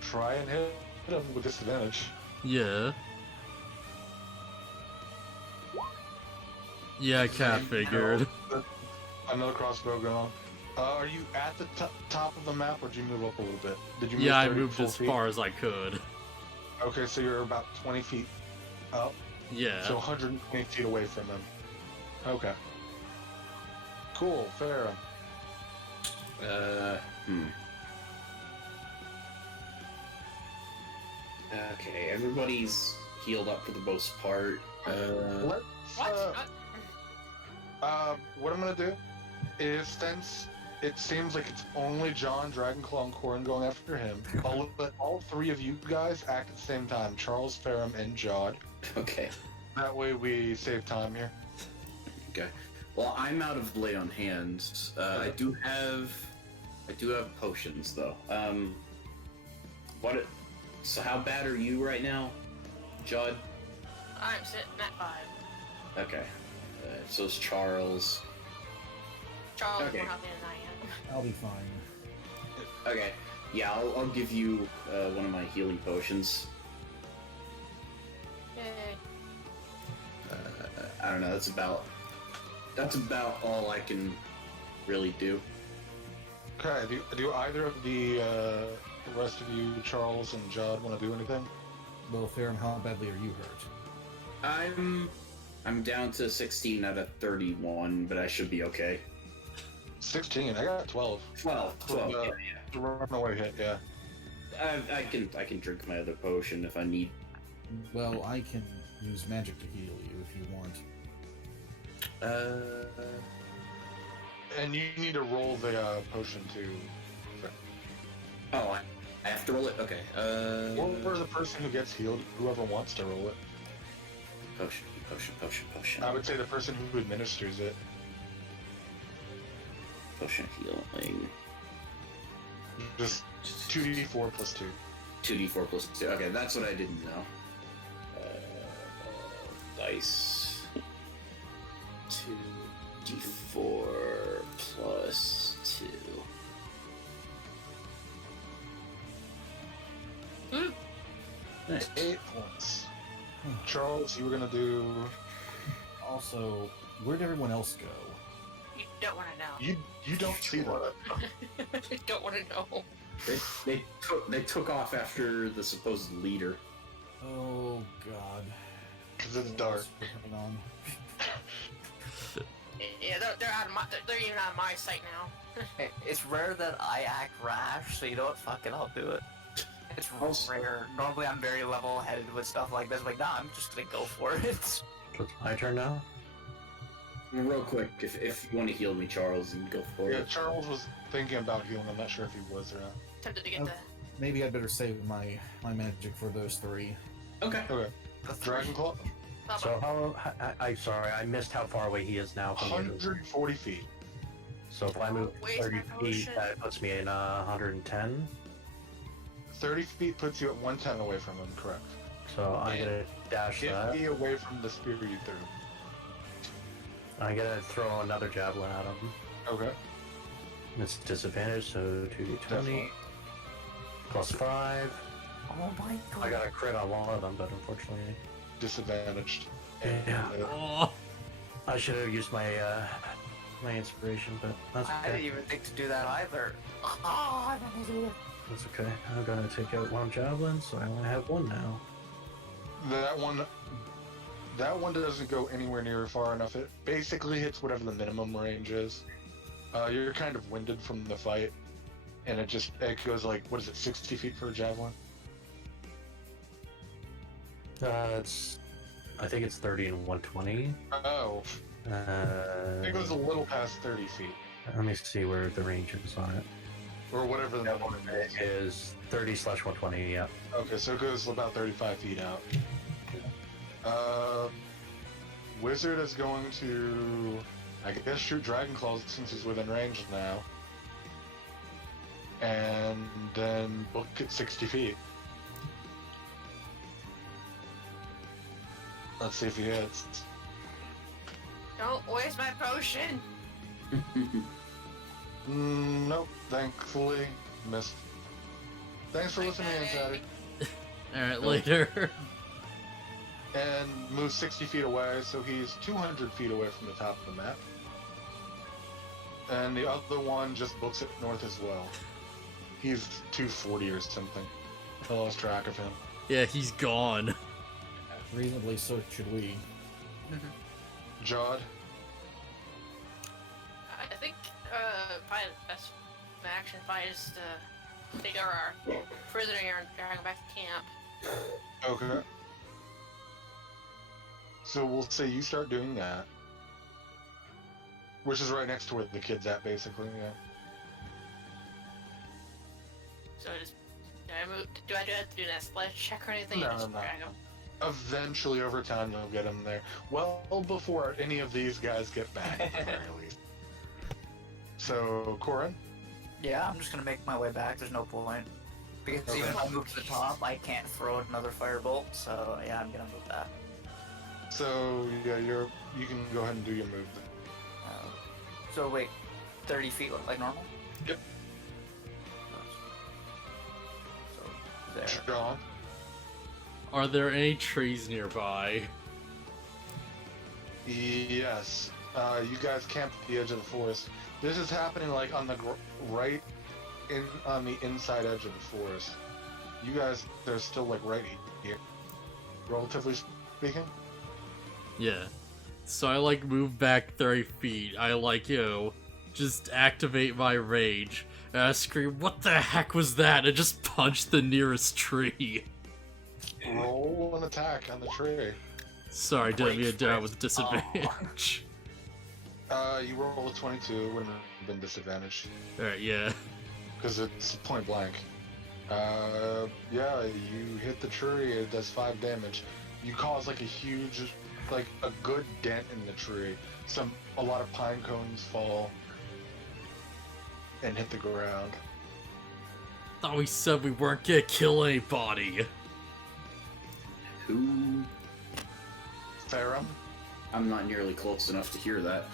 Try and hit him with disadvantage. Yeah. Yeah, I kinda figured. Another crossbow going on. Are you at the top of the map, or did you move up a little bit? Did you move Yeah, I 30 moved full as feet? far as I could. Okay, so you're about 20 feet up. Yeah. So 120 feet away from him. Okay. Cool, fair. Okay, everybody's healed up for the most part. Let's, what I'm gonna do is, since it seems like it's only John, Dragonclaw, and Corin going after him, I'll let all three of you guys act at the same time. Charles, Ferrum, and Jod. Okay. That way we save time here. Okay. Well, I'm out of lay on hands. I do have potions though. So how bad are you right now, Jod? I'm sitting at 5. Okay. So is Charles. Charles Okay. more healthy than I am. I'll be fine. Okay. Yeah, I'll give you one of my healing potions. Yay. I don't know. That's about all I can really do. Okay, do either of the rest of you, Charles and Jod, want to do anything? Well, Ferrum, how badly are you hurt? I'm down to 16 out of 31, but I should be okay. 16. I got 12. 12. Yeah. The runaway hit, yeah. I can drink my other potion if I need. Well, I can use magic to heal you if you want. And you need to roll the potion too. Oh, I have to roll it? Okay. Or for the person who gets healed, whoever wants to roll it. Potion. I would say the person who administers it. Potion healing. Just 2d4 plus 2. 2d4 plus 2. Okay, that's what I didn't know. Dice. 2d4 plus 2. Nice. 8 points. Charles, you were gonna do. Also, where'd everyone else go? You don't want to know. You don't see that. You don't want to know. They took off after the supposed leader. Oh God. Because it's dark. Hang on. Yeah, they're out of my. They're even out of my sight now. It's rare that I act rash, so you know what? Fuck it, I'll do it. It's rare. Normally I'm very level-headed with stuff like this. Like, nah, I'm just gonna go for it. So it's my turn now? Real quick, if you want to heal me, Charles, and go for Yeah, it. Charles was thinking about healing. I'm not sure if he was or not. Tempted to get Oh. the. Maybe I'd better save my magic for those three. Okay. Okay. Dragonclaw, So how... sorry, I missed how far away he is now from you. 140 feet. So if I move Where's 30 my feet, potion? that puts me in 110. 30 feet puts you at 110 away from him, correct? So I'm And gonna dash 50 that. away from the spear you threw. I'm gonna throw another javelin at him. Okay. It's disadvantage, so 2d20 Definitely. plus 5. Oh my god. I got a crit on one of them, but unfortunately, Disadvantaged. yeah. Oh, I should have used my my inspiration, but that's I didn't okay. even think to do that either. Oh, I'm an idiot. That's okay. I'm gonna take out one javelin, so I only have one now. That one doesn't go anywhere near far enough. It basically hits whatever the minimum range is. You're kind of winded from the fight, and it goes like, what is it, 60 feet for a javelin? I think it's 30 and 120. Oh, it goes a little past 30 feet, Let me see where the range is on it. or whatever the minimum is. It is 30/120. Yeah. Okay, so it goes about 35 feet out. Wizard is going to, I guess, shoot Dragon Claws since he's within range now. And then book at 60 feet. Let's see if he hits. Don't waste my potion. Nope, thankfully missed. Thanks for listening, Daddy. alright, later. And moves 60 feet away, so he's 200 feet away from the top of the map. And the other one just books it north as well. He's 240 or something. I lost track of him. Yeah, he's gone. Reasonably so should we. Jod, I think probably the best action fight is to take our prisoner and drag him back to camp. okay. So we'll say you start doing that. Which is right next to where the kid's at, basically, yeah. So do I have to do an athletics check or anything? No, Or just no. drag him? Eventually, over time, you'll get him there. Well, before any of these guys get back, at the very least. So, Corin? Yeah, I'm just gonna make my way back. There's no point. Because Okay. even if I move to the top, I can't throw out another firebolt. So yeah, I'm gonna move back. So, yeah, you can go ahead and do your move then. So wait, 30 feet like normal? Yep. So there. John? Are there any trees nearby? Yes. You guys camp at the edge of the forest. This is happening like on the on the inside edge of the forest. You guys, they're still like right here, relatively speaking. Yeah. So I like move back 30 feet. I like, just activate my rage. And I scream, "What the heck was that?" And just punch the nearest tree. Roll an attack on the tree. Sorry, didn't mean to do it with Oh. disadvantage. You roll a 22, wouldn't have been disadvantaged Alright, yeah. because it's point blank. Yeah, you hit the tree. It does 5 damage. You cause like a huge, like a good dent in the tree. A lot of pine cones fall and hit the ground. Thought we said we weren't gonna kill anybody. Who? Farum? I'm not nearly close enough to hear that.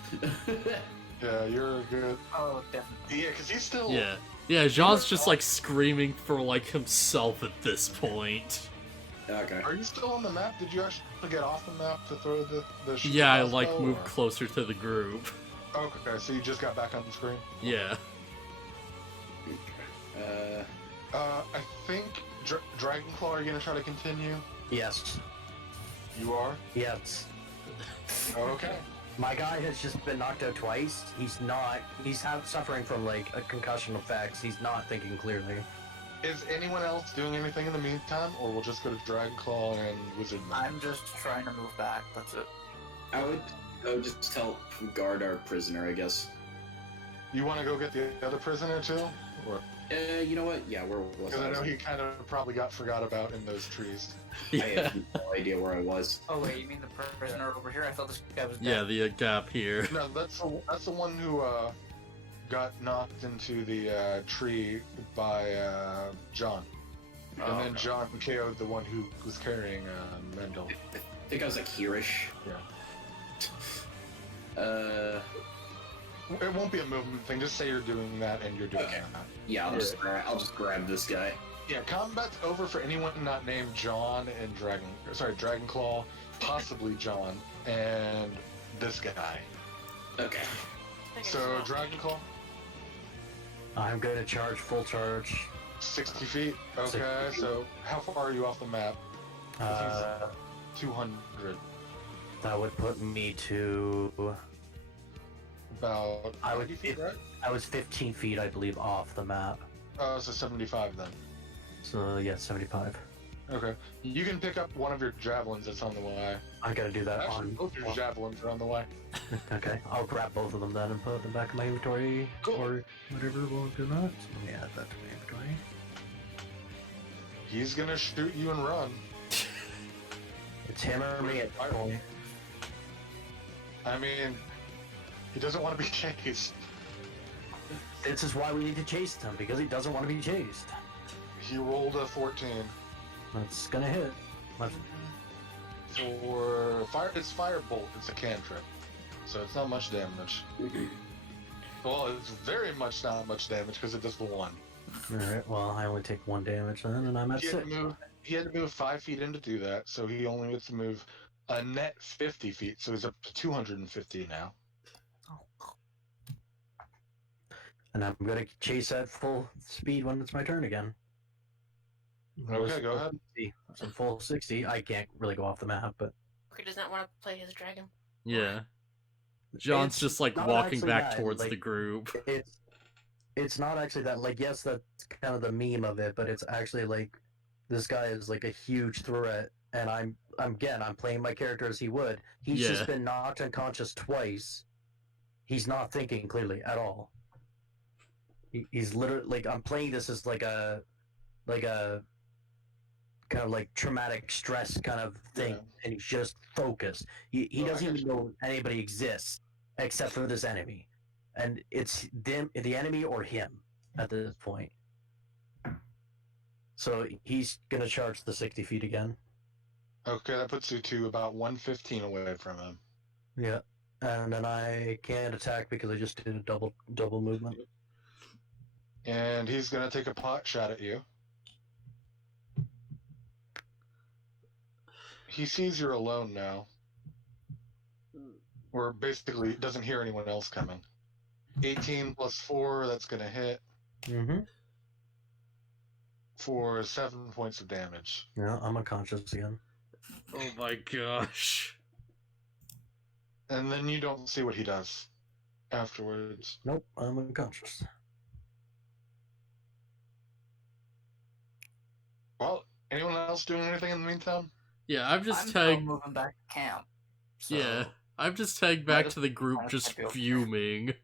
Yeah, you're good. Oh, definitely. Yeah, because he's still. Yeah. Yeah, Jean's just like screaming for like himself at this point. Okay. Are you still on the map? Did you actually get off the map to throw the shoot Yeah, I crossbow, like moved or- closer to the group. Okay, so you just got back on the screen? Yeah. I think Dragonclaw, are you gonna try to continue? Yes. You are? Yes. Okay. My guy has just been knocked out twice. He's suffering from like a concussion effects. He's not thinking clearly. Is anyone else doing anything in the meantime, or we'll just go to Dragonclaw and Wizard mode? I'm just trying to move back. That's it. I would just help guard our prisoner, I guess. You want to go get the other prisoner too? Or You know what? Yeah, where was because I know he kind of probably got forgot about in those trees. I Yeah. have no idea where I was. Oh wait, you mean the prisoner over here? I thought this guy was dead. Yeah, the gap here. No, that's the one who got knocked into the tree by John, Oh, and then okay. John KO'd the one who was carrying Mendel. I think I was like hereish. Yeah. It won't be a movement thing. Just say you're doing that and you're doing Okay. that. Yeah, I'll just grab this guy. Yeah, combat's over for anyone not named John and Dragonclaw, possibly John, and this guy. Okay. So, Dragonclaw, I'm gonna charge full charge. 60 feet. 60 Okay, feet. so how far are you off the map? 200. That would put me to. About I would 90 feet, right? I was 15 feet, I believe, off the map. Oh, so 75 then. So yeah, 75. Okay. You can pick up one of your javelins that's on the way. I gotta do that Actually, on. both your javelins are on the way. Okay, I'll grab both of them then and put them back in my inventory. Cool. Or whatever, we'll do that. Let me add that to my inventory. He's gonna shoot you and run. It's him or me at this point. I mean, he doesn't want to be chased. This is why we need to chase him, because he doesn't want to be chased. He rolled a 14 That's gonna hit. Let's- for fire. It's firebolt. It's a cantrip, so it's not much damage. Well, it's very much not much damage because it does 1. Alright, well, I only take 1 damage then, and I'm at He had 6. to move. He had to move 5 feet in to do that, so he only gets to move a net 50 feet. So he's up to 250 now. And I'm gonna chase at full speed when it's my turn again. Okay, go ahead. So full 60. I can't really go off the map, but He does not want to play his dragon. Yeah. John's It's just like not walking actually back that, towards like, the group. it's not actually that. Like, yes, that's kind of the meme of it, but it's actually like this guy is like a huge threat, and I'm playing my character as he would. He's Yeah. just been knocked unconscious twice. He's not thinking clearly at all. He's literally like, I'm playing this as like a kind of like traumatic stress kind of thing, Yeah. and he's just focused. He Well, I doesn't even get know anybody exists except for this enemy, and it's them, the enemy or him at this point. So he's gonna charge the 60 feet again. Okay, that puts you to about 115 away from him. Yeah, and then I can't attack because I just did a double movement. And he's gonna take a pot shot at you. He sees you're alone now. Or basically doesn't hear anyone else coming. 18 plus 4, that's gonna hit Mm-hmm. for 7 points of damage. Yeah, I'm unconscious again. Oh my gosh. And then you don't see what he does afterwards. Nope, I'm unconscious. Well, anyone else doing anything in the meantime? Yeah, I'm I'm just still tagged. moving back to camp. So Yeah, I'm just tagged back Right. to the group, Right. just Might be okay. fuming.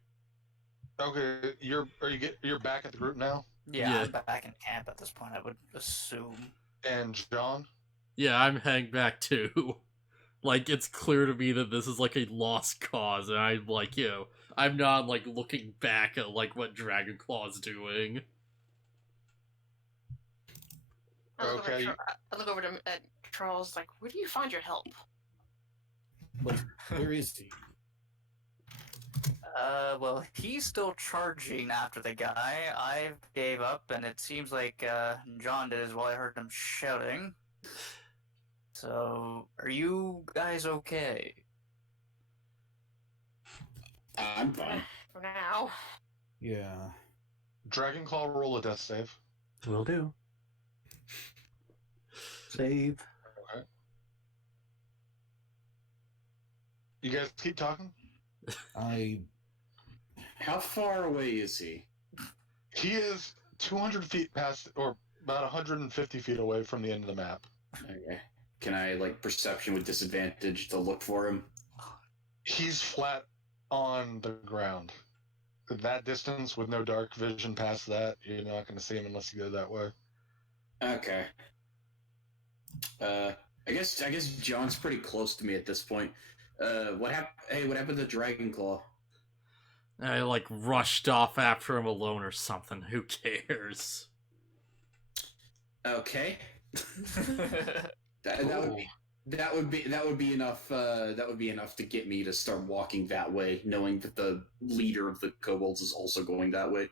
Okay, you're back at the group now? yeah, Yeah. I'm back in camp at this point, I would assume. And John? Yeah, I'm hanging back too. Like, it's clear to me that this is like a lost cause, and I'm like, I'm not like looking back at like what Dragonclaw's doing. Okay. I look over at Charles, like, where do you find your help? But where is he? Well, he's still charging after the guy. I gave up, and it seems like John did as well. I heard him shouting. So, are you guys okay? I'm fine. For now. Yeah. Dragonclaw, roll a death save. Will do. Save. Okay. You guys keep talking? How far away is he? He is 200 feet past, or about 150 feet away from the end of the map. Okay. Can I, like, perception with disadvantage to look for him? He's flat on the ground. At that distance, with no dark vision past that, you're not going to see him unless you go that way. Okay. I guess John's pretty close to me at this point. What happened to Dragonclaw? I like rushed off after him alone or something. Who cares? Okay. That would be enough. That would be enough to get me to start walking that way, knowing that the leader of the kobolds is also going that way.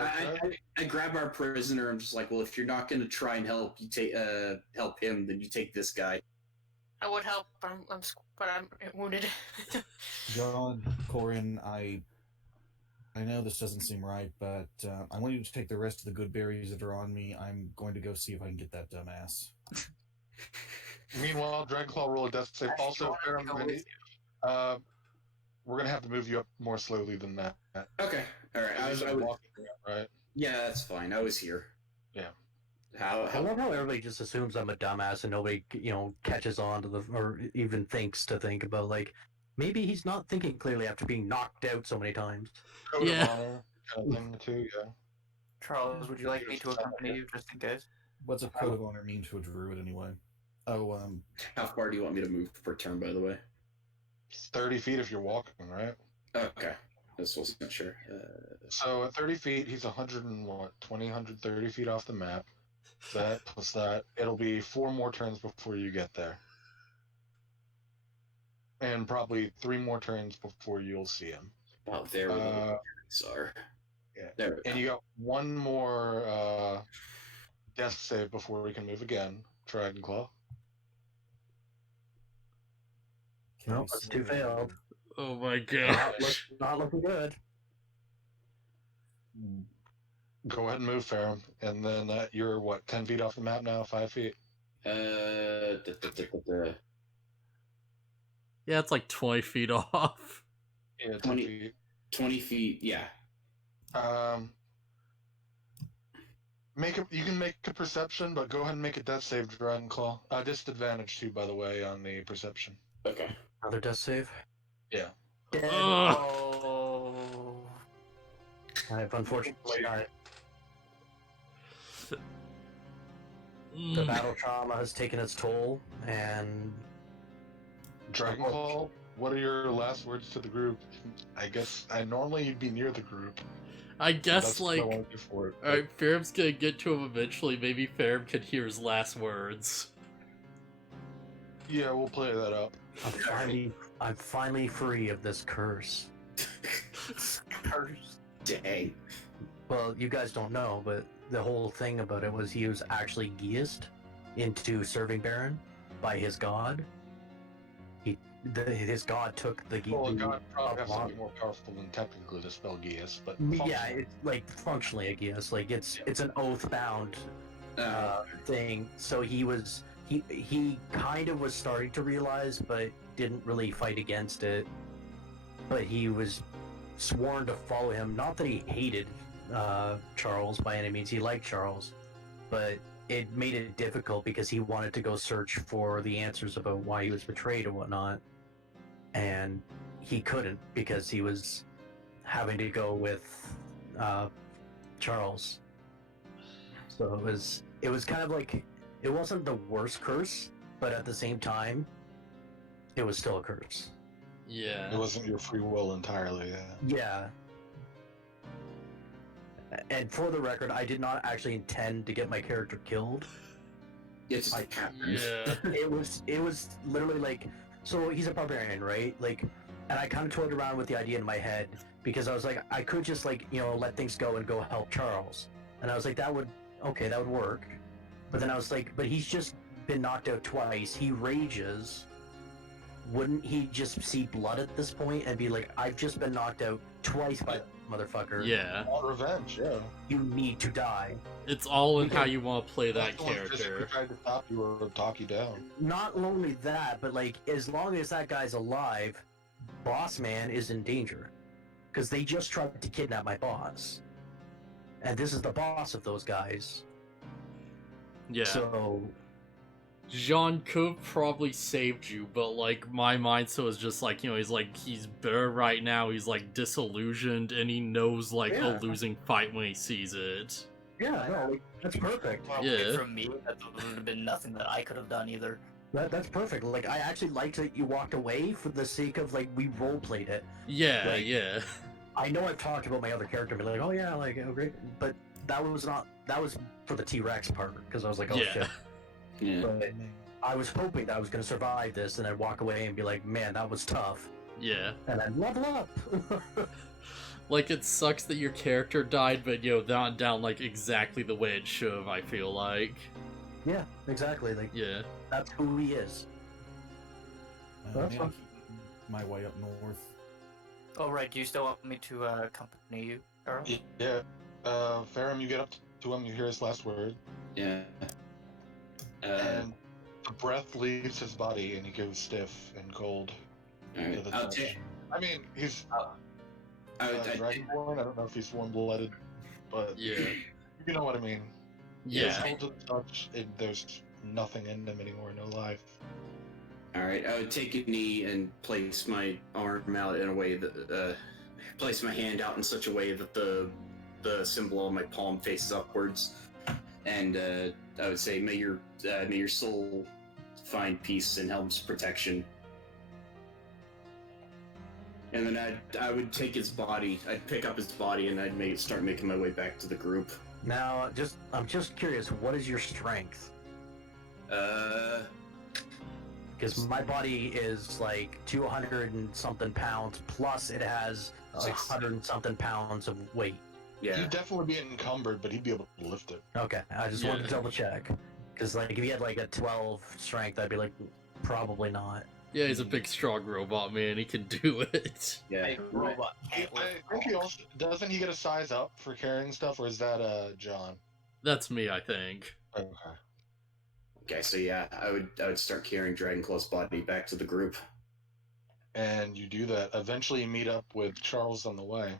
I grab our prisoner. I'm just like, well, if you're not going to try and help, you take help him, then you take this guy. I would help, but I'm wounded. John, Corin, I know this doesn't seem right, but I want you to take the rest of the good berries that are on me. I'm going to go see if I can get that dumbass. Meanwhile, Dragonclaw roll a death save. Also, we're gonna have to move you up more slowly than that. Okay, all right. I was walking around, right? Yeah, that's fine. I was here. Yeah. I love how everybody just assumes I'm a dumbass and nobody, catches on to or even thinks about, like, maybe he's not thinking clearly after being knocked out so many times. Code of honor kind of thing too, yeah. Charles, would you like me to accompany you just in case? What's a code of honor mean to a druid anyway? Oh, How far do you want me to move per turn, by the way? 30 feet if you're walking, right? Okay. This wasn't sure. So at 30 feet, he's 130 feet off the map. That plus that, it'll be 4 more turns before you get there. And probably 3 more turns before you'll see him. About there where the turns are. Yeah. There and you got 1 more death save before we can move again. Dragonclaw. No, that's 2 failed. Oh my god. Not looking good. Go ahead and move, Ferrum. And then you're, 10 feet off the map now? 5 feet? Yeah, it's like 20 feet off. Yeah, 10 feet. 20 feet, yeah. You can make a perception, but go ahead and make a death save, Dragonclaw. Disadvantage too, by the way, on the perception. Okay. Another death save? Yeah. Oh. I've unfortunately died. The battle trauma has taken its toll, and... Dragonclaw, what are your last words to the group? I guess, normally you'd be near the group. I guess, Alright, Ferrum's gonna get to him eventually. Maybe Ferrum can hear his last words. Yeah, we'll play that up. I'm finally free of this curse. Curse. Dang. Well, you guys don't know, but the whole thing about it was he was actually geased into serving Baron by his god. His god took the Well, God probably has to be more powerful than technically to spell Geas, but yeah, it's like functionally a Geas. Like it's an oath-bound thing. So he kind of was starting to realize, but didn't really fight against it. But he was sworn to follow him. Not that he hated Charles by any means. He liked Charles, but it made it difficult because he wanted to go search for the answers about why he was betrayed and whatnot. And he couldn't because he was having to go with Charles. So it was kind of like, it wasn't the worst curse, but at the same time, it was still a curse. Yeah. It wasn't your free will entirely, Yeah. And for the record, I did not actually intend to get my character killed. It's like happened. Yeah. It was literally like, so he's a barbarian, right? Like, and I kind of toyed around with the idea in my head because I was like, I could just like, let things go and go help Charles. And I was like, that would work. But then I was like, but he's just been knocked out twice. He rages. Wouldn't he just see blood at this point and be like, I've just been knocked out twice by motherfucker. Yeah. All revenge, yeah. You need to die. It's all in how you want to play that character. Tried to stop you or talk you down. Not only that, but like, as long as that guy's alive, Boss Man is in danger. Because they just tried to kidnap my boss. And this is the boss of those guys. Yeah. So... Jean could probably saved you, but like my mindset was just like, he's bitter right now, he's like disillusioned, and he knows like a losing fight when he sees it. Yeah, no, like, that's perfect. Yeah. From me, that would have been nothing that I could have done either. That's perfect. Like, I actually liked that you walked away for the sake of, like, we role-played it. Yeah, like, yeah. I know I've talked about my other character, but like, oh yeah, like, oh great, but that was for the T-Rex part, because I was like, oh shit. Yeah. But I was hoping that I was going to survive this, and I'd walk away and be like, man, that was tough. Yeah. And then level up. Like, it sucks that your character died, but, not down, like, exactly the way it should have, I feel like. Yeah, exactly. Like, Yeah. that's who he is. That's Yeah, fine. my way up north. Oh, right. Do you still want me to accompany you, Earl? Yeah. Ferrum, you get up to him, you hear his last word, Yeah. and the breath leaves his body, and he goes stiff and cold. Alright, to the I'll touch. take. I mean, he's I Dragonborn. I don't know if he's warm-blooded, but Yeah. you know what I mean. Yeah. He's cold to the touch, and there's nothing in him anymore, no life. Alright, I would take a knee and place my arm out in a way that, place my hand out in such a way that the symbol on my palm faces upwards, and I would say, may your soul find peace and Helm's protection. And then I would take his body, I'd pick up his body, and I'd start making my way back to the group. Now, I'm just curious, what is your strength? Because my body is like 200 and something pounds, plus it has 100 and something pounds of weight. Yeah. He'd definitely be encumbered, but he'd be able to lift it. Okay, I just wanted to double check. Because like if he had like a 12 strength, I'd be like, probably not. Yeah, he's a big, strong robot, man. He can do it. Yeah. Hey, robot can't I think he also doesn't he get a size up for carrying stuff, or is that John? That's me, I think. Okay. Okay, so yeah, I would start carrying Dragonclaw's body back to the group. And you do that. Eventually, you meet up with Charles on the way.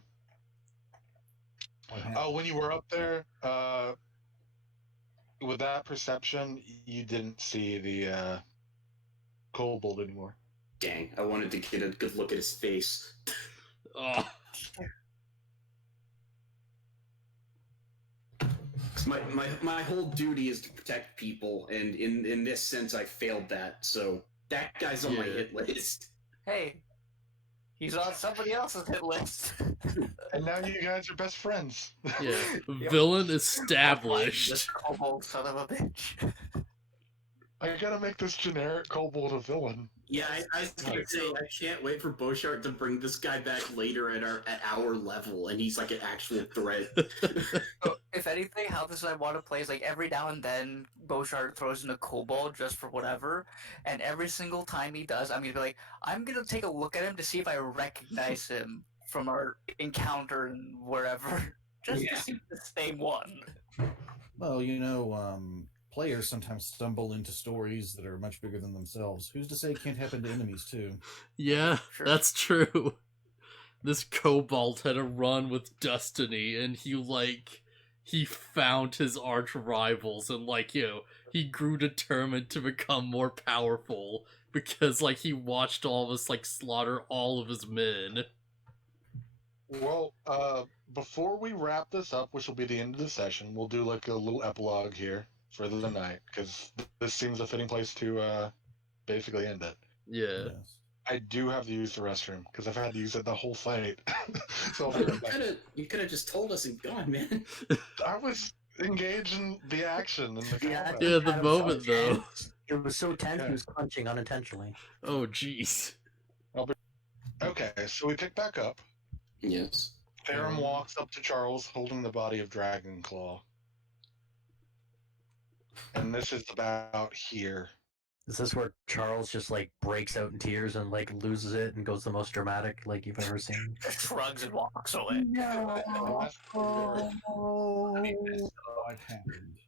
Oh, when you were up there, with that perception, you didn't see the kobold anymore. Dang, I wanted to get a good look at his face. Oh. My whole duty is to protect people, and in this sense, I failed that. So that guy's on my hit list. Hey, he's on somebody else's hit list. And now you guys are best friends. Yeah. Yep. Villain established. This kobold son of a bitch. I gotta make this generic kobold a villain. Yeah, I was gonna say I can't wait for BaronvonCreepy to bring this guy back later at our level, and he's like an actual threat. So, if anything, how this I want to play is like every now and then BaronvonCreepy throws in a kobold just for whatever, and every single time he does, I'm gonna be like, I'm gonna take a look at him to see if I recognize him from our encounter and wherever, just to see if it's the same one. Well, players sometimes stumble into stories that are much bigger than themselves. Who's to say it can't happen to enemies too? Yeah, Sure. that's true. This kobold had a run with Destiny, and he found his arch rivals, and he grew determined to become more powerful because he watched all of us slaughter all of his men. Well, before we wrap this up, which will be the end of the session, we'll do a little epilogue here for the night, because this seems a fitting place to basically end it. Yeah. Yes. I do have to use the restroom, because I've had to use it the whole fight. So You could have just told us and gone, man. I was engaged in the action and the combat. Yeah, the moment, though. It was so tense, Yeah. he was clenching unintentionally. Oh, jeez. Okay, so we pick back up. Yes. Ferrum walks up to Charles, holding the body of Dragonclaw. And this is about here. Is this where Charles just breaks out in tears and loses it and goes the most dramatic you've ever seen? Just shrugs and walks away. No. That's I mean, this is what happened.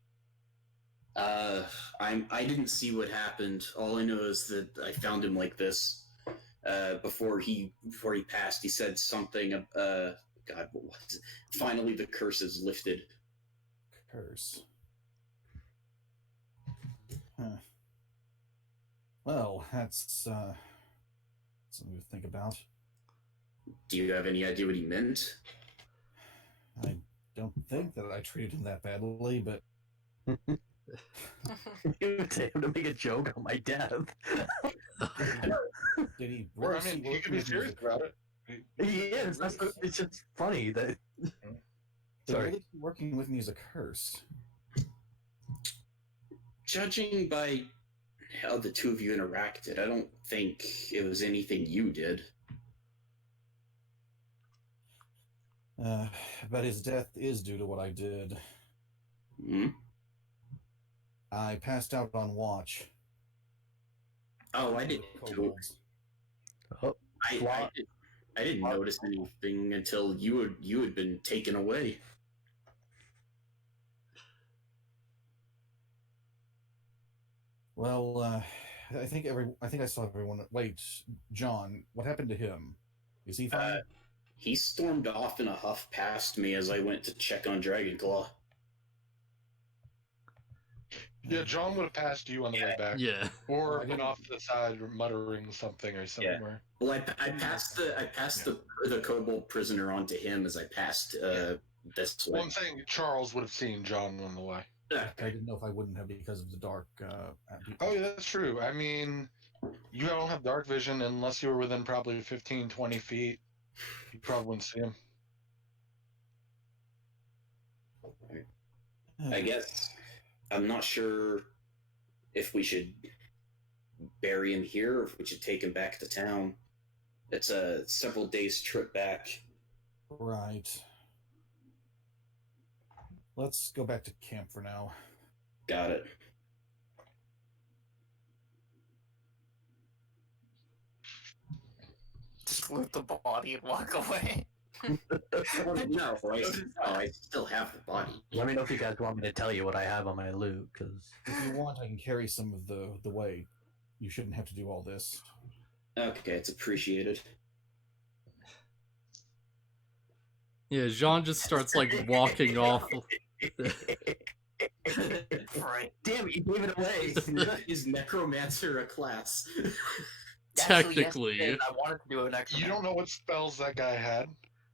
I didn't see what happened. All I know is that I found him like this. Before he passed, he said something. God, what was it? Finally, the curse is lifted. Curse. Huh. Well, that's something to think about. Do you have any idea what he meant? I don't think that I treated him that badly, but You would say him to make a joke on my death. did he? Or, really you work can be with me serious as a- about it. He is. It's just funny that. Did he Sorry. really keep working with me as a curse? Judging by how the two of you interacted, I don't think it was anything you did. But his death is due to what I did. Hmm? I passed out on watch. Oh, I didn't. Kobolds. Oh, I didn't notice anything until you had been taken away. Well, I think I saw everyone. Wait, John, what happened to him? Is he fine? He stormed off in a huff past me as I went to check on Dragonclaw. Yeah, John would have passed you on the way back. Yeah. Or been off to the side muttering something or somewhere. Well, I passed the kobold prisoner onto him as I passed this way. Well, I'm saying Charles would have seen John on the way. I didn't know if I wouldn't have because of the dark. Oh, yeah, that's true. I mean, you don't have dark vision unless you were within probably 15, 20 feet. You probably wouldn't see him. I guess I'm not sure if we should bury him here or if we should take him back to town. It's a several days trip back. Right. Let's go back to camp for now. Got it. Just loot the body and walk away. No, I still have the body. let me know if you guys want me to tell you what I have on my loot, because If you want, I can carry some of the way. You shouldn't have to do all this. Okay, it's appreciated. Yeah, Jean just starts like walking off. Right. damn it, you gave it away. Is Necromancer a class? Technically. Yes, I wanted to do an extra. You don't know what spells that guy had,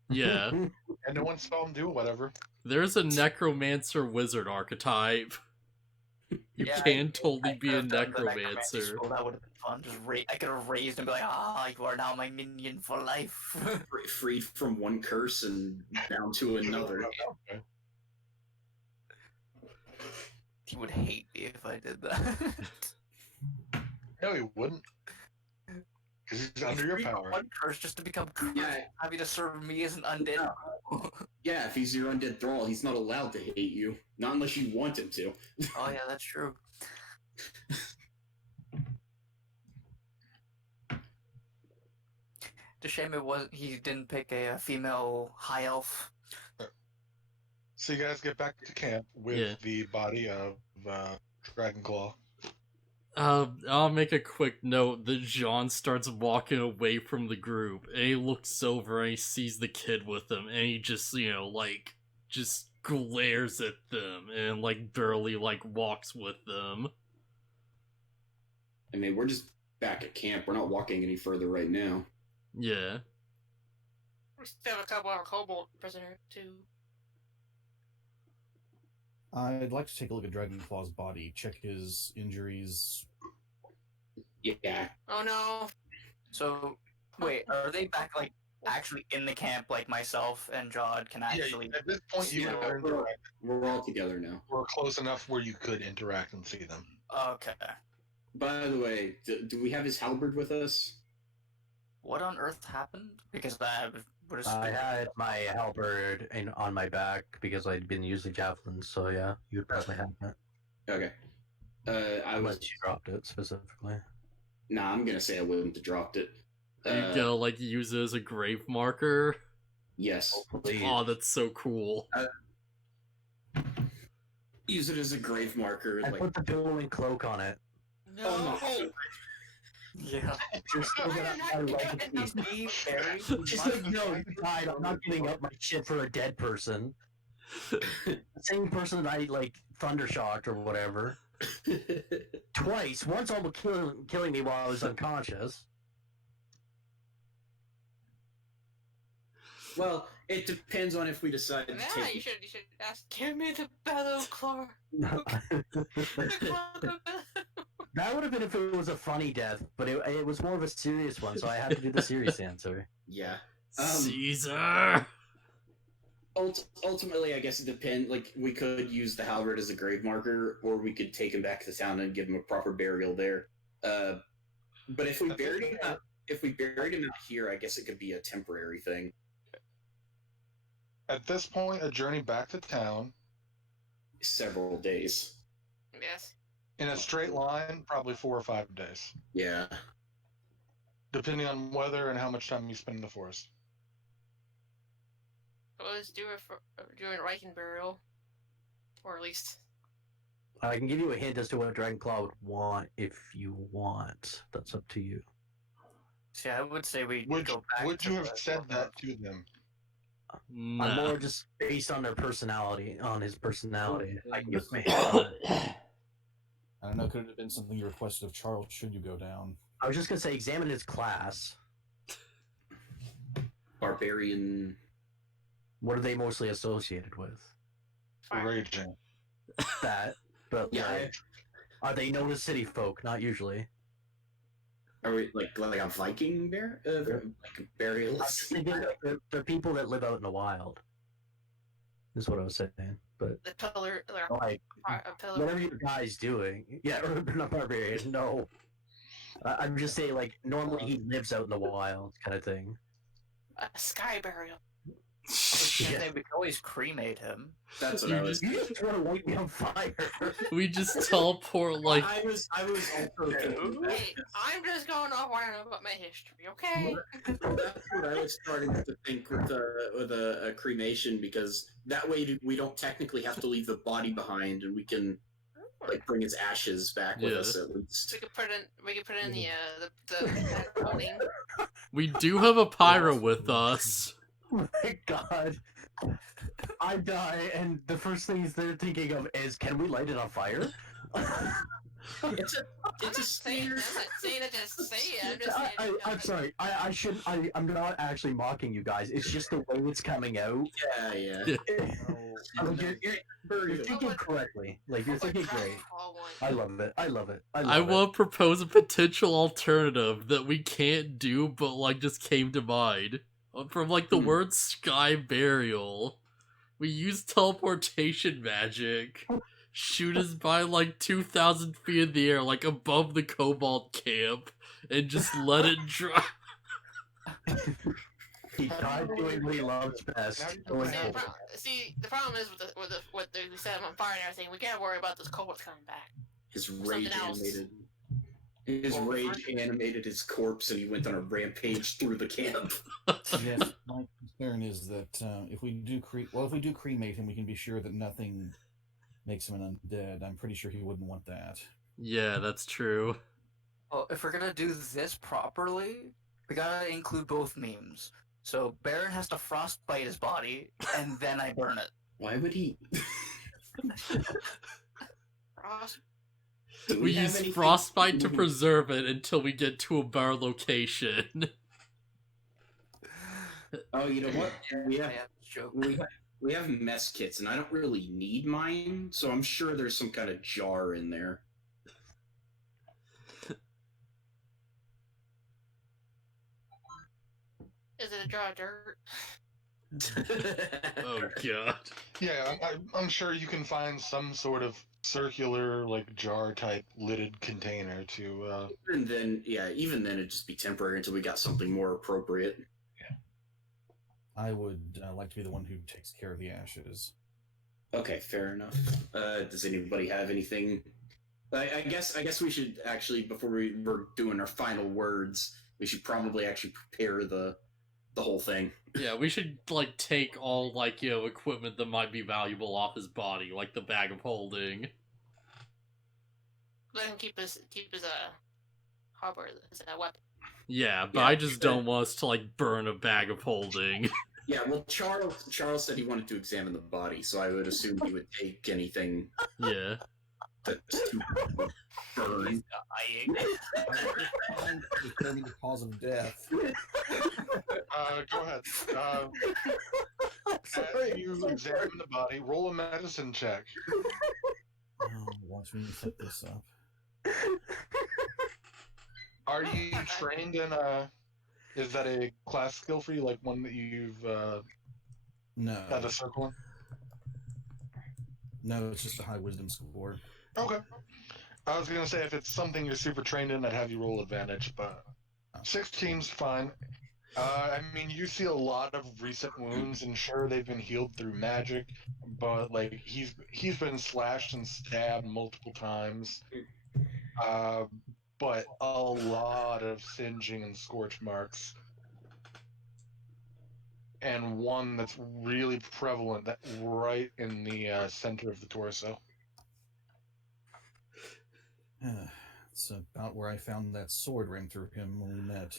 Yeah. and no one saw him do whatever. There's a necromancer wizard archetype. You can totally be a necromancer. That would have been fun. Just I could have raised and be like, you are now my minion for life. Freed from one curse and down to another. He would hate me if I did that. No, he wouldn't. Because he's under your Freed from power. one curse just to become happy to serve me as an undead. Yeah, if he's your undead thrall, he's not allowed to hate you. Not unless you want him to. Oh yeah, that's true. It's a shame he didn't pick a female high elf. So you guys get back to camp with the body of Dragonclaw. I'll make a quick note that Jean starts walking away from the group, and he looks over and he sees the kid with him, and he just, just glares at them and, barely, walks with them. I mean, we're just back at camp. We're not walking any further right now. Yeah. We still have a couple of kobold prisoners, too. I'd like to take a look at Dragonclaw's body, check his injuries. Yeah. Oh no. So, wait, are they back, actually in the camp, like myself and Jod can actually... Yeah, at this point, you can interact. We're all together now. We're close enough where you could interact and see them. Okay. By the way, do we have his halberd with us? What on earth happened? Because I had my halberd on my back because I'd been using javelins, so yeah, you would probably have that. Okay. Unless you dropped it specifically. Nah, I'm gonna say I wouldn't have dropped it. You gonna, use it as a grave marker? Yes. Hopefully. Oh, that's so cool. Use it as a grave marker. I put the billowing cloak on it. No. Oh, no. Yeah. You're still gonna like Me, Barry, She's like, no, you died. I'm not giving up my shit for a dead person. The same person that I thundershocked or whatever. Twice. Once almost killing me while I was unconscious. Well, it depends on if we decide to Yeah, take. you should ask. Give me the bellow claw. That would have been if it was a funny death, but it was more of a serious one, so I had to do the serious answer. Yeah. Caesar! Ultimately, I guess it depends. We could use the halberd as a grave marker, or we could take him back to town and give him a proper burial there. But if we buried him out here, I guess it could be a temporary thing. At this point, a journey back to town Several days. Yes. in a straight line, probably 4 or 5 days, Yeah. depending on weather and how much time you spend in the forest. Well, let's do it for doing Riken burial, or at least. I can give you a hint as to what Dragonclaw would want if you want. That's up to you. See, I would say we Would go back. Would to you have the- said that to them? I'm more just based on their personality, on his personality. I can give my hint on it. I don't know. Could it have been something you requested of Charles? Should you go down? I was just gonna say, examine his class. Barbarian. What are they mostly associated with? Fire. Raging. That, but Yeah. like, are they known as city folk? Not usually. Are we like a Viking bear? Like a I'm burialist? thinking they're people that live out in the wild. Is what I was saying. But The pillar. like, A pillar. whatever your guy's doing, yeah, not barbarian. No, I'm just saying, like, normally he lives out in the wild, kind of thing. A sky burial. Yeah. We could always cremate him. That's what I was. You just want to light me on fire. We just teleport like I was also thinking that. Hey, I'm just going off what I know about my history, okay? That's what I was starting to think with a cremation, because that way we don't technically have to leave the body behind, and we can like bring its ashes back with Yeah. us at least. We could put in the holding. we do have a pyro with us. Oh my god. I die, and the first thing they're thinking of is, can we light it on fire? It's a I'm not saying it just to say it. I'm just saying. I'm sorry. I shouldn't. I'm not actually mocking you guys. It's just the way it's coming out. yeah. Like, you're thinking correctly. Like, you're thinking great. I love it. I love it. I will propose a potential alternative that we can't do, but like just came to mind. From like the word sky burial, we use teleportation magic. Shoot us by like 2,000 feet in the air, like above the Cobalt camp, and just let it drop. He died doing what he loves best. See, the problem is with the we set him on fire and everything. We can't worry about those kobolds coming back. His Something rage else. animated. His rage animated his corpse, and he went on a rampage through the camp. Yes, my concern is that if we do cremate him, we can be sure that nothing makes him an undead. I'm pretty sure he wouldn't want that. Yeah, that's true. Well, if we're gonna do this properly, we gotta include both memes. So Baron has to frostbite his body, and then I burn it. Why would he? Frost. Do We have use anything- frostbite to preserve it until we get to a better location. Oh, you know what? We I have have this joke. we have mess kits, and I don't really need mine, so I'm sure there's some kind of jar in there. Is it a jar of dirt? Oh god. Yeah, I'm sure you can find some sort of circular, like jar-type lidded container to. Even then, it'd just be temporary until we got something more appropriate. I would like to be the one who takes care of the ashes. Okay, fair enough. Does anybody have anything? I guess we should actually, before we're doing our final words, we should probably actually prepare the whole thing. Yeah, we should like take all like equipment that might be valuable off his body, like the bag of holding. Let him keep his harbor as a weapon. Yeah, but Yeah, I just don't want us to like burn a bag of holding. Yeah, well, Charles said he wanted to examine the body, so I would assume he would take anything Yeah. that's too burn. Dying. Determine the cause of death. Go ahead. As you examine the body, roll a medicine check. Oh, watch me set this up. Are you trained in a? Is that a class skill for you, like one that you've No. had a circle in? No, it's just a high wisdom score. Okay. I was gonna say if it's something you're super trained in, I'd have you roll advantage, but 16's fine. I mean, you see a lot of recent wounds, and sure, they've been healed through magic, but like he's been slashed and stabbed multiple times. Uh, but a lot of singeing and scorch marks, and one that's really prevalent, that right in the center of the torso. It's about where I found that sword ring through him when we met.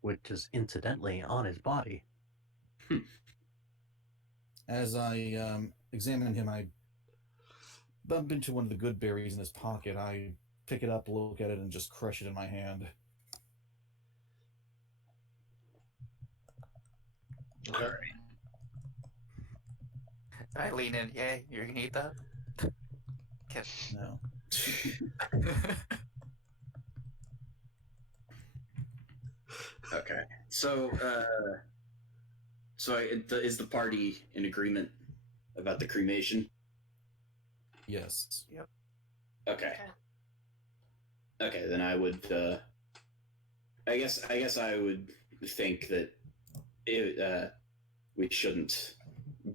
Which is incidentally on his body. As I examined him, I bump into one of the good berries in his pocket. I pick it up, look at it, and just crush it in my hand. Okay. I lean in. Yeah, you're gonna eat that? No. Okay. So, is the party in agreement about the cremation? Yes. Yep. Okay. Okay, then I would. I guess I would think that we shouldn't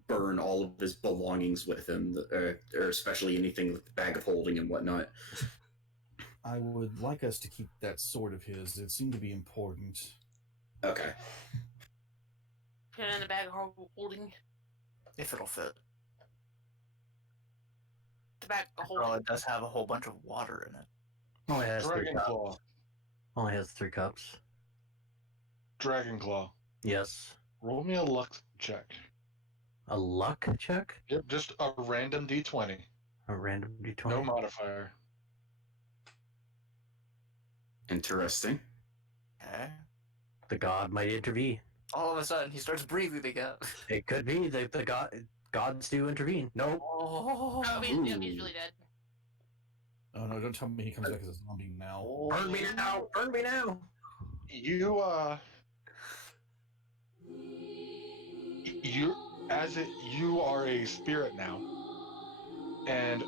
burn all of his belongings with him, or especially anything with the bag of holding and whatnot. I would like us to keep that sword of his. It seemed to be important. Okay. Put it in the bag of holding. If it'll fit. The bag of After all, holding. it does have a whole bunch of water in it. Only has three Dragon cups. Claw. Only has 3 cups. Dragon Claw. Yes. Roll me a luck check. A luck check? Yep, just a random d20. A random d20? No modifier. Interesting. Okay. The god might intervene. All of a sudden, he starts breathing again. It could be the gods do intervene. No. Oh. Oh, he's really dead. Oh no, don't tell me he comes back as a zombie now. Burn me now! Burn me now! You you are a spirit now, and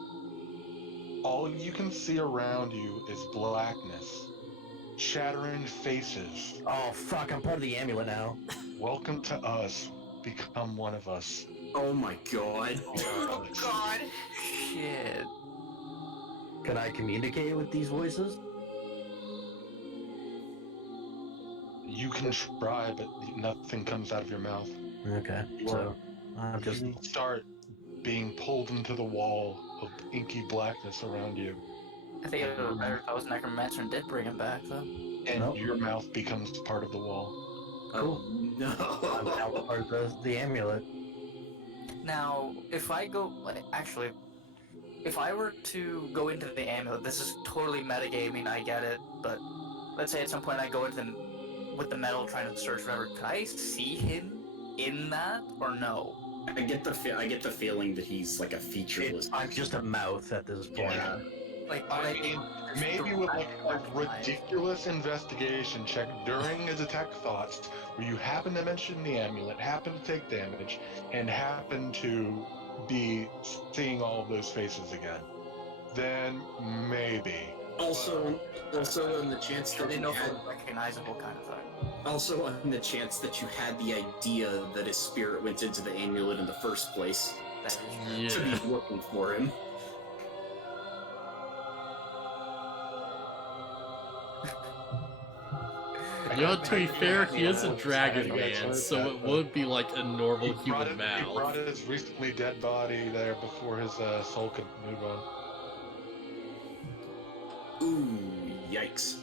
all you can see around you is blackness, shattering faces. Oh fuck, I'm part of the amulet now. Welcome to us. Become one of us. Oh my god. Oh god. Shit. Can I communicate with these voices? You can try, but nothing comes out of your mouth. Okay, so I'm just... You start being pulled into the wall of inky blackness around you, I think it would be better if I was Necromancer and did bring him back, though. and Nope. your mouth becomes part of the wall. Cool. I'm now No. part of the amulet. Now, if I go... Actually, if I were to go into the amulet, this is totally metagaming, I get it, but let's say at some point I go into with the metal trying to search forever, could I see him in that, or no? I get the feeling that he's like a featureless. I'm just a mouth at this point. Yeah. Like, I mean, maybe with like a ridiculous investigation check during his attack thoughts, where you happen to mention the amulet, happen to take damage, and happen to be seeing all of those faces again, then maybe. Also, on the chance I that didn't you know if had, it was recognizable kind of thing. also on the chance that you had the idea that his spirit went into the amulet in the first place That is to Yeah. be looking for him. You know, to be fair, he is a dragon man, so it would be like a normal He brought human He brought mouth. his recently dead body there before his soul could move on. Ooh, yikes.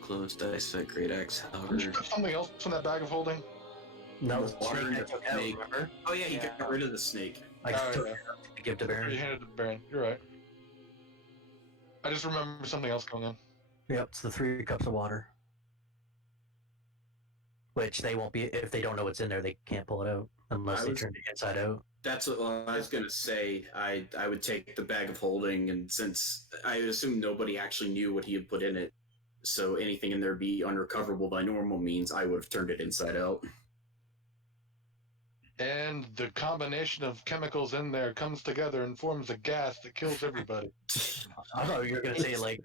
Closed dice at great axe, Did you however. put something else in that bag of holding? No, the Water snake I and took out, snake. remember? Oh yeah, he Yeah. got rid of the snake. I Oh, took yeah. it out to give to You Baron. handed it to Baron. You're right. I just remember something else going on. Yep, it's the 3 cups of water. Which they won't be, if they don't know what's in there, they can't pull it out unless I they was- turn it inside out. That's what I was gonna say. I would take the bag of holding, and since I assume nobody actually knew what he had put in it, so anything in there be unrecoverable by normal means, I would have turned it inside out. and the combination of chemicals in there comes together and forms a gas that kills everybody. I thought you were gonna say like,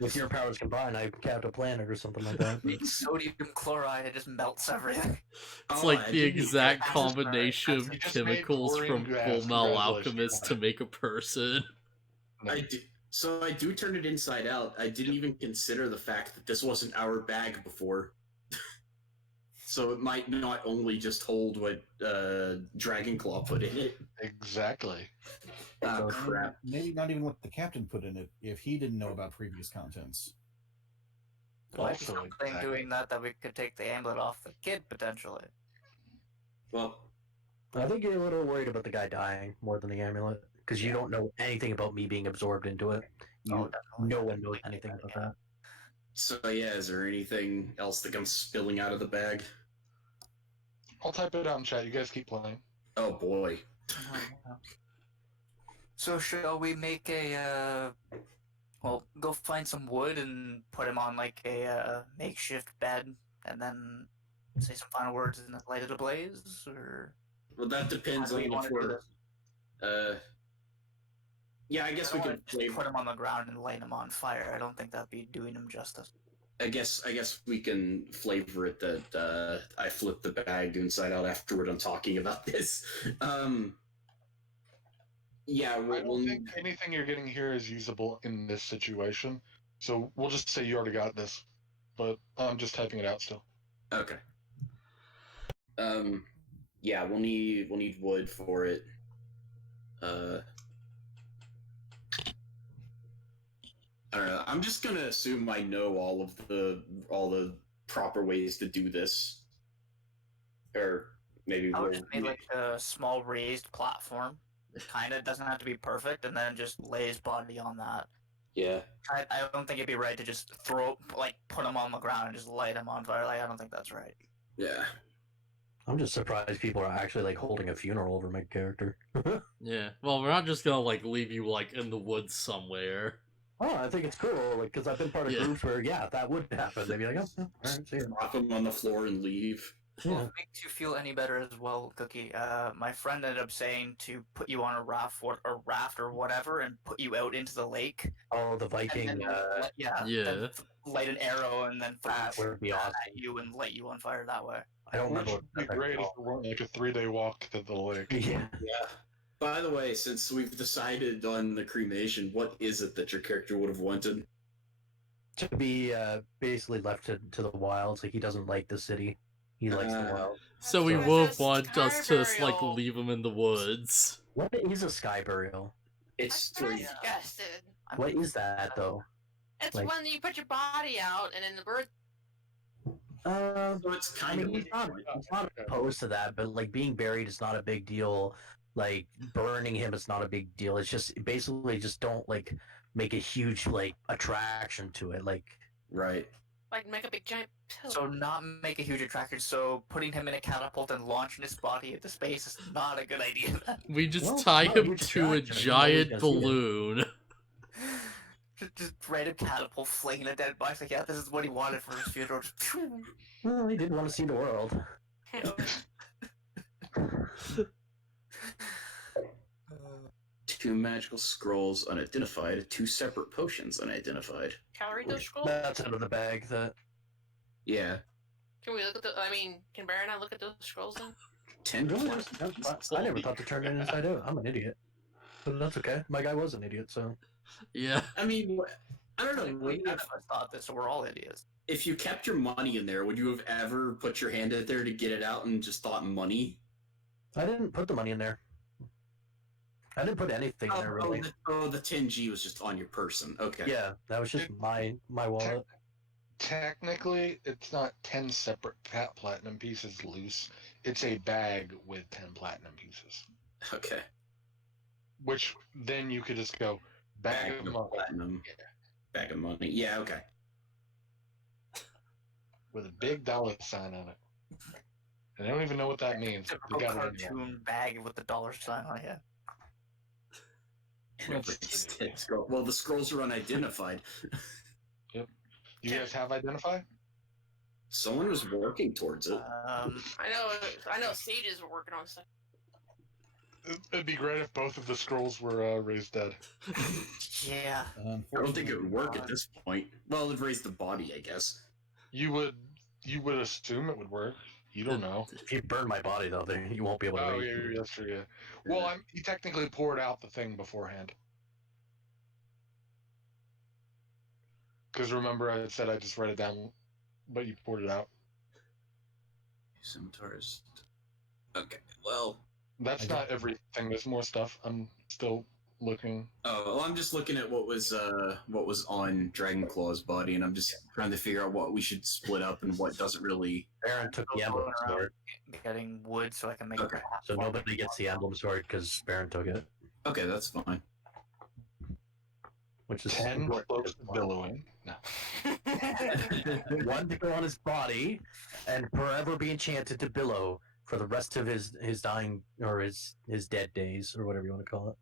with your powers combined, I capped a planet or something like that. Sodium chloride, it just melts everything. It's Oh, like I the didn't exact even- combination of You just made chemicals chlorine from gas. Full Metal Congratulations. Alchemist to make a person. No. So I do turn it inside out. I didn't even consider the fact that this wasn't our bag before. So it might not only just hold what Dragon Claw put in it. Exactly. Ah, So crap. Maybe not even what the captain put in it if he didn't know about previous contents. There might be Also, something exactly. doing that we could take the amulet off the kid potentially. Well, I think you're a little worried about the guy dying more than the amulet, because you don't know anything about me being absorbed into it. Definitely. No one knows anything about that. so yeah, is there anything else that comes spilling out of the bag? I'll type it out in chat. You guys keep playing. Oh boy. So shall we make a well, go find some wood and put him on like a makeshift bed, and then say some final words and then light it ablaze, or Well, that depends how do on we want if to do we're. this? Yeah, I guess I we don't could wanna just flavor. put him on the ground and light him on fire. I don't think that'd be doing him justice. I guess we can flavor it that I flip the bag inside out afterward. I'm talking about this. Yeah, I we'll don't think anything you're getting here is usable in this situation. So we'll just say you already got this. But I'm just typing it out still. okay. Yeah, we'll need wood for it. I don't know. I'm just gonna assume I know all the proper ways to do this, or maybe I would we'll just make like a small raised platform. It kind of doesn't have to be perfect, and then just lay his body on that. yeah. I don't think it'd be right to just put him on the ground and just light him on fire. Like, I don't think that's right. Yeah. I'm just surprised people are actually like holding a funeral over my character. Yeah. Well, we're not just gonna like leave you like in the woods somewhere. Oh, I think it's cool, like, because I've been part of Yeah. groups where, yeah, that would happen. They'd be like, oh, all right, see ya. Drop them on the floor and leave. Well, Yeah. if it makes you feel any better as well, Cookie, my friend ended up saying to put you on a raft or whatever and put you out into the lake. Oh, the Viking, And then Yeah. then light an arrow and then that would be awesome. at you and light you on fire that way. I don't Which remember would be what great if it weren't like a 3-day walk to the lake. Yeah. Yeah. By the way, since we've decided on the cremation, what is it that your character would have wanted? To be basically left to the wilds. Like, he doesn't like the city. He likes the wild. So we That's would just want us to like burial. leave him in the woods. What is a sky burial? It's That's what I three. suggested. What is that, though? It's Like- when you put your body out and then the bird. So it's I kind mean, he's not opposed to that, but like being buried is not a big deal. Like burning him is not a big deal. It's just basically just don't like make a huge like attraction to it. Like right. Like make a big giant pill. So not make a huge attraction. So putting him in a catapult and launching his body into space is not a good idea. We just Well, tie no, him you to a distract him. giant Nobody does it. balloon. just random catapult flinging a dead body. Like, yeah, this is what he wanted for his funeral. Just, phew. well, he didn't want to see the world. Two magical scrolls unidentified, two separate potions unidentified. Can I read those scrolls? That's out of the bag. That Yeah. Can we look at the? I mean, can Baron and I look at those scrolls then? 10 really points. I never thought to turn it inside out. I'm an idiot, but that's okay. My guy was an idiot, so Yeah. I mean, I don't know. None of us thought this, so we're all idiots. If you kept your money in there, would you have ever put your hand in there to get it out and just thought money? I didn't put the money in there. I didn't put anything in there really. The 10G was just on your person. Okay. Yeah, that was just my wallet. Technically, it's not 10 separate platinum pieces loose. It's a bag with 10 platinum pieces. Okay. Which then you could just go bag of money platinum. Bag of money. Yeah, okay. with a big dollar sign on it. And I don't even know what that means. But Typical they got it in there. cartoon bag with the dollar sign on it. Well, the scrolls are unidentified. You guys have identify? Someone was working towards it. I know sages were working on stuff. It'd be great if both of the scrolls were raised dead. Yeah. I don't think it would work at this point. Well, it'd raise the body, I guess. You would assume it would work. You don't know. If you burn my body, though, then you won't be able to Oh, raise yeah, it. that's true, yeah. Well, he technically poured out the thing beforehand. Because remember, I said I just write it down, but you poured it out. Centaurs. Okay, well... That's not everything. There's more stuff. I'm still looking. Oh, well, I'm just looking at what was on Dragonclaw's body, and I'm just trying to figure out what we should split up and what doesn't really... Baron took the I'm emblem going around sword, getting wood so I can make Okay. it. so nobody gets the emblem sword because Baron took it, Okay, that's fine. which is 10 cloaks of billowing. No. one to go on his body and forever be enchanted to billow for the rest of his dying or his dead days or whatever you want to call it.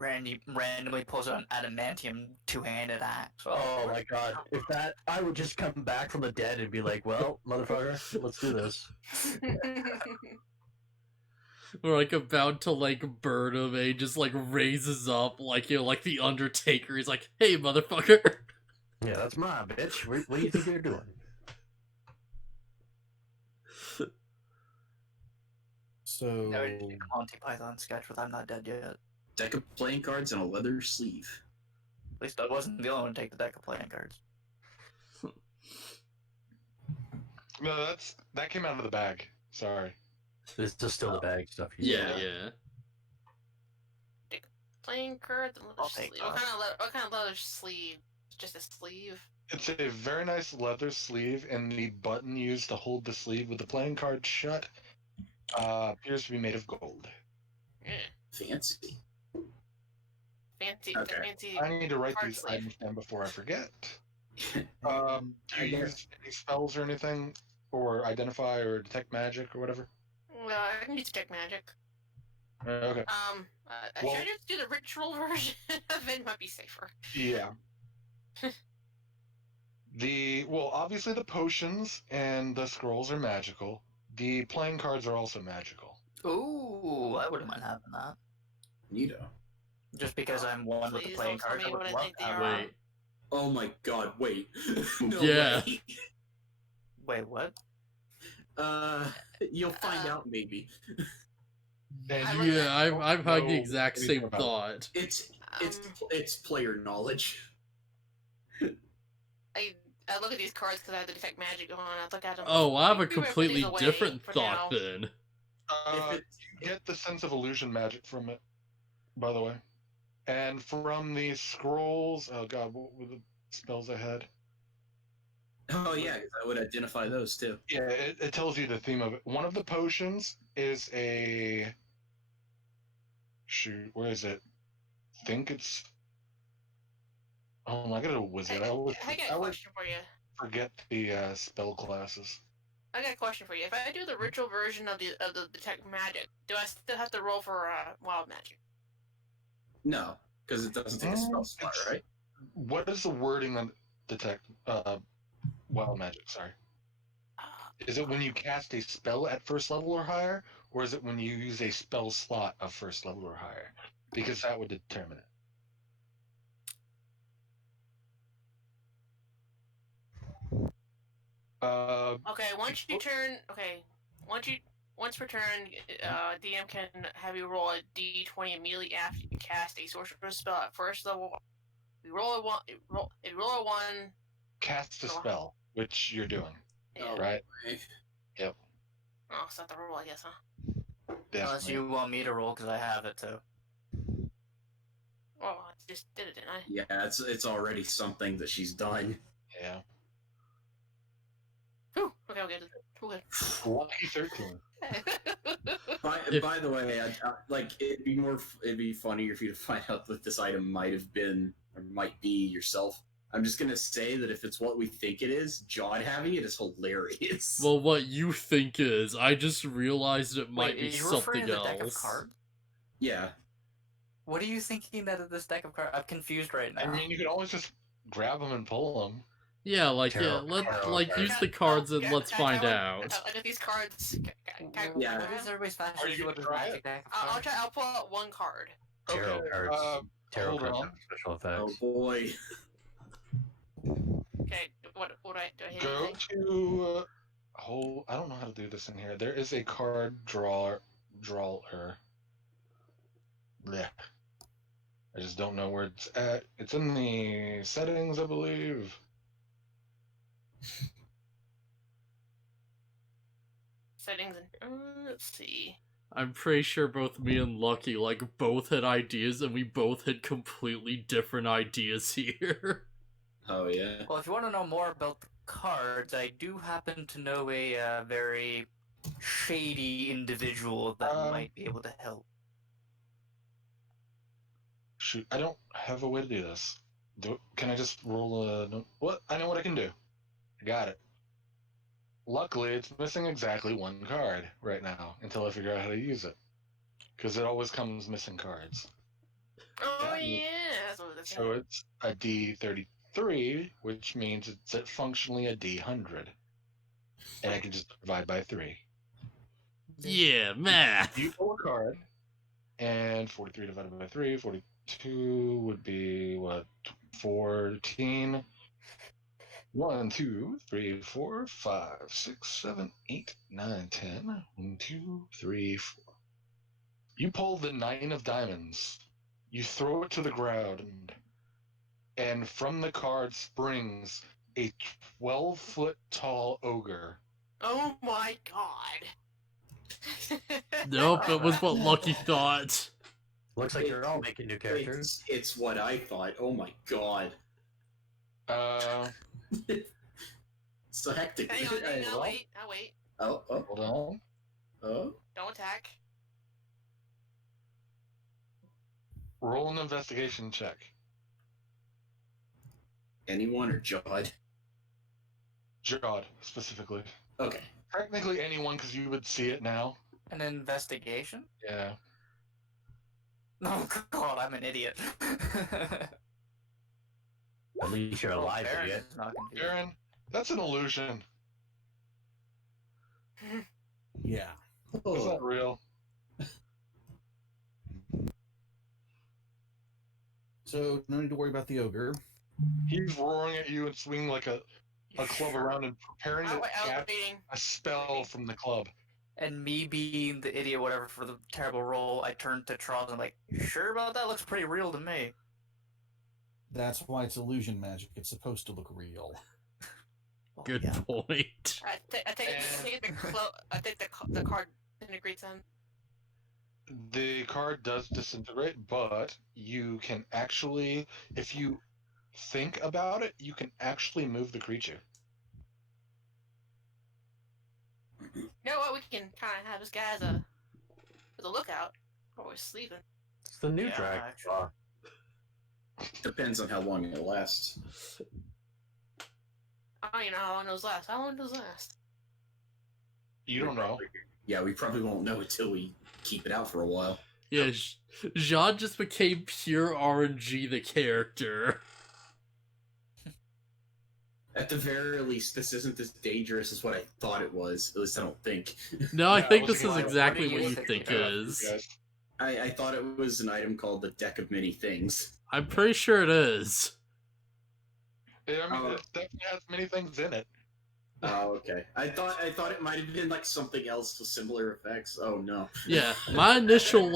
Randomly pulls out an adamantium two-handed axe. Oh my god! If that, I would just come back from the dead and be like, "Well, motherfucker, let's do this." We're like about to like burn him, and he just like raises up like like the Undertaker. He's like, "Hey, motherfucker." Yeah, that's my bitch. What do you think you're doing? So Never did a Monty Python sketch with "I'm not dead yet." Deck of playing cards and a leather sleeve. At least I wasn't the only one to take the deck of playing cards. No, that came out of the bag. Sorry. It's just still the bag stuff. Yeah. Playing cards. I'll take that. What kind of leather sleeve? Just a sleeve. It's a very nice leather sleeve, and the button used to hold the sleeve with the playing card shut appears to be made of gold. Yeah. Fancy. Fancy. Okay. Fancy. I need to write Card these sleeve. items down before I forget. Do you use any spells or anything, or identify or detect magic or whatever? Well, I can use detect magic. Okay. Should I just do the ritual version of it? Might be safer. Yeah. Obviously the potions and the scrolls are magical. The playing cards are also magical. Ooh, I wouldn't mind having that. Neato. Just because I'm one with the Please playing don't tell cards, me I would what I love think to they have are. that. Wait. Oh my god, wait. No Yeah. way. Wait, what? You'll find out maybe. And Yeah, I've had the know exact anything same about it. thought. It's player knowledge. I look at these cards because I have to detect magic on. I look at them. Oh, I have a We can put completely these away different for thought now. then. You get the sense of illusion magic from it, by the way. And from the scrolls, oh god, what were the spells I had? Oh yeah, 'cause I would identify those too. Yeah, it tells you the theme of it. One of the potions is a... Shoot, where is it? I think it's... Oh, I got a wizard. I I got a always question for you. forget the spell classes. I got a question for you. If I do the ritual version of the detect magic, do I still have to roll for wild magic? No, because it doesn't take a spell slot, right? What is the wording on detect wild magic? Sorry. Is it when you cast a spell at first level or higher, or is it when you use a spell slot of first level or higher? Because that would determine it. Okay, once per turn, DM can have you roll a d20 immediately after you cast a sorcerer spell at first level. You roll a one. If you roll a one. Cast a spell, which you're doing, Yeah. right? Yep. Oh, so that's the roll, I guess, huh? Unless Definitely. you want me to roll because I have it too. Oh, I just did it, didn't I? Yeah, it's already something that she's done. Yeah. Whew, okay, we'll get it. We'll get Lucky 13. it. By the way, it'd be funnier for you to find out that this item might have been or might be yourself. I'm just gonna say that if it's what we think it is, John having it is hilarious. Well, what you think is, I just realized it might Wait, be are you referring something to the deck of else. cards? Yeah. What are you thinking that of this deck of cards? I'm confused right now. I mean, you could always just grab them and pull them. Yeah, like Tarot- let tarot like cards. use the cards and let's find out. I got these cards. Yeah. What is everybody's Are fashion you with gonna his try magic deck? I'll try. I'll pull out one card. Tarot Okay, cards. Tarot hold cards on. have special Oh effects. boy. Okay, what do I hit Go anything? to I don't know how to do this in here. There is a card drawer. Yeah. I just don't know where it's at. It's in the settings, I believe. Settings and let's see. I'm pretty sure both me and Lucky like both had ideas and we both had completely different ideas here. Oh yeah. Well, if you want to know more about the cards, I do happen to know a very shady individual that might be able to help. Shoot, I don't have a way to do this. Can I just roll a... No, what? I know what I can do. I got it. Luckily, it's missing exactly one card right now until I figure out how to use it. Because it always comes missing cards. Oh Yeah. yeah, that's what it's So it's a D33, which means it's functionally a D100. And I can just divide by 3. Yeah, math. You pull a card, and 43 divided by 3, 42 would be, what, 14? 1, 2, 3, 4, 5, 6, 7, 8, 9, 10. 1, 2, 3, 4. You pull the 9 of diamonds. You throw it to the ground, and from the card springs a 12-foot tall ogre. Oh my god. Nope, it was what Lucky thought. Looks like you're all making new characters. It's what I thought. Oh my god. So hectic. Hang on, I'll wait. Oh, Hold on. oh. Don't attack. Roll an investigation check. Anyone or Jod? Jod, specifically. Okay. Technically anyone, because you would see it now. An investigation? Yeah. Oh god, I'm an idiot. At least you're alive, Baron idiot. is not gonna do Aaron, that's an illusion. Yeah. It's not real. So no need to worry about the ogre. He's roaring at you and swinging like a club around and preparing to I was cast waiting. a spell from the club. And me being the idiot, whatever, for the terrible roll, I turned to Charles and I'm like, "You sure about that? Looks pretty real to me." That's why it's illusion magic. It's supposed to look real. Well, Good yeah. point. I think the card integrates in. The card does disintegrate, but you can actually, if you think about it, you can actually move the creature. You know what? We can kind of have this guy as a lookout. Or we're sleeping. It's the new Yeah, Dragon actually. Claw. Depends on how long it lasts. I don't even know how long those last. How long does those last? You don't know. Yeah, we probably won't know until we keep it out for a while. Yeah, Jean just became pure RNG the character. At the very least, this isn't as dangerous as what I thought it was. At least I don't think. No, I Yeah, think I this was is like, exactly what do what you you think think it it is? is. I thought it was an item called the Deck of Many Things. I'm pretty sure it is. Yeah, I mean, Oh. it definitely has many things in it. Oh, okay. I thought it might have been like something else with similar effects. Oh no. Yeah, my initial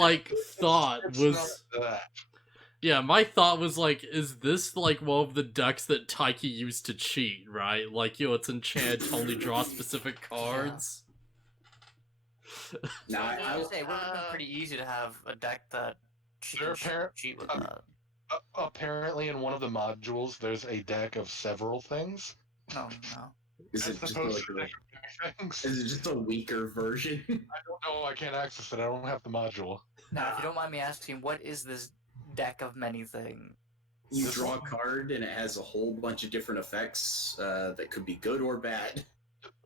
thought It's was not that. yeah, my thought was like, is this like one of the decks that Taiki used to cheat, right? Like, it's enchanted to only draw specific cards. No, I I would say it would have been pretty easy to have a deck that They're cheat with um, that. Apparently, in one of the modules, there's a deck of several things. No, no. is it As just opposed like to a deck of many things. is it just a weaker version? I don't know. I can't access it. I don't have the module. Now, if you don't mind me asking, what is this deck of many things? You draw a card and it has a whole bunch of different effects that could be good or bad.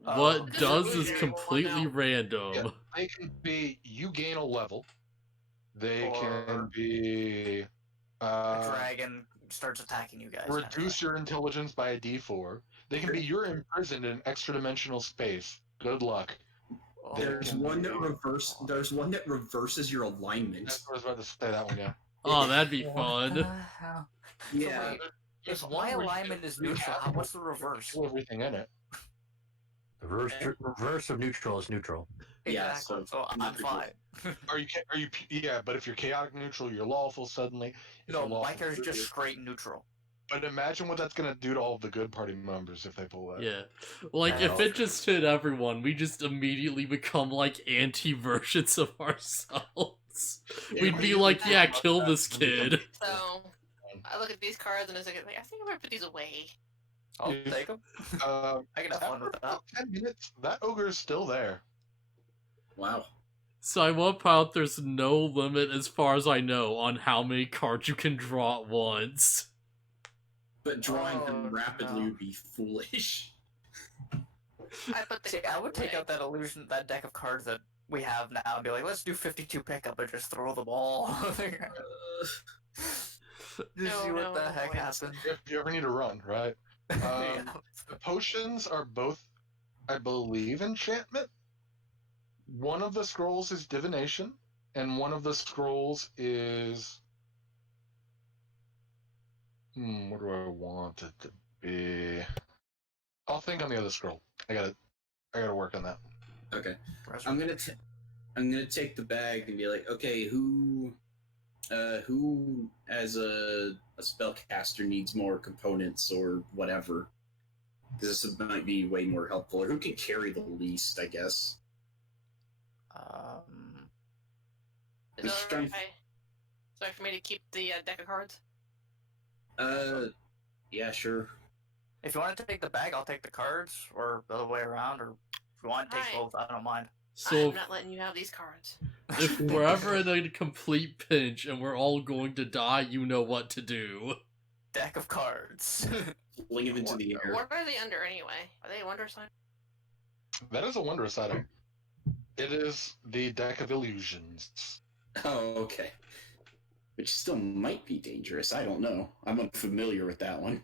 What This does is is really completely now. random. Yeah, they can be. You gain a level. They Or- can be. A dragon starts attacking you guys. Reduce your intelligence by a D4. They can be you're imprisoned in extra-dimensional space. Good luck. Oh, There's one that reverses your alignment. That's what I was about to say. That one, yeah. Oh, that'd be what fun. the hell? Yeah. So wait, if my alignment is neutral, what's the reverse? Kill everything in it. The reverse of neutral is neutral. Yeah, Exactly. so So I'm fine. Yeah, but if you're chaotic neutral, you're lawful suddenly. If No, you're lawful, my character's just you're- straight neutral. But imagine what that's gonna do to all of the good party members if they pull that. Yeah. Like, if it just hit everyone, we just immediately become, like, anti-versions of ourselves. We'd be like, yeah, kill this kid. So I look at these cards and I was like, I think I'm gonna put these away. I'll Yeah. take them. Uh, I can have fun with that. about 10 minutes, that ogre is still there. Wow. So I love how there's no limit, as far as I know, on how many cards you can draw at once. But drawing them Oh, rapidly no. would be foolish. I put the See, I would take away. out that deck of cards that we have now and be like, let's do 52 pickup and just throw them all. Just see what the heck happens. If you ever need to run, right? Yeah. The potions are both, I believe, enchantment. One of the scrolls is divination, and one of the scrolls is. What do I want it to be? I'll think on the other scroll. I gotta work on that. Okay. I'm gonna take the bag and be like, okay, who as a spellcaster needs more components or whatever? This might be way more helpful. Or who can carry the least, I guess. Is Just it alright trying- sorry for me to keep the deck of cards? Yeah, sure. If you want to take the bag, I'll take the cards, or the other way around, or if you want to take Alright. both, I don't mind. So I'm not letting you have these cards. if we're ever in a complete pinch and we're all going to die, you know what to do. Deck of cards. Fling him into the air. What are they under anyway? Are they a wonder sign? That is a wondrous item. It is the deck of illusions. Oh, okay. Which still might be dangerous. I don't know. I'm unfamiliar with that one.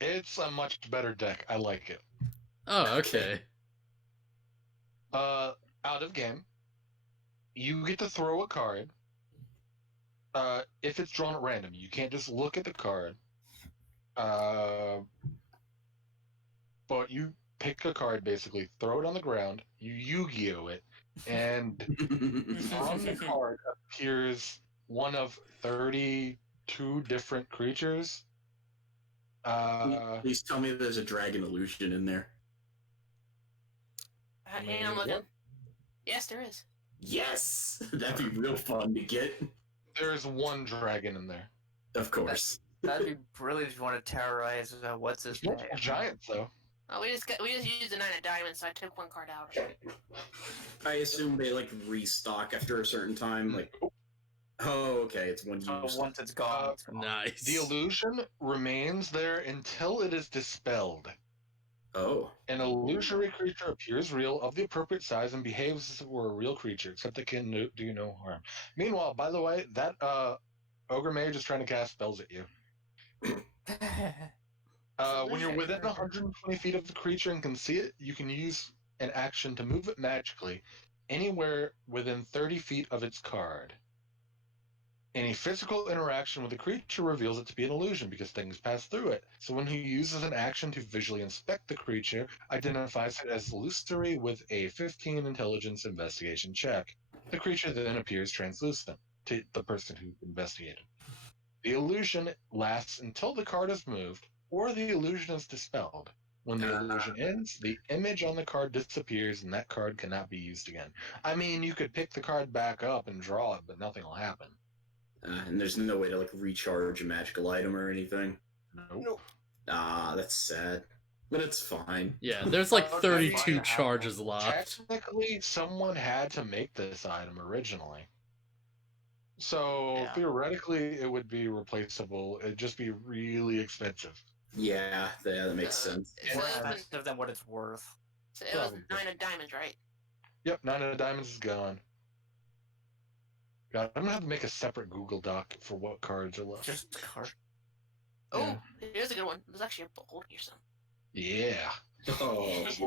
It's a much better deck. I like it. Oh, okay. Out of game, you get to throw a card. If it's drawn at random, you can't just look at the card. But you pick a card, basically, throw it on the ground, you Yu-Gi-Oh it, and on the card appears one of 32 different creatures. Please tell me there's a dragon illusion in there. Hang on, I'm looking. Yes, there is. Yes! That'd be real fun to get. There's one dragon in there. Of course. That'd be brilliant if you want to terrorize, what's his name? Multiple giants, though. Oh, we just used the 9 of diamonds, so I took one card out. I assume they, like, restock after a certain time. Like, oh, okay, it's one So use. once it's gone, it's gone. Nice. The illusion remains there until it is dispelled. Oh. An illusory creature appears real, of the appropriate size, and behaves as if it were a real creature, except it can do no harm. Meanwhile, by the way, that ogre mage is trying to cast spells at you. When you're within 120 feet of the creature and can see it, you can use an action to move it magically anywhere within 30 feet of its card. Any physical interaction with the creature reveals it to be an illusion because things pass through it. So when he uses an action to visually inspect the creature, identifies it as illusory with a 15 intelligence investigation check. The creature then appears translucent to the person who investigated. The illusion lasts until the card is moved or the illusion is dispelled. When the illusion ends, the image on the card disappears and that card cannot be used again. I mean, you could pick the card back up and draw it, but nothing will happen. And there's no way to, like, recharge a magical item or anything. Nope. Ah, that's sad. But it's fine. Yeah, there's like Oh, 32 fine. charges left. Technically, someone had to make this item originally. So, Yeah. theoretically, it would be replaceable. It'd just be really expensive. Yeah, that makes sense. It More was, expensive than what it's worth. it was Probably. 9 of diamonds, right? Yep, 9 of diamonds is gone. God, I'm gonna have to make a separate Google Doc for what cards are left. Just card. Oh, here's a good one. There's actually a bowl here, so. Yeah. Oh, There's a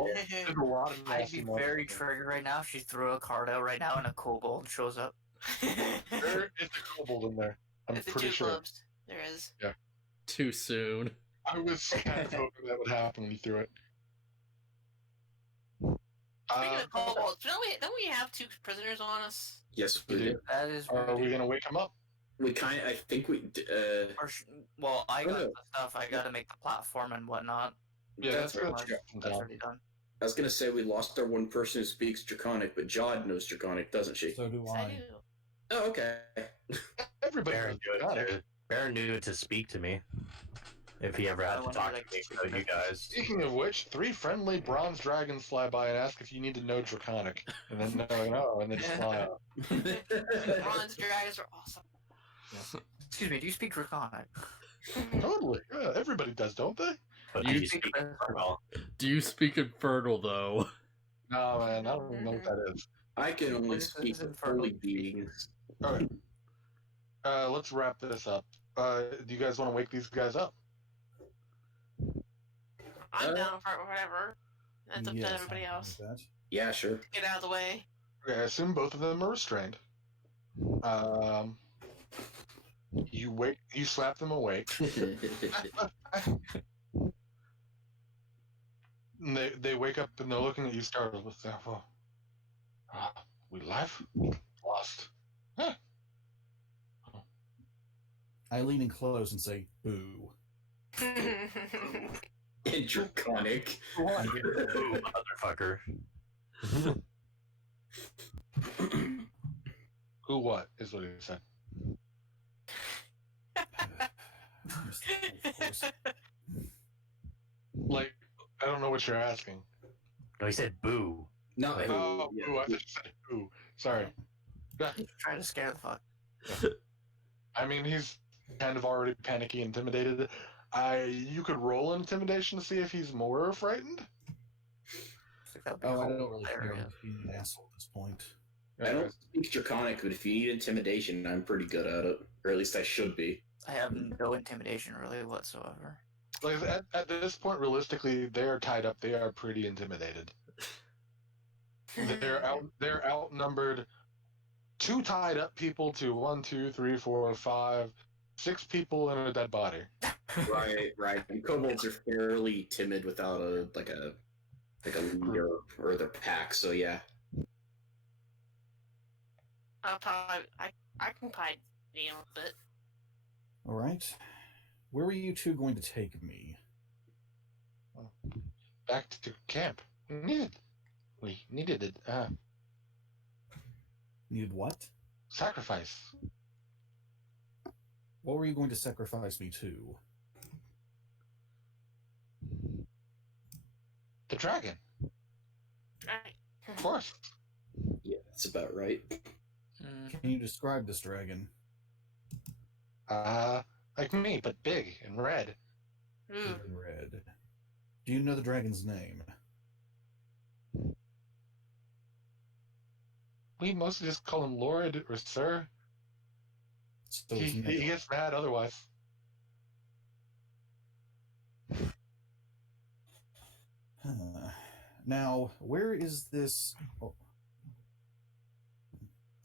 lot of I'd nasty be monsters. very triggered right now if she threw a card out right now and a kobold shows up. There is a kobold in there. I'm It's the pretty two sure. gloves. There is. Too soon. I was kind of hoping that would happen when you threw it. Speaking of kobolds, don't we have 2 prisoners on us? yes, We we do. do. That is Are we rude. gonna wake him up? We kind of. I think we. Well, I got Oh. the stuff. I got to make the platform and whatnot. Yeah, that's right. good. That's already done. I was gonna say we lost our one person who speaks Draconic, but Jod knows Draconic, doesn't she? So do Yes, I I. do. Oh, okay. Everybody Baron knows knew, that. to, Baron knew to speak to me. If he ever had to talk to me about you guys. Speaking of which, 3 friendly bronze dragons fly by and ask if you need to know Draconic. And then no, and they just fly out. Bronze dragons are awesome. Excuse me, do you speak Draconic? Totally. Yeah, everybody does, don't they? But You you speak well. Do you speak Infernal, though? No, man, I don't even know what that is. I can only What is speak with infernal holy beings. Okay. Let's wrap this up. Do you guys want to wake these guys up? I'm down for whatever. That's up Yes, to everybody I'm else. with that. Yeah, sure. Get out of the way. Okay, I assume both of them are restrained. You slap them awake. And they wake up and they're looking at you startled with that. We live? Lost. Huh. I lean in close and say, boo. In Draconic. Ooh, motherfucker. Who what is what he said. Of course. Like, I don't know what you're asking. No, he said boo. No, Oh, yeah. who? I thought you said who. Sorry. Try to scare the fuck. I mean, he's kind of already panicky, intimidated. You could roll intimidation to see if he's more frightened. Oh, I don't really care if he's an asshole at this point. I don't speak Draconic, but if you need intimidation, I'm pretty good at it. Or at least I should be. I have no intimidation really whatsoever. Like at this point, realistically, they are tied up. They are pretty intimidated. They're outnumbered. 2 tied up people to 1, 2, 3, 4, 5, 6 people in a dead body. Right. And kobolds are fairly timid without a leader or their pack. So yeah. I can probably deal with it. All right. Where were you 2 going to take me? Back to camp. We needed it. Needed what? Sacrifice. What were you going to sacrifice me to? The dragon, Right. of course. Yeah, that's about right. Can you describe this dragon? Like me, but big and red. Ooh. In red. Do you know the dragon's name? We mostly just call him Lord or Sir. So He gets mad otherwise. Now, where is this? Oh.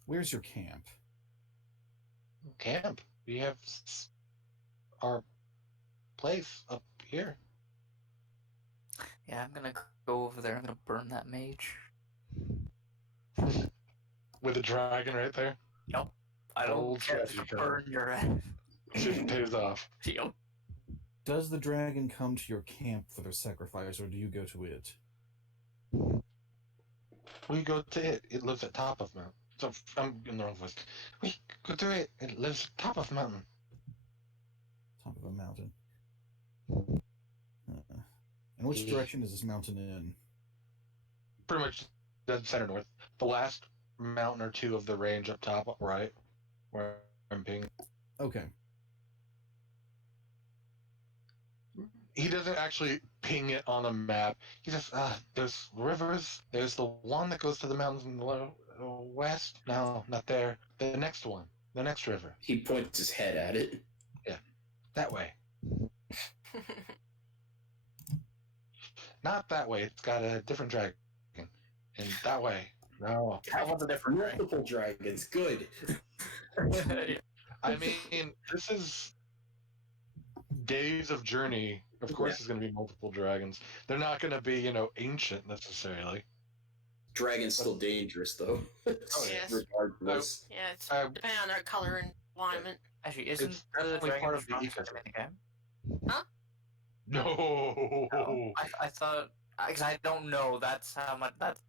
Where's your camp? Camp. We have our place up here. Yeah, I'm gonna go over there. I'm gonna burn that mage. With a dragon right there. I don't Old care strategy to burn your ass. Shit pays off. Yep. Does the dragon come to your camp for their sacrifice, or do you go to it? We go to it. It lives at top of mountain. So I'm in the wrong voice. We go to it. It lives at top of mountain. Top of a mountain. And which direction is this mountain in? Pretty much dead center north. The last mountain or 2 of the range up top, right? Where I'm being. Okay. He doesn't actually ping it on a map. He just, there's rivers. There's the one that goes to the mountains in the west. No, not there. The next one. The next river. He points his head at it. That way. Not that way. It's got a different dragon. And that way. No. That one's a different way. Multiple dragons. Good. I mean, this is days of journey. Of course, there's going to be multiple dragons. They're not going to be, ancient necessarily. Dragon's still dangerous, though. Yes. Regardless. Yeah, it's depending on their color and alignment. Actually, isn't It's the definitely dragon part the of the strongest ecosystem. in the game? No. No. I thought, because I don't know. That's how much. That's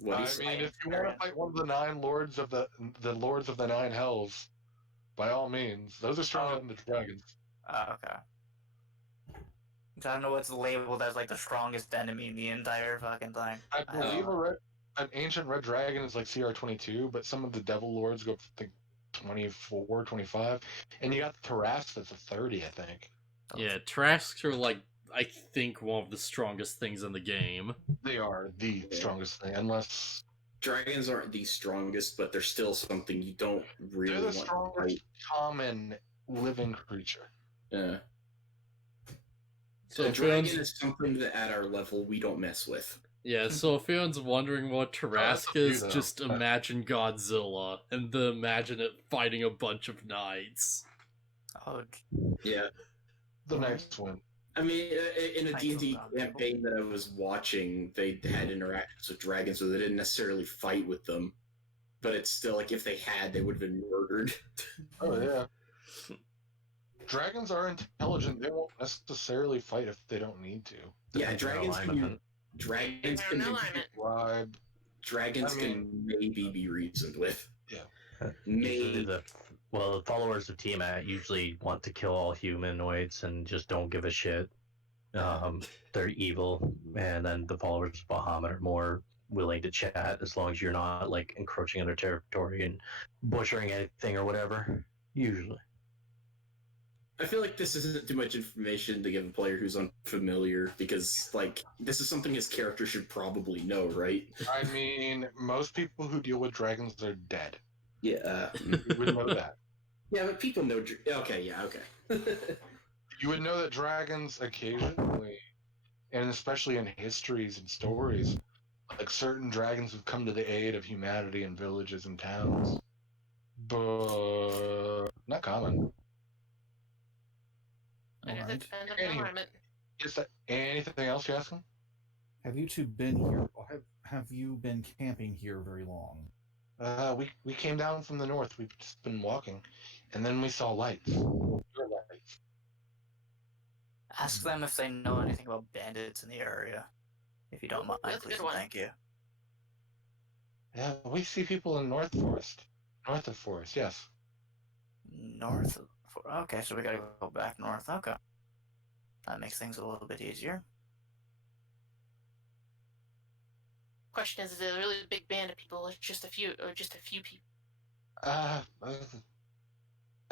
What I he's mean, saying. if you want to fight one of the 9 lords of the lords of the 9 hells, by all means, those are stronger than the dragons. okay. So I don't know what's labeled as like the strongest enemy in the entire fucking thing. I believe an ancient red dragon is like CR22, but some of the devil lords go up to like 24, 25, and you got the Tarrasque that's a 30, I think. Yeah, Tarrasques are like, I think, one of the strongest things in the game. They are the strongest thing, unless Dragons aren't the strongest, but they're still something you don't really they're the want to strongest fight. common living creature. Yeah. So a if dragon anyone's, is something that at our level we don't mess with. yeah, so if anyone's wondering what that's Tarrasque up to you, is, though. just imagine Godzilla and imagine it fighting a bunch of knights. Oh, Yeah. The next one. I mean, in a Thanks, D&D Uncle. campaign that I was watching, they had interactions with dragons, so they didn't necessarily fight with them. But it's still like if they had, they would have been murdered. Oh yeah. Dragons are intelligent. They won't necessarily fight if they don't need to. Yeah, Depends on dragons alignment. can. Dragons They're can. in alignment. Bribe. Dragons I mean- can maybe be reasoned with. Yeah. Usually Maybe. the followers of Tiamat usually want to kill all humanoids and just don't give a shit. They're evil, and then the followers of Bahamut are more willing to chat as long as you're not like encroaching on their territory and butchering anything or whatever. Usually. I feel like this isn't too much information to give a player who's unfamiliar because, like, this is something his character should probably know, right? I mean, most people who deal with dragons are dead. Yeah. You would know that. Yeah, but people know. Okay, yeah, okay. You would know that dragons occasionally, and especially in histories and stories, like certain dragons have come to the aid of humanity in villages and towns. But not common. I guess it Alright. depends on the Anyway. alignment. Is that anything else you're asking? Have you two been here? Or have you been camping here very long? We came down from the north. We've just been walking, and then we saw lights. Your lights. ask them if they know anything about bandits in the area. If you don't mind, That's a please. good one. Thank you. Yeah, we see people in North Forest. North of Forest, yes. North of... Okay, so we gotta go back north. Okay. That makes things a little bit easier. Question is it a really big band of people? Or just a few people? I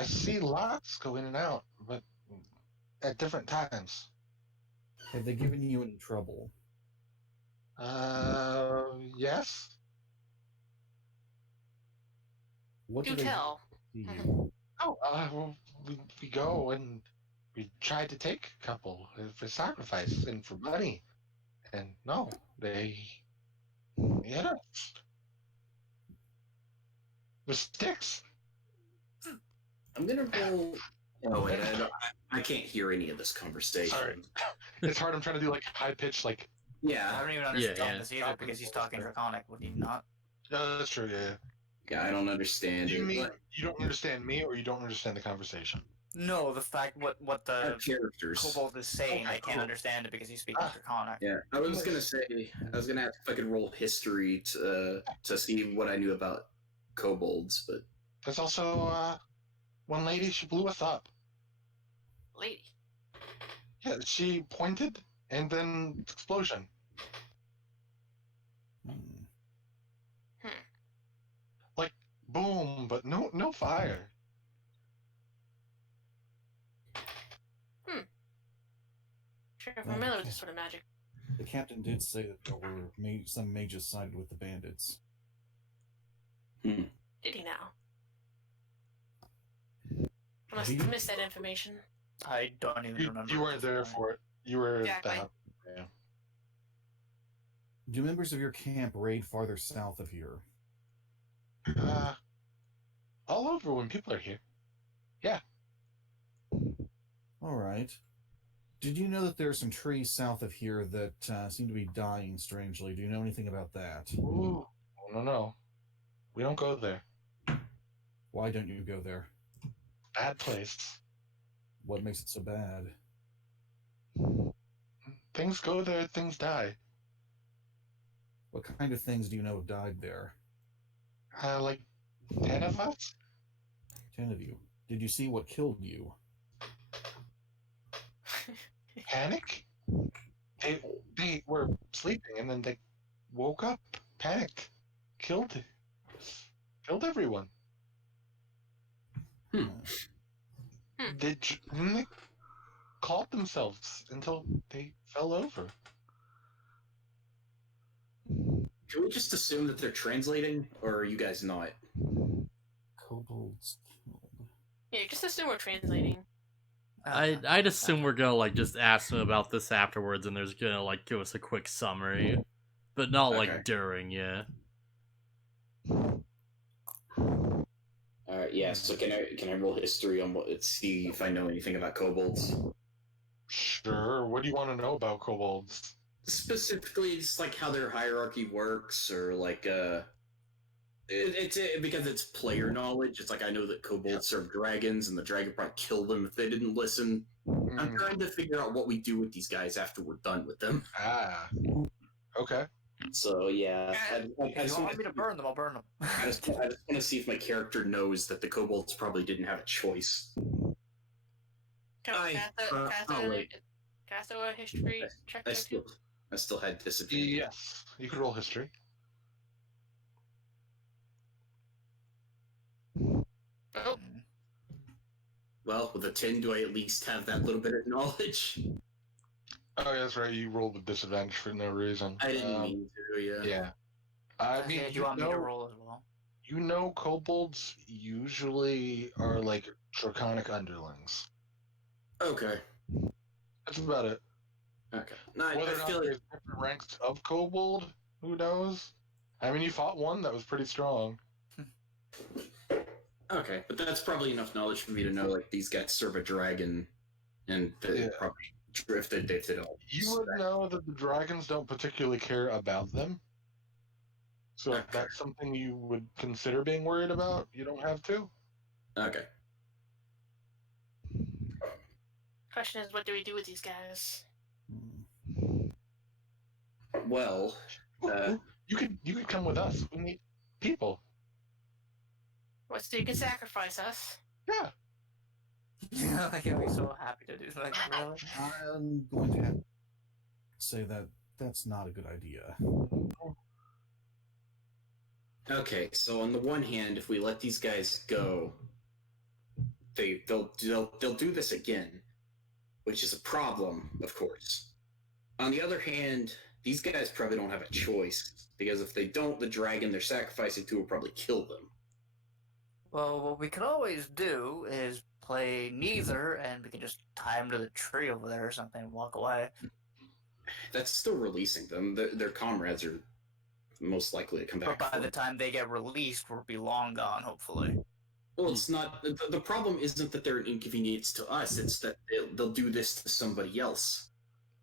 see lots go in and out, but at different times. Have they given you any trouble? Yes. What Do do they tell. do to you? Oh, well, we go and we tried to take a couple for sacrifice and for money, and no, they hit us with sticks. I'm gonna roll. Oh wait, I can't hear any of this conversation. Sorry. It's hard. I'm trying to do like high pitch, like. I Yeah, don't even understand yeah. this either because he's talking Draconic, would he not? No, that's true. Yeah. yeah, I don't understand You it. mean but you don't understand me, or you don't understand the conversation? No, the fact what our the characters. kobold is saying, I can't cool. understand it because he's speaking Draconic. Yeah, I was gonna ask if I could roll history to see what I knew about kobolds, but There's also one lady. She blew us up. Lady. Yeah, she pointed and then explosion. Hmm. Like boom, but no fire. Sure, familiar with this sort of magic. The captain did say that there were some mages sided with the bandits. Did he now? I must have missed that information. I don't even remember. You at weren't this there point. for it. You were Exactly. at the yeah. Do members of your camp raid farther south of here? All over when people are here. Yeah. All right. Did you know that there are some trees south of here that seem to be dying strangely? Do you know anything about that? Ooh. No. We don't go there. Why don't you go there? Bad place. What makes it so bad? Things go there, things die. What kind of things do you know have died there? Like 10 of us? 10 of you. Did you see what killed you? Panic? They were sleeping and then they woke up, panicked, killed everyone. They caught themselves until they fell over. Can we just assume that they're translating, or are you guys not? Kobolds killed. Yeah, just assume we're translating. I'd assume we're gonna like just ask them about this afterwards, and there's gonna like give us a quick summary, but not Okay. like during. Yeah. Alright, yeah, so can I roll history on let's see if I know anything about kobolds? Sure. What do you want to know about kobolds? Specifically, just like how their hierarchy works, or like it's because it's player knowledge. It's like I know that kobolds serve dragons, and the dragon probably kill them if they didn't listen. I'm trying to figure out what we do with these guys after we're done with them. Okay. So yeah, If you want me to burn them, I'll burn them. I just want to see if my character knows that the kobolds probably didn't have a choice. Can I throw a history check there too? I still had disadvantage. Yes. You could roll history. Oh, Well, with a 10, do I at least have that little bit of knowledge? Oh, yeah, that's right. You rolled with disadvantage for no reason. I didn't mean to, yeah. Yeah. I mean, you want me to roll as well? You know, kobolds usually are like draconic underlings. Okay. That's about it. Okay. No, I Whether or not feel like... there's different ranks of kobold, who knows? I mean, you fought one that was pretty strong. Okay, but that's probably enough knowledge for me to know, like, these guys serve a dragon, and they probably drifted if they don't. You would know that the dragons don't particularly care about them. So if that's something you would consider being worried about, you don't have to. Okay. question is, what do we do with these guys? Well, you could come with us. We need people. What, so you can sacrifice us? Yeah. Yeah, like, I'd be so happy to do like really. I'm going to have to say that that's not a good idea. okay, so on the one hand, if we let these guys go, they'll do this again, which is a problem, of course. On the other hand, these guys probably don't have a choice, because if they don't, the dragon they're sacrificing to will probably kill them. Well, what we could always do is play neither, and we can just tie them to the tree over there or something and walk away. That's still releasing them. Their comrades are most likely to come back. But by the time they get released, we'll be long gone, hopefully. Well, it's not. The problem isn't that they're an inconvenience to us. It's that they'll do this to somebody else.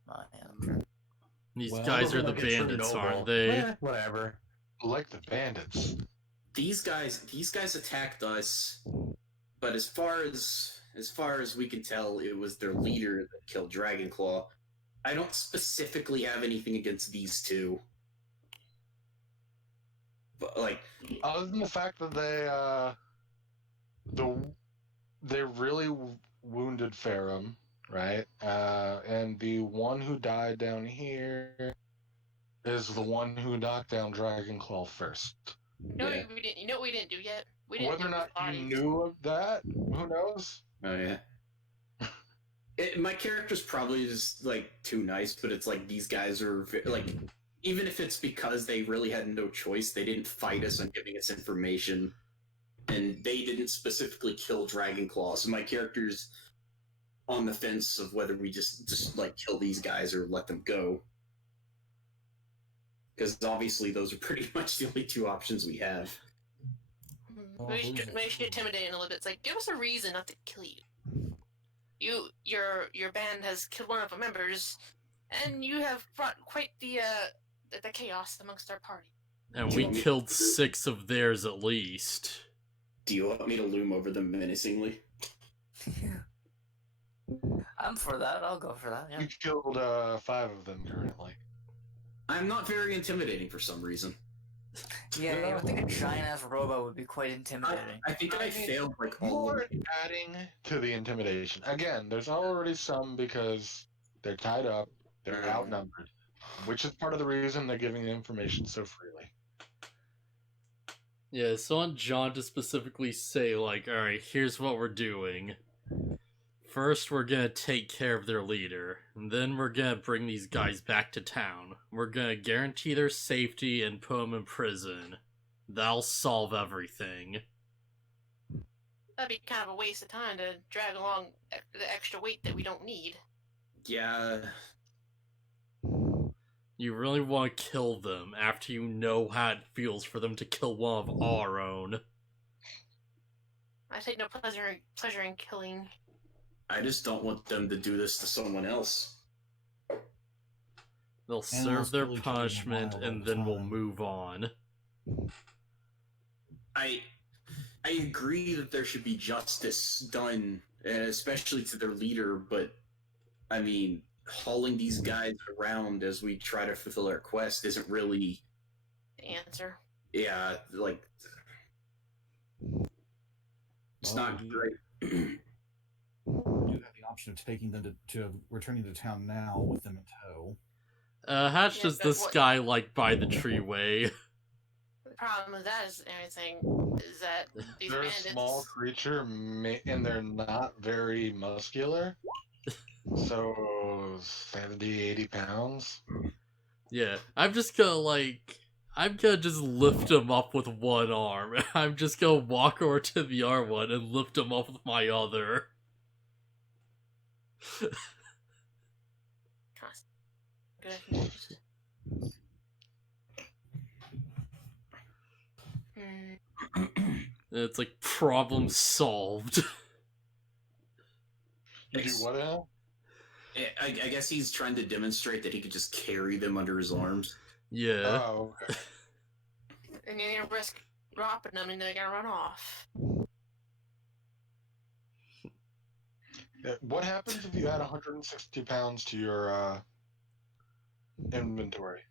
Yeah, sure. These Well, guys are the like a true bandits, noble. aren't they? Whatever. Like the bandits. These guys attacked us, but as far as we can tell, it was their leader that killed Dragonclaw. I don't specifically have anything against these two, but like, Other than the fact that they really wounded Ferrum, right? And the one who died down here is the one who knocked down Dragonclaw first. You know what we didn't do yet? We didn't Whether or do not you bodies. knew of that, who knows? oh yeah. My character's probably just like too nice, but it's like these guys are like, even if it's because they really had no choice, they didn't fight us on giving us information, and they didn't specifically kill Dragonclaw. So my character's on the fence of whether we just like kill these guys or let them go. Because obviously those are pretty much the only two options we have. We should intimidate him a little bit. It's like, give us a reason not to kill you. Your band has killed one of our members, and you have brought quite the chaos amongst our party. And we killed 6 of theirs at least. Do you want me to loom over them menacingly? I'm for that. I'll go for that. Yeah. You killed 5 of them currently. I'm not very intimidating for some reason. Yeah, you would think a giant-ass robot would be quite intimidating. I think I failed like all More of them. adding to the intimidation. Again, there's already some because they're tied up, they're outnumbered, which is part of the reason they're giving the information so freely. Yeah, so I want John to specifically say, like, alright, here's what we're doing. First, we're gonna take care of their leader, and then we're gonna bring these guys back to town. We're gonna guarantee their safety and put them in prison. That'll solve everything. That'd be kind of a waste of time to drag along the extra weight that we don't need. Yeah. You really want to kill them after you know how it feels for them to kill one of our own. I take no pleasure in killing. I just don't want them to do this to someone else. They'll serve their punishment and then we'll move on. I agree that there should be justice done, especially to their leader, but I mean, hauling these guys around as we try to fulfill our quest isn't really The answer. Yeah, like it's not great. You have the option of taking them to returning to town now with them in tow. Hatch Yeah, does but this what- guy, like, by the treeway? The problem with that is that these They're a bandits. small creature, and they're not very muscular. So 70, 80 pounds. Yeah, I'm just gonna just lift him up with one arm. I'm just gonna walk over to the other one and lift him up with my other. Good. Hmm. It's like, problem solved. You do what now? I guess he's trying to demonstrate that he could just carry them under his arms. Yeah. Oh, okay. And you're gonna risk dropping them and they're gonna run off. What happens if you add 160 pounds to your inventory?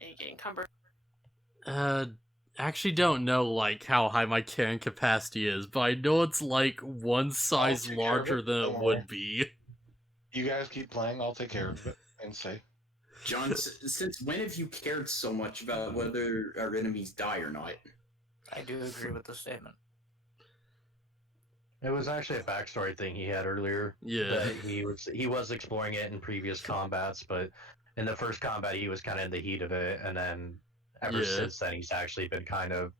And you get encumbered. Actually don't know, like, how high my carrying capacity is, but I know it's, like, one size take care of larger it. than Don't it worry. would be. You guys keep playing, I'll take care of it and say. John, since when have you cared so much about whether our enemies die or not? I do agree with the statement. It was actually a backstory thing he had earlier. Yeah. That he was exploring it in previous combats, but in the first combat he was kind of in the heat of it, and then ever Yeah. since then he's actually been kind of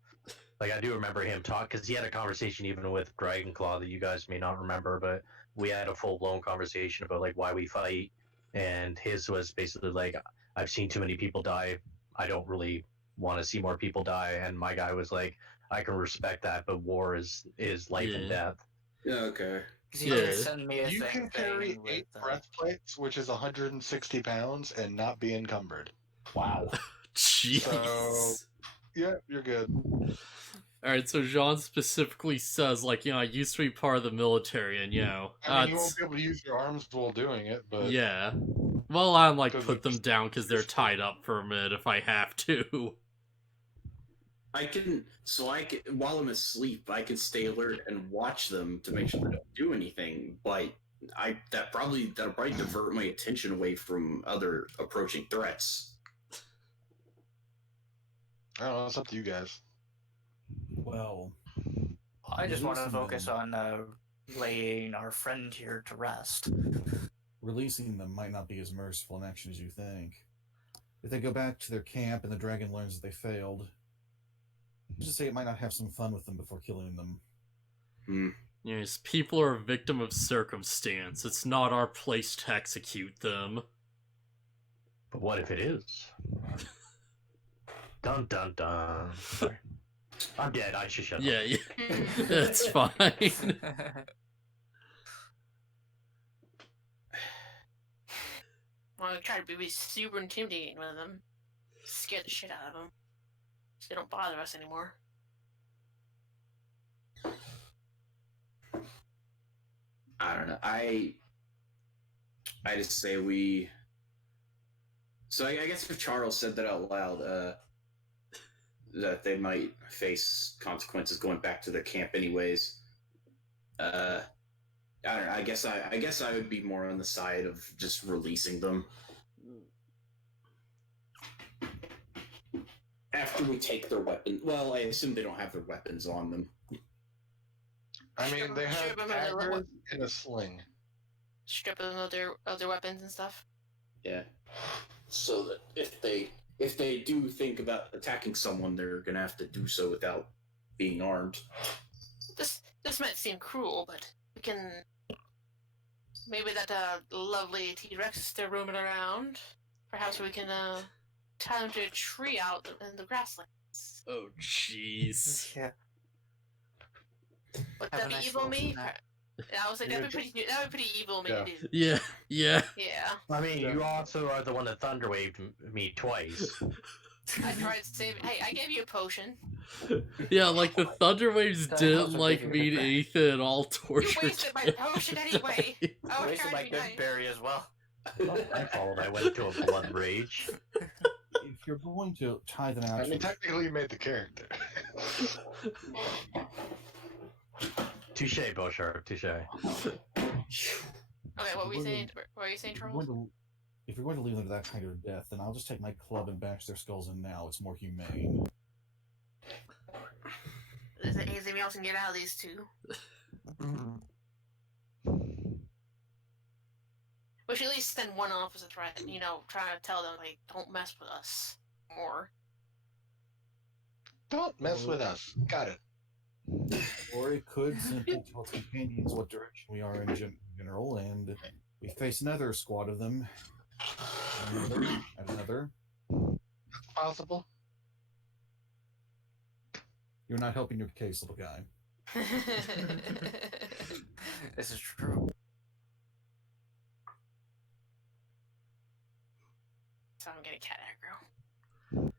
like, I do remember him talk because he had a conversation even with Dragonclaw that you guys may not remember, but we had a full blown conversation about like why we fight, and his was basically like, I've seen too many people die. I don't really want to see more people die, and my guy was like, I can respect that, but war is life and Yeah. death. Okay. 'Cause he Yeah. did send me a You thing can carry saying 8 with, breastplates, which is 160 pounds, and not be encumbered. Wow. Jeez. So- Yeah, you're good. Alright, so Jean specifically says, like, you know, I used to be part of the military, and, you know, I mean, you it's- won't be able to use your arms while doing it, but yeah. Well, I'm, like, Because put them it's- down because they're tied up for a minute if I have to. While I'm asleep, I can stay alert and watch them to make sure they don't do anything, but that'll probably divert my attention away from other approaching threats. I don't know. It's up to you guys. Well, I just want to Releasing focus them. on laying our friend here to rest. releasing them might not be as merciful an action as you think. If they go back to their camp and the dragon learns that they failed, let's just say it might not have some fun with them before killing them. Yes, people are a victim of circumstance. It's not our place to execute them. But what if it is? Dun dun dun. Sorry. I'm dead. I should shut Yeah, up. yeah. That's fine. Well, we try to be super intimidating with them. Scare the shit out of them. So they don't bother us anymore. I don't know. I just say we. So I guess if Charles said that out loud, that they might face consequences going back to their camp anyways. I don't know. I guess I would be more on the side of just releasing them after we take their weapon. Well, I assume they don't have their weapons on them. I mean, they have Strip them of their daggers and a sling. Strip them of their weapons and stuff. Yeah. So that if they do think about attacking someone, they're gonna have to do so without being armed. This might seem cruel, but we can. Maybe that lovely T-Rex is still roaming around. Perhaps we can tie him to a tree out in the grasslands. Oh, jeez. Yeah. Would Have that a be nice evil little me? snack. I was like, that'd be pretty evil me Yeah. to do. Yeah, yeah. Yeah. I mean, you also are the one that thunderwaved me twice. I tried to save. Hey, I gave you a potion. Yeah, like the Thunderwaves That didn't also like gave you a mean good anything at all towards You your wasted my potion anyway. I was Wasted trying my to be good nice. berry as well. My fault. I went into a blood rage. If you're going to tie them out, I mean, technically, you made the character. Touche, BaronvonCreepy. Touche. Okay, what were you saying? What were you saying, Charles? if you're going to leave them to that kind of death, then I'll just take my club and bash their skulls in now. It's more humane. Is there anything else we can get out of these two? We should at least send one off as a threat. You know, trying to tell them like, don't mess with us more. Don't mess with us. Got it. Or it could simply tell its companions what direction we are in general, and we face another squad of them. Another. That's possible. You're not helping your case, little guy. This is true. So I'm getting cat aggro.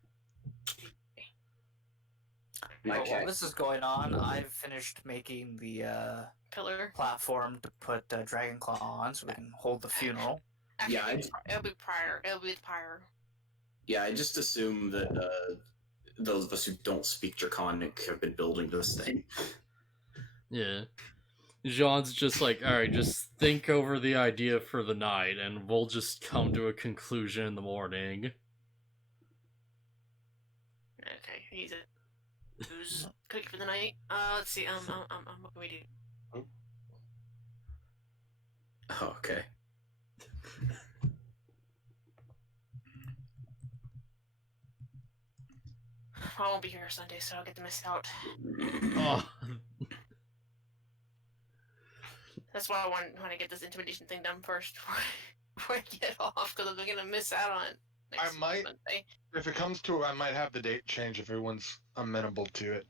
My While cat. this is going on, I've finished making the Pillar. platform to put Dragon Claw on so we can hold the funeral. Actually, Yeah, it'll be prior. It'll be the prior. Yeah, I just assume that those of us who don't speak Draconic have been building this thing. Yeah. Jean's just like, alright, just think over the idea for the night, and we'll just come to a conclusion in the morning. Okay, he's it. Who's cooking for the night? Let's see. What can we do? Oh, okay. I won't be here Sunday, so I'll get to miss out. Oh, That's why I want to get this intimidation thing done first before I get off, because I'm gonna miss out on it next I might- Monday. If it comes to it, I might have the date change if everyone's amenable to it.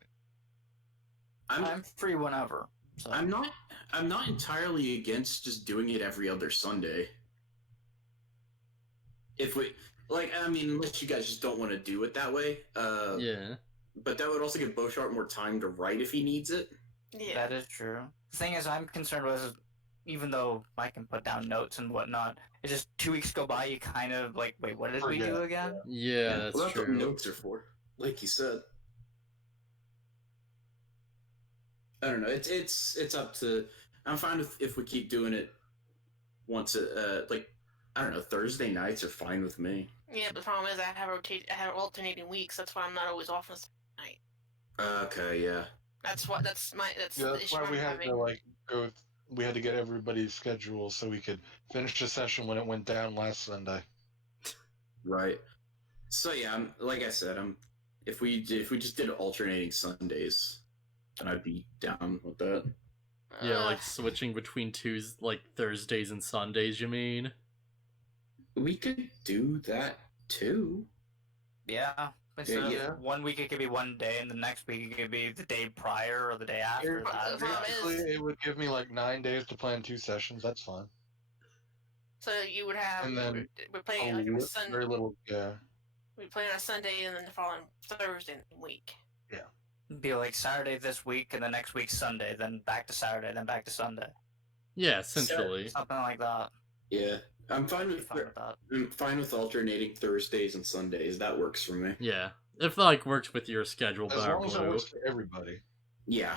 I'm free whenever. So. I'm not entirely against just doing it every other Sunday. If we I mean, unless you guys just don't want to do it that way. yeah. But that would also give BaronvonCreepy more time to write if he needs it. Yeah. That is true. The thing is, I'm concerned with, even though I can put down notes and whatnot, it's just 2 weeks go by, you kind of like, wait, what did we Forget. do again? Yeah, that's well, that's what true. notes are for, like you said. I don't know. It's up to. I'm fine if we keep doing it once. I don't know. Thursday nights are fine with me. Yeah, but the problem is I have alternating weeks. That's why I'm not always off on Sunday night. Okay, yeah. That's Yeah, the that's issue why I'm we had having. to go. We had to get everybody's schedule so we could finish the session when it went down last Sunday. Right. So yeah, like I said, if we just did alternating Sundays, then I'd be down with that. Yeah, like switching between Thursdays and Sundays, you mean? We could do that too. Yeah. Instead Yeah. of 1 week, it could be 1 day, and the next week, it could be the day prior or the day after that. Basically, it would give me like 9 days to plan 2 sessions. That's fine. So you would have. And then we're playing like on a Sunday. Very little, yeah. We play on a Sunday and then the following Thursday week. It'd be like Saturday this week, and the next week Sunday, then back to Saturday, then back to Sunday. Yeah, essentially. Something like that. Yeah, I'm fine I'd be with fine with that. I'm fine with alternating Thursdays and Sundays. That works for me. Yeah. If that works with your schedule, As long as it Blue. works for everybody. Yeah.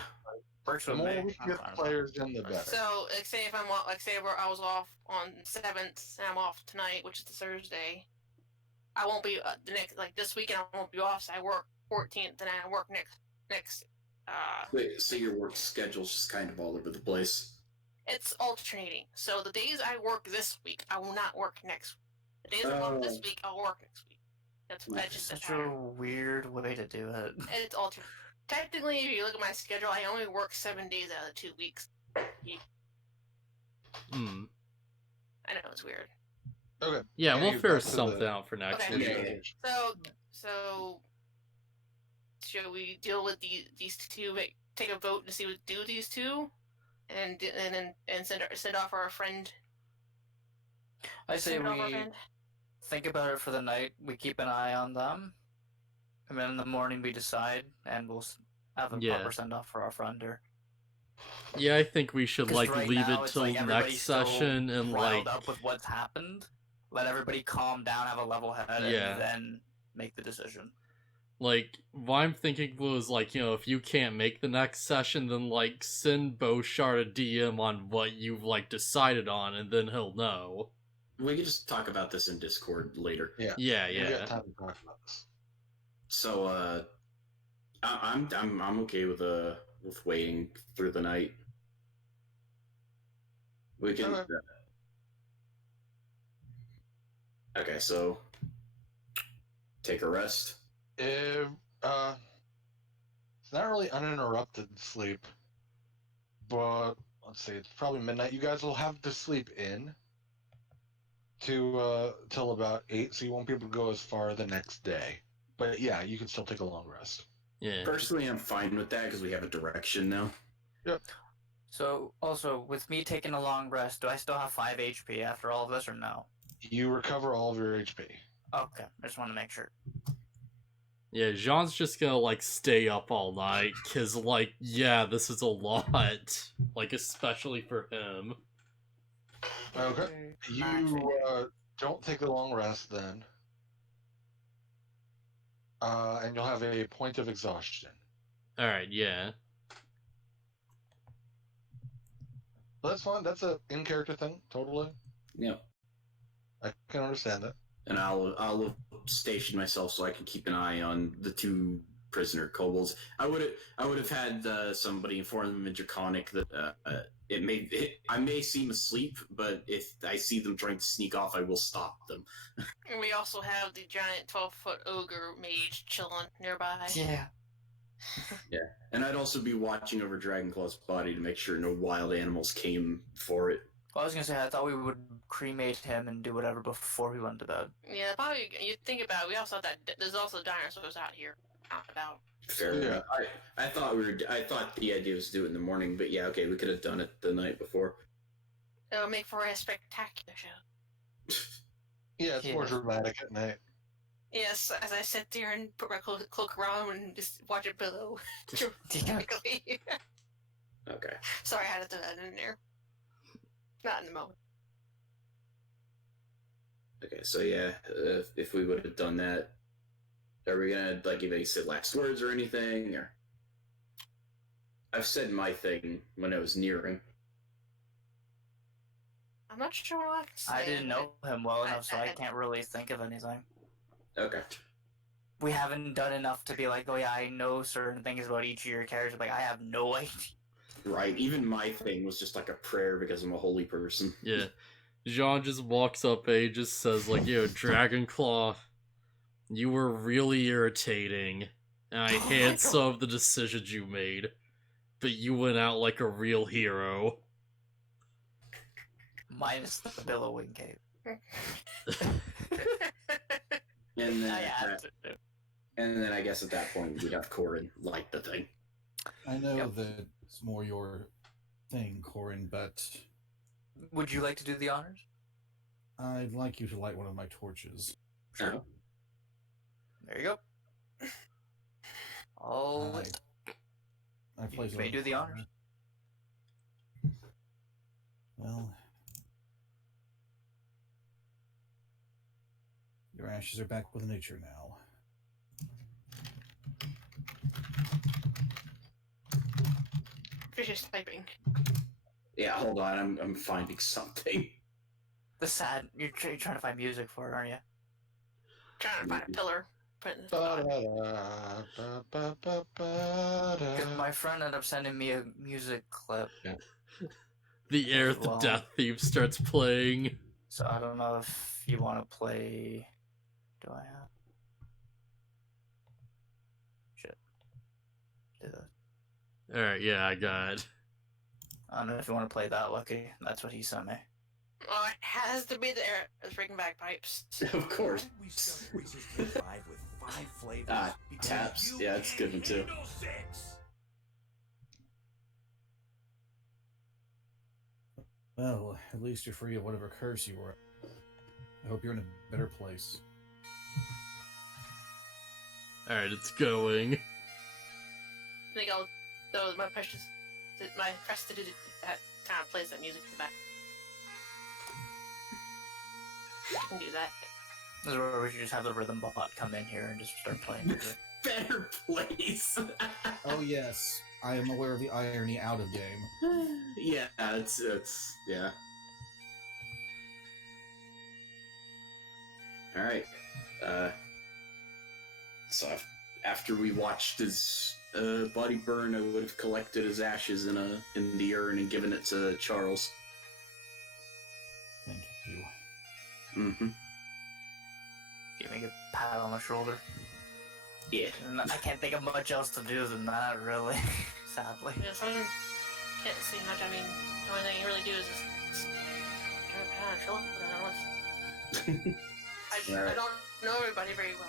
Works The with more me. we can I'm get fine with players in, the better. So, like, say if I was off on 7th and I'm off tonight, which is the Thursday. I won't be the next this weekend. I won't be off. So I work 14th and I work next. So your work schedule's just kind of all over the place. It's alternating. So the days I work this week, I will not work next week. The days I'm off this week, I'll work next week. That's just Such a weird way to do it. It's altered. Technically, if you look at my schedule, I only work 7 days out of the 2 weeks. Hmm. I know it's weird. Okay. Yeah, we'll back figure to something the- out for next Okay. week. Yeah. So, should we deal with these two? Take a vote to see what do these two, and send off our friend. I say Send off our we friend. think about it for the night. We keep an eye on them, and then in the morning we decide, and we'll have a Yeah. proper send off for our friend. Or Yeah, I think we should 'cause right leave now, it it's till like everybody's next so session and riled up with what's happened. Let everybody calm down, have a level head, Yeah. and then make the decision. what I'm thinking was if you can't make the next session, then send BaronvonCreepy a DM on what you've decided on, and then he'll know. We can just talk about this in Discord later. Yeah. Yeah, We yeah. got time to talk about this. So I'm okay with waiting through the night. We can. Okay. Okay, so take a rest. If, it's not really uninterrupted sleep, but let's see, it's probably midnight. You guys will have to sleep in to till about 8, so you won't be able to go as far the next day. But yeah, you can still take a long rest. Yeah. Personally, I'm fine with that because we have a direction now. So, also, with me taking a long rest, do I still have 5 HP after all of this, or no? You recover all of your HP. Okay, I just want to make sure. Yeah, Jean's just gonna stay up all night, cause yeah, this is a lot. Especially for him. Okay. You don't take a long rest then. And you'll have a point of exhaustion. Alright, yeah. But that's fine. That's a in-character thing. Totally. Yeah. I can understand that. And I'll station myself so I can keep an eye on the 2 prisoner kobolds. I would have had somebody inform them in Draconic that I may seem asleep, but if I see them trying to sneak off, I will stop them. And we also have the giant 12-foot ogre mage chilling nearby. Yeah. And I'd also be watching over Dragonclaw's body to make sure no wild animals came for it. Well, I was gonna say, I thought we would cremate him and do whatever before we went to bed. Yeah, probably. You think about it. We also have that. There's also dinosaurs out here, out and about. Fair Yeah. enough. I thought the idea was to do it in the morning, but yeah, okay, we could have done it the night before. It'll make for a spectacular show. Yeah, it's more Yeah. dramatic at night. Yes, as I sit there and put my cloak around and just watch it below. Yeah. Dramatically. Okay. Sorry, I had to throw that in there. Not in the moment. Okay, so yeah, if we would have done that, are we gonna give any last words or anything? Or I've said my thing when I was nearing. I'm not sure what I can say. I didn't know him well enough, so I I- can't really think of anything. Okay. We haven't done enough to be like, oh yeah, I know certain things about each of your characters. Like, I have no idea. Right. Even my thing was just a prayer because I'm a holy person. Yeah. Jean just walks up and he just says, Dragonclaw, you were really irritating, and I Oh my hate God. some of the decisions you made. but you went out like a real hero. Minus the billowing cape. And then, I had at to. that- and then I guess at that point we'd have Corin light the thing. I know Yep. that it's more your thing, Corin, but Would you like to do the honors? I'd like you to light one of my torches. Sure. There you go. All lit. I place You it may on do the fire. honors. Well, your ashes are back with nature now. Vicious typing. Yeah, hold on. I'm finding something. The sad. You're trying to find music for it, aren't you? Trying to find a pillar. Put it in the spot. Because my friend ended up sending me a music clip. The Aerith Well- Death theme starts playing. So I don't know if you want to play. Do I have? Shit. Do that. Alright, yeah, I got it. I don't know if you want to play that, Lucky. That's what he sent me. Oh, it has to be the freaking bagpipes. Of course. We sell Reese's Peach 5 with 5 flavors. Ah, because taps. you Yeah, it's a good one, can't too. handle 6. Well, at least you're free of whatever curse you were. I hope you're in a better place. Alright, it's going. I think I'll throw my precious, my prestidigitation that kind of plays that music in the back. I can do that. This is where we should just have the rhythm bot come in here and just start playing music. Better place. Oh yes, I am aware of the irony out of game. Yeah, it's yeah. All right. So after we watched his body burn, I would have collected his ashes in the urn and given it to Charles. Thank you. Mm-hmm. Give me a pat on the shoulder. Yeah. And I can't think of much else to do than that, really. Sadly. Yeah, so I can't see much. I mean, the only thing you really do is just kind of chill. I Alright. don't know everybody very well.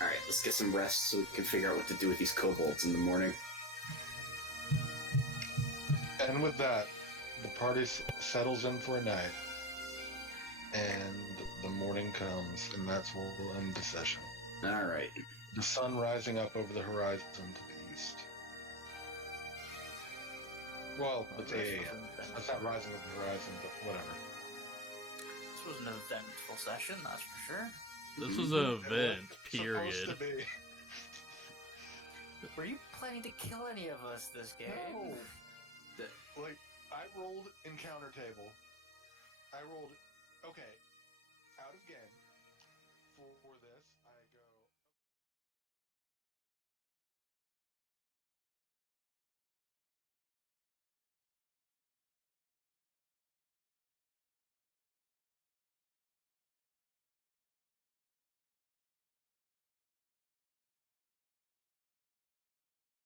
All right, let's get some rest so we can figure out what to do with these kobolds in the morning. And with that, the party settles in for a night. And the morning comes, and that's where we'll end the session. All right. The sun rising up over the horizon to the east. Well, it's 8 a.m. It's not rising over the horizon, but whatever. This was an eventful session, that's for sure. This was an event, Supposed period. to be. Were you planning to kill any of us this game? No. Like, I rolled encounter table. I rolled, okay, out of game.